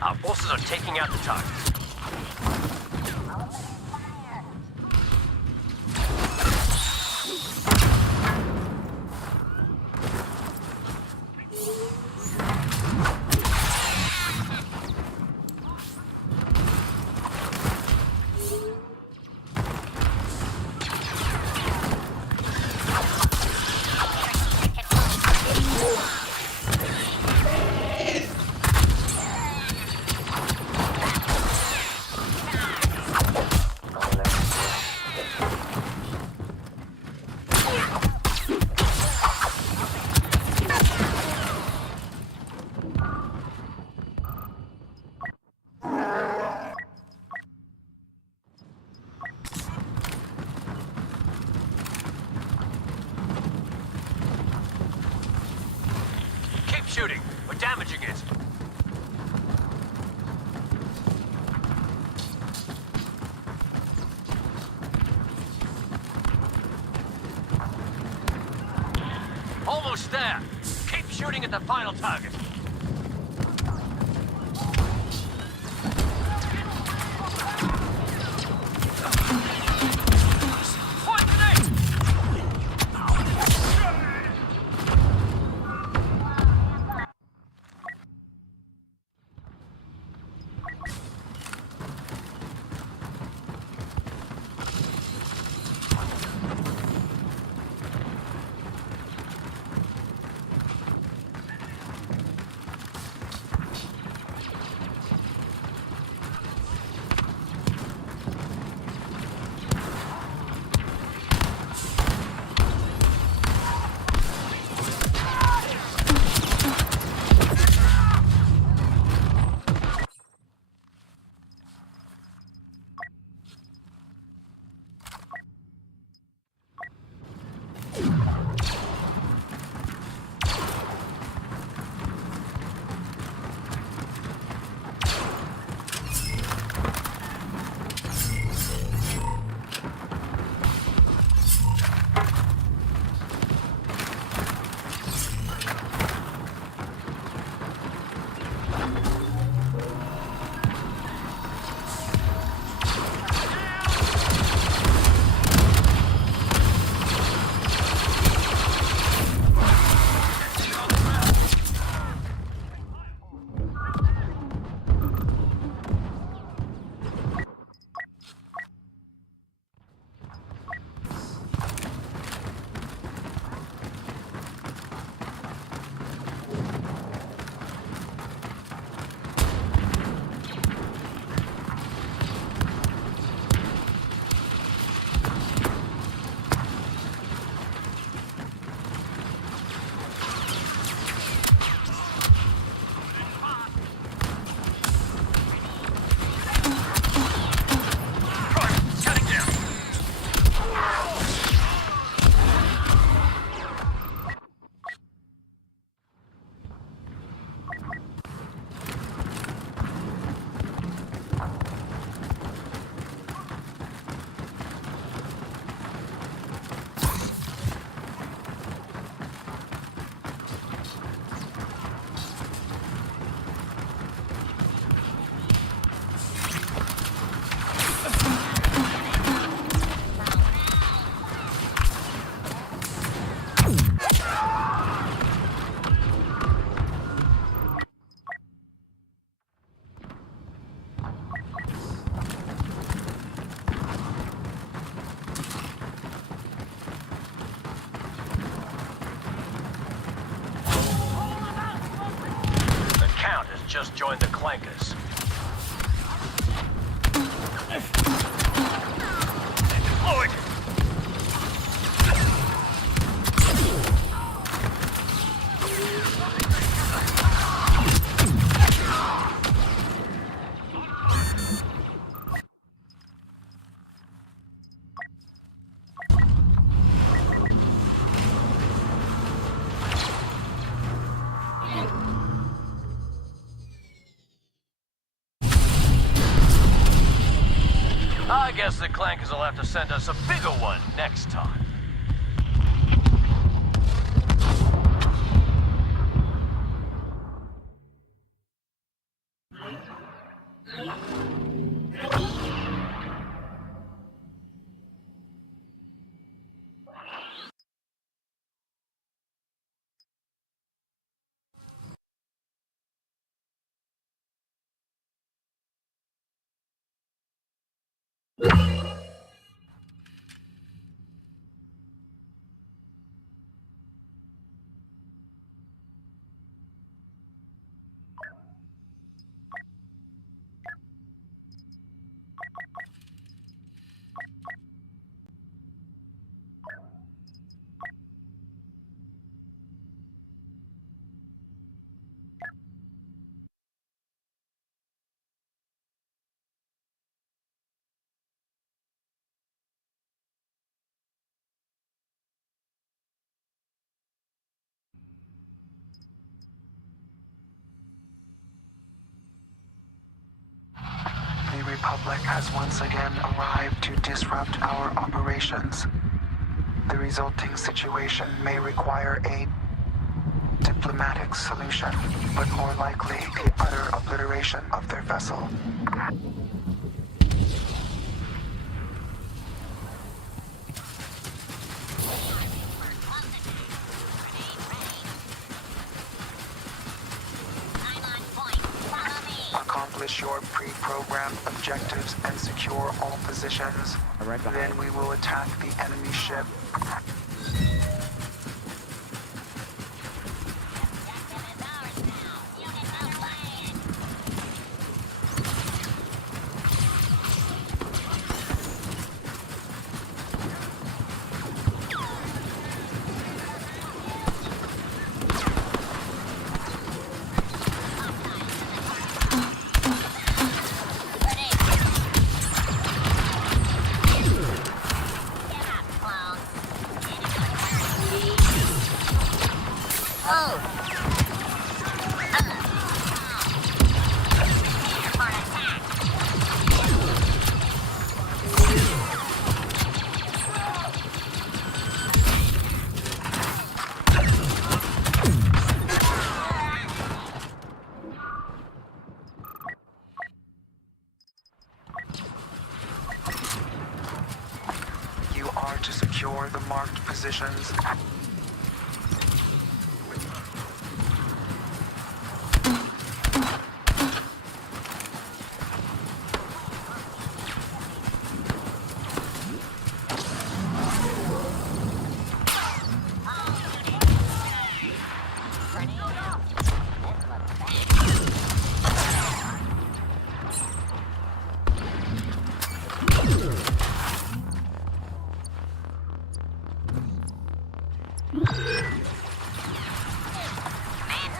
Our forces are taking out the target. shooting. We're damaging it. Almost there. Keep shooting at the final target. Just joined the clankers. Deployed! I guess the clankers will have to send us a bigger one next time. Republic has once again arrived to disrupt our operations. The resulting situation may require a diplomatic solution, but more likely the utter obliteration of their vessel. Accomplish your pre-programmed objectives and secure all positions. Then we will attack the enemy ship. To secure the marked positions.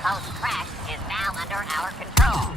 Post crash is now under our control.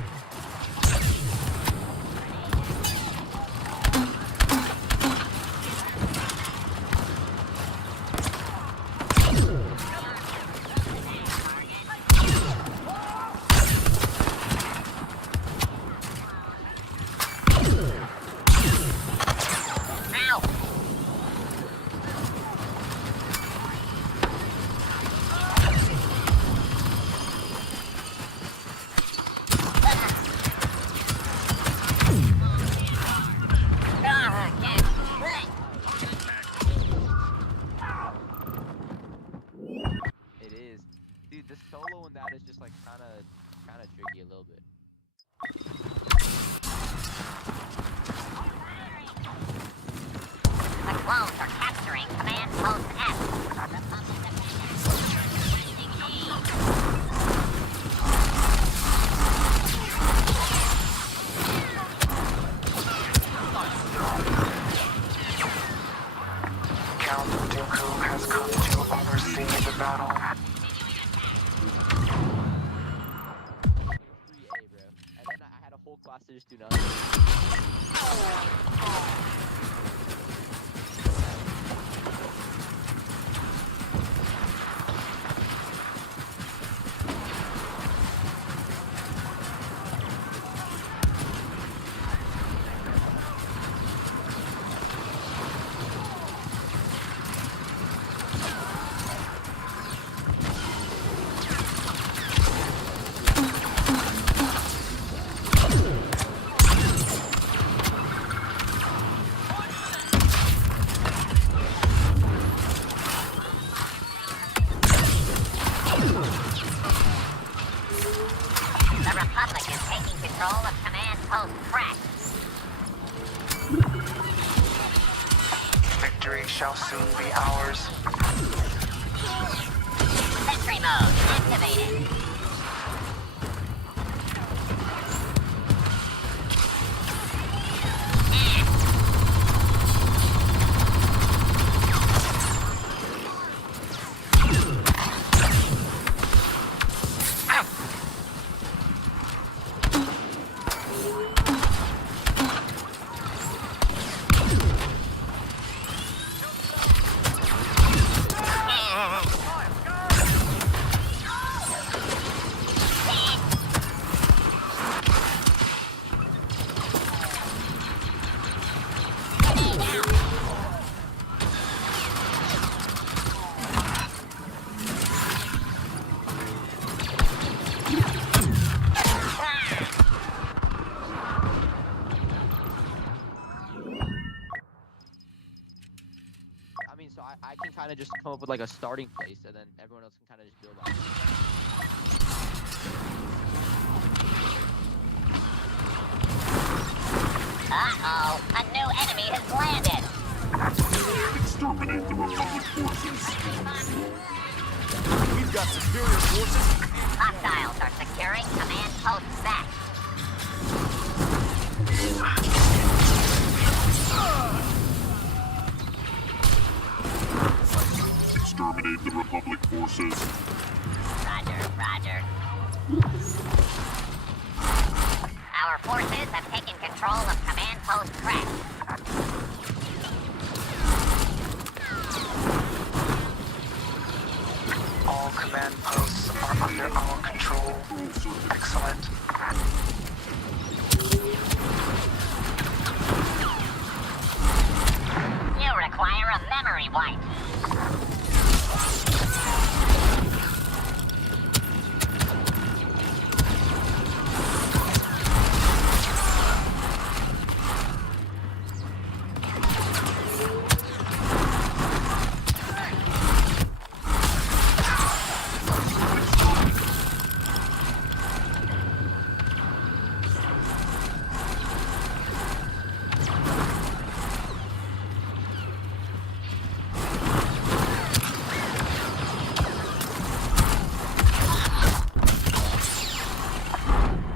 solo in that is just like kind of tricky a little bit. The clones are capturing Command Post F. Count Dooku has come to oversee the battle. Class to just do nothing. Victory shall soon be ours. Sentry mode activated. I can kind of just come up with like a starting place, and then everyone else can kind of just build on it. Uh-oh, a new enemy has landed. Exterminate the Republic forces. We've got superior forces. Hostiles are securing command post back. Exterminate the Republic forces. Roger, roger. Our forces have taken control of command post crack. All command posts are under our control. Excellent. You require a memory wipe.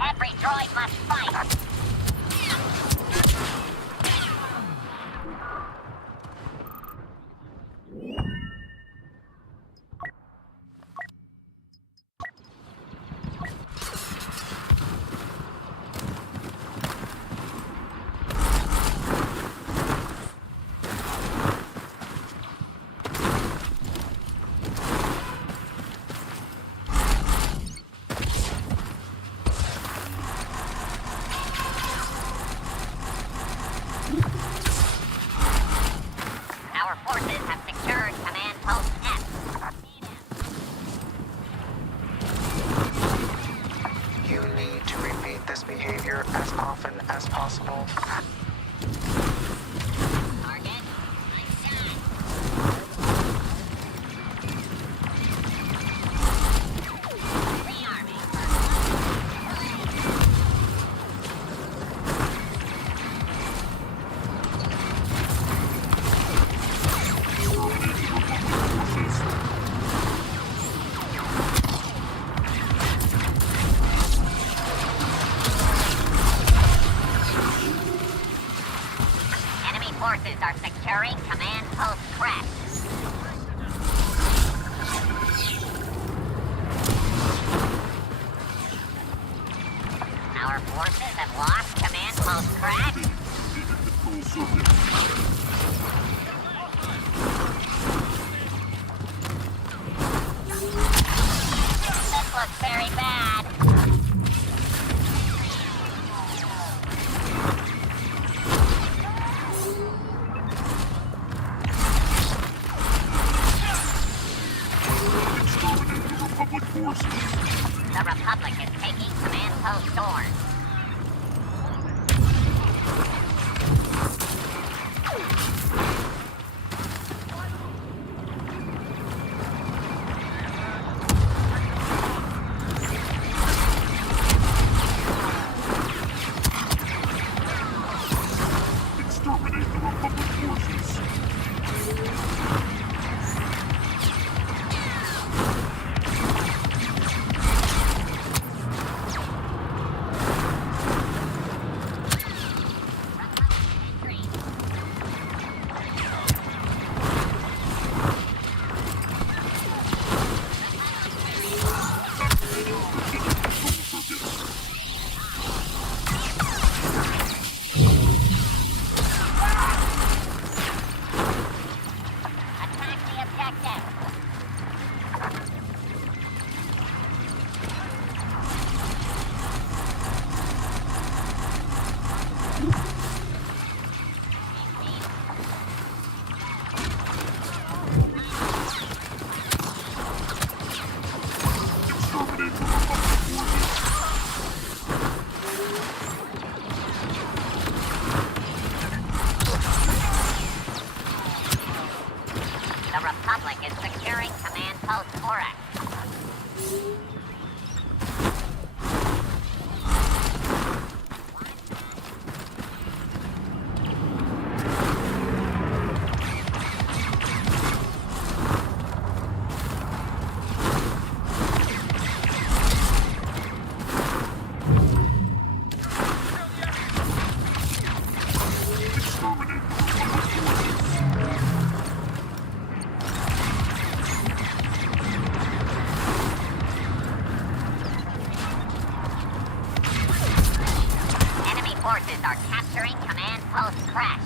Every droid must fight. Our forces have secured command post F. You need to repeat this behavior as often as possible. Target, rearming. Enemy forces are securing command post crack. Our forces have lost command post crack. This looks very bad. Exterminate the Republic forces. The Republic is taking command post doors. Exterminate the Republic forces. Attack the objective. Exterminate the Republic forces. The capturing command post crash.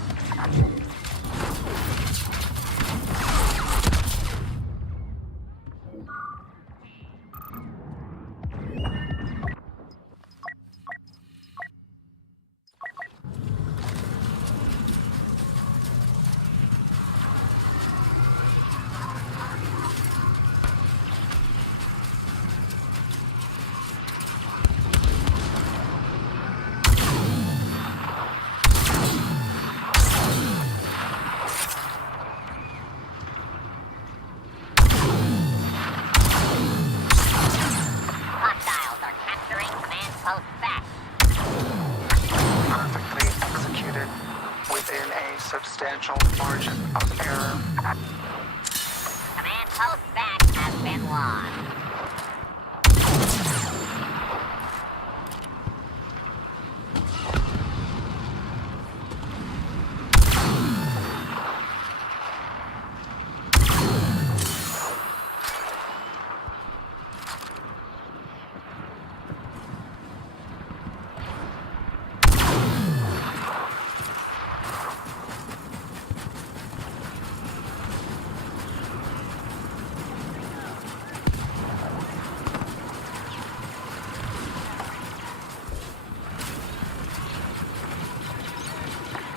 Perfectly executed within a substantial margin of error. Command post back has been lost.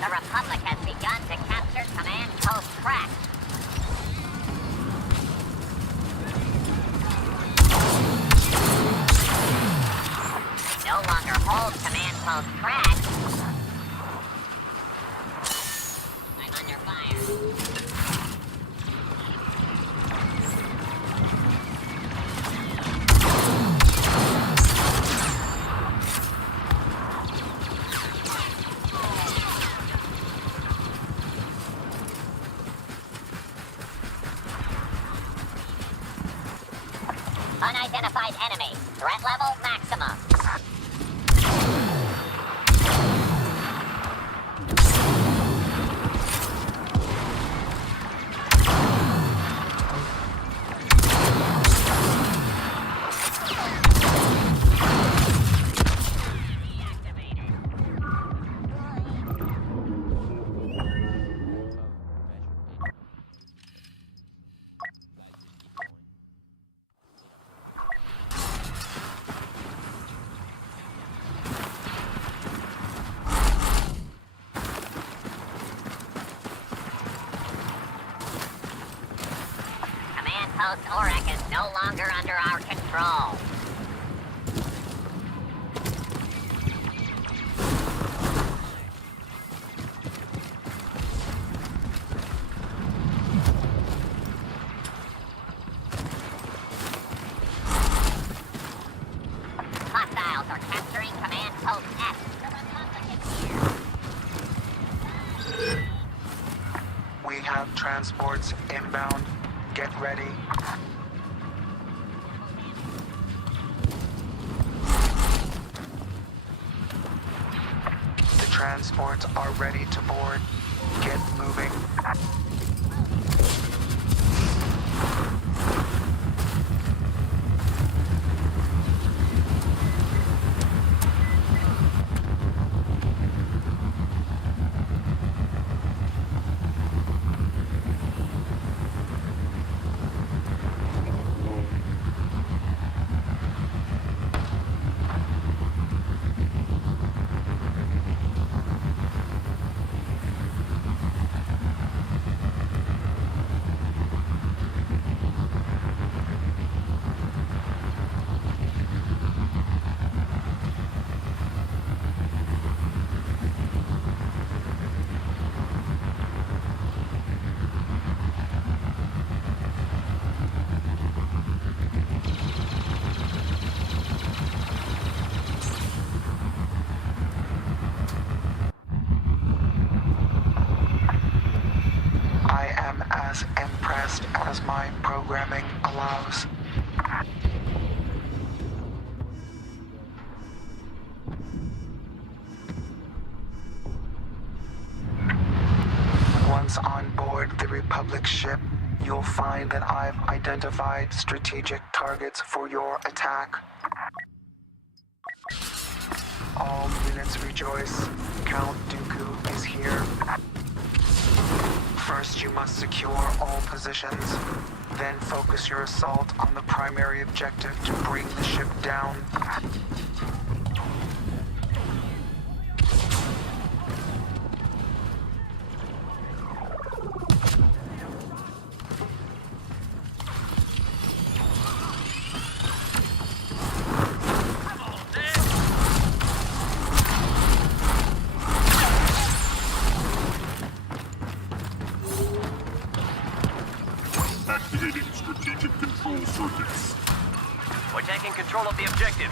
The Republic has begun to capture command post crack. No longer hold command post crack. I'm under fire. Unidentified enemy. Threat level maximum. Post Orek is no longer under our control. Hostiles are capturing command post X. The Republic is here. We have transports inbound. Get ready. The transports are ready to board. Get moving. As impressed as my programming allows. Once on board the Republic ship, you'll find that I've identified strategic targets for your attack. All units rejoice. Count Dooku is here. First, you must secure all positions. Then focus your assault on the primary objective to bring the ship down. Activating strategic control circuits. We're taking control of the objective.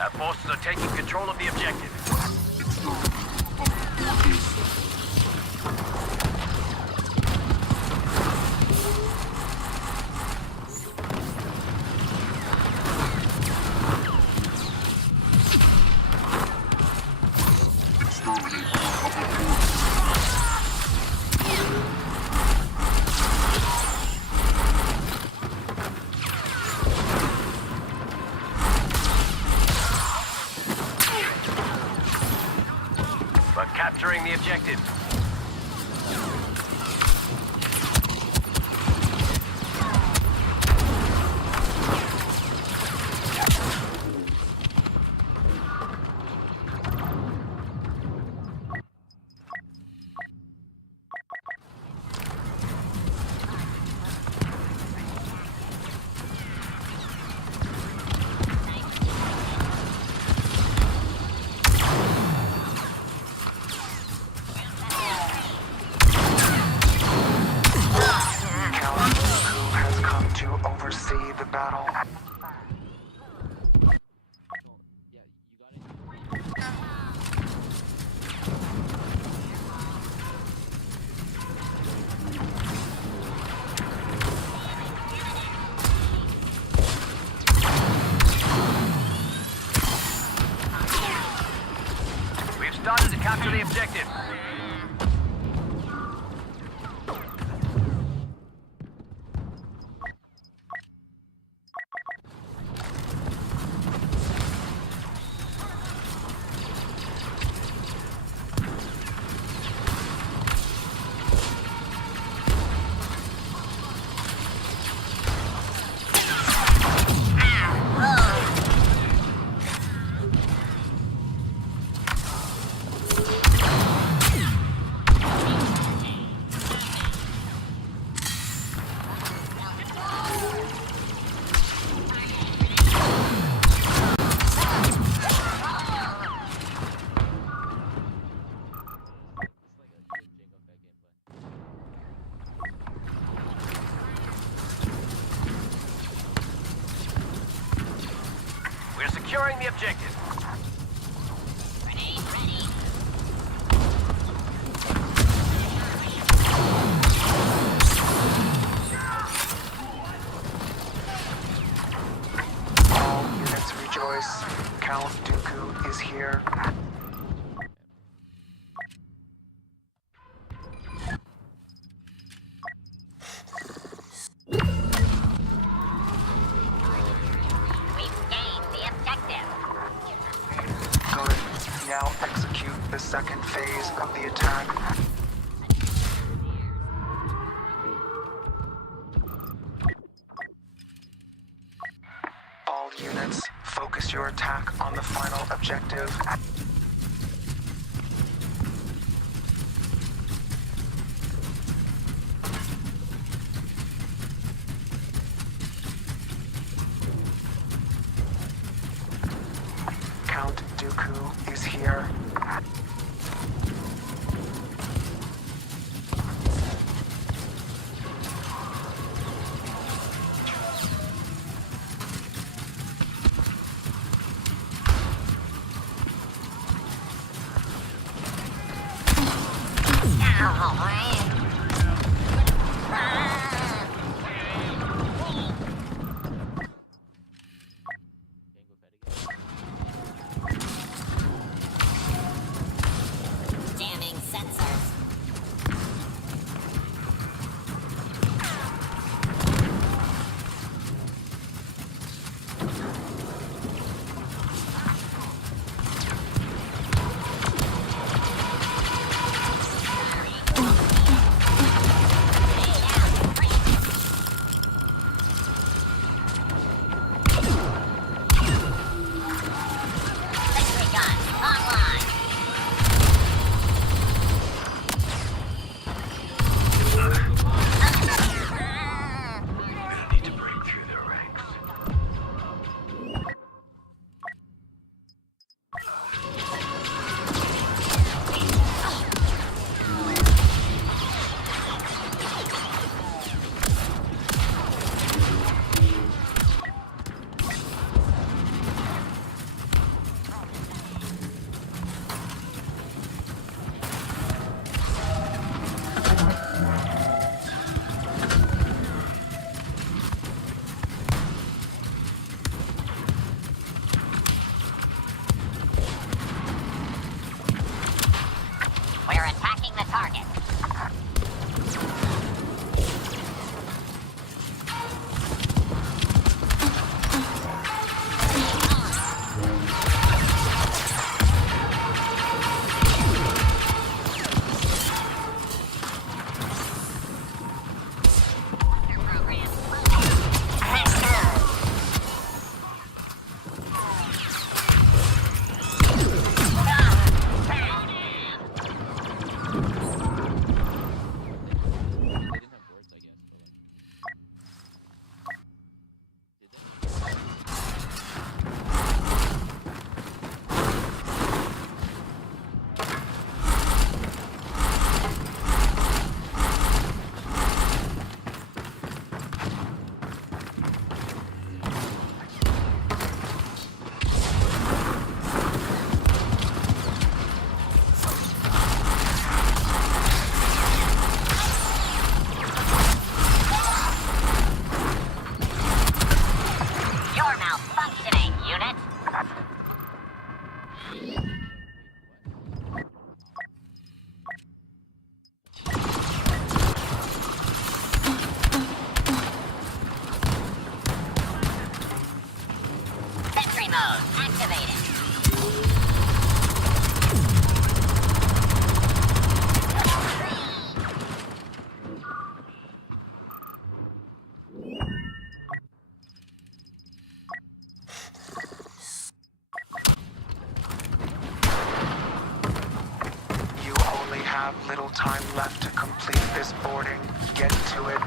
Our forces are taking control of the objective. We're capturing the objective. Oversee the battle. We've started to capture the objective. We're securing the objective. All units rejoice. Count Dooku is here. Now execute the second phase of the attack. Units, focus your attack on the final objective. Count Dooku is here. Jamming sensors. Sentry gun online. Need to break through their ranks. We're attacking the target. You're malfunctioning, unit. Sentry mode activated. You only have little time left to complete this boarding. Get to it.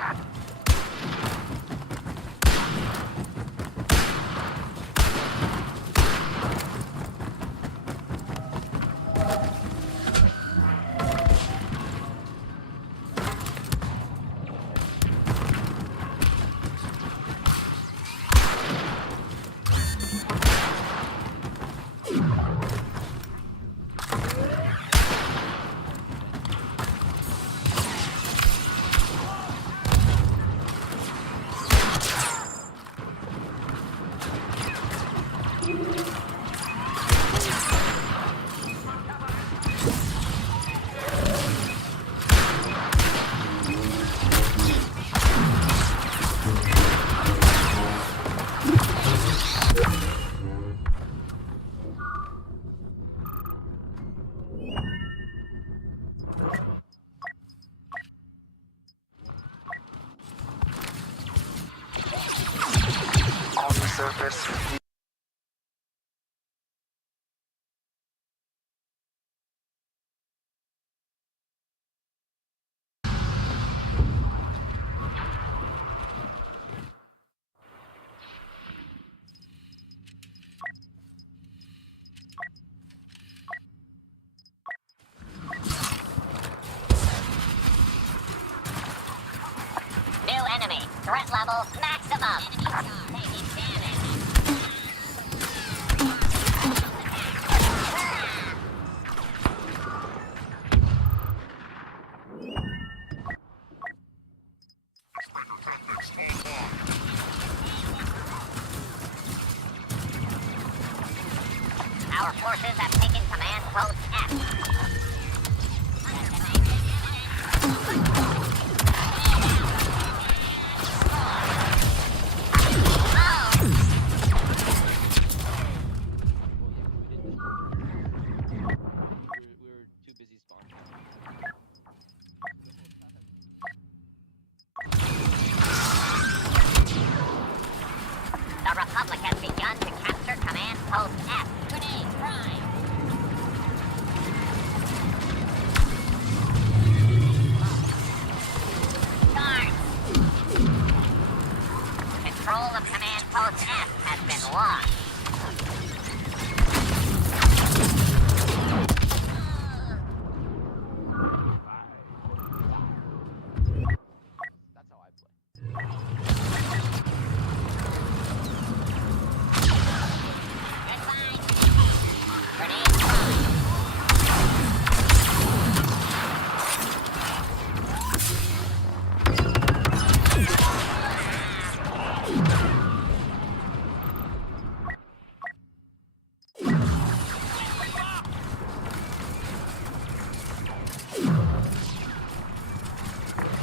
On the surface, Threat level maximum. Taking damage. Our forces have taken command post F. The Republic has begun to capture command post F. Grenade prime. Guard. Control of command post F has been lost.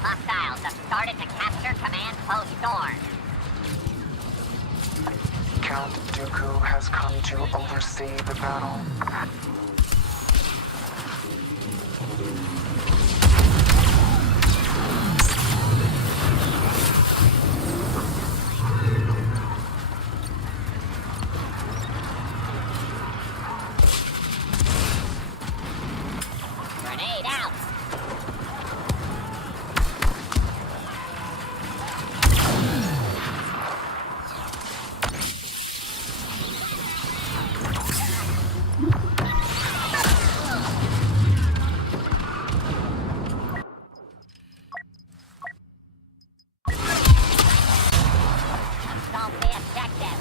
Hostiles have started to capture command post Dorn. Count Dooku has come to oversee the battle. Grenade out. Assault the objective.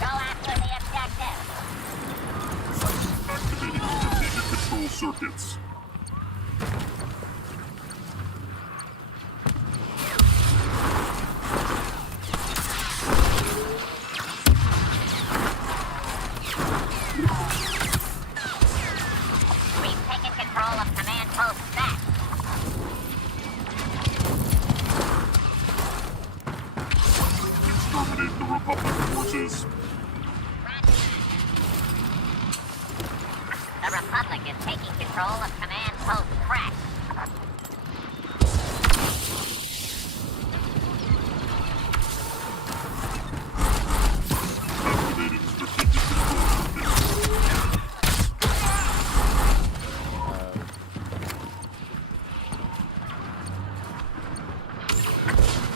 Go after the objective. Control circuits. We've taken control of command post back. Exterminate the Republic forces. The Republic is taking control of command post Crash. Activating strategic control circuits.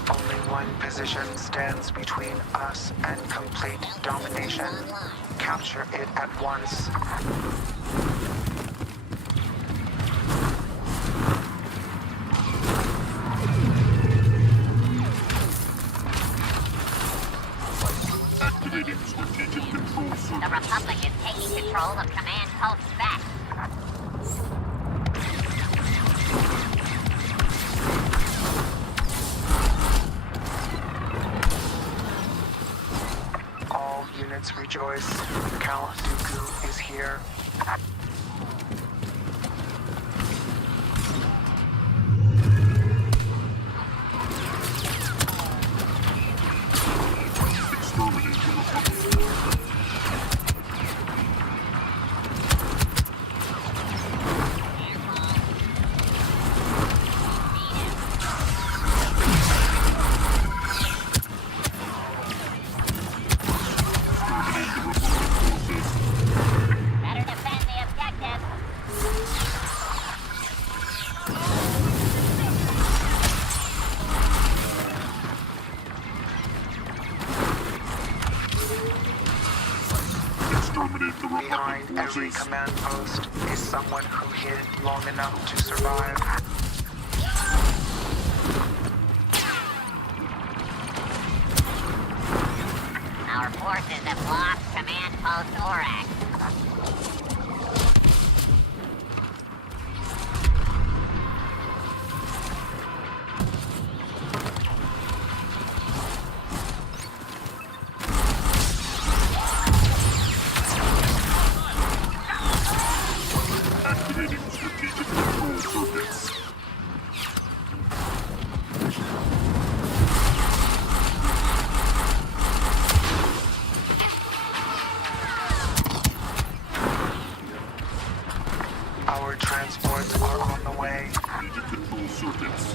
Only one position stands between us and complete domination. Capture it at once. Activating strategic control The circuits. Republic is taking control of command post back. All units rejoice. Count Dooku is here. Exterminate the Republic. Exterminate the Republic. Behind every command post is someone who hid long enough to survive. Our forces have lost command post Orac. Activating strategic control circuits. Our transports are on the way. Strategic control circuits.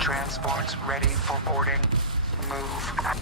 Transports ready for boarding. Move.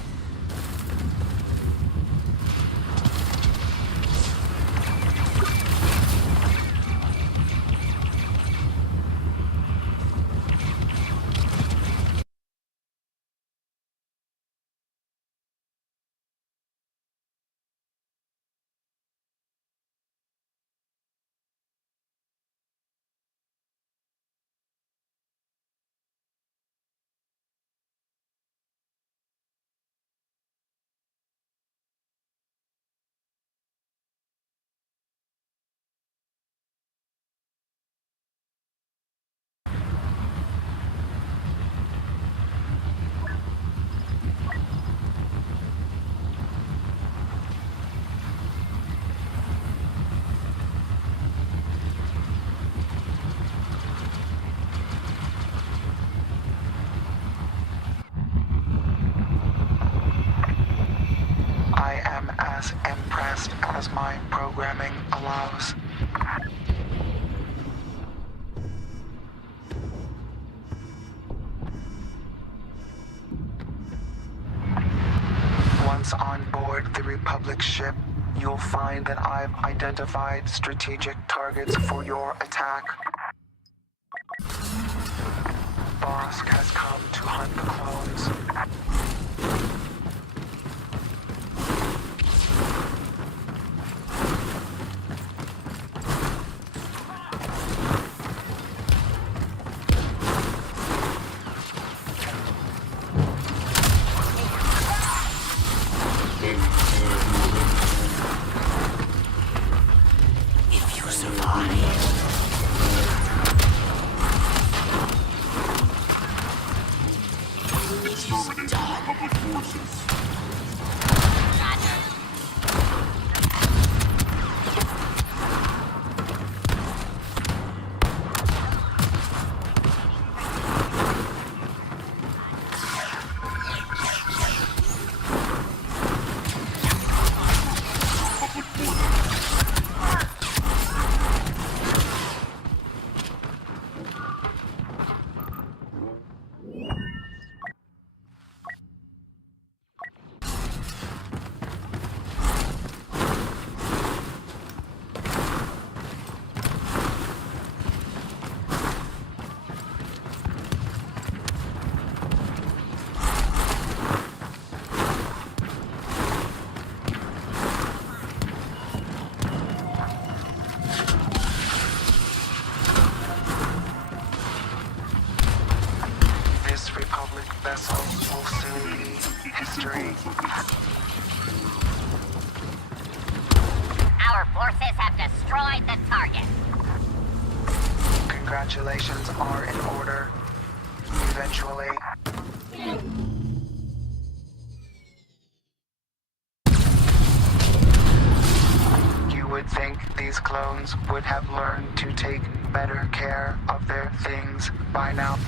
I am as impressed as my programming allows. Once on board the Republic ship, you'll find that I've identified strategic targets for your attack. Bosk has come to hunt the clones. If you survive, Exterminating Republic forces. This Republic vessel will soon be history. Our forces have destroyed the target. Congratulations are in order. Eventually. You would think these clones would have learned to take better care of their things by now.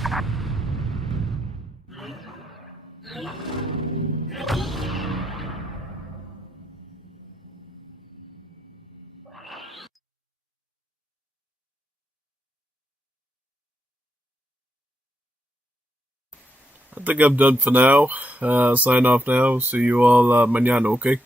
I think I'm done for now. Sign off now. See you all mañana, okay?